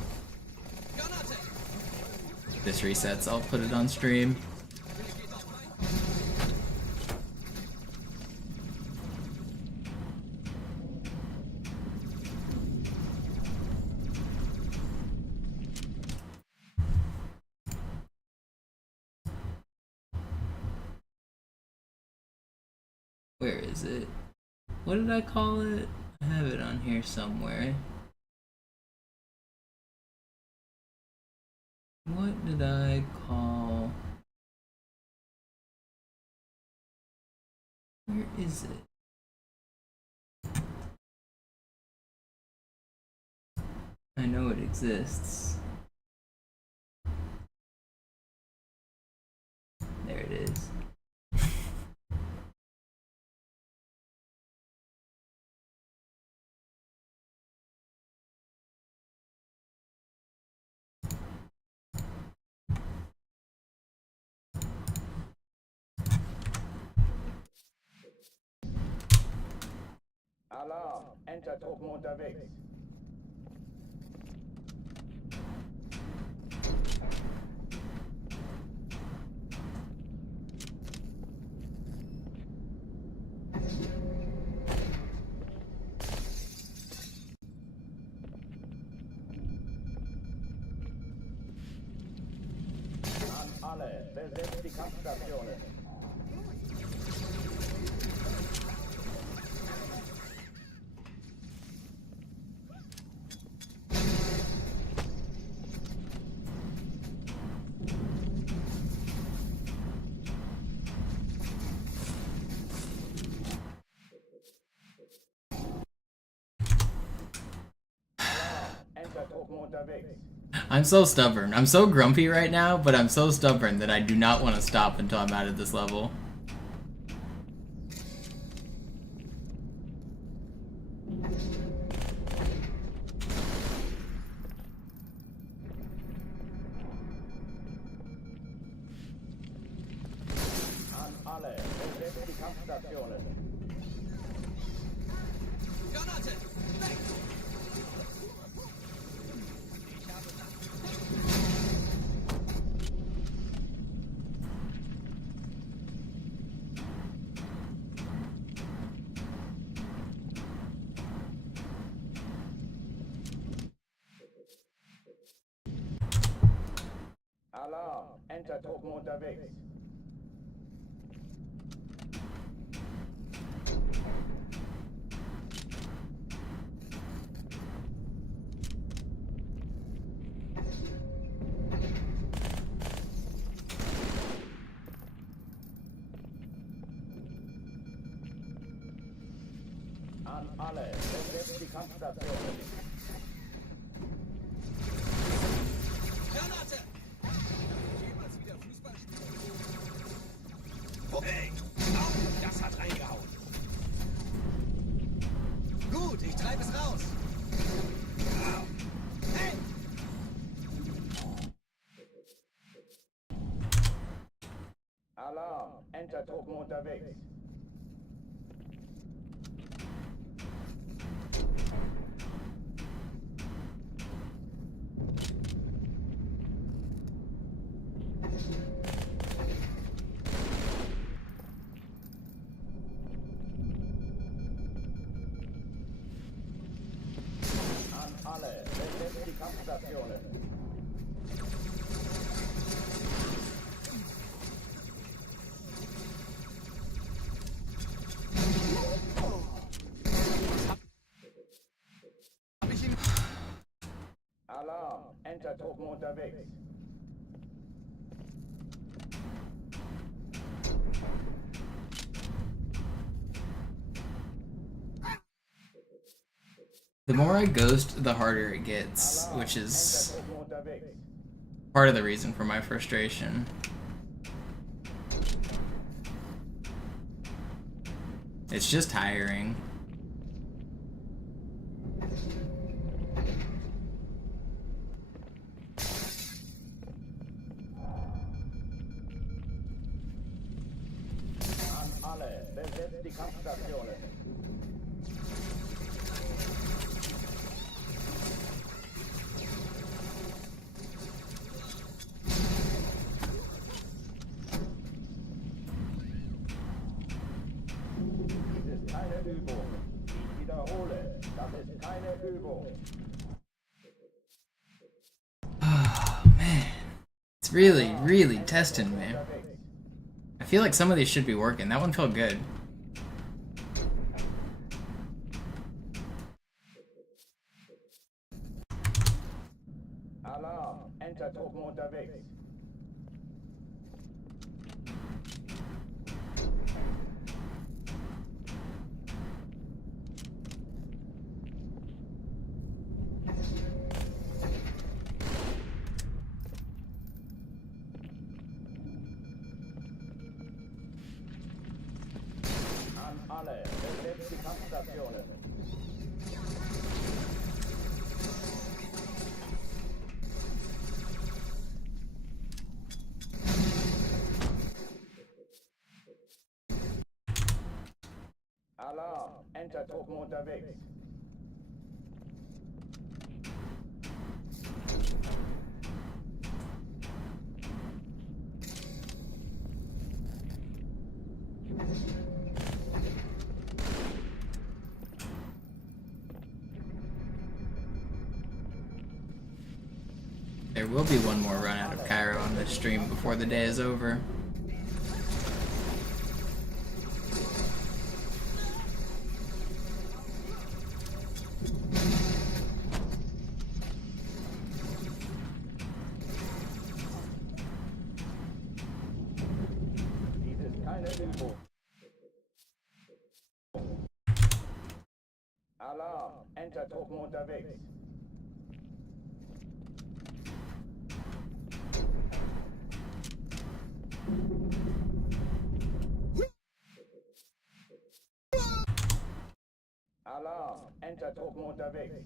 This resets, I'll put it on stream. Where is it? What did I call it? I have it on here somewhere. What did I call? Where is it? I know it exists. There it is. Alarm! Entertruppen unterwegs. An alle, besetzt die Kampfstationen. I'm so stubborn. I'm so grumpy right now, but I'm so stubborn that I do not want to stop until I'm out of this level. An alle, besetzt die Kampfstationen. Granate! Weg! Alarm! Entertruppen unterwegs. An alle, besetzt die Kampfstation. Granate! Jemals wieder Fußball spielen? Hey! Au, das hat reingehauen. Gut, ich treibe es raus. Hey! Alarm, Entertruppen unterwegs. An alle, besetzt die Kampfstationen. Alarm, Entertruppen unterwegs. The more I ghost, the harder it gets, which is part of the reason for my frustration. It's just tiring. An alle, besetzt die Kampfstationen. Dies ist keine Übung. Ich wiederhole, das ist keine Übung. Oh man, it's really testing me. I feel like some of these should be working. That one felt good. Alarm, Entertruppen unterwegs. An alle, besetzt die Kampfstationen. Alarm, Entertruppen unterwegs. There will be one more run out of Cairo on this stream before the day is over. Dies ist keine Übung. Alarm, Entertruppen unterwegs. Alarm, Entertruppen unterwegs.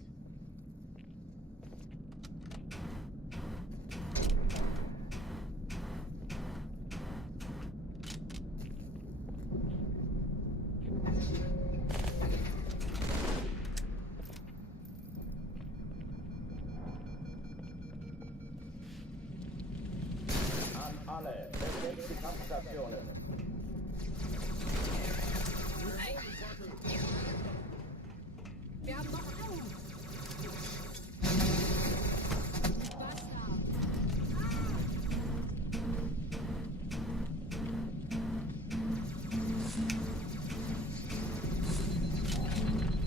An alle, besetzt die Kampfstationen. Wir haben noch einen.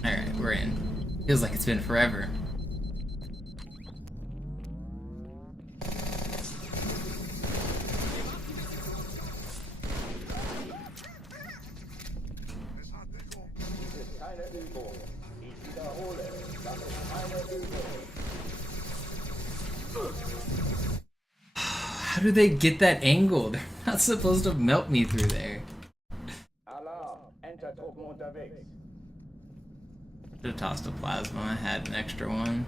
Alright, we're in. Feels like it's been forever. keine Übung. Ich wiederhole, das ist keine Übung. How do they get that angle? They're not supposed to melt me through there. Alarm, Entertruppen unterwegs. Should have tossed a plasma. I had an extra one.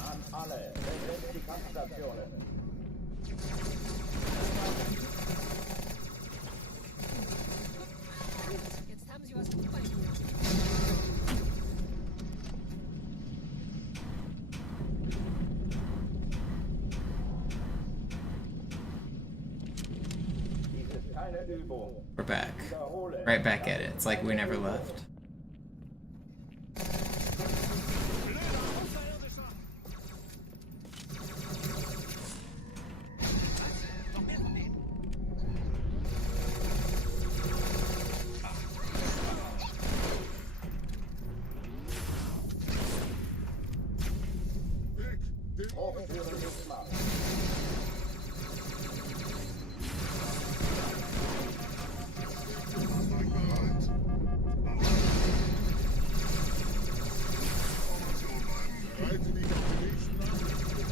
An alle, besetzt die Kampfstationen. Jetzt haben Sie was gut bei mir. Dies ist keine Übung. We're back. Wiederhole. Right back at it. It's like we never left. Hochführen nicht machen.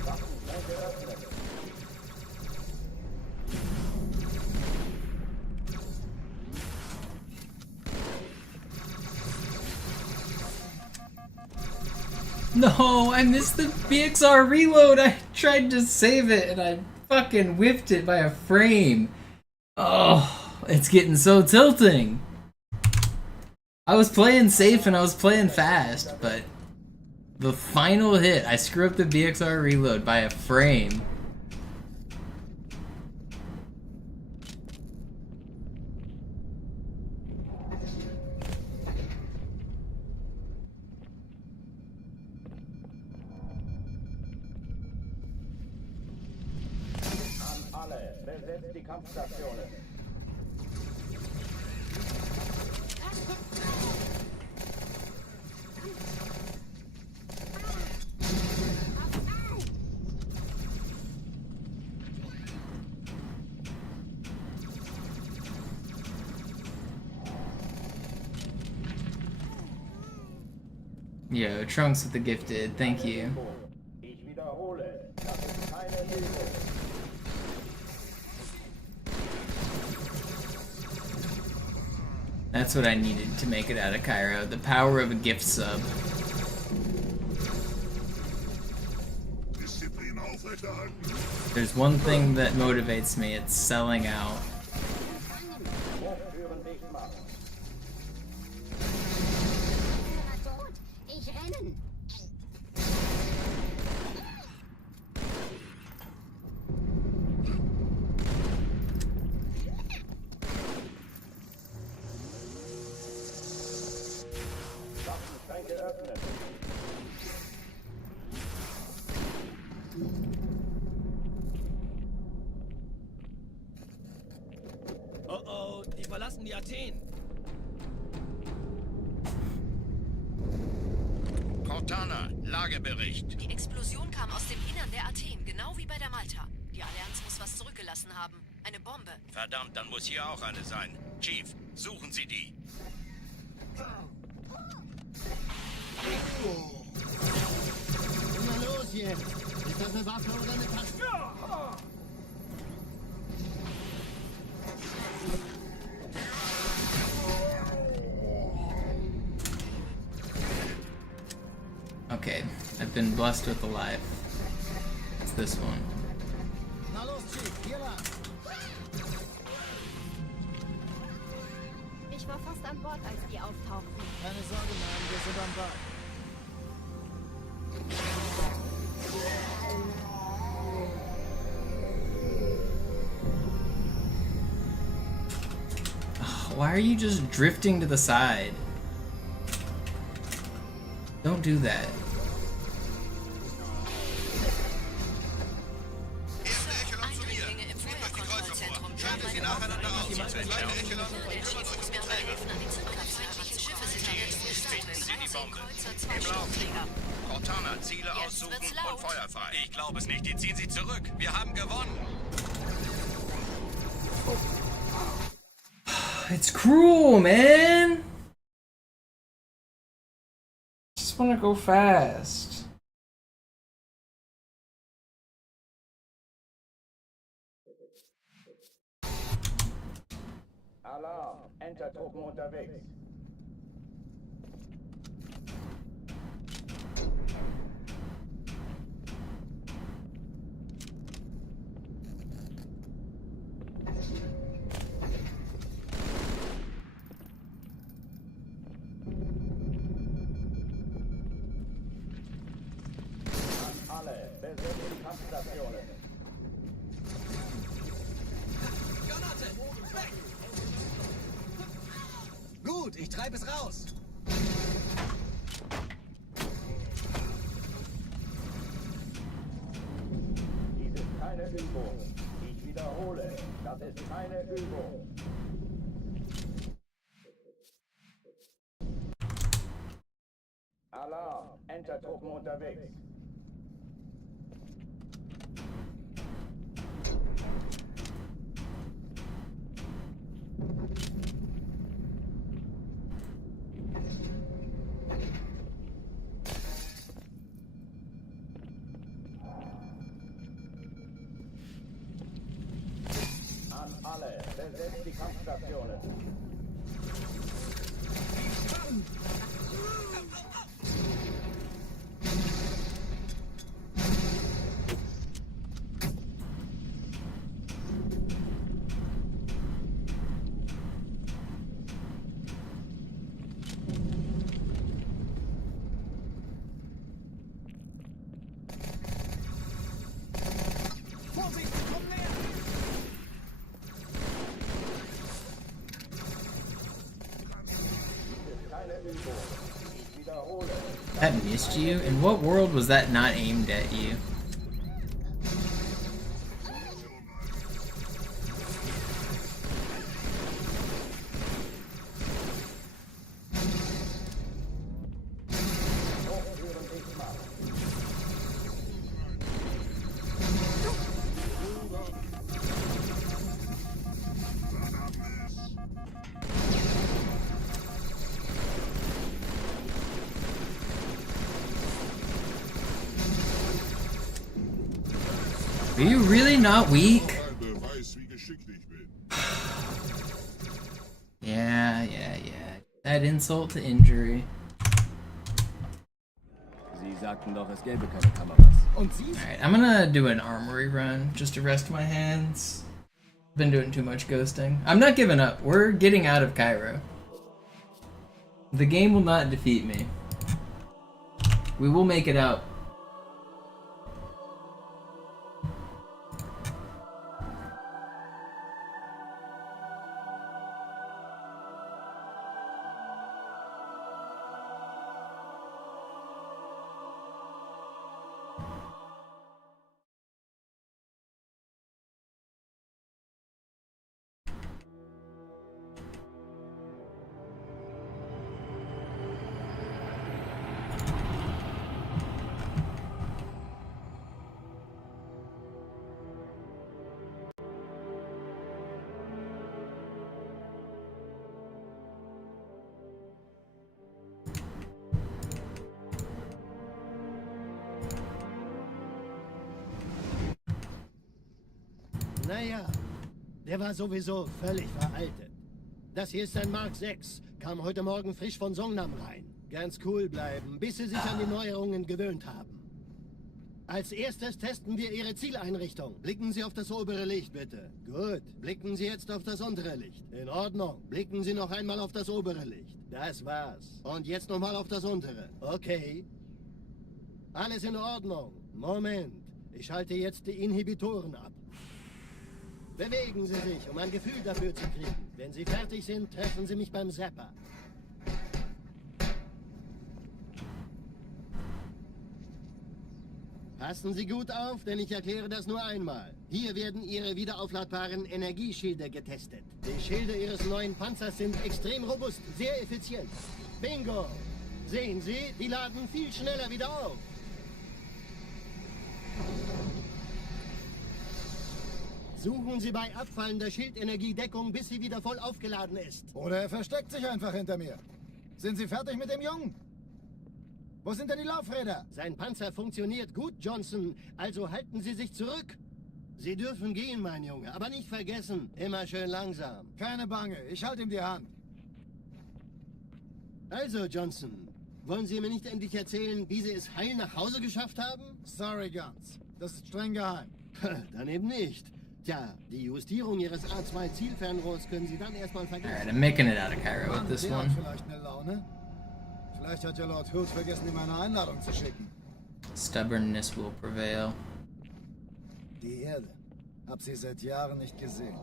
Waffenschränke öffnen. No, I missed the BXR reload. I tried to save it and I fucking whiffed it by a frame. Oh, it's getting so tilting. I was playing safe and I was playing fast, but the final hit, I screw up the BXR reload by a frame. An alle, besetzt die Kampfstationen. Yo, Trunks with the gifted, thank you. Ich wiederhole, das ist keine Übung. That's what I needed to make it out of Cairo. The power of a gift sub. There's one thing that motivates me, it's selling out. Hochführen nicht machen. Ich rennen. Waffenschränke öffnen. Oh oh, die verlassen die Athen. Cortana, Lagebericht. Die Explosion kam aus dem Innern der Athen, genau wie bei der Malta. Die Allianz muss was zurückgelassen haben. Eine Bombe. Verdammt, dann muss hier auch eine sein. Chief, suchen Sie die. Na los jetzt! Ist das eine Waffe oder eine Taste? Okay, I've been blessed with a life. It's this one. Na los, Chief, hier lang. Ich war fast an Bord, als die auftauchten. Keine Sorge, Mann, wir sind am Ball. Why are you just drifting to the side? Don't do that. Eindringlinge im Feuerkontrollzentrum. Zweite Echelon, kümmert euch um die Träger. Feindliche Schiffe sind Montana, Ziele aussuchen und Feuer frei. Ich glaube es nicht, die ziehen sich zurück. Wir haben gewonnen. It's cruel, man. Just wanna go fast. Alarm, Entertruppen unterwegs. Alle, besetzt die Kampfstationen. Gut, ich treibe es raus. Dies ist keine Übung. Ich wiederhole, das ist keine Übung. Alarm, Entertruppen unterwegs. An alle, besetzt die Kampfstationen. That missed you? In what world was that not aimed at you? Are you really not weak? Yeah. That insult to injury. Sie sagten doch, es gäbe keine Kameras. Alright, I'm gonna do an armory run just to rest my hands. Been doing too much ghosting. I'm not giving up. We're getting out of Cairo. The game will not defeat me. We will make it out. Naja, der war sowieso völlig veraltet. Das hier ist ein Mark 6. Kam heute Morgen frisch von Songnam rein. Ganz cool bleiben, bis Sie sich an die Neuerungen gewöhnt haben. Als erstes testen wir Ihre Zieleinrichtung. Blicken Sie auf das obere Licht, bitte. Gut. Blicken Sie jetzt auf das untere Licht. In Ordnung. Blicken Sie noch einmal auf das obere Licht. Das war's. Und jetzt nochmal auf das untere. Okay. Alles in Ordnung. Moment. Ich schalte jetzt die Inhibitoren ab. Bewegen Sie sich, um ein Gefühl dafür zu kriegen. Wenn Sie fertig sind, treffen Sie mich beim Zapper. Passen Sie gut auf, denn ich erkläre das nur einmal. Hier werden Ihre wiederaufladbaren Energieschilde getestet. Die Schilde Ihres neuen Panzers sind extrem robust, sehr effizient. Bingo! Sehen Sie, die laden viel schneller wieder auf. Suchen Sie bei abfallender Schildenergiedeckung, bis sie wieder voll aufgeladen ist. Oder er versteckt sich einfach hinter mir. Sind Sie fertig mit dem Jungen? Wo sind denn die Laufräder? Sein Panzer funktioniert gut, Johnson. Also halten Sie sich zurück. Sie dürfen gehen, mein Junge. Aber nicht vergessen, immer schön langsam. Keine Bange, ich halte ihm die Hand. Also, Johnson, wollen Sie mir nicht endlich erzählen, wie Sie es heil nach Hause geschafft haben? Sorry, Guns. Das ist streng geheim. Dann eben nicht. Tja, die Justierung Ihres A2-Zielfernrohrs können Sie dann erstmal vergessen. Alright, I'm making it out of Cairo with this Der one. hat vielleicht eine Laune. Vielleicht hat ja Lord Hood vergessen, ihm eine Einladung zu schicken. Stubbornness will prevail. Die Erde. Hab sie seit Jahren nicht gesehen.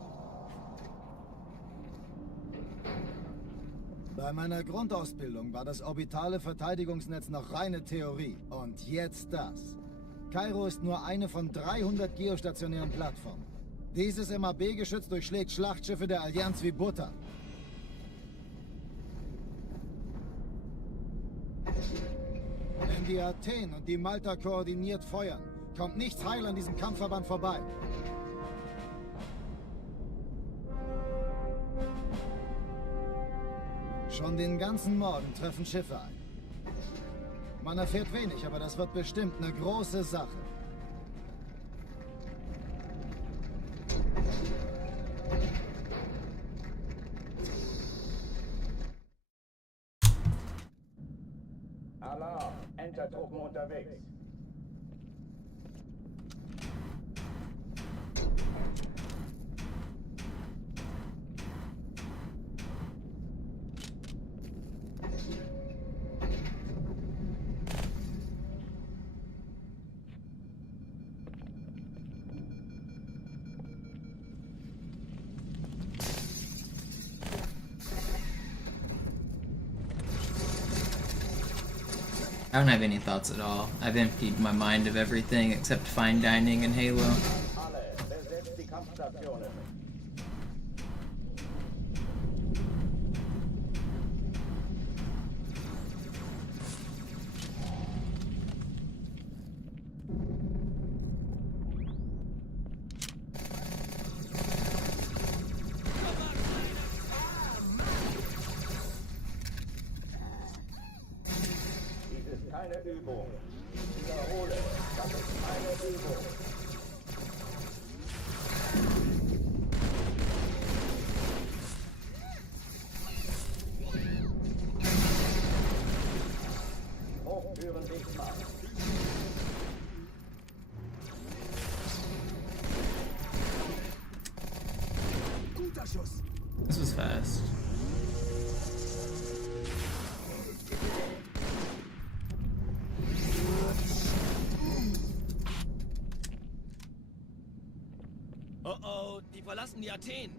Bei meiner Grundausbildung war das orbitale Verteidigungsnetz noch reine Theorie. Und jetzt das. Kairo ist nur eine von 300 geostationären Plattformen. Dieses MAB-Geschütz durchschlägt Schlachtschiffe der Allianz wie Butter. Wenn die Athen und die Malta koordiniert feuern, kommt nichts heil an diesem Kampfverband vorbei. Schon den ganzen Morgen treffen Schiffe ein. Man erfährt wenig, aber das wird bestimmt eine große Sache. Alarm! Entertruppen unterwegs. I don't have any thoughts at all. I've emptied my mind of everything except fine dining and Halo. Alle, besetzt die Kampfstationen. Dies ist keine Übung. Ich wiederhole, das ist keine Übung. Hochführen dicht machen. Guter Schuss. This was fast. Oh oh, die verlassen die Athen.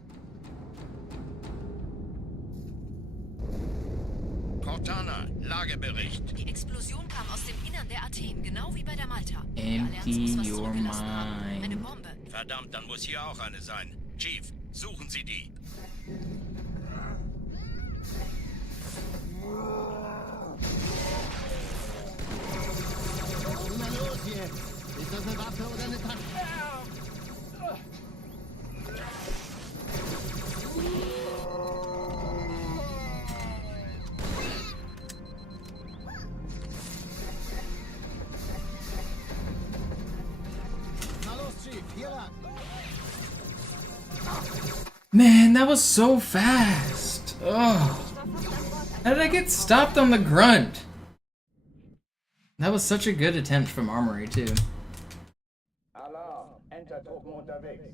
Cortana, Lagebericht. Die Explosion kam aus dem Innern der Athen, genau wie bei der Malta. Die Empty Allianz muss was your zurückgelassen haben. Eine mind. Bombe. Verdammt, dann muss hier auch eine sein. Chief, suchen Sie die. Na los jetzt! Ist das eine Waffe oder eine Tasche? Na los, Chief, hier lang. Man, that was so fast. Oh. How did I get stopped on the grunt? That was such a good attempt from Armory, too. Alarm! Entertruppen unterwegs.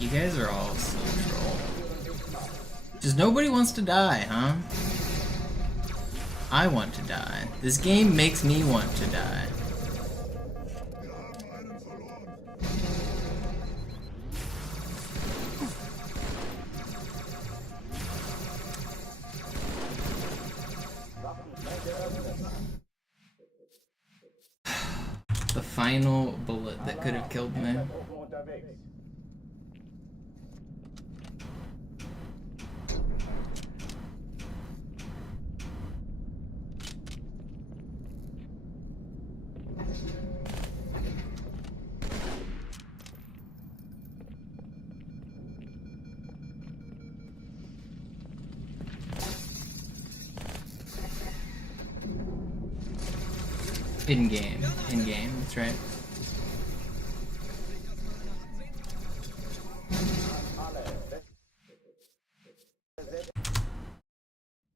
You guys are all so troll. Just nobody wants to die, huh? I want to die. This game makes me want to die. The final bullet that could have killed me. In-game, that's right.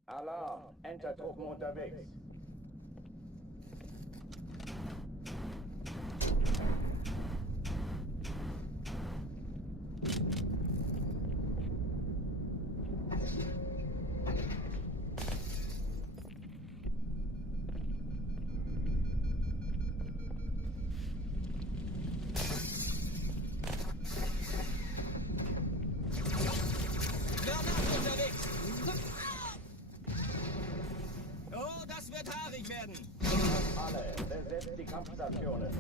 Alarm, Entertruppen unterwegs. Alle, besetzt die Kampfstationen.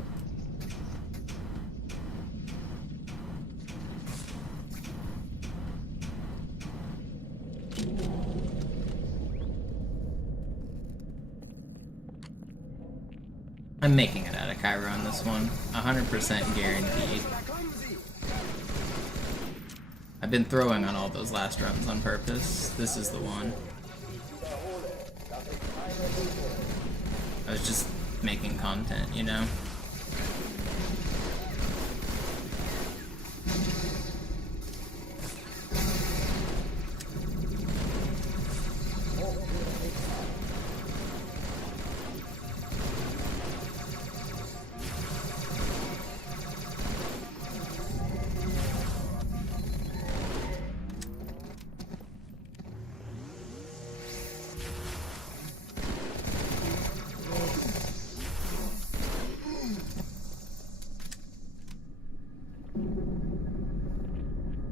I'm making it out of Cairo on this one. 100% guaranteed. I've been throwing on all those last runs on purpose. This is the one. I was just making content, you know?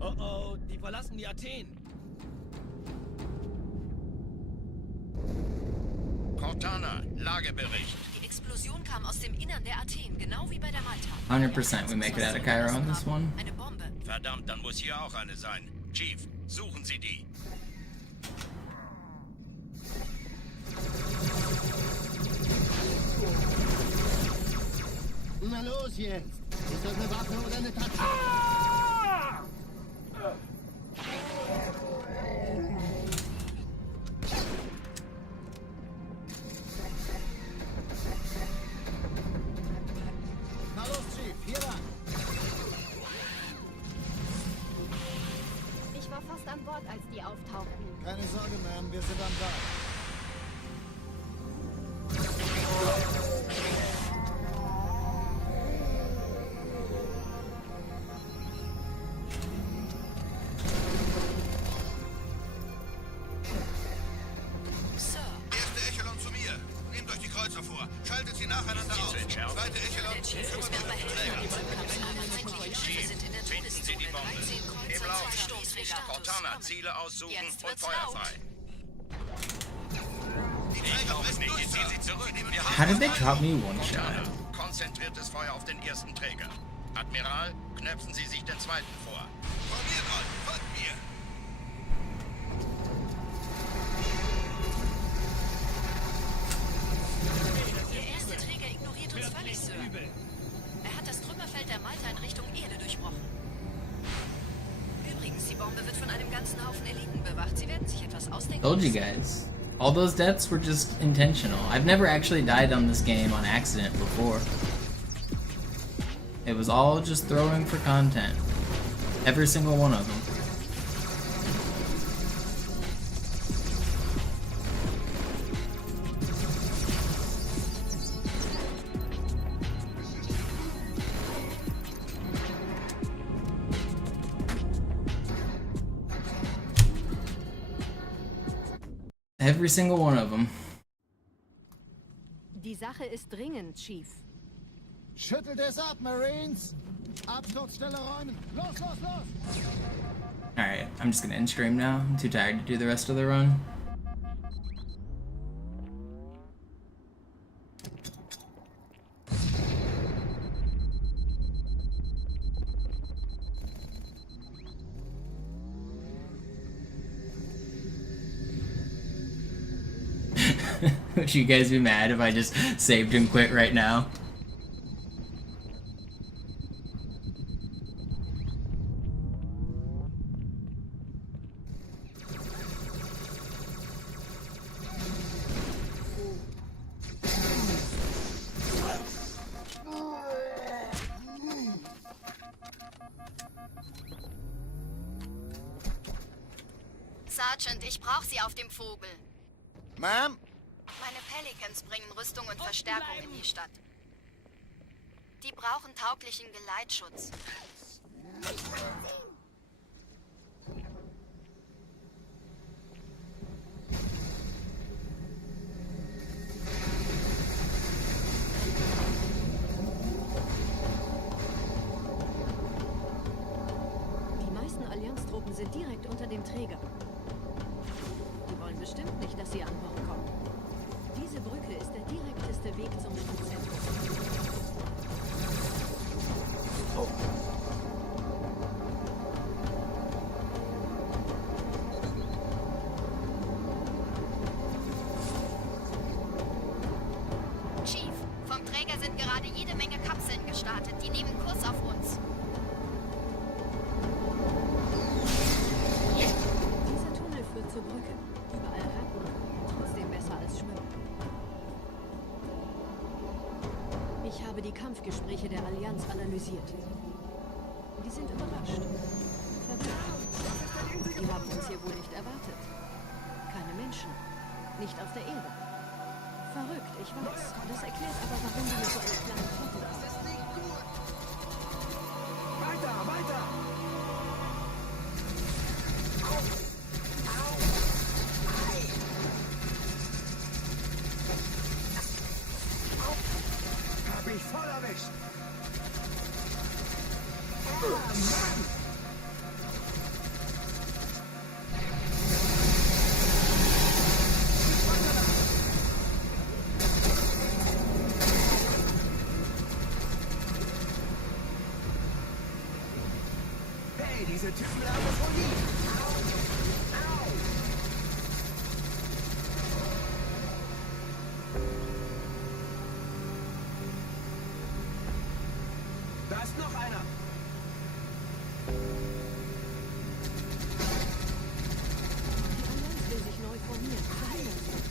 Oh, die verlassen die Athen. Cortana, Lagebericht. Die Explosion kam aus dem Innern der Athen, genau wie bei der Malta. 100% we make it out of Cairo on this one. Eine Bombe. Verdammt, dann muss hier auch eine sein. Chief, suchen Sie die. Na los jetzt! Ist das eine Waffe oder eine Tatze? Na los, Chief, hier lang! Ich war fast an Bord, als die auftauchten. Keine Sorge, Ma'am, wir sind am Ball. Erste Echelon zu mir. Nehmt euch die Kreuzer vor. Schaltet sie nacheinander auf. Zweite Echelon, kümmert euch um die Träger. Finden Sie die Bombe. Im Lauf. Cortana, Ziele aussuchen und Feuer frei. Die Träger pressen durch, Sir. Sie zurück. How did they drop me one shot? Konzentriertes Feuer auf den ersten Träger. Admiral, knöpfen Sie sich den zweiten vor. Von mir, Gott, folgt mir. Der erste Träger ignoriert uns völlig, Sir. Er hat das Trümmerfeld der Malta in Richtung Erde durchbrochen. Übrigens, die Bombe wird von einem ganzen Haufen Eliten bewacht. Sie werden sich etwas ausdenken. Told you guys. All those deaths were just intentional. I've never actually died on this game on accident before. It was all just throwing for content. Every single one of them. Every single one of them. Die Sache ist dringend, Chief. Schüttelt es ab, Marines! Absturzstelle räumen! Los, los, los! Alright, I'm just gonna end stream now. I'm too tired to do the rest of the run. Would you guys be mad if I just saved and quit right now? Sergeant, ich brauche Sie auf dem Vogel. Ma'am? Meine Pelicans bringen Rüstung und Verstärkung in die Stadt. Die brauchen tauglichen Geleitschutz. Die meisten Allianztruppen sind direkt unter dem Träger. Die wollen bestimmt nicht, dass sie an Bord kommen. Diese Brücke ist der direkteste Weg zum Stadtzentrum. Oh. Chief, vom Träger sind gerade jede Menge Kapseln gestartet. Die nehmen Kurs auf uns. Dieser Tunnel führt zur Brücke. Überall Ratten. Trotzdem besser als Schwimmen. Ich habe die Kampfgespräche der Allianz analysiert. Die sind überrascht. Verwirrt. Die haben uns hier wohl nicht erwartet. Keine Menschen. Nicht auf der Erde. Verrückt, ich weiß. Das erklärt aber, warum wir so eine kleine Flotte haben. Das ist nicht gut. Weiter, weiter! Hab ich voll erwischt! Ah, Mann! Hey, diese Typen haben es wohl lieb! Au! Au! Da ist noch einer! Die Allianz will sich neu formieren. Verhindern Sie uns.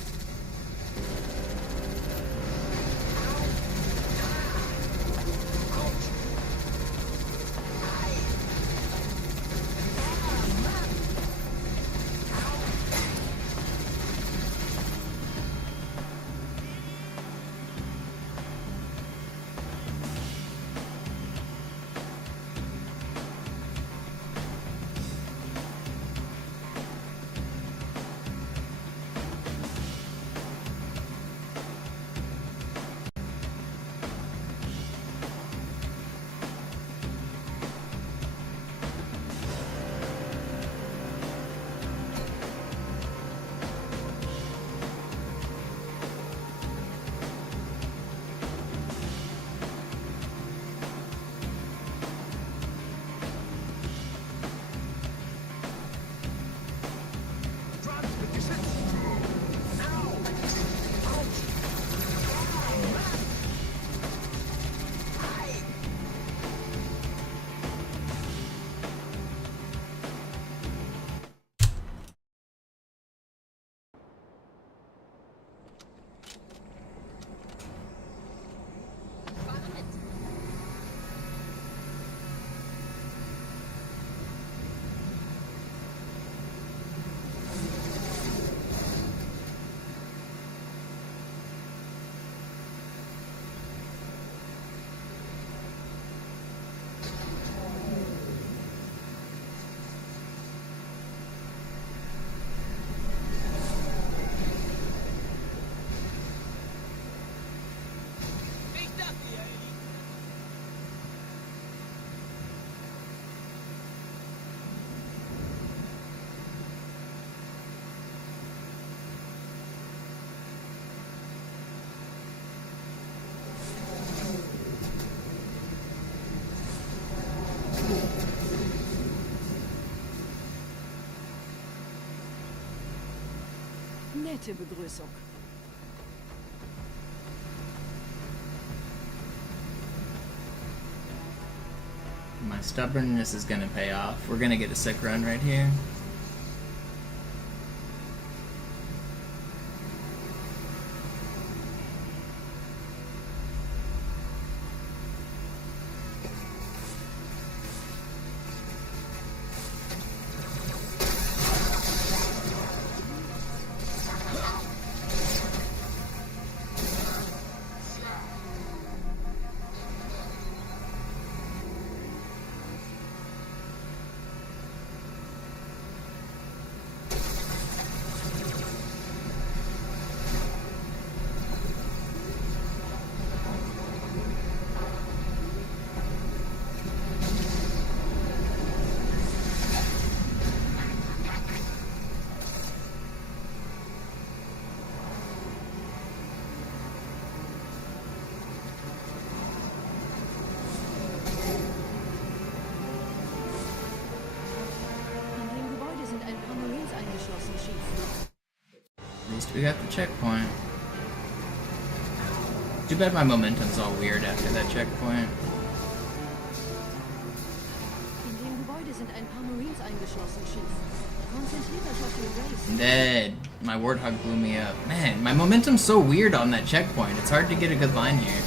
nette Begrüßung. My stubbornness is gonna pay off. We're gonna get a sick run right here. At least we got the checkpoint. Too bad my momentum's all weird after that checkpoint. In dem Gebäude sind ein paar Marines eingeschlossen, Chief. Konzentriert euch auf den Race. Dead. My Warthog blew me up. Man, my momentum's so weird on that checkpoint. It's hard to get a good line here.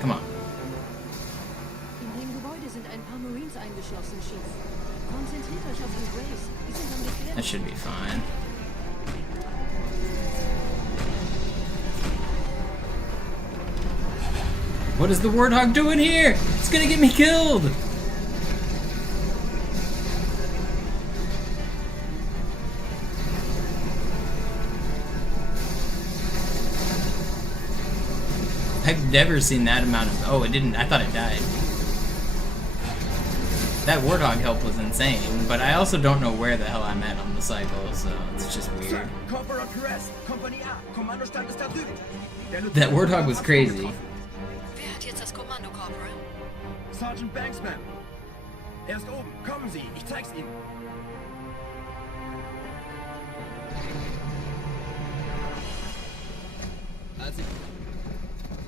Come on. In dem Gebäude sind ein paar Marines eingeschlossen, Chief. Konzentriert euch auf die Race. Die sind am gefährlich. That should be fine. What is the Warthog doing here? It's gonna get me killed! I've never seen that amount of... Oh, it didn't. I thought it died. That Warthog help was insane, but I also don't know where the hell I'm at on the cycle, so it's just weird. That Warthog was crazy. Wer hat jetzt das Kommando, Corporal? Sergeant Banksman. Er ist oben. Kommen Sie, ich zeig's Ihnen.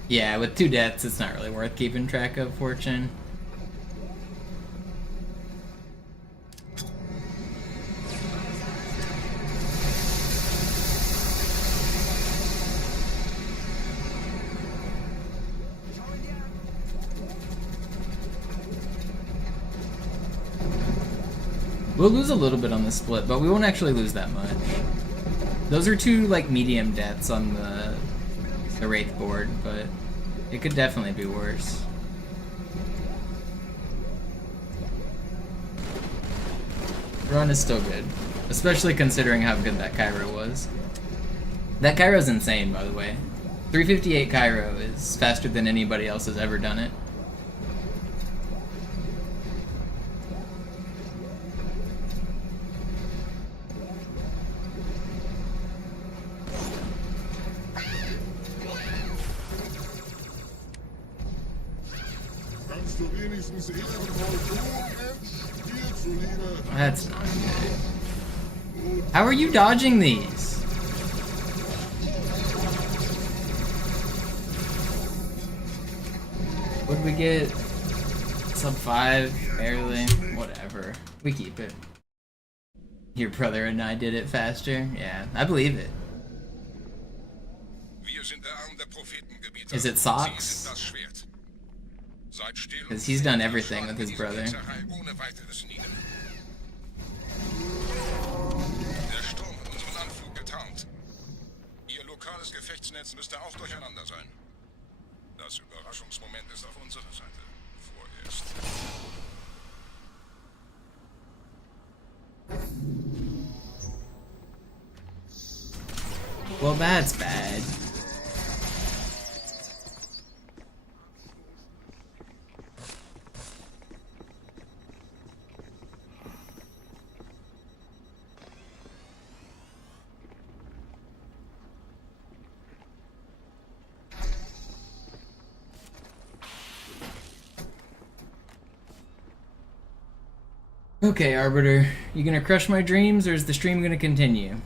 Yeah, with 2 deaths, it's not really worth keeping track of, Fortune. We'll lose a little bit on the split, but we won't actually lose that much. Those are 2, like, medium deaths on the Wraith board, but it could definitely be worse. Run is still good, especially considering how good that Cairo was. That Cairo's insane, by the way. 358 Cairo is faster than anybody else has ever done it. That's not good. How are you dodging these? What did we get? Sub 5, barely. Whatever. We keep it. Your brother and I did it faster? Yeah, I believe it. Is it Socks? Because he's done everything with his brother. Ihr lokales Gefechtsnetz müsste auch durcheinander sein. Das Überraschungsmoment ist auf unserer Seite. Vorerst. Well, that's bad. Okay, Arbiter, you gonna crush my dreams, or is the stream gonna continue?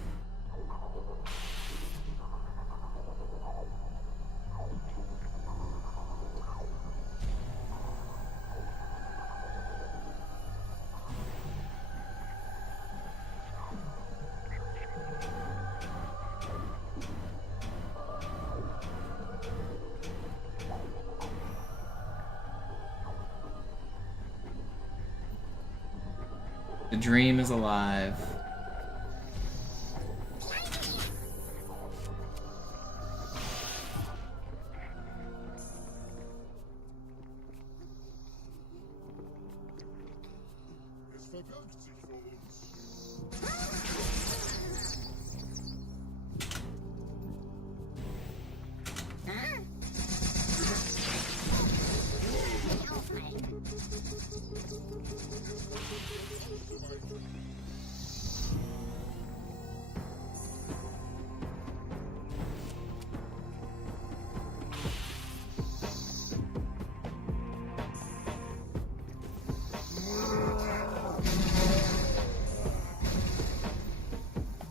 The dream is alive. Es verbirgt sich vor uns.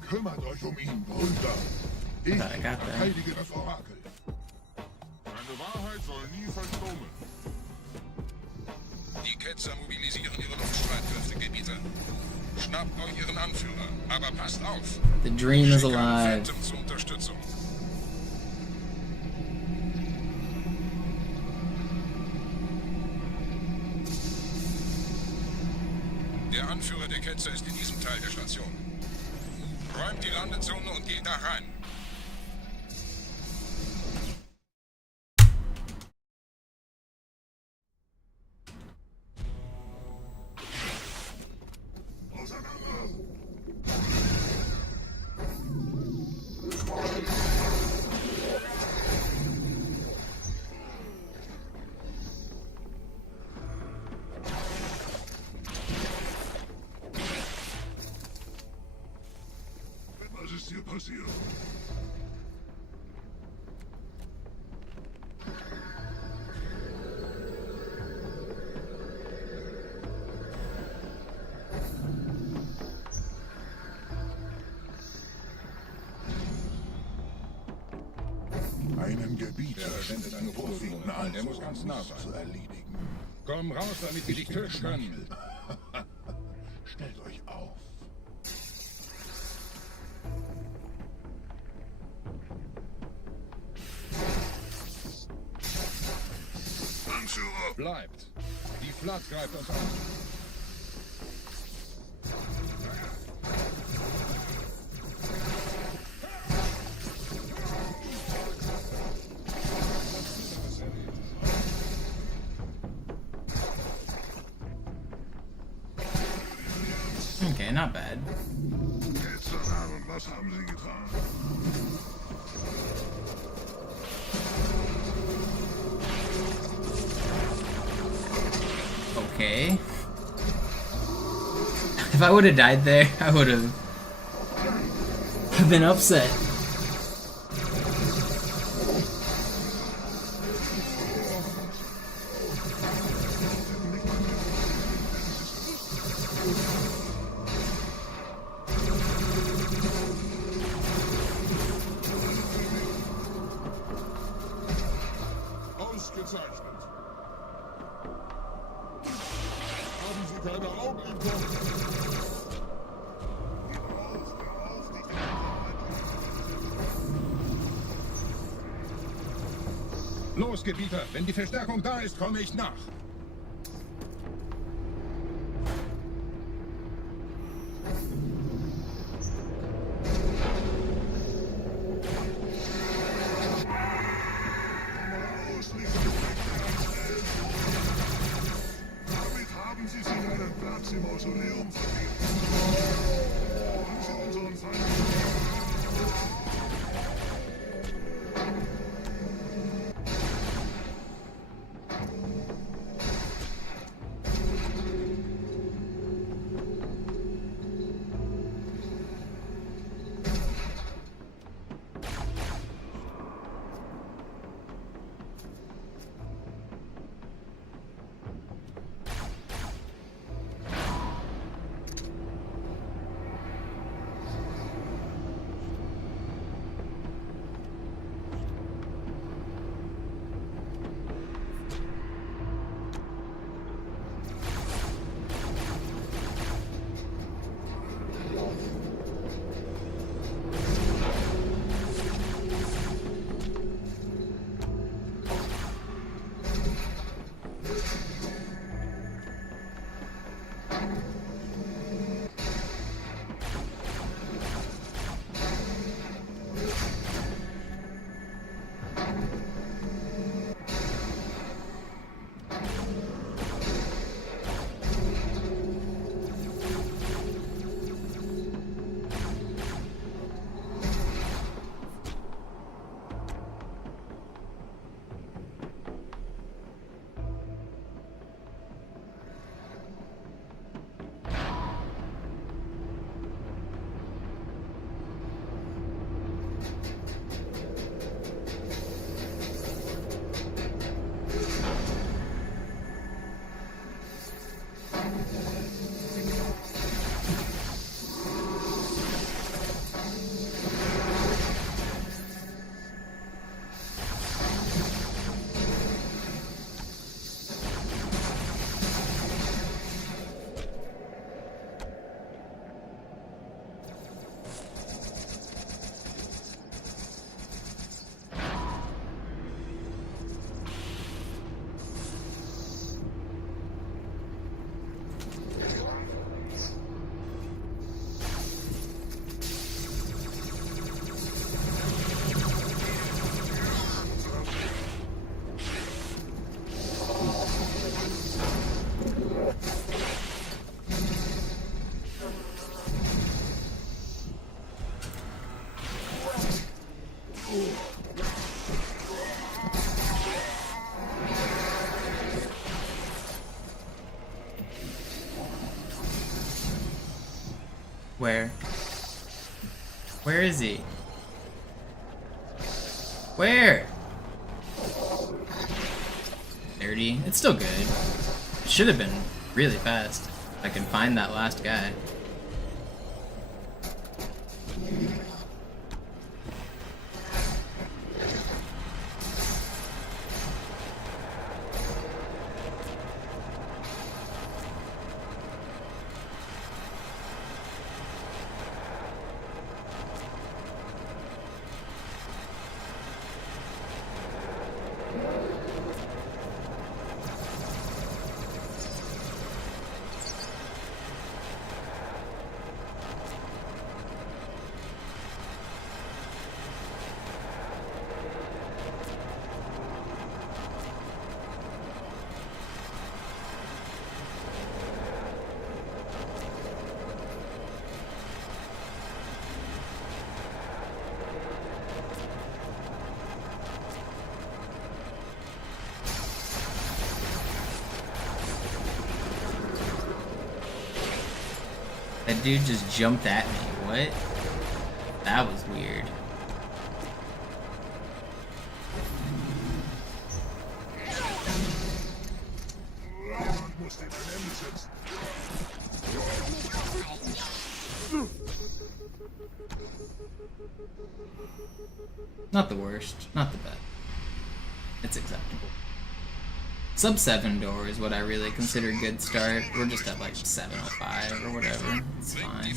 Kümmert euch um ihn, Brüder. Ich verteidige das Orakel. Seine Wahrheit soll nie verstummen. Die Ketzer mobilisieren ihre Luftstreitkräfte, Gebieter. Schnappt euch ihren Anführer, aber passt auf. The dream is alive. Phantom zur Unterstützung. Der Anführer der Ketzer ist in diesem Teil der Station. Räumt die Landezone und geht da rein. Was ist hier passiert? Einen Gebieter sendet eine Profilen an. Der muss ganz nah sein. zu erledigen. Komm raus, damit wir dich töten können. Stellt euch auf. Anführer! Bleibt. Die Flat greift uns an. Okay, not bad. Gestern Abend, was haben Sie getan? Okay. If I would have died there, I would have been upset. Ausgezeichnet. Haben Sie keine Augen im Kopf? Los, Gebieter. Wenn die Verstärkung da ist, komme ich nach. Damit haben Sie sich einen Platz im Mausoleum verdient. Haben Sie unseren Feind? Where? Where is he? Where? 30. It's still good. It should have been really fast. If I can find that last guy. That dude just jumped at me. What? That was weird. Not the worst. Not the best. It's acceptable. Sub 7 door is what I really consider a good start. We're just at like 705 or whatever. It's fine.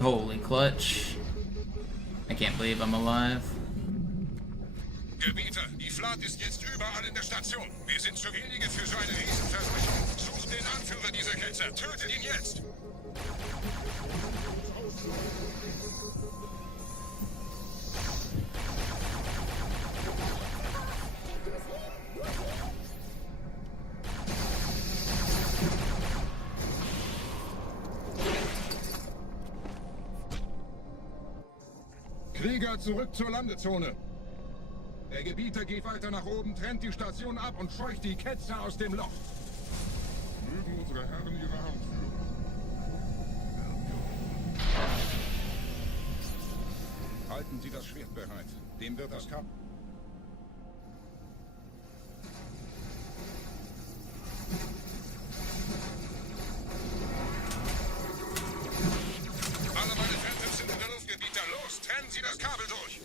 Holy clutch. I can't believe I'm alive. Gebieter, die Flat ist jetzt überall in der Station. Wir sind zu wenige für so eine Riesenverseuchung. Sucht den Anführer dieser Ketzer. Tötet ihn jetzt! Krieger, zurück zur Landezone. Der Gebieter geht weiter nach oben, trennt die Station ab und scheucht die Ketzer aus dem Loch. Mögen unsere Herren ihre Hand führen. Halten Sie das Schwert bereit. Dem wird das Kabel. Alle meine Phantoms sind in der Luft, Gebieter. Los, trennen Sie das Kabel durch!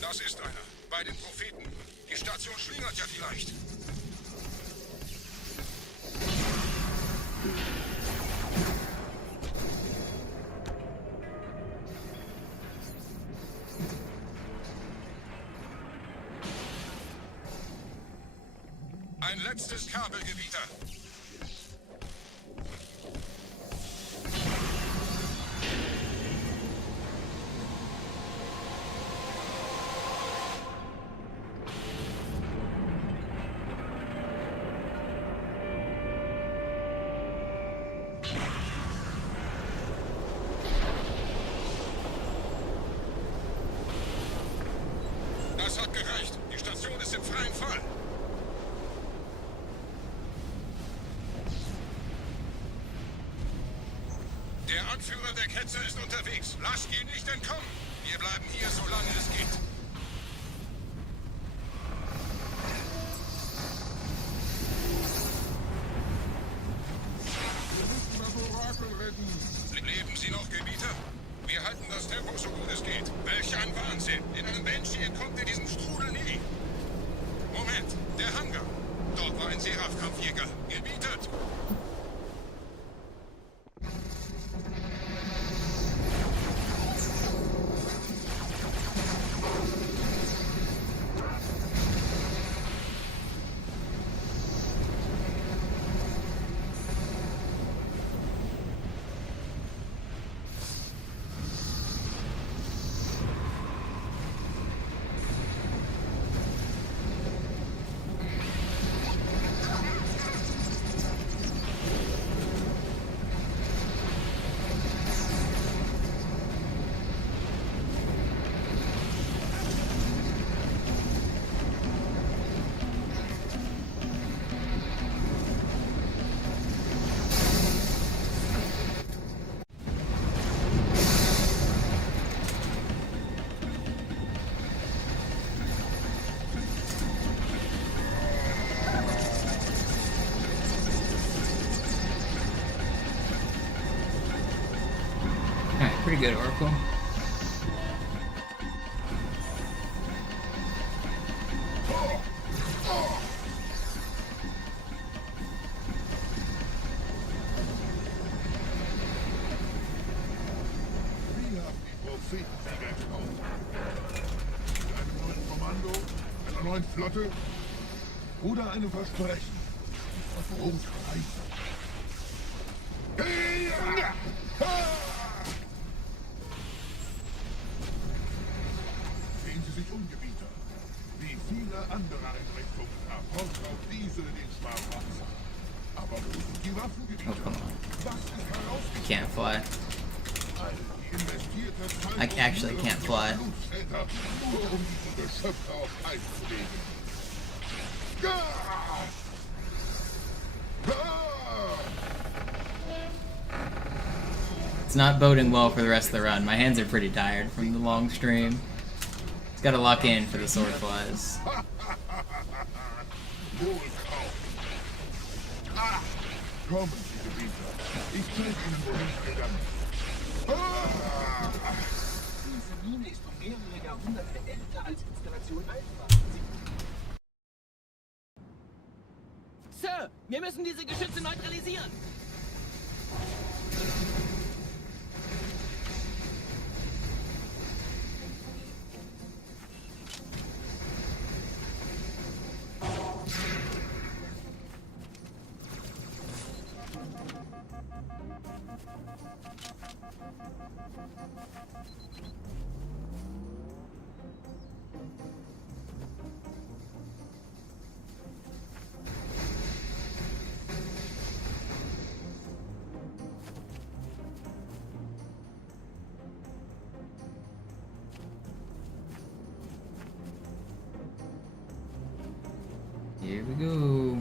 Das ist einer. Bei den Propheten. Die Station schlingert ja vielleicht. Ein letztes Kabelgebieter. Das hat gereicht. Die Station ist im freien Fall. Der Anführer der Ketzer ist unterwegs. Lasst ihn nicht entkommen. Wir bleiben hier, solange es geht. Wir müssen das Orakel retten. Leben Sie noch, Gebieter? Wir halten das Tempo so gut es geht. Welch ein Wahnsinn! In einem Banshee entkommt ihr diesem Strudel nie. Moment, der Hangar. Dort war ein Seraph-Kampfjäger. Gebietet! Pretty good, Oracle. Flotte oder einem Versprechen. Worum reicht? Sehen Sie sich um, Gebieter. Wie viele andere Einrichtungen erfolgt auch diese den Sparplatz. Aber wo sind die Waffen, Gebieter? Oh, come on. Was ist herausgekommen? I can't fly. I actually can't fly. Nur um diese Geschöpfe auf Eis zu legen. It's not boding well for the rest of the run. My hands are pretty tired from the long stream. It's gotta lock in for the sword flies. Kommen Sie, Gebieter. Ich zeige Ihnen, wohin es gegangen ist. Diese Mine ist um mehrere Jahrhunderte älter als Installation Alpha. Sir, wir müssen diese Geschütze neutralisieren. Here we go.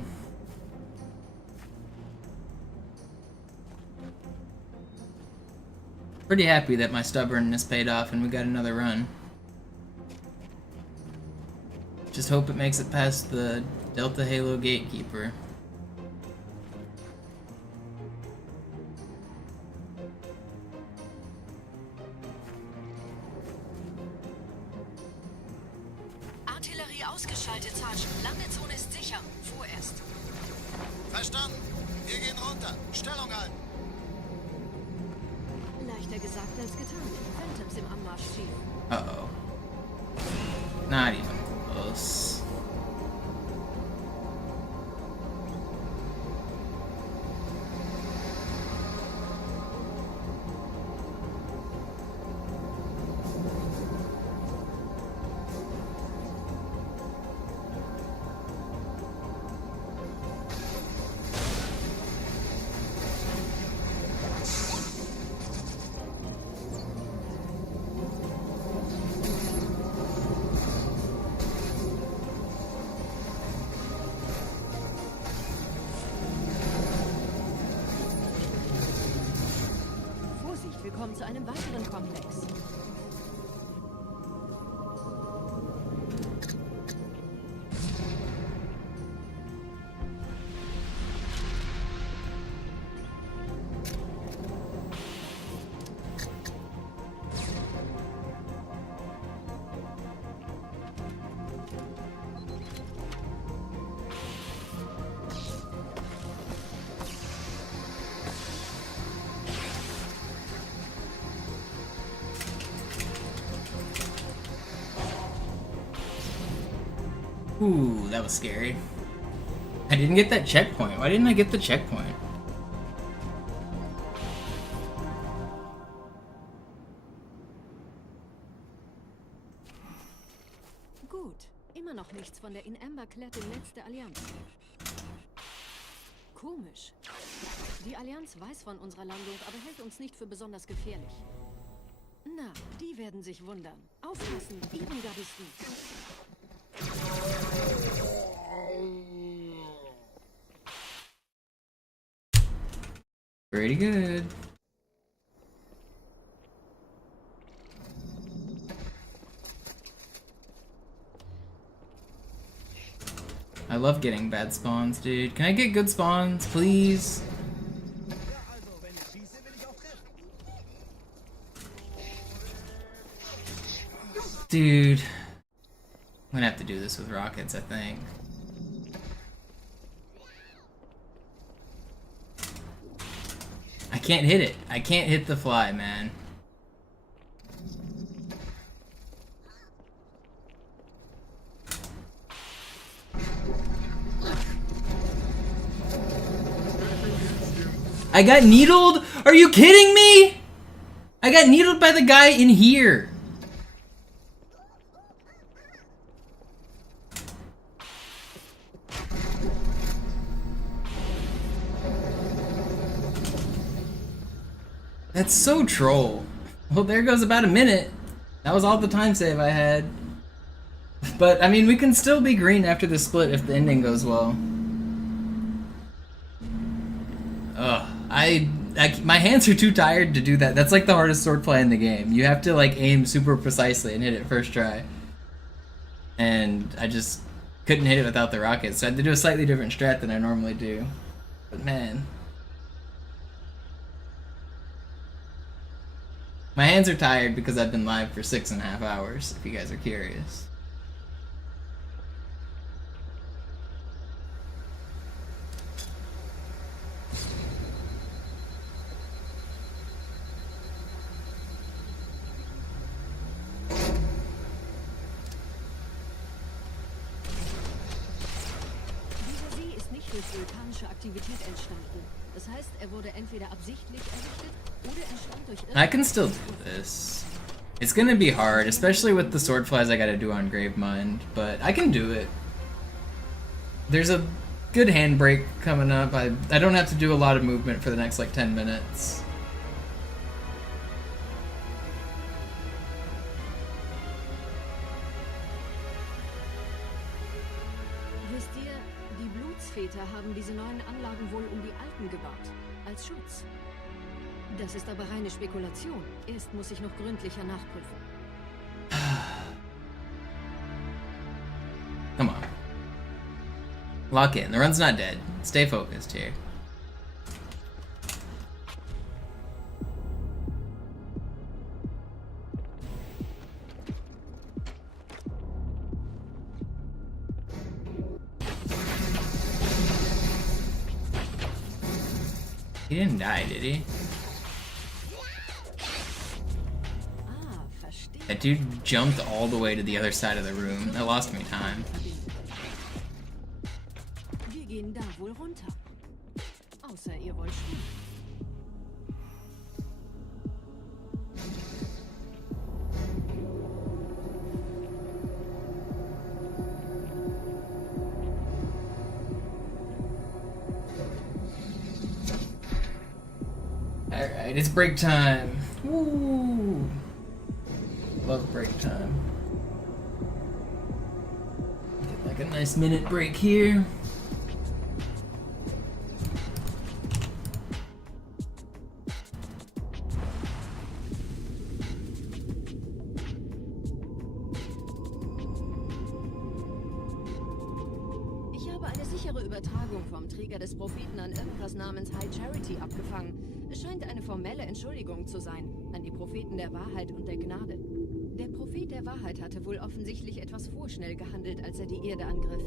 Pretty happy that my stubbornness paid off and we got another run. Just hope it makes it past the Delta Halo Gatekeeper. Artillerie ausgeschaltet, Sergeant. Landezone ist sicher. Vorerst. Verstanden. Wir gehen runter. Stellung ein. Leichter gesagt als getan. Phantoms im Anmarschziel. Uh-oh. Not even close. Wir kommen zu einem weiteren Komplex. Ooh, that was scary. I didn't get that checkpoint. Why didn't I get the checkpoint? Gut. Immer noch nichts von der In Amber klärt im Netz der Allianz. Komisch. Die Allianz weiß von unserer Landung, aber hält uns nicht für besonders gefährlich. Na, die werden sich wundern. Aufpassen, Ehrengardisten. Pretty good. I love getting bad spawns, dude. Can I get good spawns, please? Dude. I'm gonna have to do this with rockets, I think. I can't hit it. I can't hit the fly, man. I got needled? Are you kidding me? I got needled by the guy in here. That's so troll. Well, there goes about a minute. That was all the time save I had. But, I mean, we can still be green after the split if the ending goes well. Ugh. My hands are too tired to do that. That's like the hardest swordplay in the game. You have to, like, aim super precisely and hit it first try. And I just couldn't hit it without the rockets, so I had to do a slightly different strat than I normally do. But, man. My hands are tired because I've been live for 6.5 hours, if you guys are curious. Dieser See ist nicht durch vulkanische Aktivität entstanden. Das heißt, er wurde entweder absichtlich errichtet oder entstand durch I can still do this. It's gonna be hard, especially with the sword flies I gotta do on Gravemind, but I can do it. There's a good handbrake coming up. I don't have to do a lot of movement for the next like 10 minutes. Wisst ihr, die Blutsväter haben diese neuen Anlagen wohl um die alten gebaut. Als Schutz. Das ist aber reine Spekulation. Erst muss ich noch gründlicher nachprüfen. Come on. Lock in. The run's not dead. Stay focused here. He didn't die, did he? That dude jumped all the way to the other side of the room. That lost me time. Wir gehen da wohl runter. Außer ihr wollt schwimmen. Alright, it's break time. Woo! Love break time. Get like a nice minute break here. Ich habe eine sichere Übertragung vom Träger des Propheten an irgendwas namens High Charity abgefangen. Es scheint eine formelle Entschuldigung zu sein, an die Propheten der Wahrheit und der Gnade. Der Prophet der Wahrheit hatte wohl offensichtlich etwas vorschnell gehandelt, als er die Erde angriff.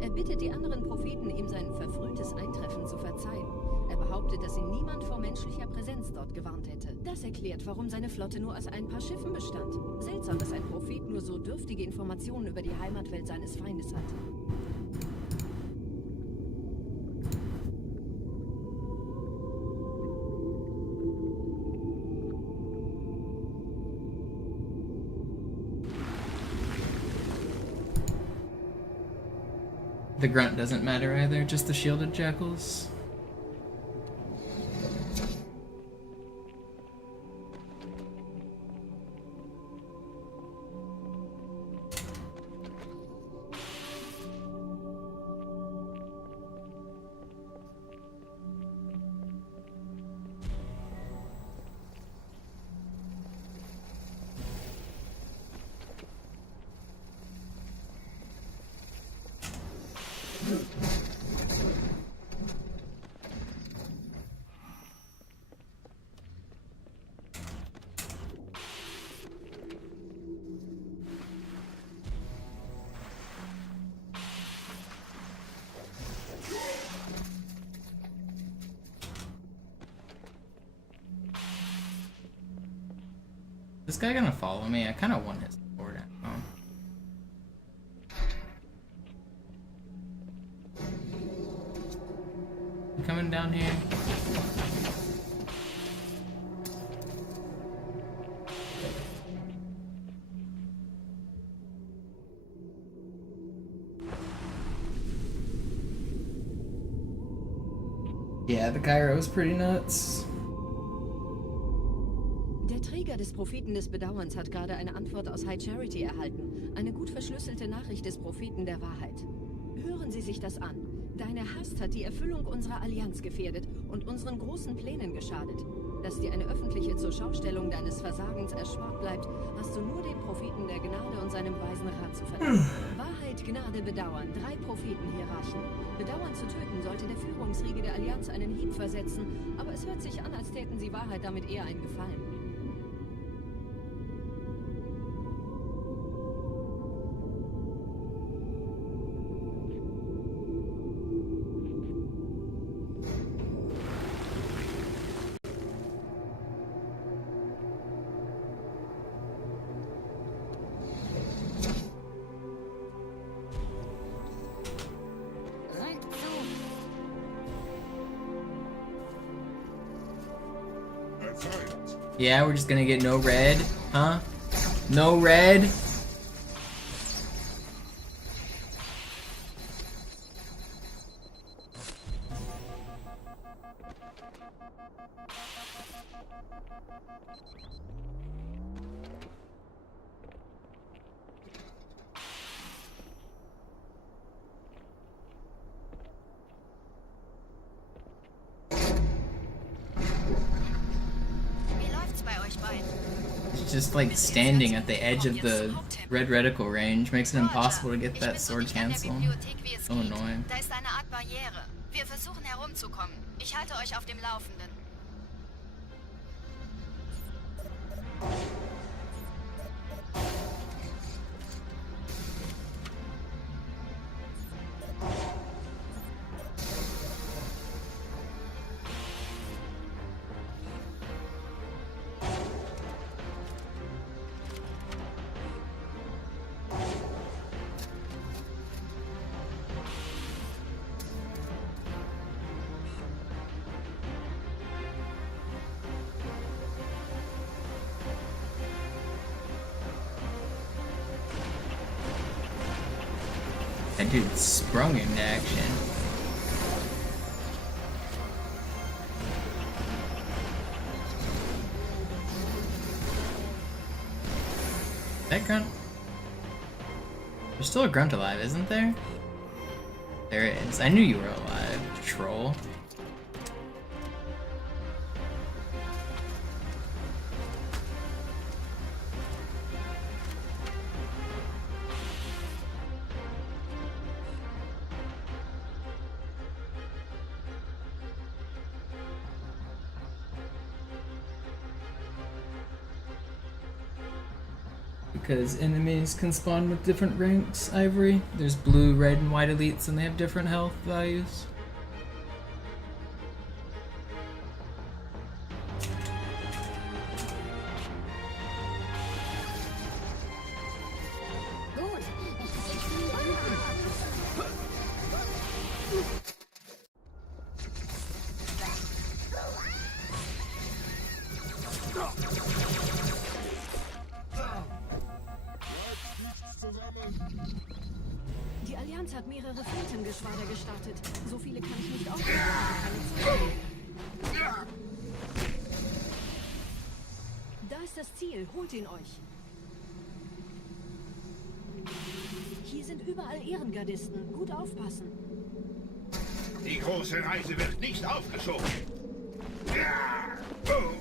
Er bittet die anderen Propheten, ihm sein verfrühtes Eintreffen zu verzeihen. Er behauptet, dass ihn niemand vor menschlicher Präsenz dort gewarnt hätte. Das erklärt, warum seine Flotte nur aus ein paar Schiffen bestand. Seltsam, dass ein Prophet nur so dürftige Informationen über die Heimatwelt seines Feindes hat. The grunt doesn't matter either, just the shielded jackals. This guy gonna follow me? I kind of want his support ammo. You coming down here? Yeah, the Cairo is pretty nuts. Der Träger des Propheten des Bedauerns hat gerade eine Antwort aus High Charity erhalten. Eine gut verschlüsselte Nachricht des Propheten der Wahrheit. Hören Sie sich das an. Deine Hast hat die Erfüllung unserer Allianz gefährdet und unseren großen Plänen geschadet. Dass dir eine öffentliche Zurschaustellung deines Versagens erspart bleibt, hast du nur dem Propheten der Gnade und seinem weisen Rat zu verdanken. Wahrheit, Gnade, Bedauern. 3 Prophetenhierarchen. Bedauern zu töten sollte der Führungsriege der Allianz einen Hieb versetzen, aber es hört sich an, als täten sie Wahrheit damit eher einen Gefallen. Yeah, we're just gonna get no red, huh? No red? Just like standing at the edge of the red reticle range makes it impossible to get that sword cancel. So annoying. Da ist eine Art Barriere. Wir versuchen herumzukommen. Ich halte euch auf dem Laufenden. That dude sprung into action. That grunt? There's still a grunt alive, isn't there? There it is. I knew you were alive, troll. Because enemies can spawn with different ranks, Ivory. There's blue, red, and white elites, and they have different health values. Die Allianz hat mehrere Phantom-Geschwader gestartet. So viele kann ich nicht aufnehmen. Keine Zeit. Da ist das Ziel. Holt ihn euch. Hier sind überall Ehrengardisten. Gut aufpassen. Die große Reise wird nicht aufgeschoben. Ja! Oh.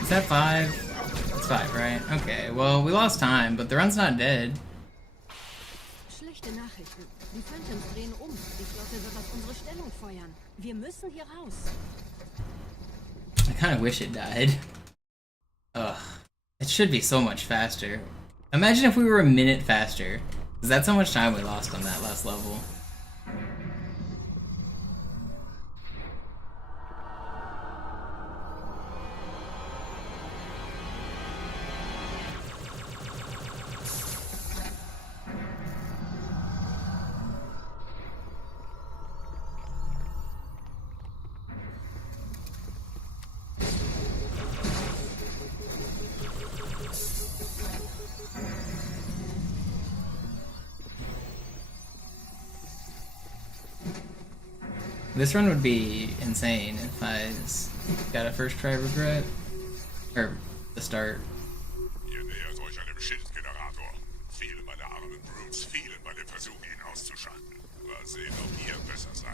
Is that 5? It's 5, right? Okay, well, we lost time, but the run's not dead. Schlechte Nachrichten. Die Phantoms drehen um. Die Flotte wird auf unsere Stellung feuern. Wir müssen hier raus. I kind of wish it died. Ugh. It should be so much faster. Imagine if we were a minute faster. Because that's how much time we lost on that last level. This run would be insane if I got a first try regret. Or the start. Ihr nähert euch einem Schildgenerator. Viele meiner armen Brutes fielen bei dem Versuch, ihn auszuschalten. Mal sehen, ob ihr besser seid.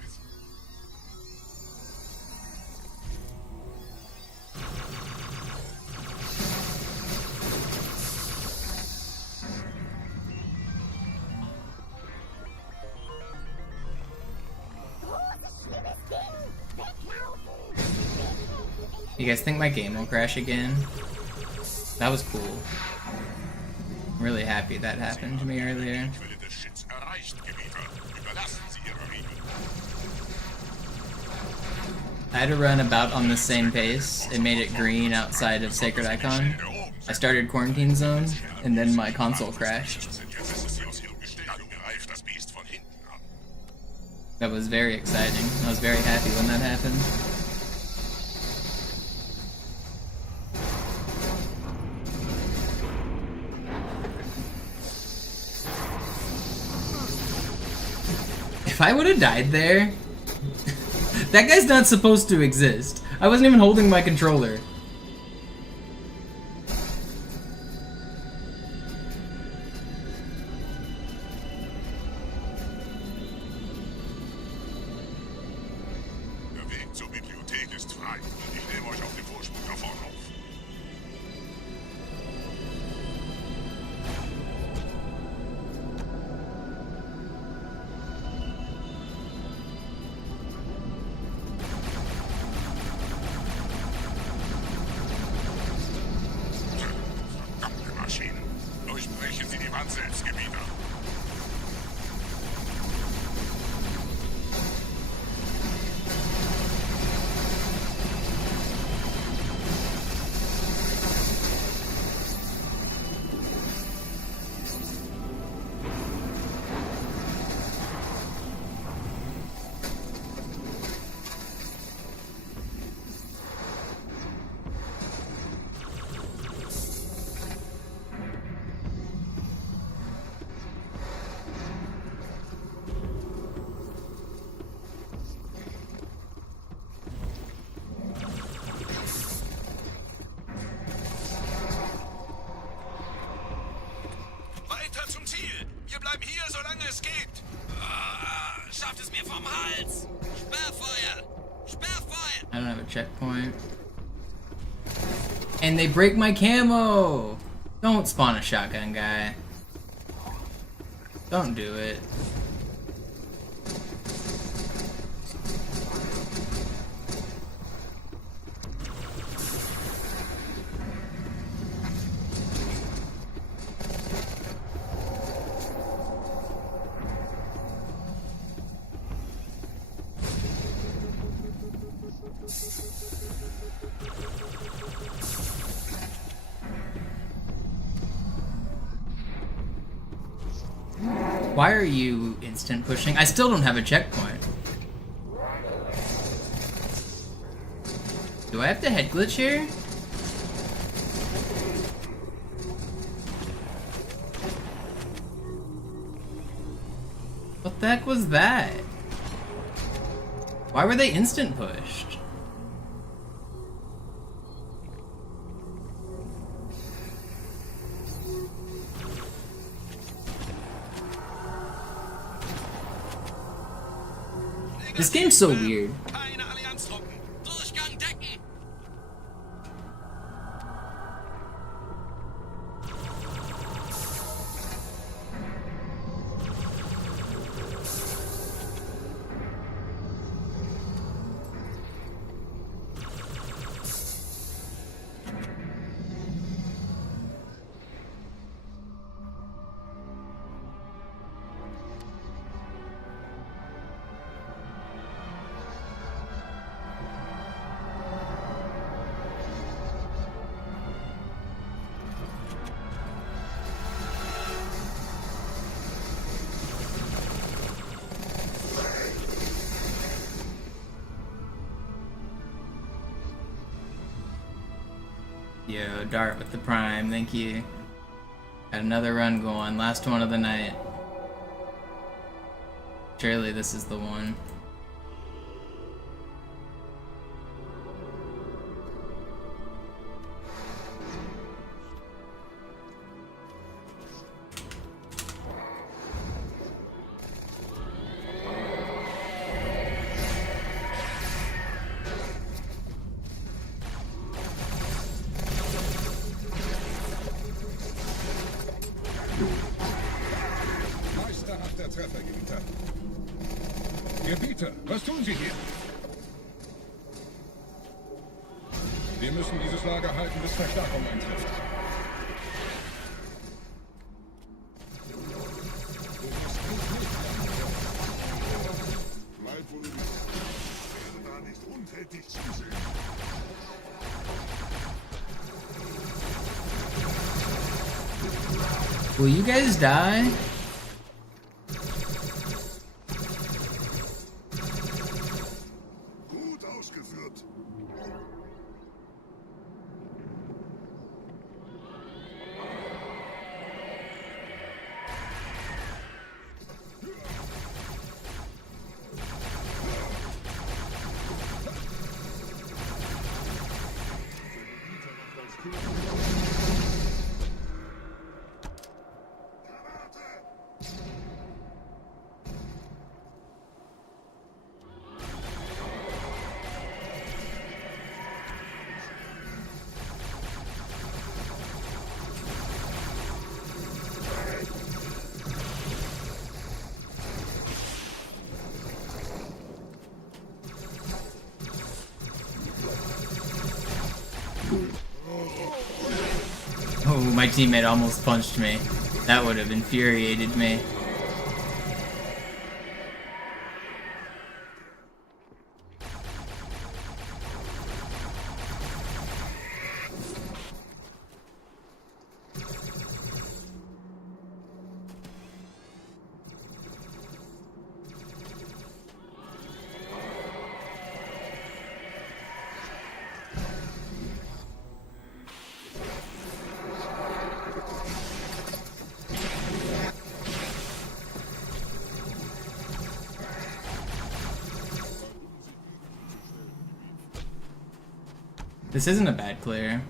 You guys think my game will crash again? That was cool. I'm really happy that happened to me earlier. I had to run about on the same pace. It made it green outside of Sacred Icon. I started Quarantine Zone, and then my console crashed. That was very exciting. I was very happy when that happened. If I would have died there, that guy's not supposed to exist. I wasn't even holding my controller. Der Weg zur Bibliothek ist frei. Ich nehme euch auf den Vorsprung da vorne auf. Durchbrechen Sie die Wandselbstgebieter. Zum Ziel! Wir bleiben hier, solange es geht! Schafft es mir vom Hals! Sperrfeuer! Sperrfeuer! I don't have a checkpoint. And they break my camo! Don't spawn a shotgun guy. Don't do it. Why are you instant pushing? I still don't have a checkpoint. Do I have to head glitch here? What the heck was that? Why were they instant pushed? This game's so weird. Yo, Dart with the Prime, thank you. Got another run going, last one of the night. Surely this is the one. Meisterhafter Treffer, Gebieter. Gebieter, was tun Sie hier? Wir müssen dieses Lager halten, bis Verstärkung eintrifft. Bleib, wo du bist. Ich werde da nicht untätig zusehen. Will you guys die? Gut ausgeführt. Oh, my teammate almost punched me. That would have infuriated me. This isn't a bad clear.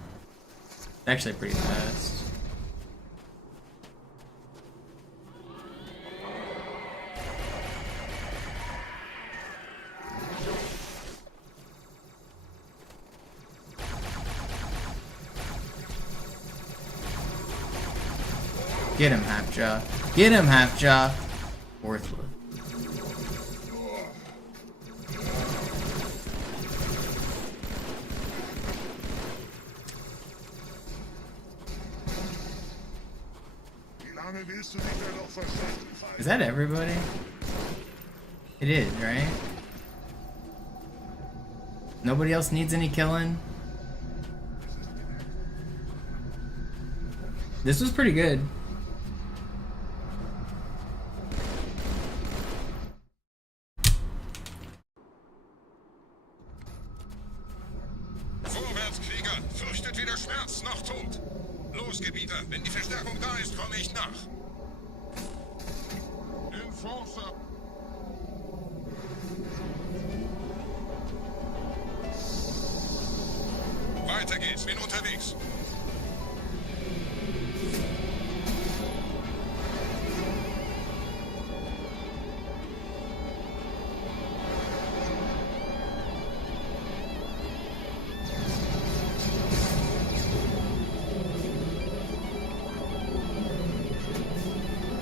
It's actually pretty fast. Get him, Halfjaw. Get him, Halfjaw. Worthless. Is that everybody? It is, right? Nobody else needs any killing? This was pretty good. Vorwärts, Krieger! Fürchtet weder Schmerz noch Tod! Los, Gebieter! Wenn die Verstärkung da ist, komme ich nach! Enforcer! Weiter geht's, bin unterwegs!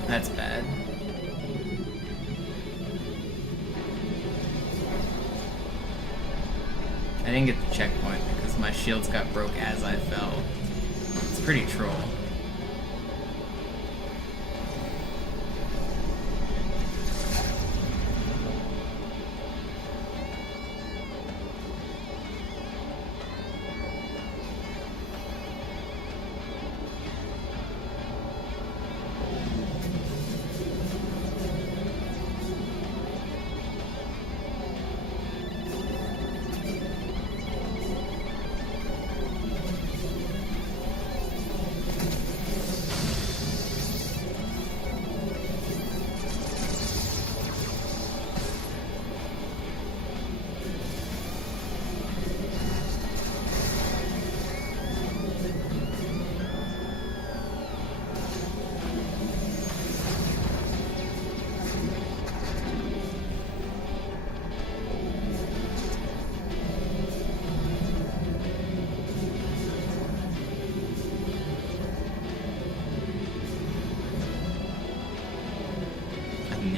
That's bad. I didn't get the checkpoint because my shields got broke as I fell. It's pretty troll.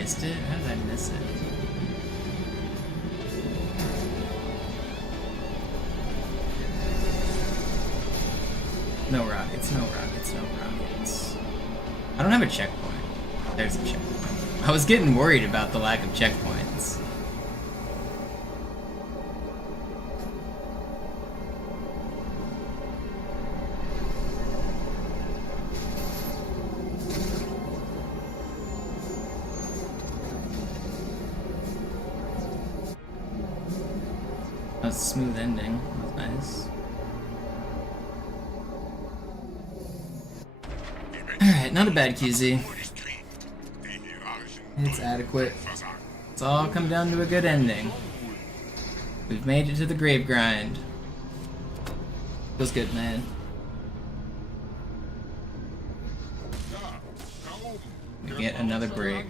missed it? How did I miss it? No rockets, no rockets, no rockets. I don't have a checkpoint. There's a checkpoint. I was getting worried about the lack of checkpoints. That was a smooth ending. That was nice. Alright, not a bad QZ. It's adequate. It's all come down to a good ending. We've made it to the grave grind. Feels good, man. We get another break.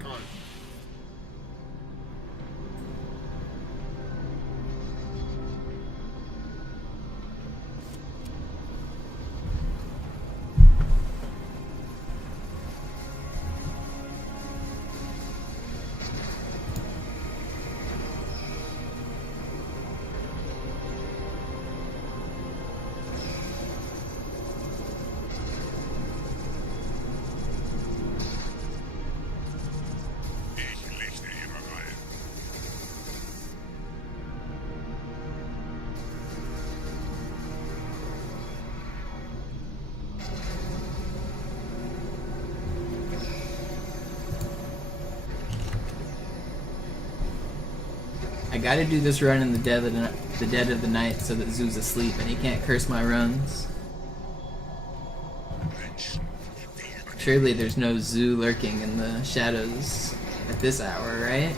I gotta do this run in the dead of the night so that Zoo's asleep and he can't curse my runs. Surely there's no Zoo lurking in the shadows at this hour, right?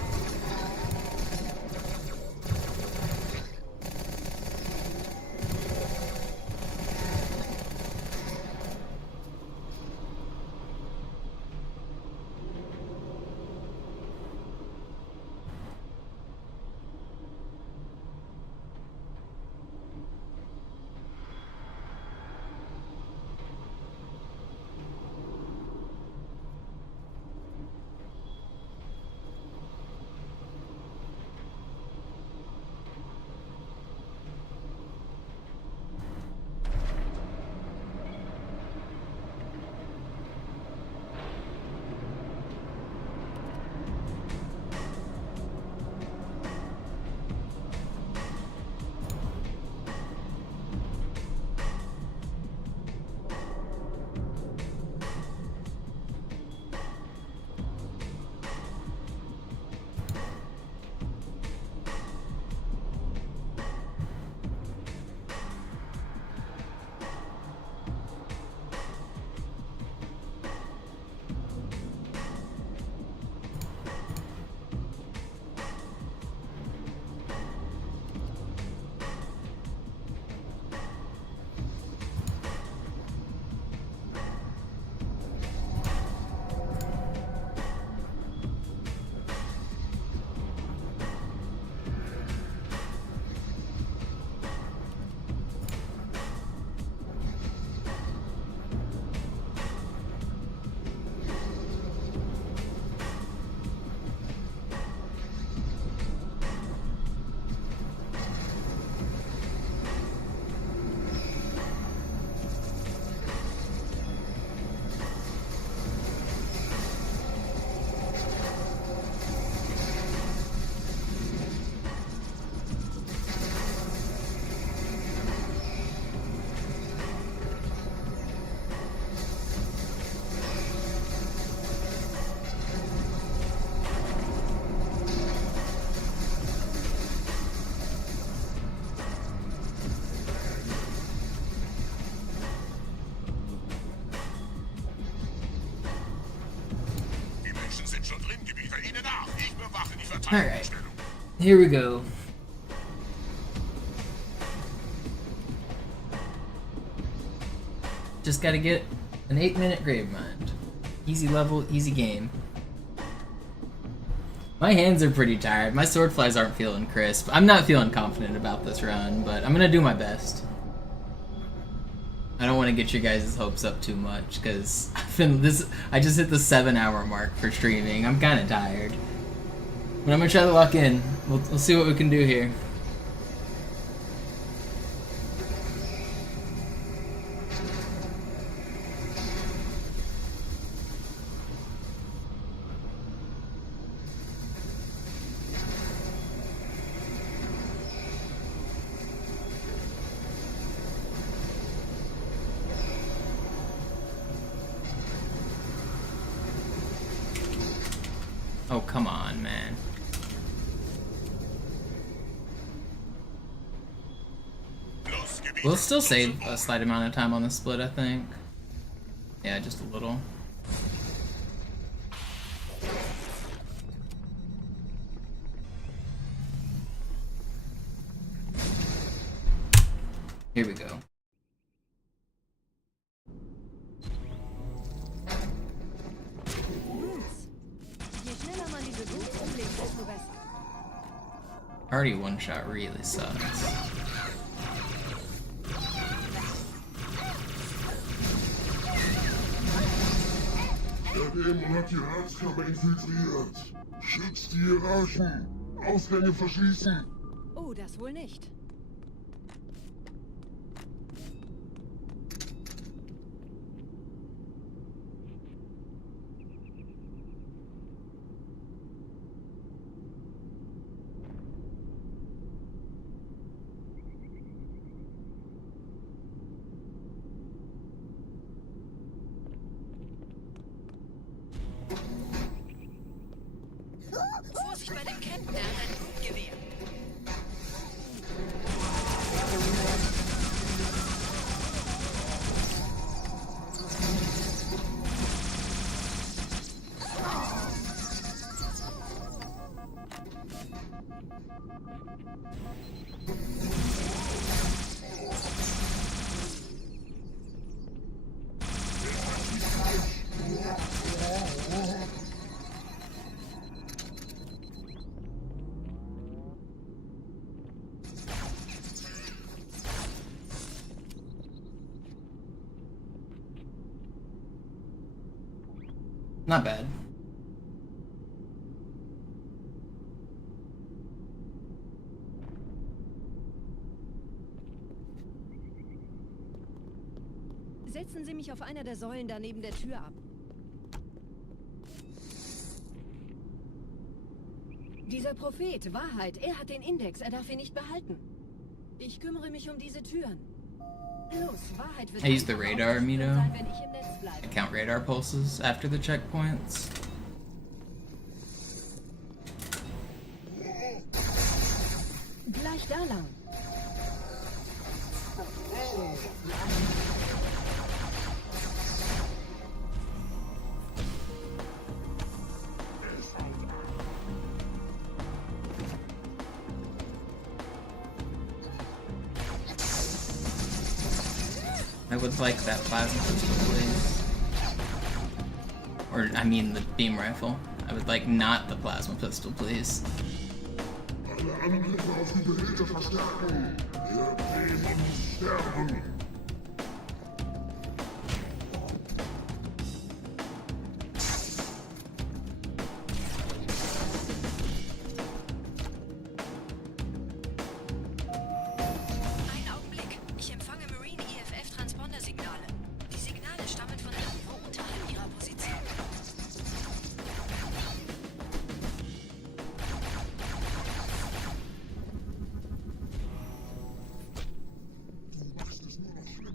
Alright, here we go. Just gotta get an 8-minute grave mind. Easy level, easy game. My hands are pretty tired. My sword flies aren't feeling crisp. I'm not feeling confident about this run, but I'm gonna do my best. I don't want to get your guys' hopes up too much, because I just hit the 7-hour mark for streaming. I'm kind of tired. But I'm going to try to lock in. We'll see what we can do here. Oh, come on, man. We'll still save a slight amount of time on the split, I think. Yeah, just a little. Here we go. Already one shot really sucks. Der Dämon hat die Herzkammer infiltriert. Schützt die Hierarchen. Ausgänge verschließen. Oh, das wohl nicht. Vorsicht bei dem Captain, der hat ein Blutgewehr. Not bad. Setzen Sie mich auf einer der Säulen da neben der Tür ab. Dieser Prophet, Wahrheit, er hat den Index, er darf ihn nicht behalten. Ich kümmere mich um diese Türen. Los, Wahrheit wird I use the radar, Mito. sein, wenn ich im Netz bleibe. I count radar pulses after the checkpoints. Gleich da lang. I would like that plasma pistol, please. Or, I mean, the beam rifle. I would like not the plasma pistol, please. Alle Angriffe auf die Geräte verstärken. Der Dämon muss sterben. Einen Augenblick. Ich empfange Marine EFF-Transponder-Signale. Die Signale stammen von irgendwo unterhalb ihrer Position. Du machst es nur noch schlimmer.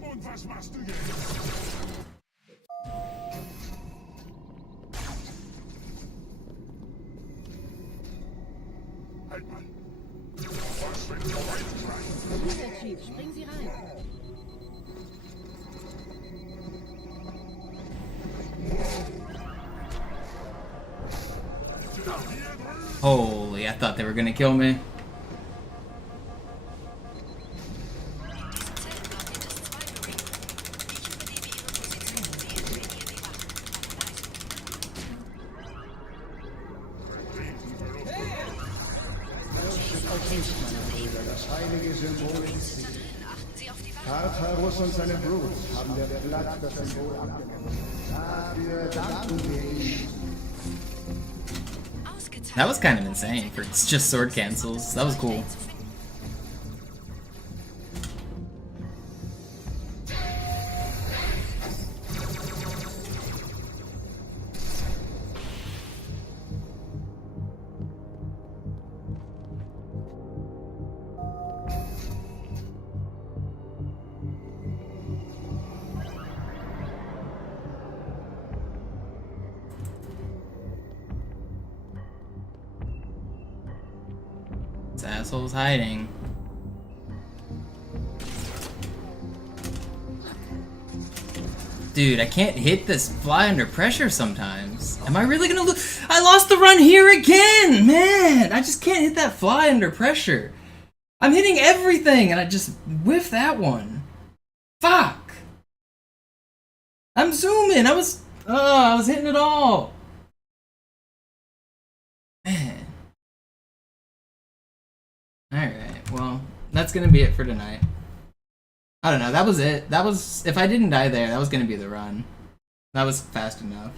Und was machst du jetzt? Halt mal. Was, wenn du reinschreien? Dieser Chief, springen Sie rein. Holy, I thought they were gonna kill me. nicht, meine Brüder, das heilige Symbol ist Ziel. Tartarus und seine Brut haben der Blatt das Symbol abgenommen. Dafür danken wir ihnen. That was kind of insane for just sword cancels. That was cool. This asshole's hiding. Dude, I can't hit this fly under pressure sometimes. Am I really gonna lose? I lost the run here again! Man, I just can't hit that fly under pressure. I'm hitting everything and I just whiffed that one. Fuck! I'm zooming! I was hitting it all! Man. Alright, well, that's gonna be it for tonight. I don't know, that was it. That was, if I didn't die there, that was gonna be the run. That was fast enough.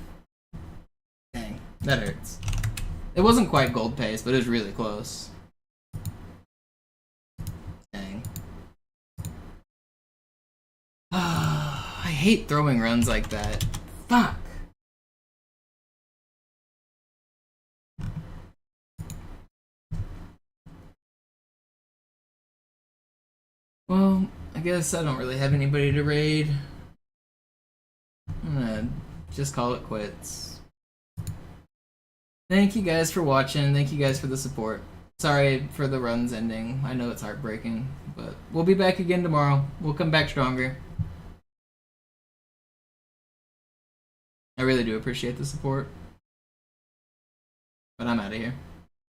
Dang, that hurts. It wasn't quite gold pace, but it was really close. Dang. I hate throwing runs like that. Fuck. Well, I guess I don't really have anybody to raid. I'm gonna just call it quits. Thank you guys for watching. Thank you guys for the support. Sorry for the runs ending. I know it's heartbreaking, but we'll be back again tomorrow. We'll come back stronger. I really do appreciate the support. But I'm out of here.